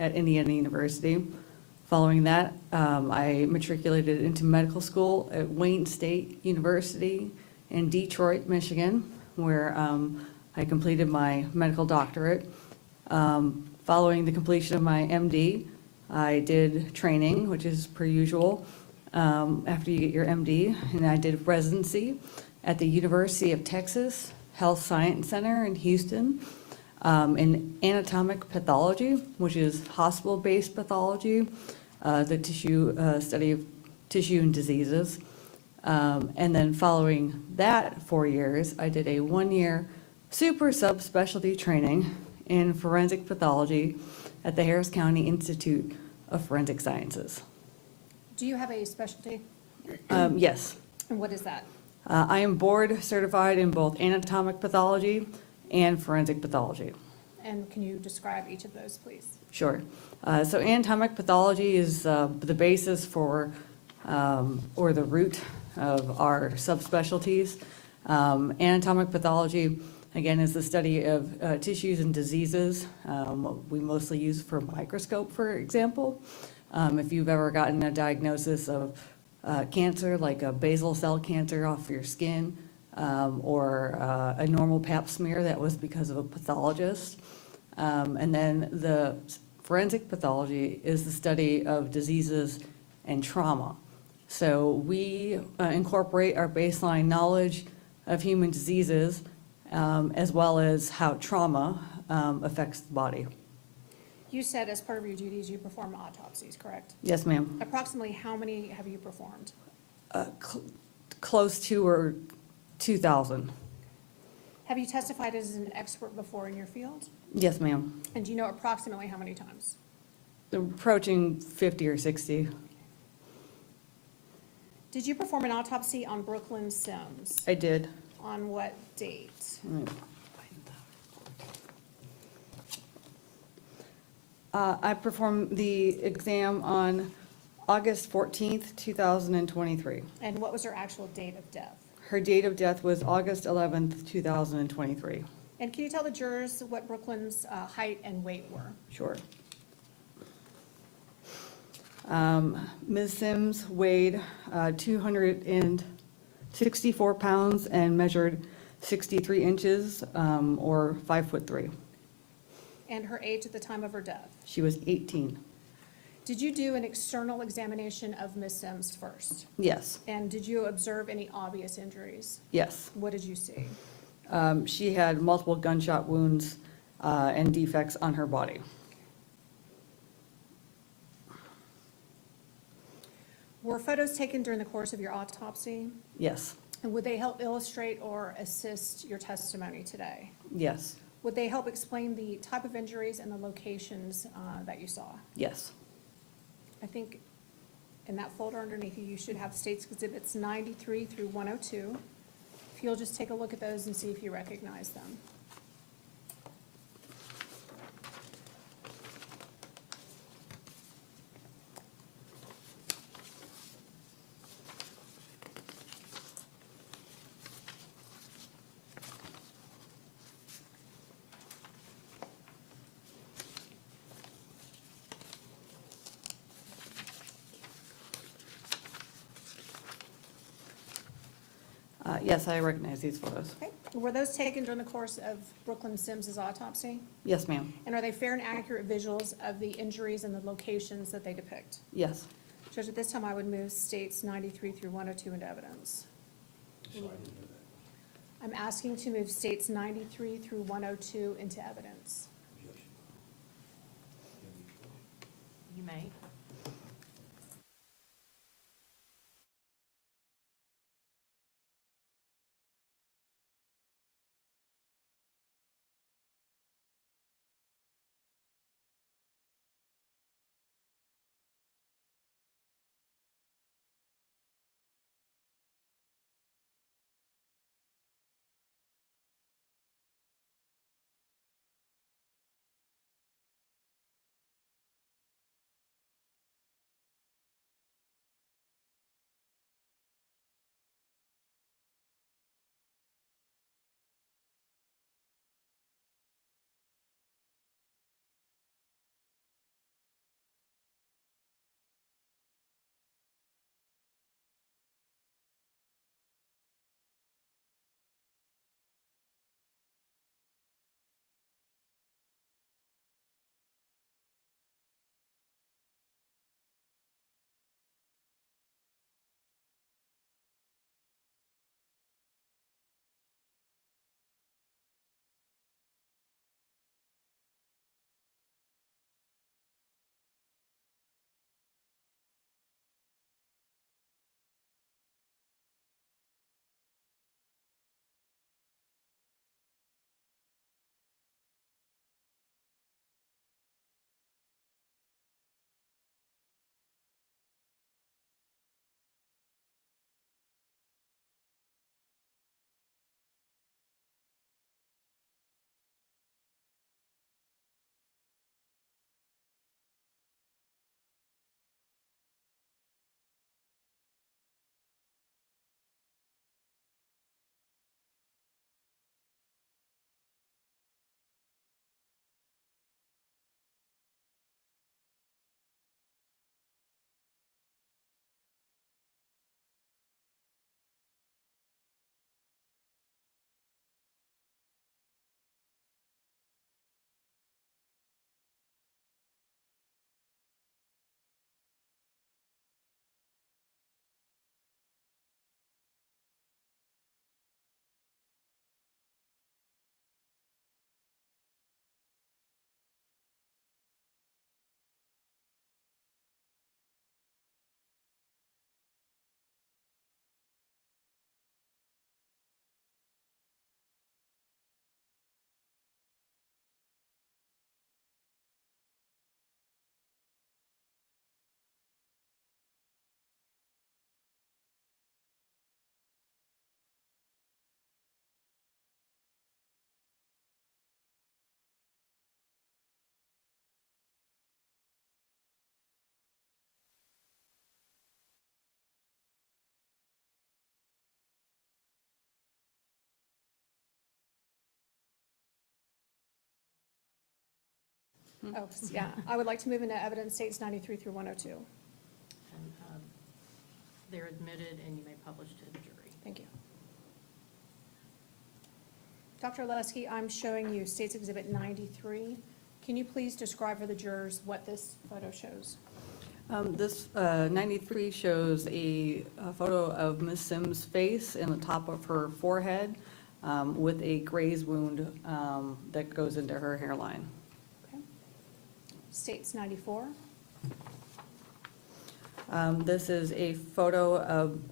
at Indiana University. Following that, I matriculated into medical school at Wayne State University in Detroit, Michigan, where I completed my medical doctorate. Following the completion of my MD, I did training, which is per usual, after you get your MD, and I did residency at the University of Texas Health Science Center in Houston in anatomic pathology, which is hospital-based pathology, the study of tissue and diseases. And then following that 4 years, I did a 1-year super subspecialty training in forensic pathology at the Harris County Institute of Forensic Sciences. Do you have a specialty? Yes. And what is that? I am board certified in both anatomic pathology and forensic pathology. And can you describe each of those, please? Sure. So anatomic pathology is the basis for, or the root of our subspecialties. Anatomic pathology, again, is the study of tissues and diseases. We mostly use for a microscope, for example. If you've ever gotten a diagnosis of cancer, like a basal cell cancer off your skin, or a normal pap smear that was because of a pathologist. And then the forensic pathology is the study of diseases and trauma. So we incorporate our baseline knowledge of human diseases as well as how trauma affects the body. You said as part of your duties, you perform autopsies, correct? Yes, ma'am. Approximately how many have you performed? Close to or 2,000. Have you testified as an expert before in your field? Yes, ma'am. And do you know approximately how many times? Approaching 50 or 60. Did you perform an autopsy on Brooklyn Sims? I did. On what date? I performed the exam on August 14th, 2023. And what was her actual date of death? Her date of death was August 11th, 2023. And can you tell the jurors what Brooklyn's height and weight were? Sure. Ms. Sims weighed 264 pounds and measured 63 inches, or 5'3". And her age at the time of her death? She was 18. Did you do an external examination of Ms. Sims first? Yes. And did you observe any obvious injuries? Yes. What did you see? She had multiple gunshot wounds and defects on her body. Were photos taken during the course of your autopsy? Yes. And would they help illustrate or assist your testimony today? Yes. Would they help explain the type of injuries and the locations that you saw? Yes. I think in that folder underneath you, you should have States Exhibits 93 through 102. If you'll just take a look at those and see if you recognize them. Yes, I recognize these photos. Okay. Were those taken during the course of Brooklyn Sims's autopsy? Yes, ma'am. And are they fair and accurate visuals of the injuries and the locations that they depict? Yes. Judge, at this time, I would move States 93 through 102 into evidence. I'm asking to move States 93 through 102 into evidence. You may. Oh, yeah, I would like to move into evidence states 93 through 102. And they're admitted, and you may publish to the jury. Thank you. Dr. Oleski, I'm showing you States Exhibit 93. Can you please describe for the jurors what this photo shows? This 93 shows a photo of Ms. Sims' face and the top of her forehead with a graze wound that goes into her hairline. Okay. States 94. This is a photo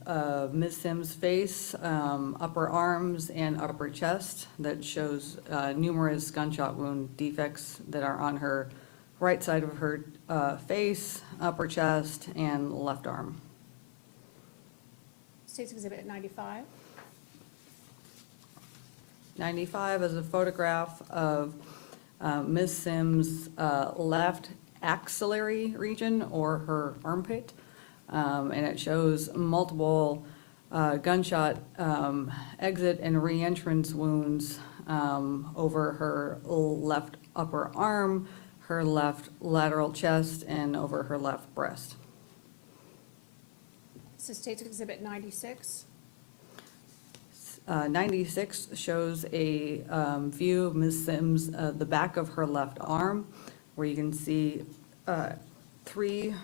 of Ms. Sims' face, upper arms, and upper chest that shows numerous gunshot wound defects that are on her right side of her face, upper chest, and left arm. States Exhibit 95. 95 is a photograph of Ms. Sims' left axillary region, or her armpit, and it shows multiple gunshot exit and re-entrance wounds over her left upper arm, her left lateral chest, and over her left breast. This is States Exhibit 96. 96 shows a view of Ms. Sims, the back of her left arm, where you can see 3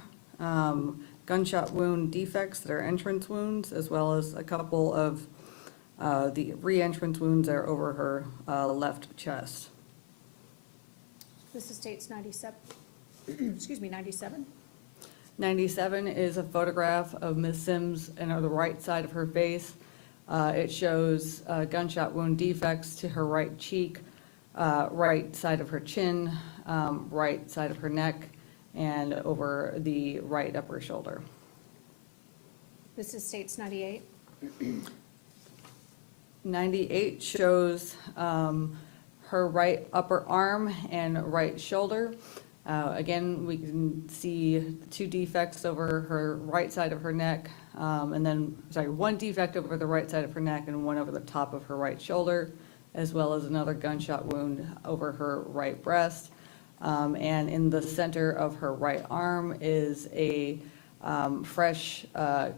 gunshot wound defects that are entrance wounds, as well as a couple of the re-entrance wounds that are over her left chest. This is States 97. Excuse me, 97. 97 is a photograph of Ms. Sims and on the right side of her face. It shows gunshot wound defects to her right cheek, right side of her chin, right side of her neck, and over the right upper shoulder. This is States 98. 98 shows her right upper arm and right shoulder. Again, we can see 2 defects over her right side of her neck, and then, 1 defect over the right side of her neck and 1 over the top of her right shoulder, as well as another gunshot wound over her right breast. And in the center of her right arm is a fresh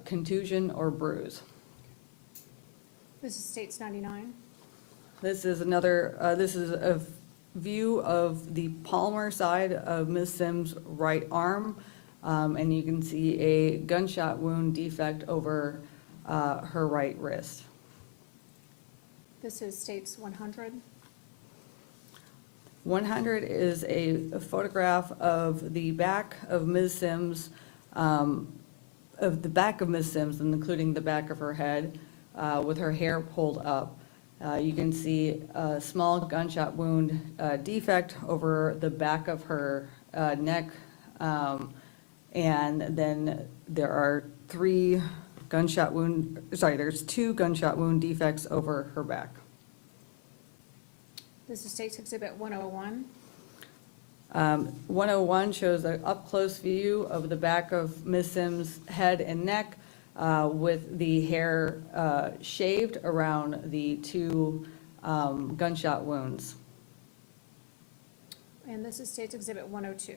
contusion or bruise. This is States 99. This is a view of the palmar side of Ms. Sims' right arm, and you can see a gunshot wound defect over her right wrist. This is States 100. 100 is a photograph of the back of Ms. Sims, and including the back of her head, with her hair pulled up. You can see a small gunshot wound defect over the back of her neck, and then there are 2 gunshot wound defects over her back. This is States Exhibit 101. 101 shows an up-close view of the back of Ms. Sims' head and neck, with the hair shaved around the 2 gunshot wounds. And this is States Exhibit 102.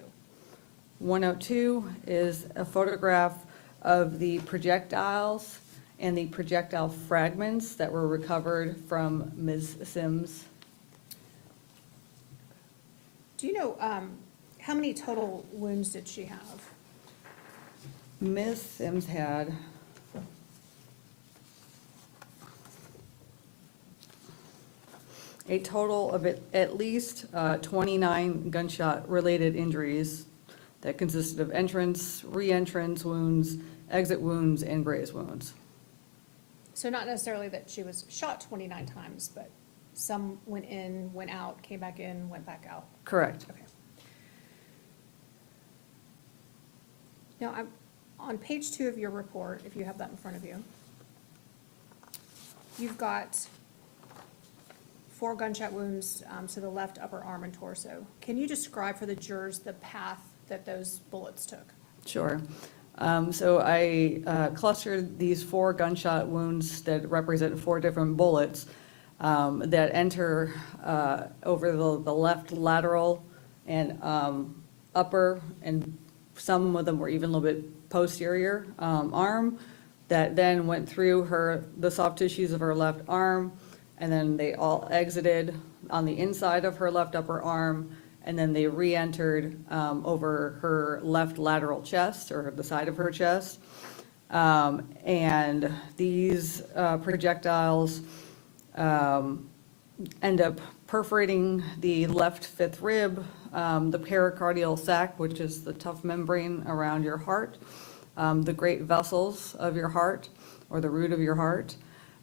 102 is a photograph of the projectiles and the projectile fragments that were recovered from Ms. Sims. Do you know how many total wounds did she have? Ms. Sims had a total of at least 29 gunshot-related injuries that consisted of entrance, re-entrance wounds, exit wounds, and graze wounds. So not necessarily that she was shot 29 times, but some went in, went out, came back in, went back out. Correct. Okay. Now, on page 2 of your report, if you have that in front of you, you've got 4 gunshot wounds to the left upper arm and torso. Can you describe for the jurors the path that those bullets took? Sure. So I clustered these 4 gunshot wounds that represent 4 different bullets that enter over the left lateral and upper, and some of them were even a little bit posterior arm, that then went through the soft tissues of her left arm, and then they all exited on the inside of her left upper arm, and then they re-entered over her left lateral chest, or the side of her chest. And these projectiles end up perforating the left fifth rib, the pericardial sac, which is the tough membrane around your heart, the great vessels of your heart, or the root of your heart,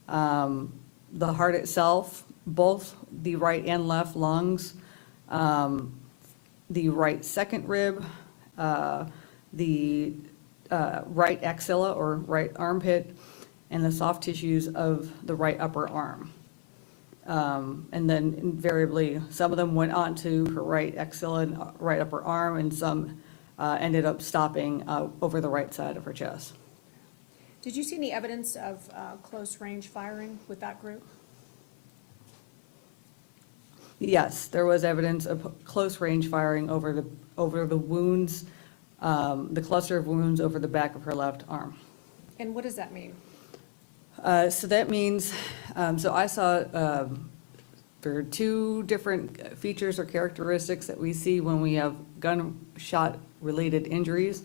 the heart itself, both the right and left lungs, the right second rib, the right axilla or right armpit, and the soft tissues of the right upper arm. And then invariably, some of them went on to her right axilla and right upper arm, and some ended up stopping over the right side of her chest. Did you see any evidence of close-range firing with that group? Yes, there was evidence of close-range firing over the wounds, the cluster of wounds over the back of her left arm. And what does that mean? So that means, so I saw, there are two different features or characteristics that we see when we have gunshot-related injuries.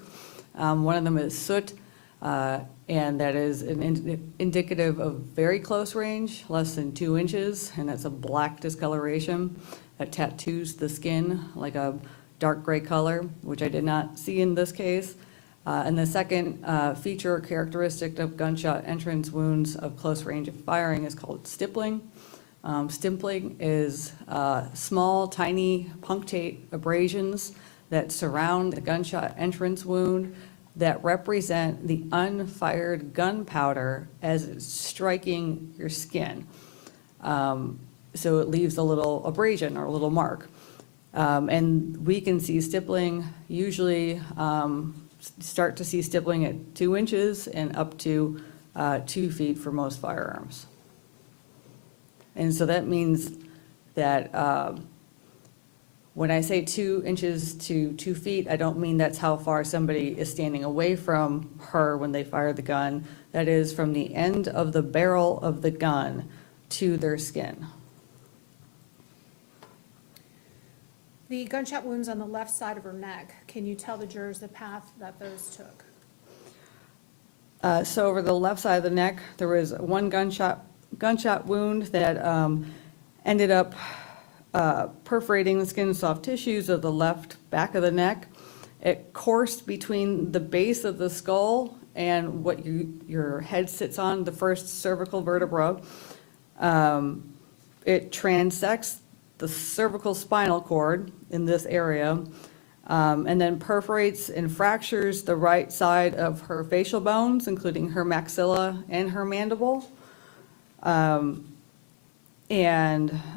One of them is soot, and that is indicative of very close range, less than 2 inches, and that's a black discoloration that tattoos the skin like a dark gray color, which I did not see in this case. And the second feature or characteristic of gunshot entrance wounds of close range of firing is called stippling. Stippling is small, tiny punctate abrasions that surround the gunshot entrance wound that represent the unfired gunpowder as it's striking your skin. So it leaves a little abrasion or a little mark. And we can see stippling, usually start to see stippling at 2 inches and up to 2 feet for most firearms. And so that means that when I say 2 inches to 2 feet, I don't mean that's how far somebody is standing away from her when they fire the gun. That is from the end of the barrel of the gun to their skin. The gunshot wounds on the left side of her neck, can you tell the jurors the path that those took? So over the left side of the neck, there was one gunshot wound that ended up perforating the skin and soft tissues of the left back of the neck. It coursed between the base of the skull and what your head sits on, the first cervical vertebra. It transects the cervical spinal cord in this area, and then perforates and fractures the right side of her facial bones, including her maxilla and her mandible, and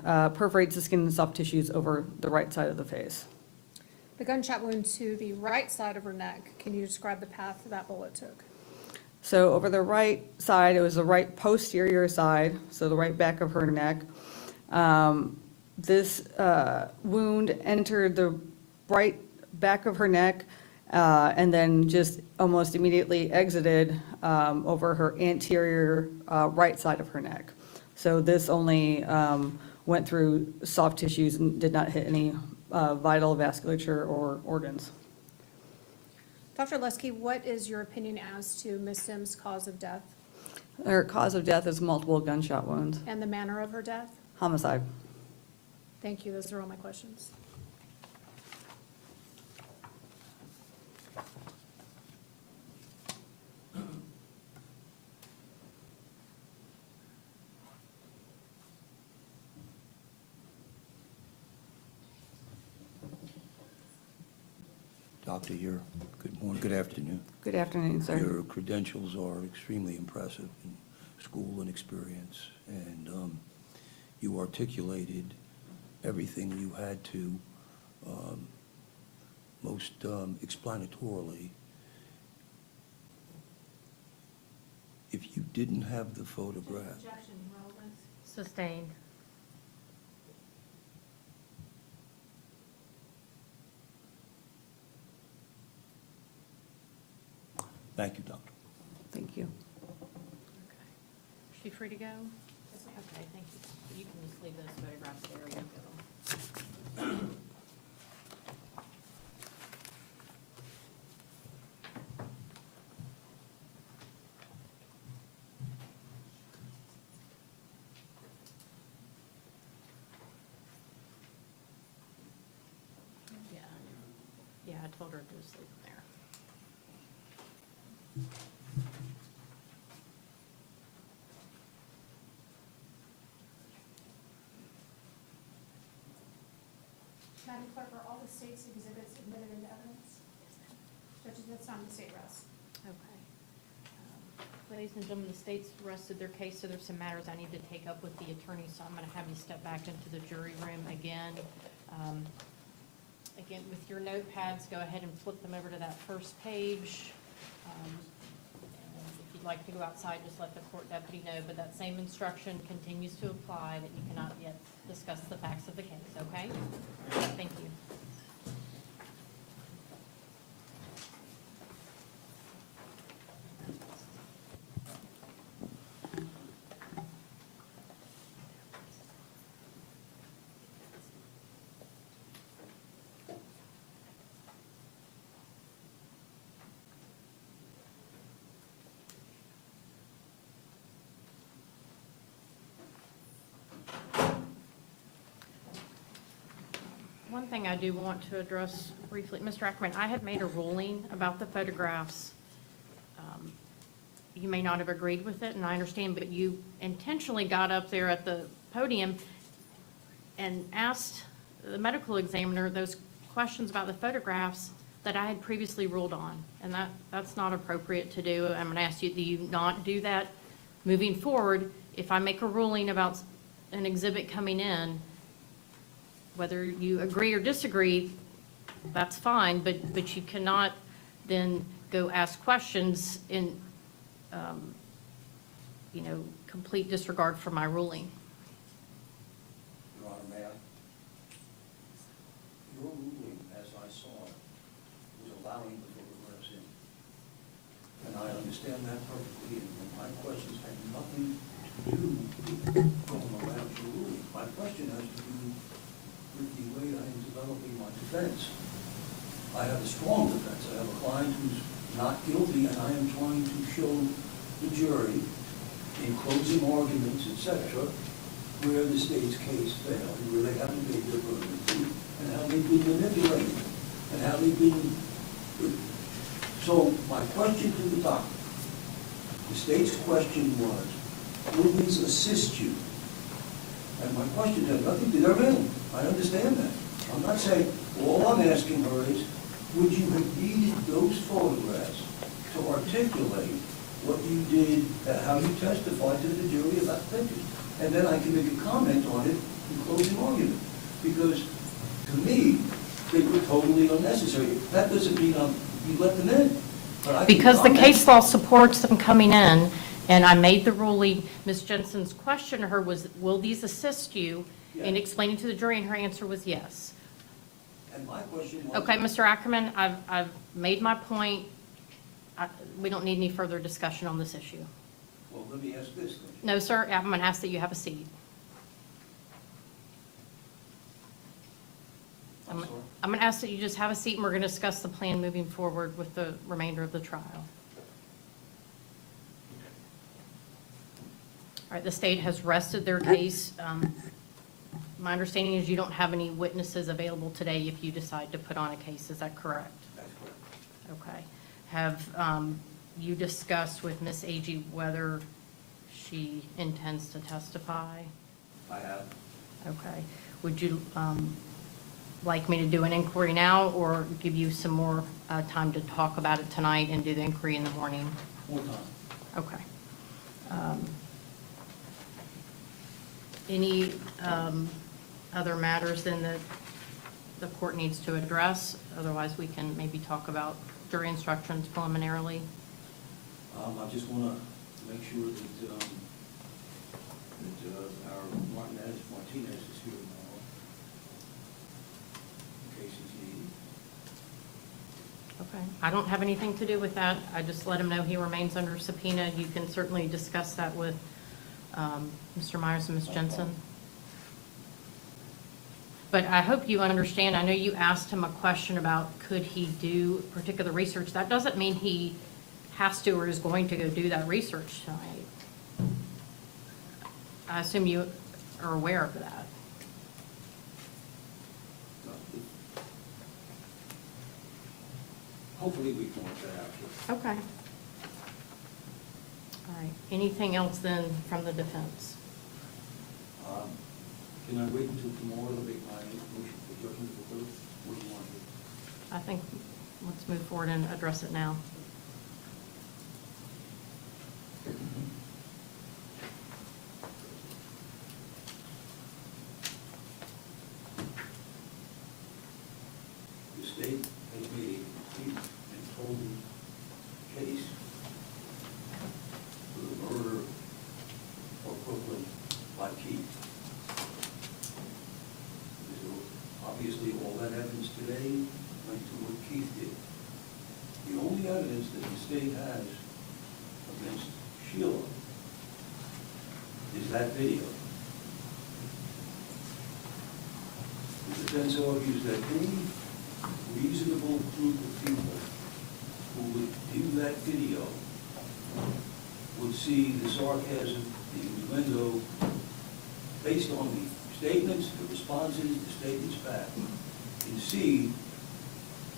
perforates the skin and soft tissues over the right side of the face. The gunshot wound to the right side of her neck, can you describe the path that bullet took? So over the right side, it was the right posterior side, so the right back of her neck. This wound entered the right back of her neck and then just almost immediately exited over her anterior right side of her neck. So this only went through soft tissues and did not hit any vital vasculature or organs. Dr. Oleski, what is your opinion as to Ms. Sims' cause of death Her cause of death is multiple gunshot wounds. and the manner of her death? Homicide. Thank you, those are all my questions. Doctor, good morning, good afternoon. Good afternoon, sir. Your credentials are extremely impressive in school and experience, and you articulated everything you had to most explanatorily. If you didn't have the photograph, Sustained. Thank you, Doctor. Thank you. Is she free to go? Okay, thank you. You can just leave those photographs there. You go. Yeah. Yeah, I told her to just leave them there. Madam Clerk, are all the state's exhibits admitted into evidence? Judges, that's not in the state rest. Okay. Ladies and gentlemen, the state's rested their case, so there's some matters I need to take up with the attorney, so I'm going to have you step back into the jury room again. Again, with your notepads, go ahead and flip them over to that first page. And if you'd like to go outside, just let the court deputy know, but that same instruction continues to apply, that you cannot yet discuss the facts of the case, okay? Thank you. One thing I do want to address briefly, Mr. Ackerman, I had made a ruling about the photographs. You may not have agreed with it, and I understand, but you intentionally got up there at the podium and asked the medical examiner those questions about the photographs that I had previously ruled on, and that's not appropriate to do. I'm going to ask you, do you not do that moving forward? If I make a ruling about an exhibit coming in, whether you agree or disagree, that's fine, but you cannot then go ask questions in, complete disregard for my ruling. Your Honor, may I? Your ruling, as I saw it, was allowing the photographs in. And I understand that perfectly, and my questions had nothing to do with going around your ruling. My question has to do with the way I am developing my defense. I have a strong defense. I have a client who's not guilty, and I am trying to show the jury in closing arguments, etc., where the state's case failed, where they haven't made their burden of proof, and how they've been manipulated, and how they've been. So my question to the doctor, the state's question was, will these assist you? And my question had nothing to do with it. I understand that. I'm not saying, all I'm asking her is, would you have needed those photographs to articulate what you did, how you testified to the jury about pictures? And then I can make a comment on it in closing argument. Because to me, they were totally unnecessary. That doesn't mean you let them in. But I can Because the comment. case law supports them coming in, and I made the ruling, Ms. Jensen's question to her was, will these assist you in explaining to the jury? And her answer was yes. And my question was. Okay, Mr. Ackerman, I've made my point. We don't need any further discussion on this issue. Well, let me ask this then. No, sir, I'm going to ask that you have a seat. I'm sorry. I'm going to ask that you just have a seat, and we're going to discuss the plan moving forward with the remainder of the trial. All right, the state has rested their case. My understanding is you don't have any witnesses available today if you decide to put on a case. Is that correct? That's correct. Okay. Have you discussed with Ms. Agee whether she intends to testify? I have. Okay. Would you like me to do an inquiry now, or give you some more time to talk about it tonight and do the inquiry in the morning? More time. Okay. Any other matters then that the court needs to address? Otherwise, we can maybe talk about jury instructions preliminarily. I just want to make sure that our Martinez is here tomorrow, in case he's needed. Okay. I don't have anything to do with that. I just let him know he remains under subpoena. You can certainly discuss that with Mr. Myers and Ms. Jensen. But I hope you understand, I know you asked him a question about could he do particular research. That doesn't mean he has to or is going to go do that research tonight. I assume you are aware of that. Hopefully we can work that out. Okay. All right. Anything else then from the defense? Can I wait until tomorrow to make my motion for judgment for both? What do you want to do? I think let's move forward and address it now. The state has made a complete and total case for the murder of Courtland by Keith. Obviously, all that evidence today went to what Keith did. The only evidence that the state has against Sheila is that video. The defense argues that any reasonable group of people who would view that video would see the sarcasm, the innuendo, based on the statements, the responses, the statements back, and see,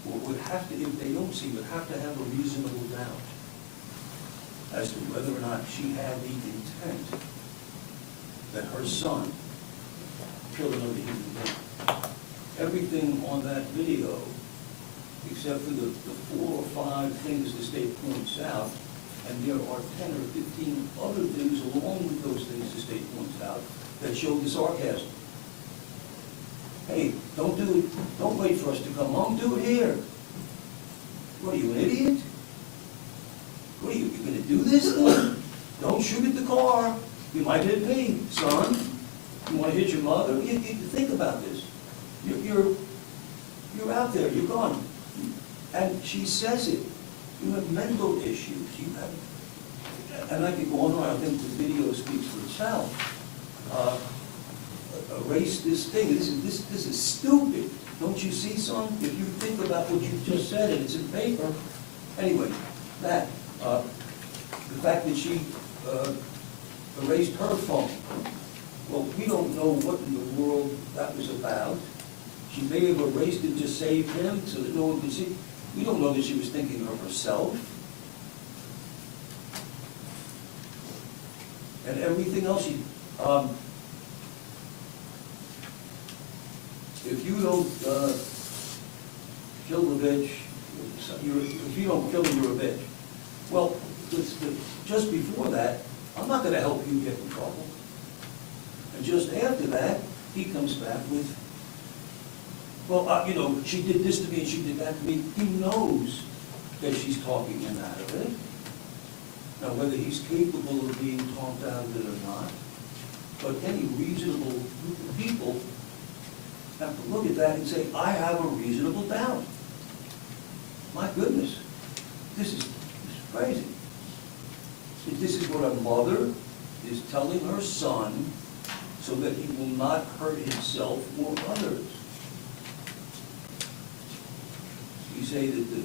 or would have to, if they don't see, would have to have a reasonable doubt as to whether or not she had the intent that her son killed another human being. Everything on that video, except for the 4 or 5 things the state points out, and there are 10 or 15 other things along with those things the state points out that show the sarcasm. Hey, don't do it, don't wait for us to come home, do it here. What are you, an idiot? What are you gonna do this thing? Don't shoot at the car, you might hit me, son. You wanna hit your mother? You think about this. You're out there, you're gone. And she says it. You have mental issues, you have, and I could go on, I think the video speaks for itself. Erase this thing, this is stupid. Don't you see, son? If you think about what you just said, and it's in paper. Anyway, that, the fact that she erased her phone. Well, we don't know what in the world that was about. She may have erased it to save him so that no one could see. We don't know that she was thinking of herself. And everything else she, if you don't kill the bitch, if you don't kill him, you're a bitch. Well, just before that, I'm not going to help you get in trouble. And just after that, he comes back with, well, you know, she did this to me and she did that to me. He knows that she's talking him out of it. Now, whether he's capable of being talked out of it or not, but any reasonable group of people have to look at that and say, I have a reasonable doubt. My goodness, this is crazy. This is what a mother is telling her son so that he will not hurt himself or others. You say that the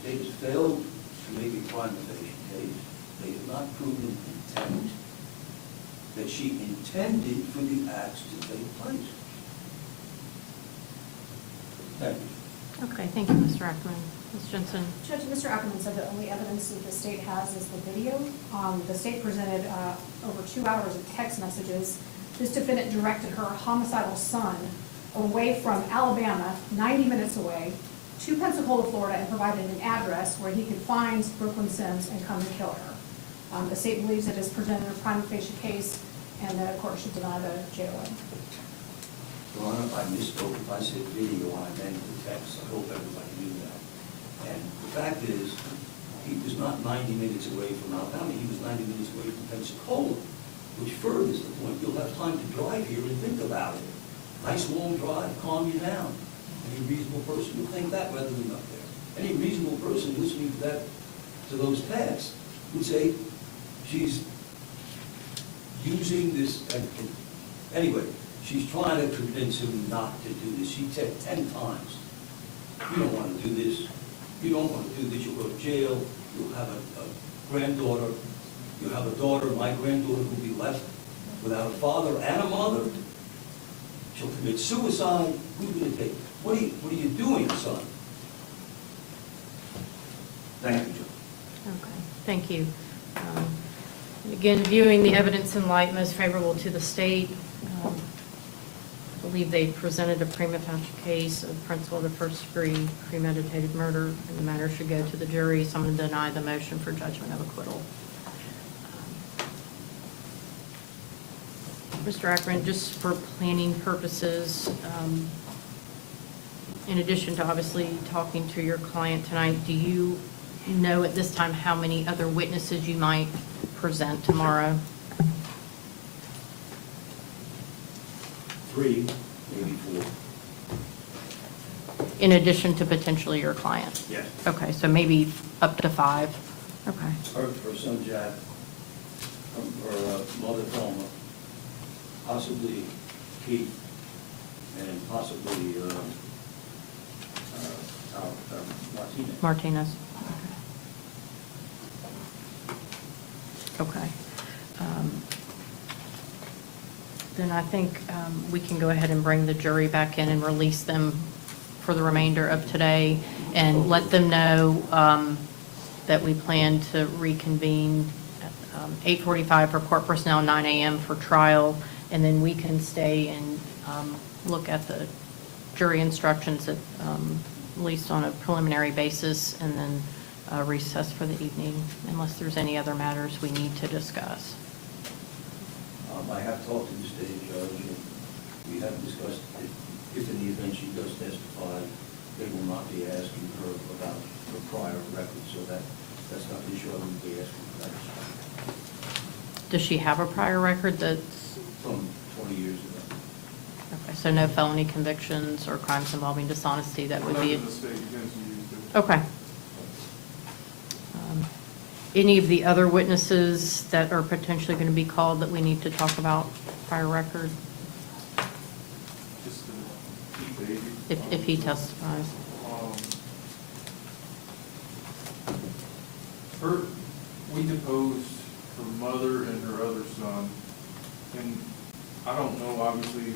state has failed to make a crime evasion case. They have not proven intent, that she intended for the acts to take place. Thank you. Okay, thank you, Mr. Ackerman. Ms. Jensen? Judge, Mr. Ackerman said the only evidence that the state has is the video. The state presented over 2 hours of text messages. This defendant directed her homicidal son away from Alabama, 90 minutes away, to Pensacola, Florida, and provided an address where he could find Brooklyn Sims and come and kill her. The state believes it has presented a prima facie case, and the court should deny the JOA. Your Honor, if I misspoke, if I said video, I meant the text. I hope everybody knew that. And the fact is, he was not 90 minutes away from Alabama, he was 90 minutes away from Pensacola, which furthers the point. You'll have time to drive here and think about it. Nice long drive, calm you down. Any reasonable person will think that rather than up there. Any reasonable person listening to that, to those facts, would say she's using this, anyway, she's trying to convince him not to do this. She said 10 times, you don't want to do this, you don't want to do this, you'll go to jail, you'll have a granddaughter, you'll have a daughter, my granddaughter will be left without a father and a mother. She'll commit suicide. Who's going to take it? What are you doing, son? Thank you, Joe. Okay, thank you. Again, viewing the evidence in light most favorable to the state, I believe they presented a prima facie case of principle of the first degree premeditated murder, and the matter should go to the jury, so I'm going to deny the motion for judgment of acquittal. Mr. Akron, just for planning purposes, in addition to obviously talking to your client tonight, do you know at this time how many other witnesses you might present tomorrow? 3, maybe 4. In addition to potentially your client? Yes. Okay, so maybe up to 5? Okay. Her son Jack, her mother Thelma, possibly Keith, and possibly Martinez. Martinez? Okay. Then I think we can go ahead and bring the jury back in and release them for the remainder of today and let them know that we plan to reconvene at 8:45 for court personnel, 9 a.m. for trial, and then we can stay and look at the jury instructions at least on a preliminary basis, and then recess for the evening, unless there's any other matters we need to discuss. I have talked to the state judge, and we have discussed if in the event she does testify, they will not be asking her about her prior record, so that's not the issue. I wouldn't be asking for that. Does she have a prior record that's? From 20 years ago. Okay, so no felony convictions or crimes involving dishonesty, that would be? Nothing the state intends to use to. Okay. Any of the other witnesses that are potentially going to be called that we need to talk about prior record? Just Keith Agee. If he testifies. We deposed her mother and her other son, and I don't know, obviously,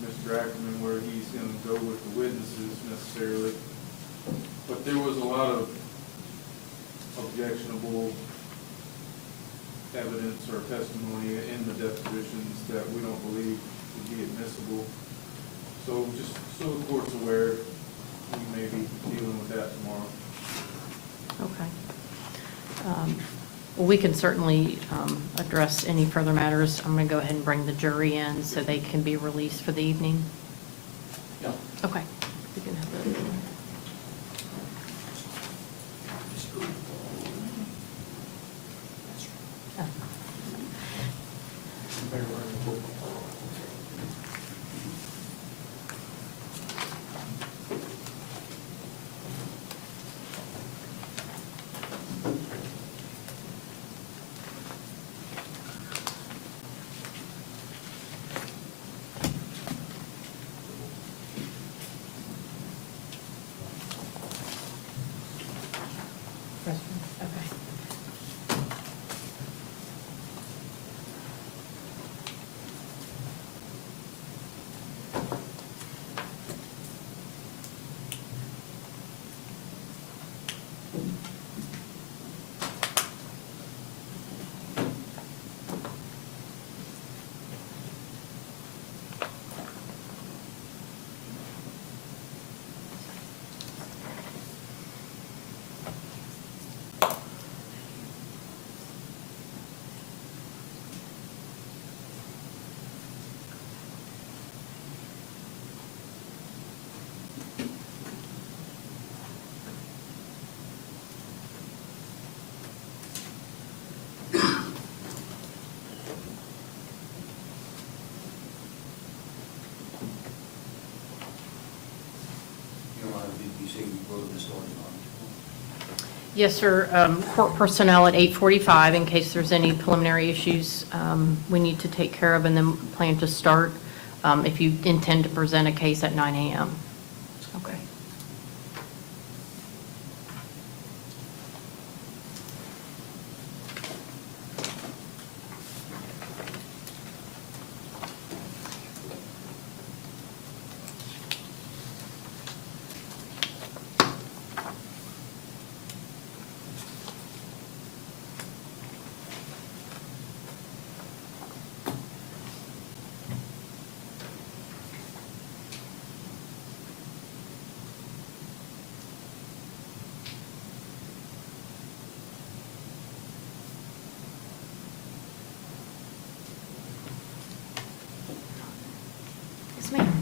Mr. Ackerman, where he's going to go with the witnesses necessarily, but there was a lot of objectionable evidence or testimony in the depositions that we don't believe would be admissible. So just so the court's aware, we may be dealing with that tomorrow. Okay. Well, we can certainly address any further matters. I'm going to go ahead and bring the jury in so they can be released for the evening. Yeah. Okay. We can have that. You say we wrote this story on. Yes, sir. Court personnel at 8:45 in case there's any preliminary issues we need to take care of, and then plan to start if you intend to present a case at 9 a.m. Okay. Yes, ma'am.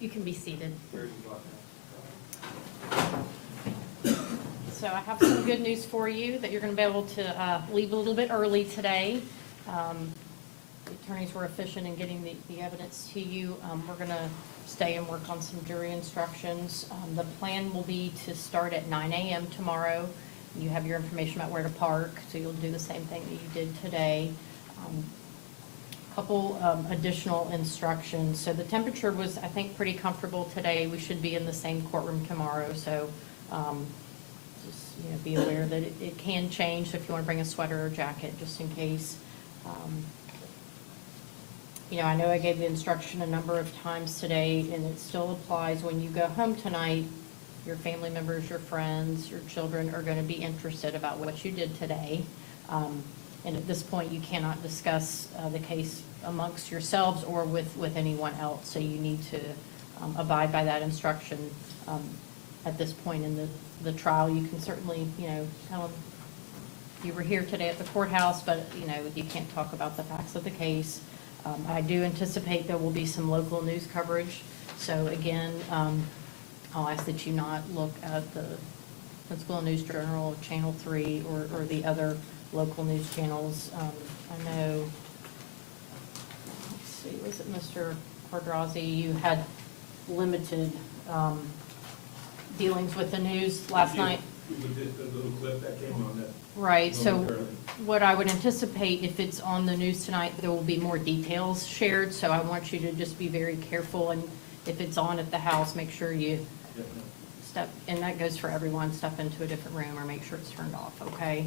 You can be seated. So I have some good news for you, that you're going to be able to leave a little bit early today. The attorneys were efficient in getting the evidence to you. We're going to stay and work on some jury instructions. The plan will be to start at 9 a.m. tomorrow. You have your information about where to park, so you'll do the same thing that you did today. Couple additional instructions. So the temperature was, I think, pretty comfortable today. We should be in the same courtroom tomorrow, so just be aware that it can change. So if you want to bring a sweater or jacket, just in case. I know I gave the instruction a number of times today, and it still applies when you go home tonight. Your family members, your friends, your children are going to be interested about what you did today. And at this point, you cannot discuss the case amongst yourselves or with anyone else. So you need to abide by that instruction at this point in the trial. You can certainly, tell them you were here today at the courthouse, but, you can't talk about the facts of the case. I do anticipate there will be some local news coverage. So again, I'll ask that you not look at the Pensacola News Journal, Channel 3, or the other local news channels. I know, let's see, was it Mr. Cordrazi, you had limited dealings with the news last night? With the little clip that came on that. Right, so what I would anticipate, if it's on the news tonight, there will be more details shared, so I want you to just be very careful, and if it's on at the house, make sure you step, and that goes for everyone, step into a different room or make sure it's turned off, okay?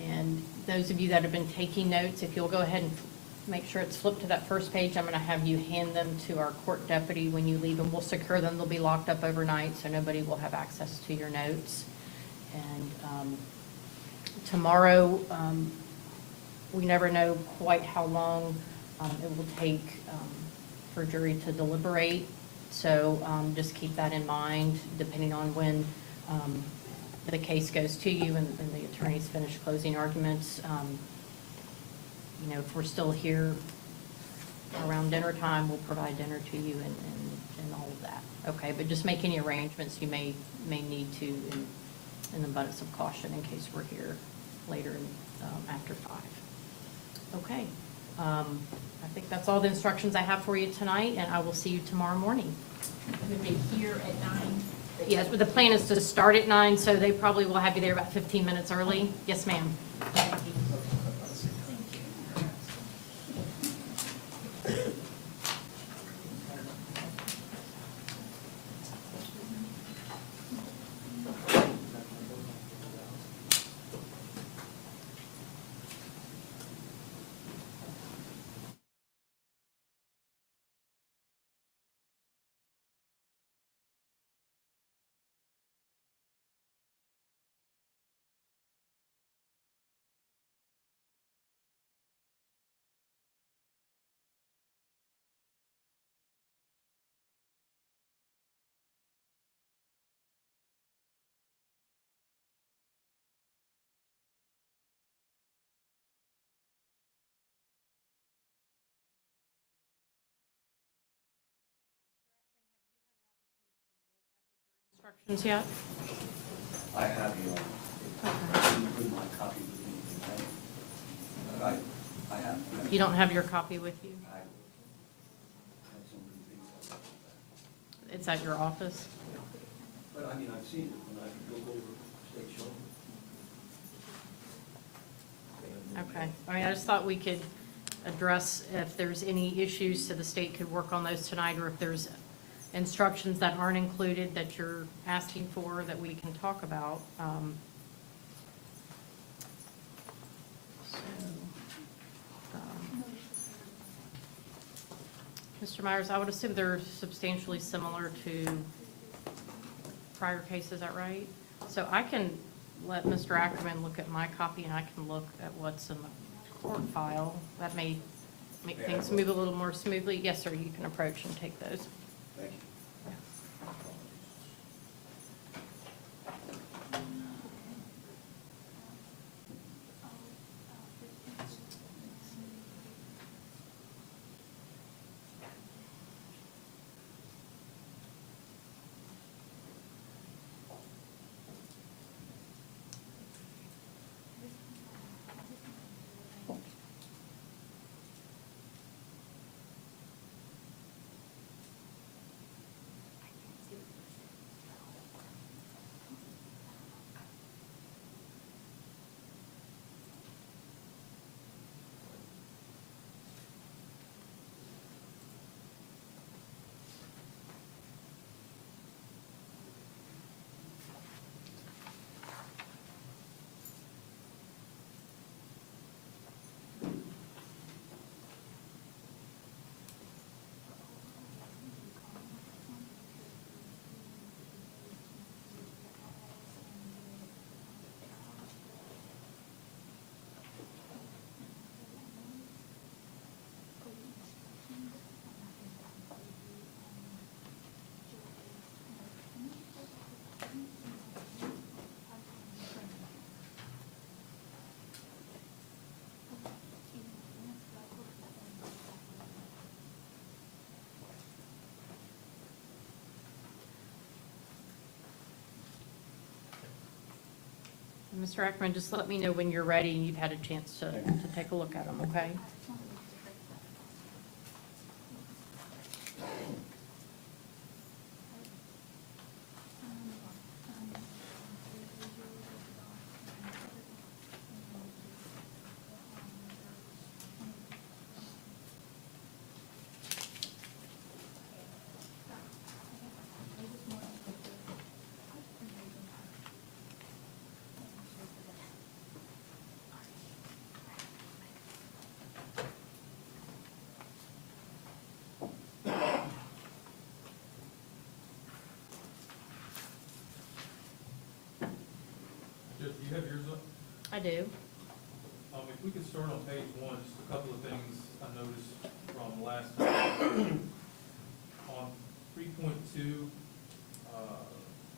And those of you that have been taking notes, if you'll go ahead and make sure it's flipped to that first page, I'm going to have you hand them to our court deputy when you leave, and we'll secure them. They'll be locked up overnight, so nobody will have access to your notes. And tomorrow, we never know quite how long it will take for jury to deliberate, so just keep that in mind, depending on when the case goes to you and the attorneys finish closing arguments. If we're still here around dinner time, we'll provide dinner to you and all of that. Okay, but just make any arrangements you may need to in abundance of caution in case we're here later after 5. Okay, I think that's all the instructions I have for you tonight, and I will see you tomorrow morning. We'll be here at 9. Yes, but the plan is to start at 9, so they probably will have you there about 15 minutes early. Yes, ma'am. yet? I have you on. I didn't bring my copy with me tonight. But I have. You don't have your copy with you? I had so many things. It's at your office? But I mean, I've seen it when I drove over State Show. Okay. I mean, I just thought we could address if there's any issues, so the state could work on those tonight, or if there's instructions that aren't included that you're asking for that we can talk about. Mr. Myers, I would assume they're substantially similar to prior cases, is that right? So I can let Mr. Ackerman look at my copy, and I can look at what's in the court file. That may make things move a little more smoothly. Yes, sir, you can approach and take those. Thank you. Mr. Ackerman, just let me know when you're ready and you've had a chance to take a look at them, okay? Jeff, do you have yours up? I do. If we could start on page one, just a couple of things I noticed from last time. On 3.2,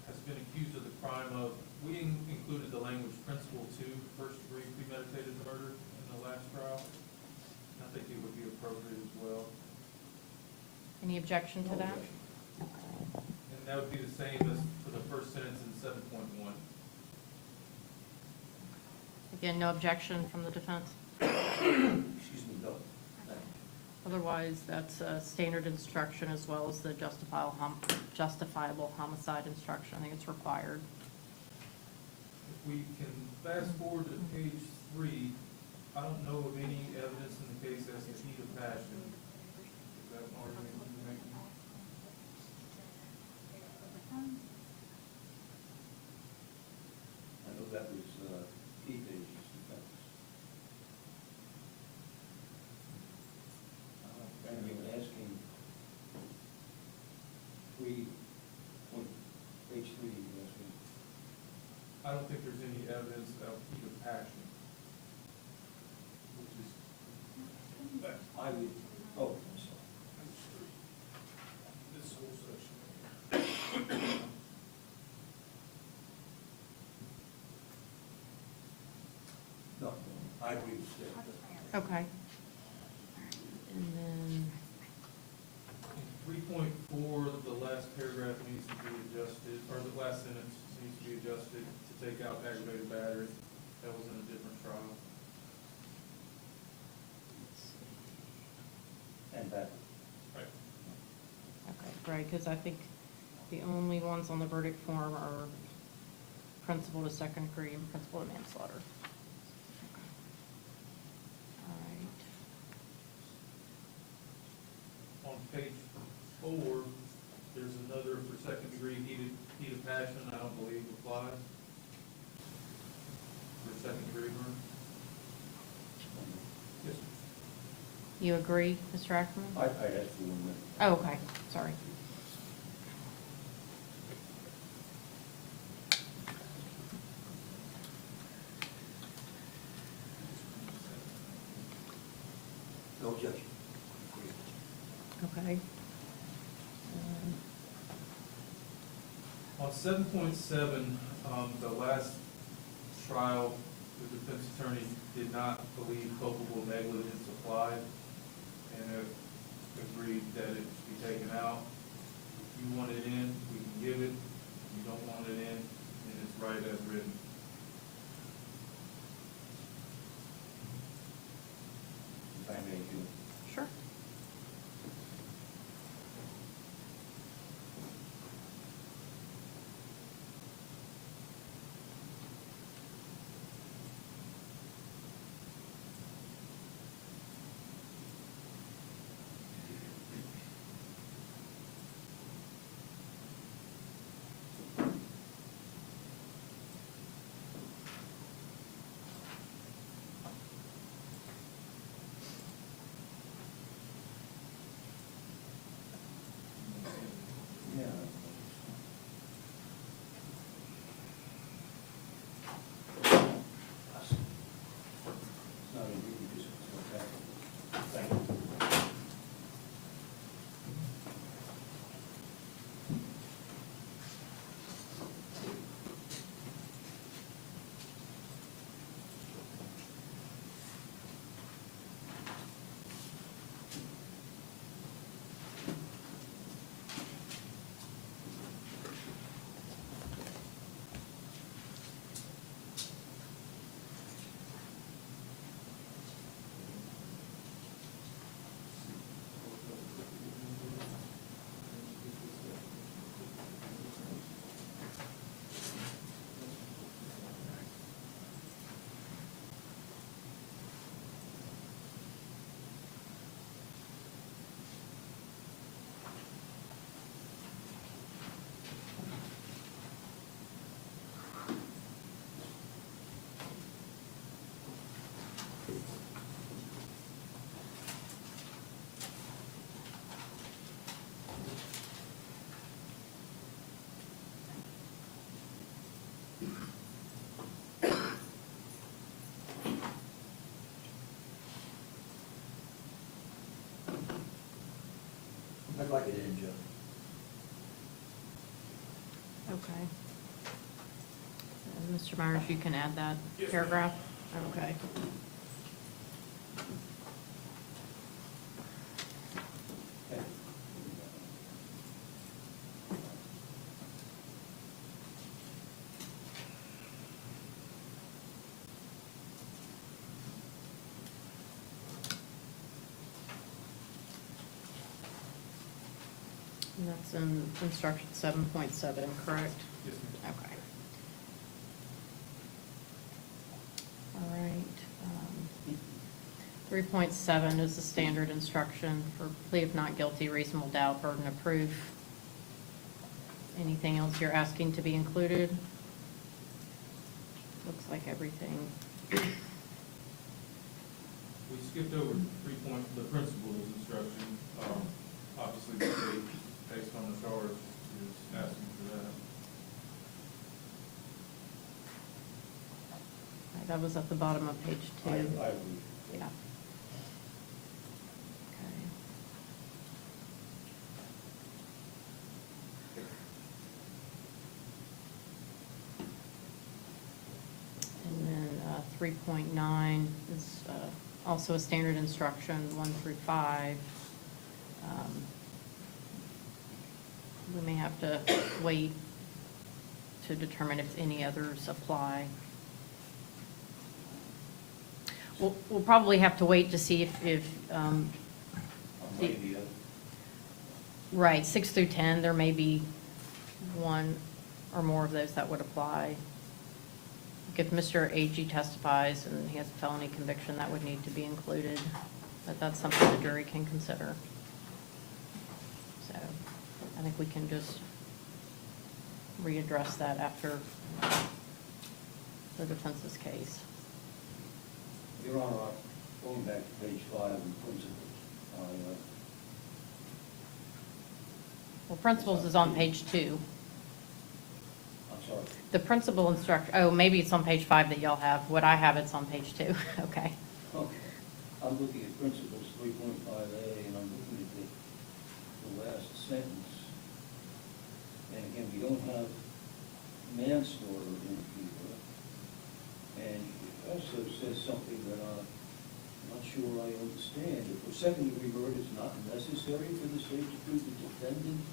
has been accused of the crime of, we included the language principle 2, first-degree premeditated murder in the last trial. I think it would be appropriate as well. Any objection to that? And that would be the same as for the first sentence in 7.1. Again, no objection from the defense? Excuse me, no. Thank you. Otherwise, that's a standard instruction as well as the justifiable homicide instruction. I think it's required. If we can fast forward to page 3, I don't know of any evidence in the case as to heat of passion. Is that an argument you're making? I know that was Keith Agee's defense. And we were asking, page 3, you were asking. I don't think there's any evidence of heat of passion. Which is, I would, oh, I'm sorry. this whole section. No, I agree with that. Okay. And then, In 3.4, the last paragraph needs to be adjusted, or the last Okay, right, because I think the only ones on the verdict form are principal to second degree and principal to manslaughter. All right. On page 4, there's another for second degree heat of passion, I don't believe applies. For second degree murder. Yes. You agree, Mr. Ackerman? I had to admit. Oh, okay, sorry. No objection. Okay. On 7.7, the last trial, the defense attorney did not believe culpable negligence applied and have agreed that it should be taken out. If you want it in, we can give it. If you don't want it in, then it's right as written. If I may, Sure. I'd like it in, Joe. Okay. And Mr. Myers, you can add that paragraph? Okay. And that's in instruction 7.7, correct? Yes, ma'am. Okay. All right. 3.7 is the standard instruction for plea of not guilty, reasonable doubt, burden of proof. Anything else you're asking to be included? Looks like everything. We skipped over 3 point, the principal's instruction. Obviously, the state, based on the charge, is asking for that. Right, that was at the bottom of page 2. I agree. Yeah. Okay. And then 3.9 is also a standard instruction, 1 through 5. We may have to wait to determine if any others apply. We'll probably have to wait to see if Right, 6 through 10, there may be one or more of those that would apply. If Mr. Agee testifies and he has a felony conviction, that would need to be included, but that's something the jury can consider. So I think we can just readdress that after the defense's case. Your Honor, going back to page 5 in principles, Well, principles is on page 2. I'm sorry. The principal instruction, oh, maybe it's on page 5 that y'all have. What I have, it's on page 2. Okay. Okay. I'm looking at principles 3.5A, and I'm looking at the last sentence. And again, we don't have manslaughter in here. And it also says something that I'm not sure I understand. If for second-degree murder, it's not necessary for the state to prove the defendant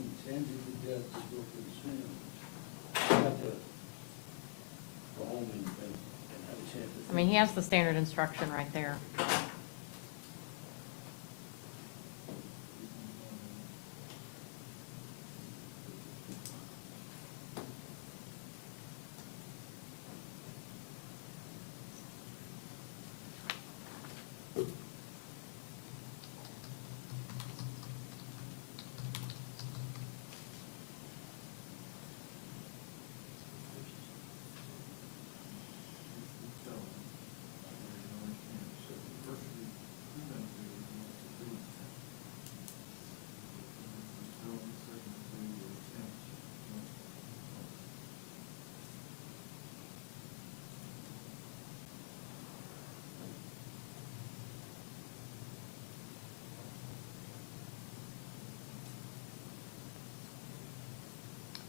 intended the death of Wilkins Sims. I have to go home and have a chance to. I mean, he has the standard instruction right there.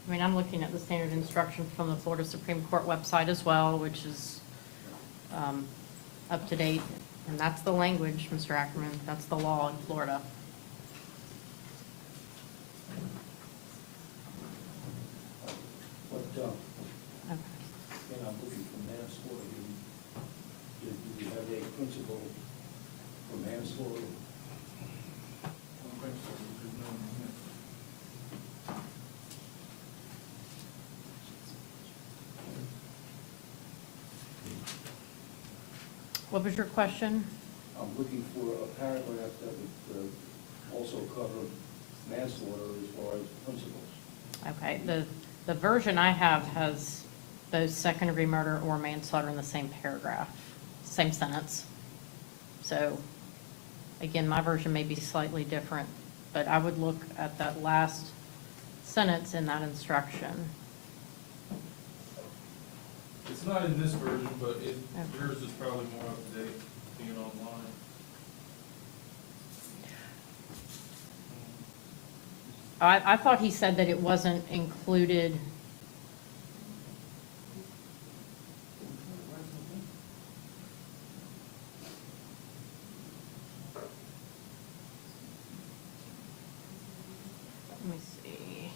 I mean, I'm looking at the standard instruction from the Florida Supreme Court website as well, which is up to date. And that's the language, Mr. Ackerman. That's the law in Florida. But, Okay. again, I'm looking for manslaughter. Do we have a principle for manslaughter? What was your question? I'm looking for a paragraph that would also cover manslaughter as far as principles. Okay, the version I have has both second-degree murder or manslaughter in the same paragraph, same sentence. So, again, my version may be slightly different, but I would look at that last sentence in that instruction. It's not in this version, but yours is probably more up to date, being online. I thought he said that it wasn't included. Let me see.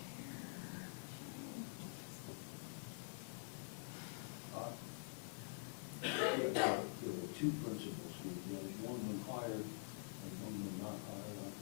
There were two principles here. There was one when hired and one when not hired.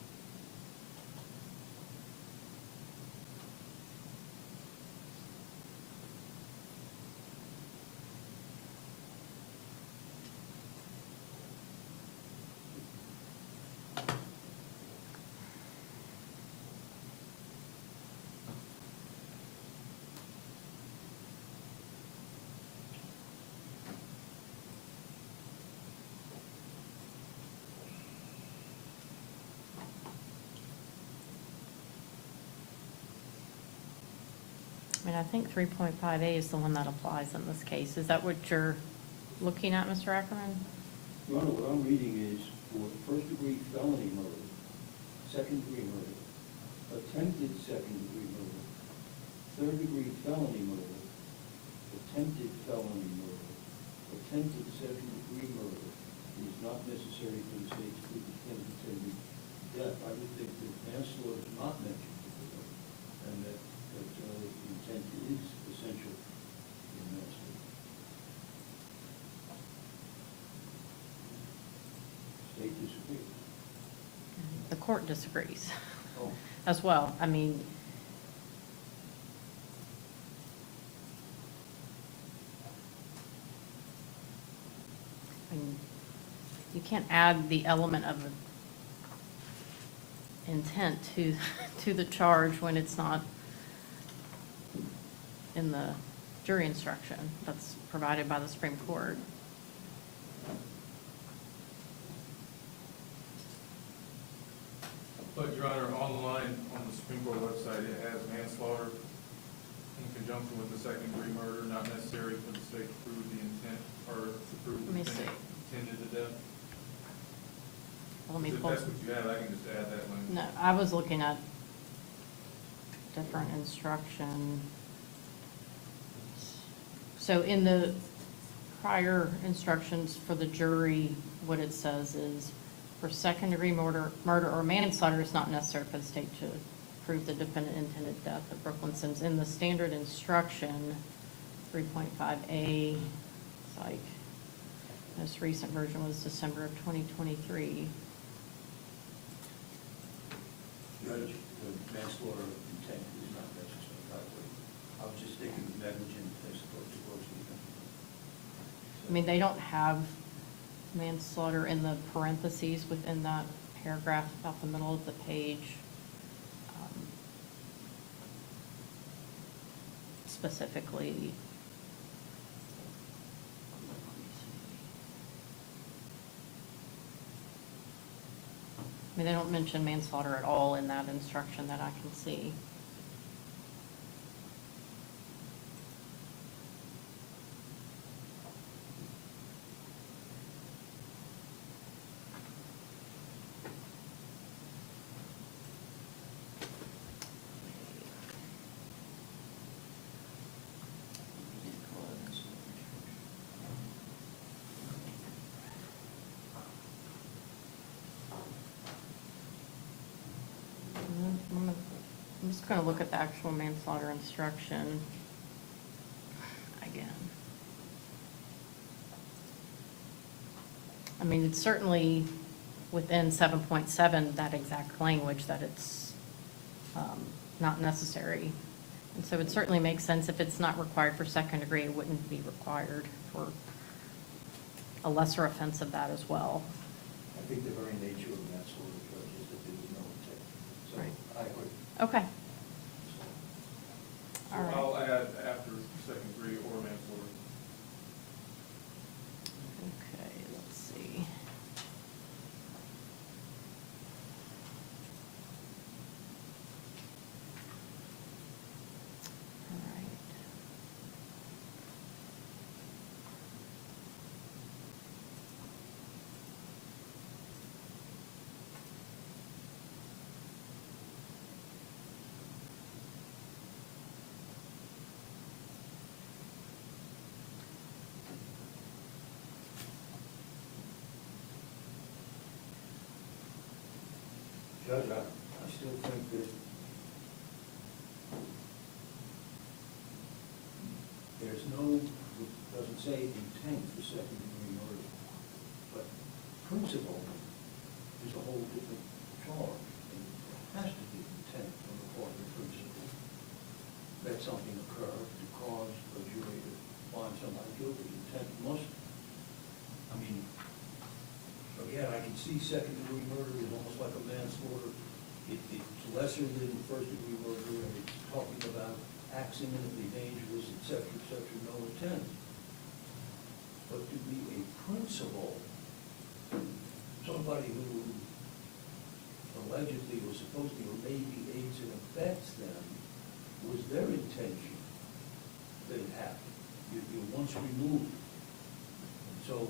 I mean, I think 3.5A is the one that applies in this case. Is that what you're looking at, Mr. Ackerman? Your Honor, what I'm reading is for first-degree felony murder, second-degree murder, attempted second-degree murder, third-degree felony murder, attempted felony murder, attempted second-degree murder is not necessary for the state to prove intended death. I would think that manslaughter is not mentioned before, and that intent is essential in manslaughter. State disagrees. The court disagrees as well. I mean, you can't add the element of intent to the charge when it's not in the jury instruction that's provided by the Supreme Court. But, Your Honor, on the line on the Supreme Court website, it has manslaughter in conjunction with the second-degree murder, not necessary for the state to prove the intent, or to prove Let me the defendant see. intended the death. Let me If pull. that's what you have, I can just add that language. No, I was looking at different instruction. So in the prior instructions for the jury, what it says is, for second-degree murder or manslaughter, it's not necessary for the state to prove the defendant intended death of Brooklyn Sims. In the standard instruction, 3.5A, it's like, most recent version was December of 2023. Judge, the manslaughter intent is not necessary, I was just thinking negligent as opposed to gross negligence. I mean, they don't have manslaughter in the parentheses within that paragraph about the middle of the page. Specifically. I mean, they don't mention manslaughter at all in that instruction that I can see. I'm just going to look at the actual manslaughter instruction again. I mean, it's certainly within 7.7, that exact language, that it's not necessary. And so it certainly makes sense if it's not required for second degree, it wouldn't be required for a lesser offense of that as well. I think the very nature of manslaughter, Judge, is that there was no intent. So Right. I agree. Okay. So All right. I'll add after second degree or manslaughter. Okay, let's see. All right. Judge, I still think that there's no, it doesn't say intent for second-degree murder, but principle is a whole different charge. And it has to be intent on the part of the principal that something occurred to cause a jury to find somebody guilty. Intent must, I mean, again, I can see second-degree murder is almost like a manslaughter. It's lesser than first-degree murder, and it's talking about acts imminently dangerous, et cetera, no intent. But to be a principal, somebody who allegedly or supposedly or maybe aids and abets them, was their intention that it happened. You're once removed. And so,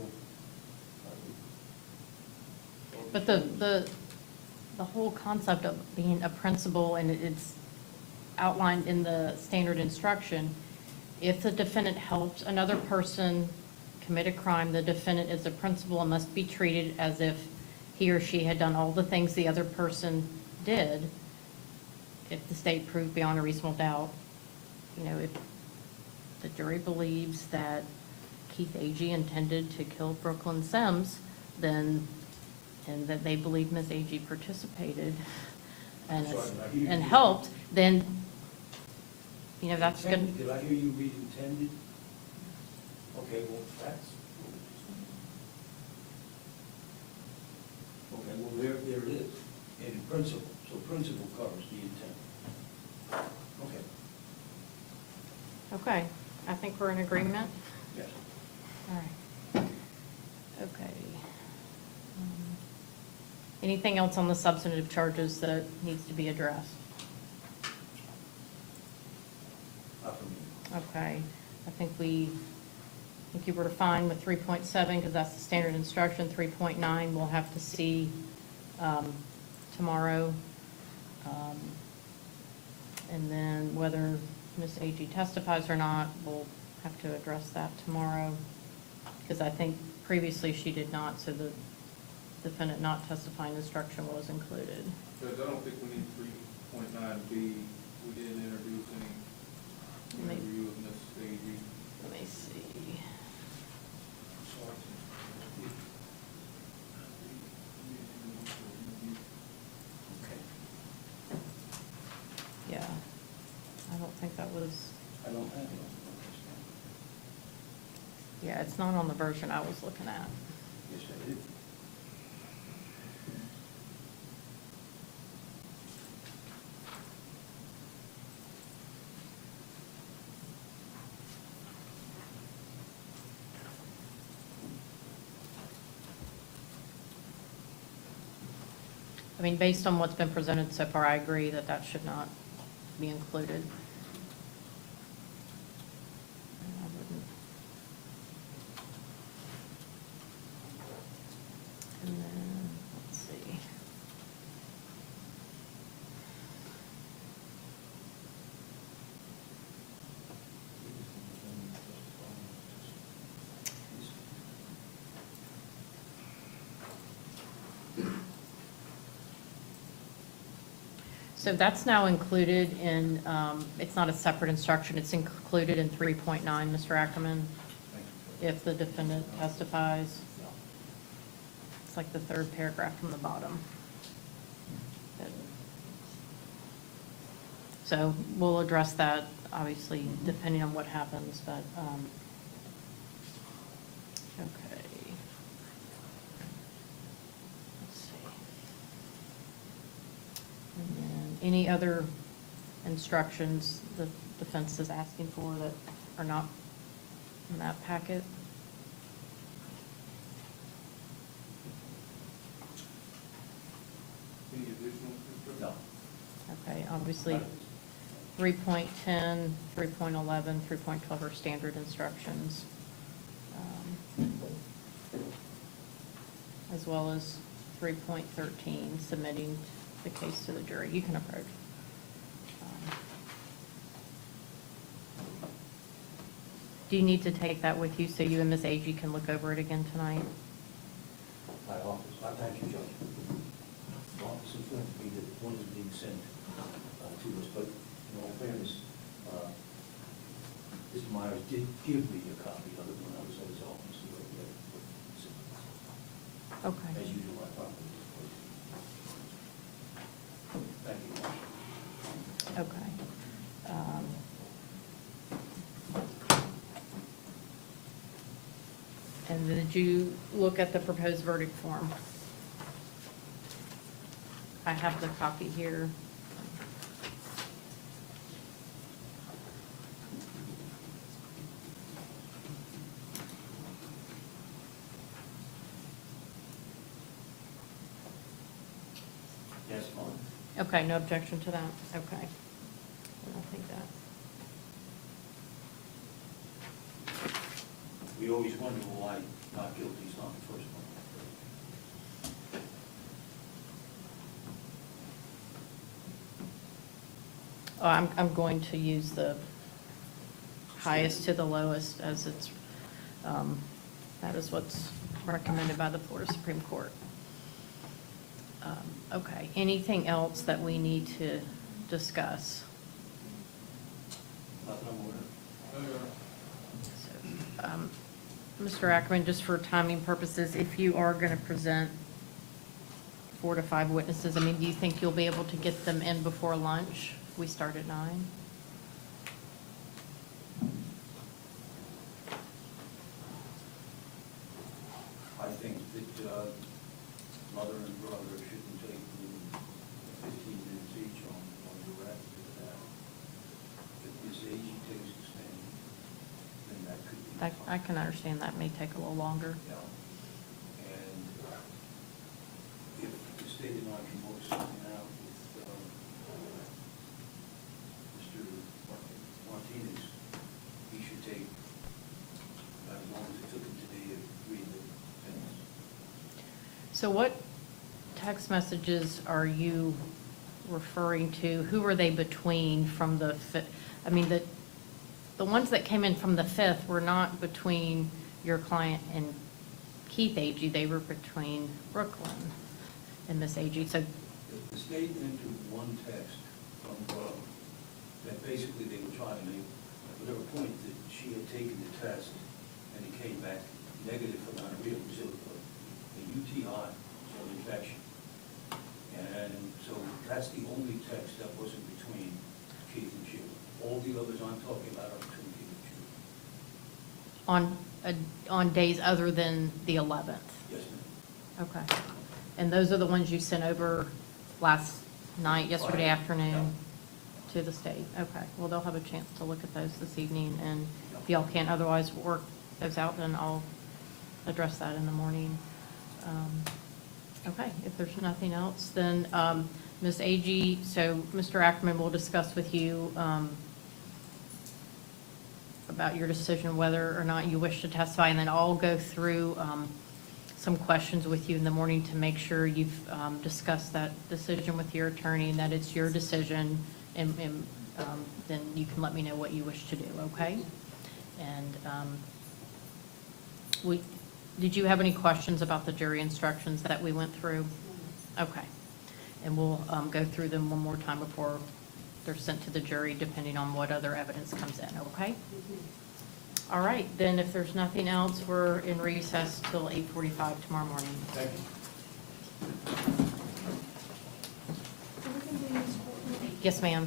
But the whole concept of being a principal, and it's outlined in the standard instruction, if the defendant helps another person commit a crime, the defendant is a principal and must be treated as if he or she had done all the things the other person did. If the state proved beyond a reasonable doubt, you know, if the jury believes that Keith Agee intended to kill Brooklyn Sims, then and that they believe Ms. Agee participated and, Sorry, I hear and you. helped, then, you know, that's good. Intended, did I hear you read intended? Okay, well, that's. Okay, well, there it is, in principle, so principle covers the intent. Okay, Okay, I think we're in agreement. yes. All right. Okay. Anything else on the substantive charges that needs to be addressed? Not for me. Okay, I think you were fine with 3.7, because that's the standard instruction. 3.9, we'll have to see tomorrow. And then whether Ms. Agee testifies or not, we'll have to address that tomorrow, because I think previously she did not, so the defendant not testifying instruction was included. Judge, I don't think we need 3.9B. We didn't introduce any Maybe. interview of Ms. Agee. Let me see. Okay, Yeah, I don't think that was, I don't have it. yeah, it's not on the version I was looking at. Yes, I did. I mean, based on what's been presented so far, I agree that that should not be included. I wouldn't. And then, let's see. So that's now included in, it's not a separate instruction, it's included in 3.9, Mr. Ackerman, if the defendant testifies. It's like the third paragraph from the bottom. So we'll address that, obviously, depending on what happens, but, okay. Let's see. And then any other instructions the defense is asking for that are not in that packet? Any additional? No. Okay, obviously, 3.10, 3.11, 3.12 are standard instructions, as well as 3.13, submitting the case to the jury. You can approach. Do you need to take that with you so you and Ms. Agee can look over it again tonight? My office, I thank you, Judge. The office informed me that one is being sent to us, but in all fairness, Mr. Myers did give me a copy of it when I was at his office. Okay. As usual, I probably. Thank you. Okay. And did you look at the proposed verdict form? I have the copy here. Yes, fine. Okay, no objection to that? Okay. I'll take that. We always wonder why not guilty is not the first one. Oh, I'm going to use the highest to the lowest as it's, that is what's recommended by the Florida Supreme Court. Okay, anything else that we need to discuss? Nothing I'm aware of. So, Mr. Ackerman, just for timing purposes, if you are going to present 4 to 5 witnesses. I mean, do you think you'll be able to get them in before lunch? We start at 9. I think that mother and brother shouldn't take 15 minutes each on the rest of that. If Ms. Agee takes a stand, then that could be. I can understand that may take a little longer. Yeah. And if the state of New works something out with Mr. Martinez, he should take as long as it took him today to read the things. So what text messages are you referring to? Who are they between from the, I mean, the ones that came in from the 5th were not between your client and Keith Agee, they were between Brooklyn and Miss Agee. So The state entered one text from that basically they were trying to make, whatever point that she had taken the test and it came back negative for gonorrhea, it was a UTI, so an infection. And so that's the only text that wasn't between Keith and Sheila. All the others I'm talking about are between Keith and Sheila. on days other than the 11th? Yes, ma'am. Okay. And those are the ones you sent over last night, yesterday afternoon to the state? Okay. Well, they'll have a chance to look at those this evening, and if y'all can't otherwise work those out, then I'll address that in the morning. Okay, if there's nothing else, then Ms. Agee, so Mr. Ackerman will discuss with you about your decision whether or not you wish to testify, and then I'll go through some questions with you in the morning to make sure you've discussed that decision with your attorney and that it's your decision, and then you can let me know what you wish to do, okay? And did you have any questions about the jury instructions that we went through? Okay. And we'll go through them one more time before they're sent to the jury, depending on what other evidence comes in, okay? All right, then if there's nothing else, we're in recess till 8:45 tomorrow morning. Thank you. Yes, ma'am.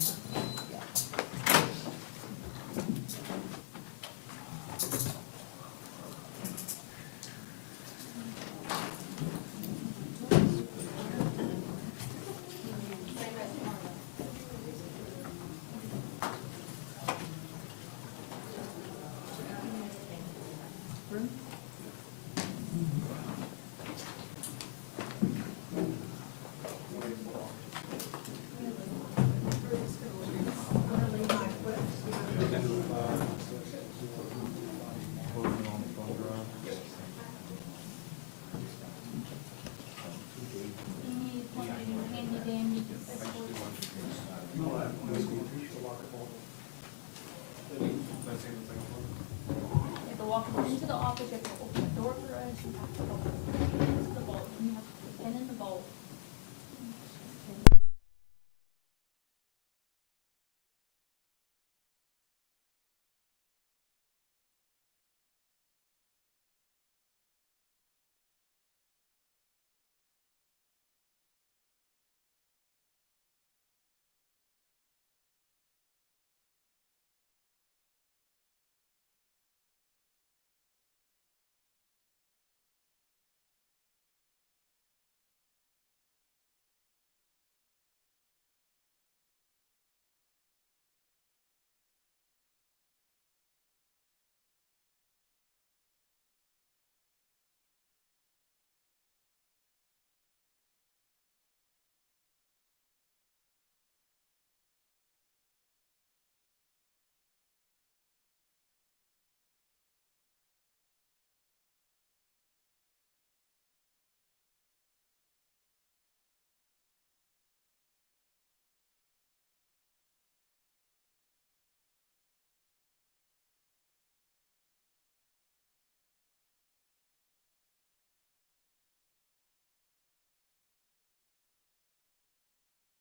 Walk into the office, you have to open the door for us, you have to go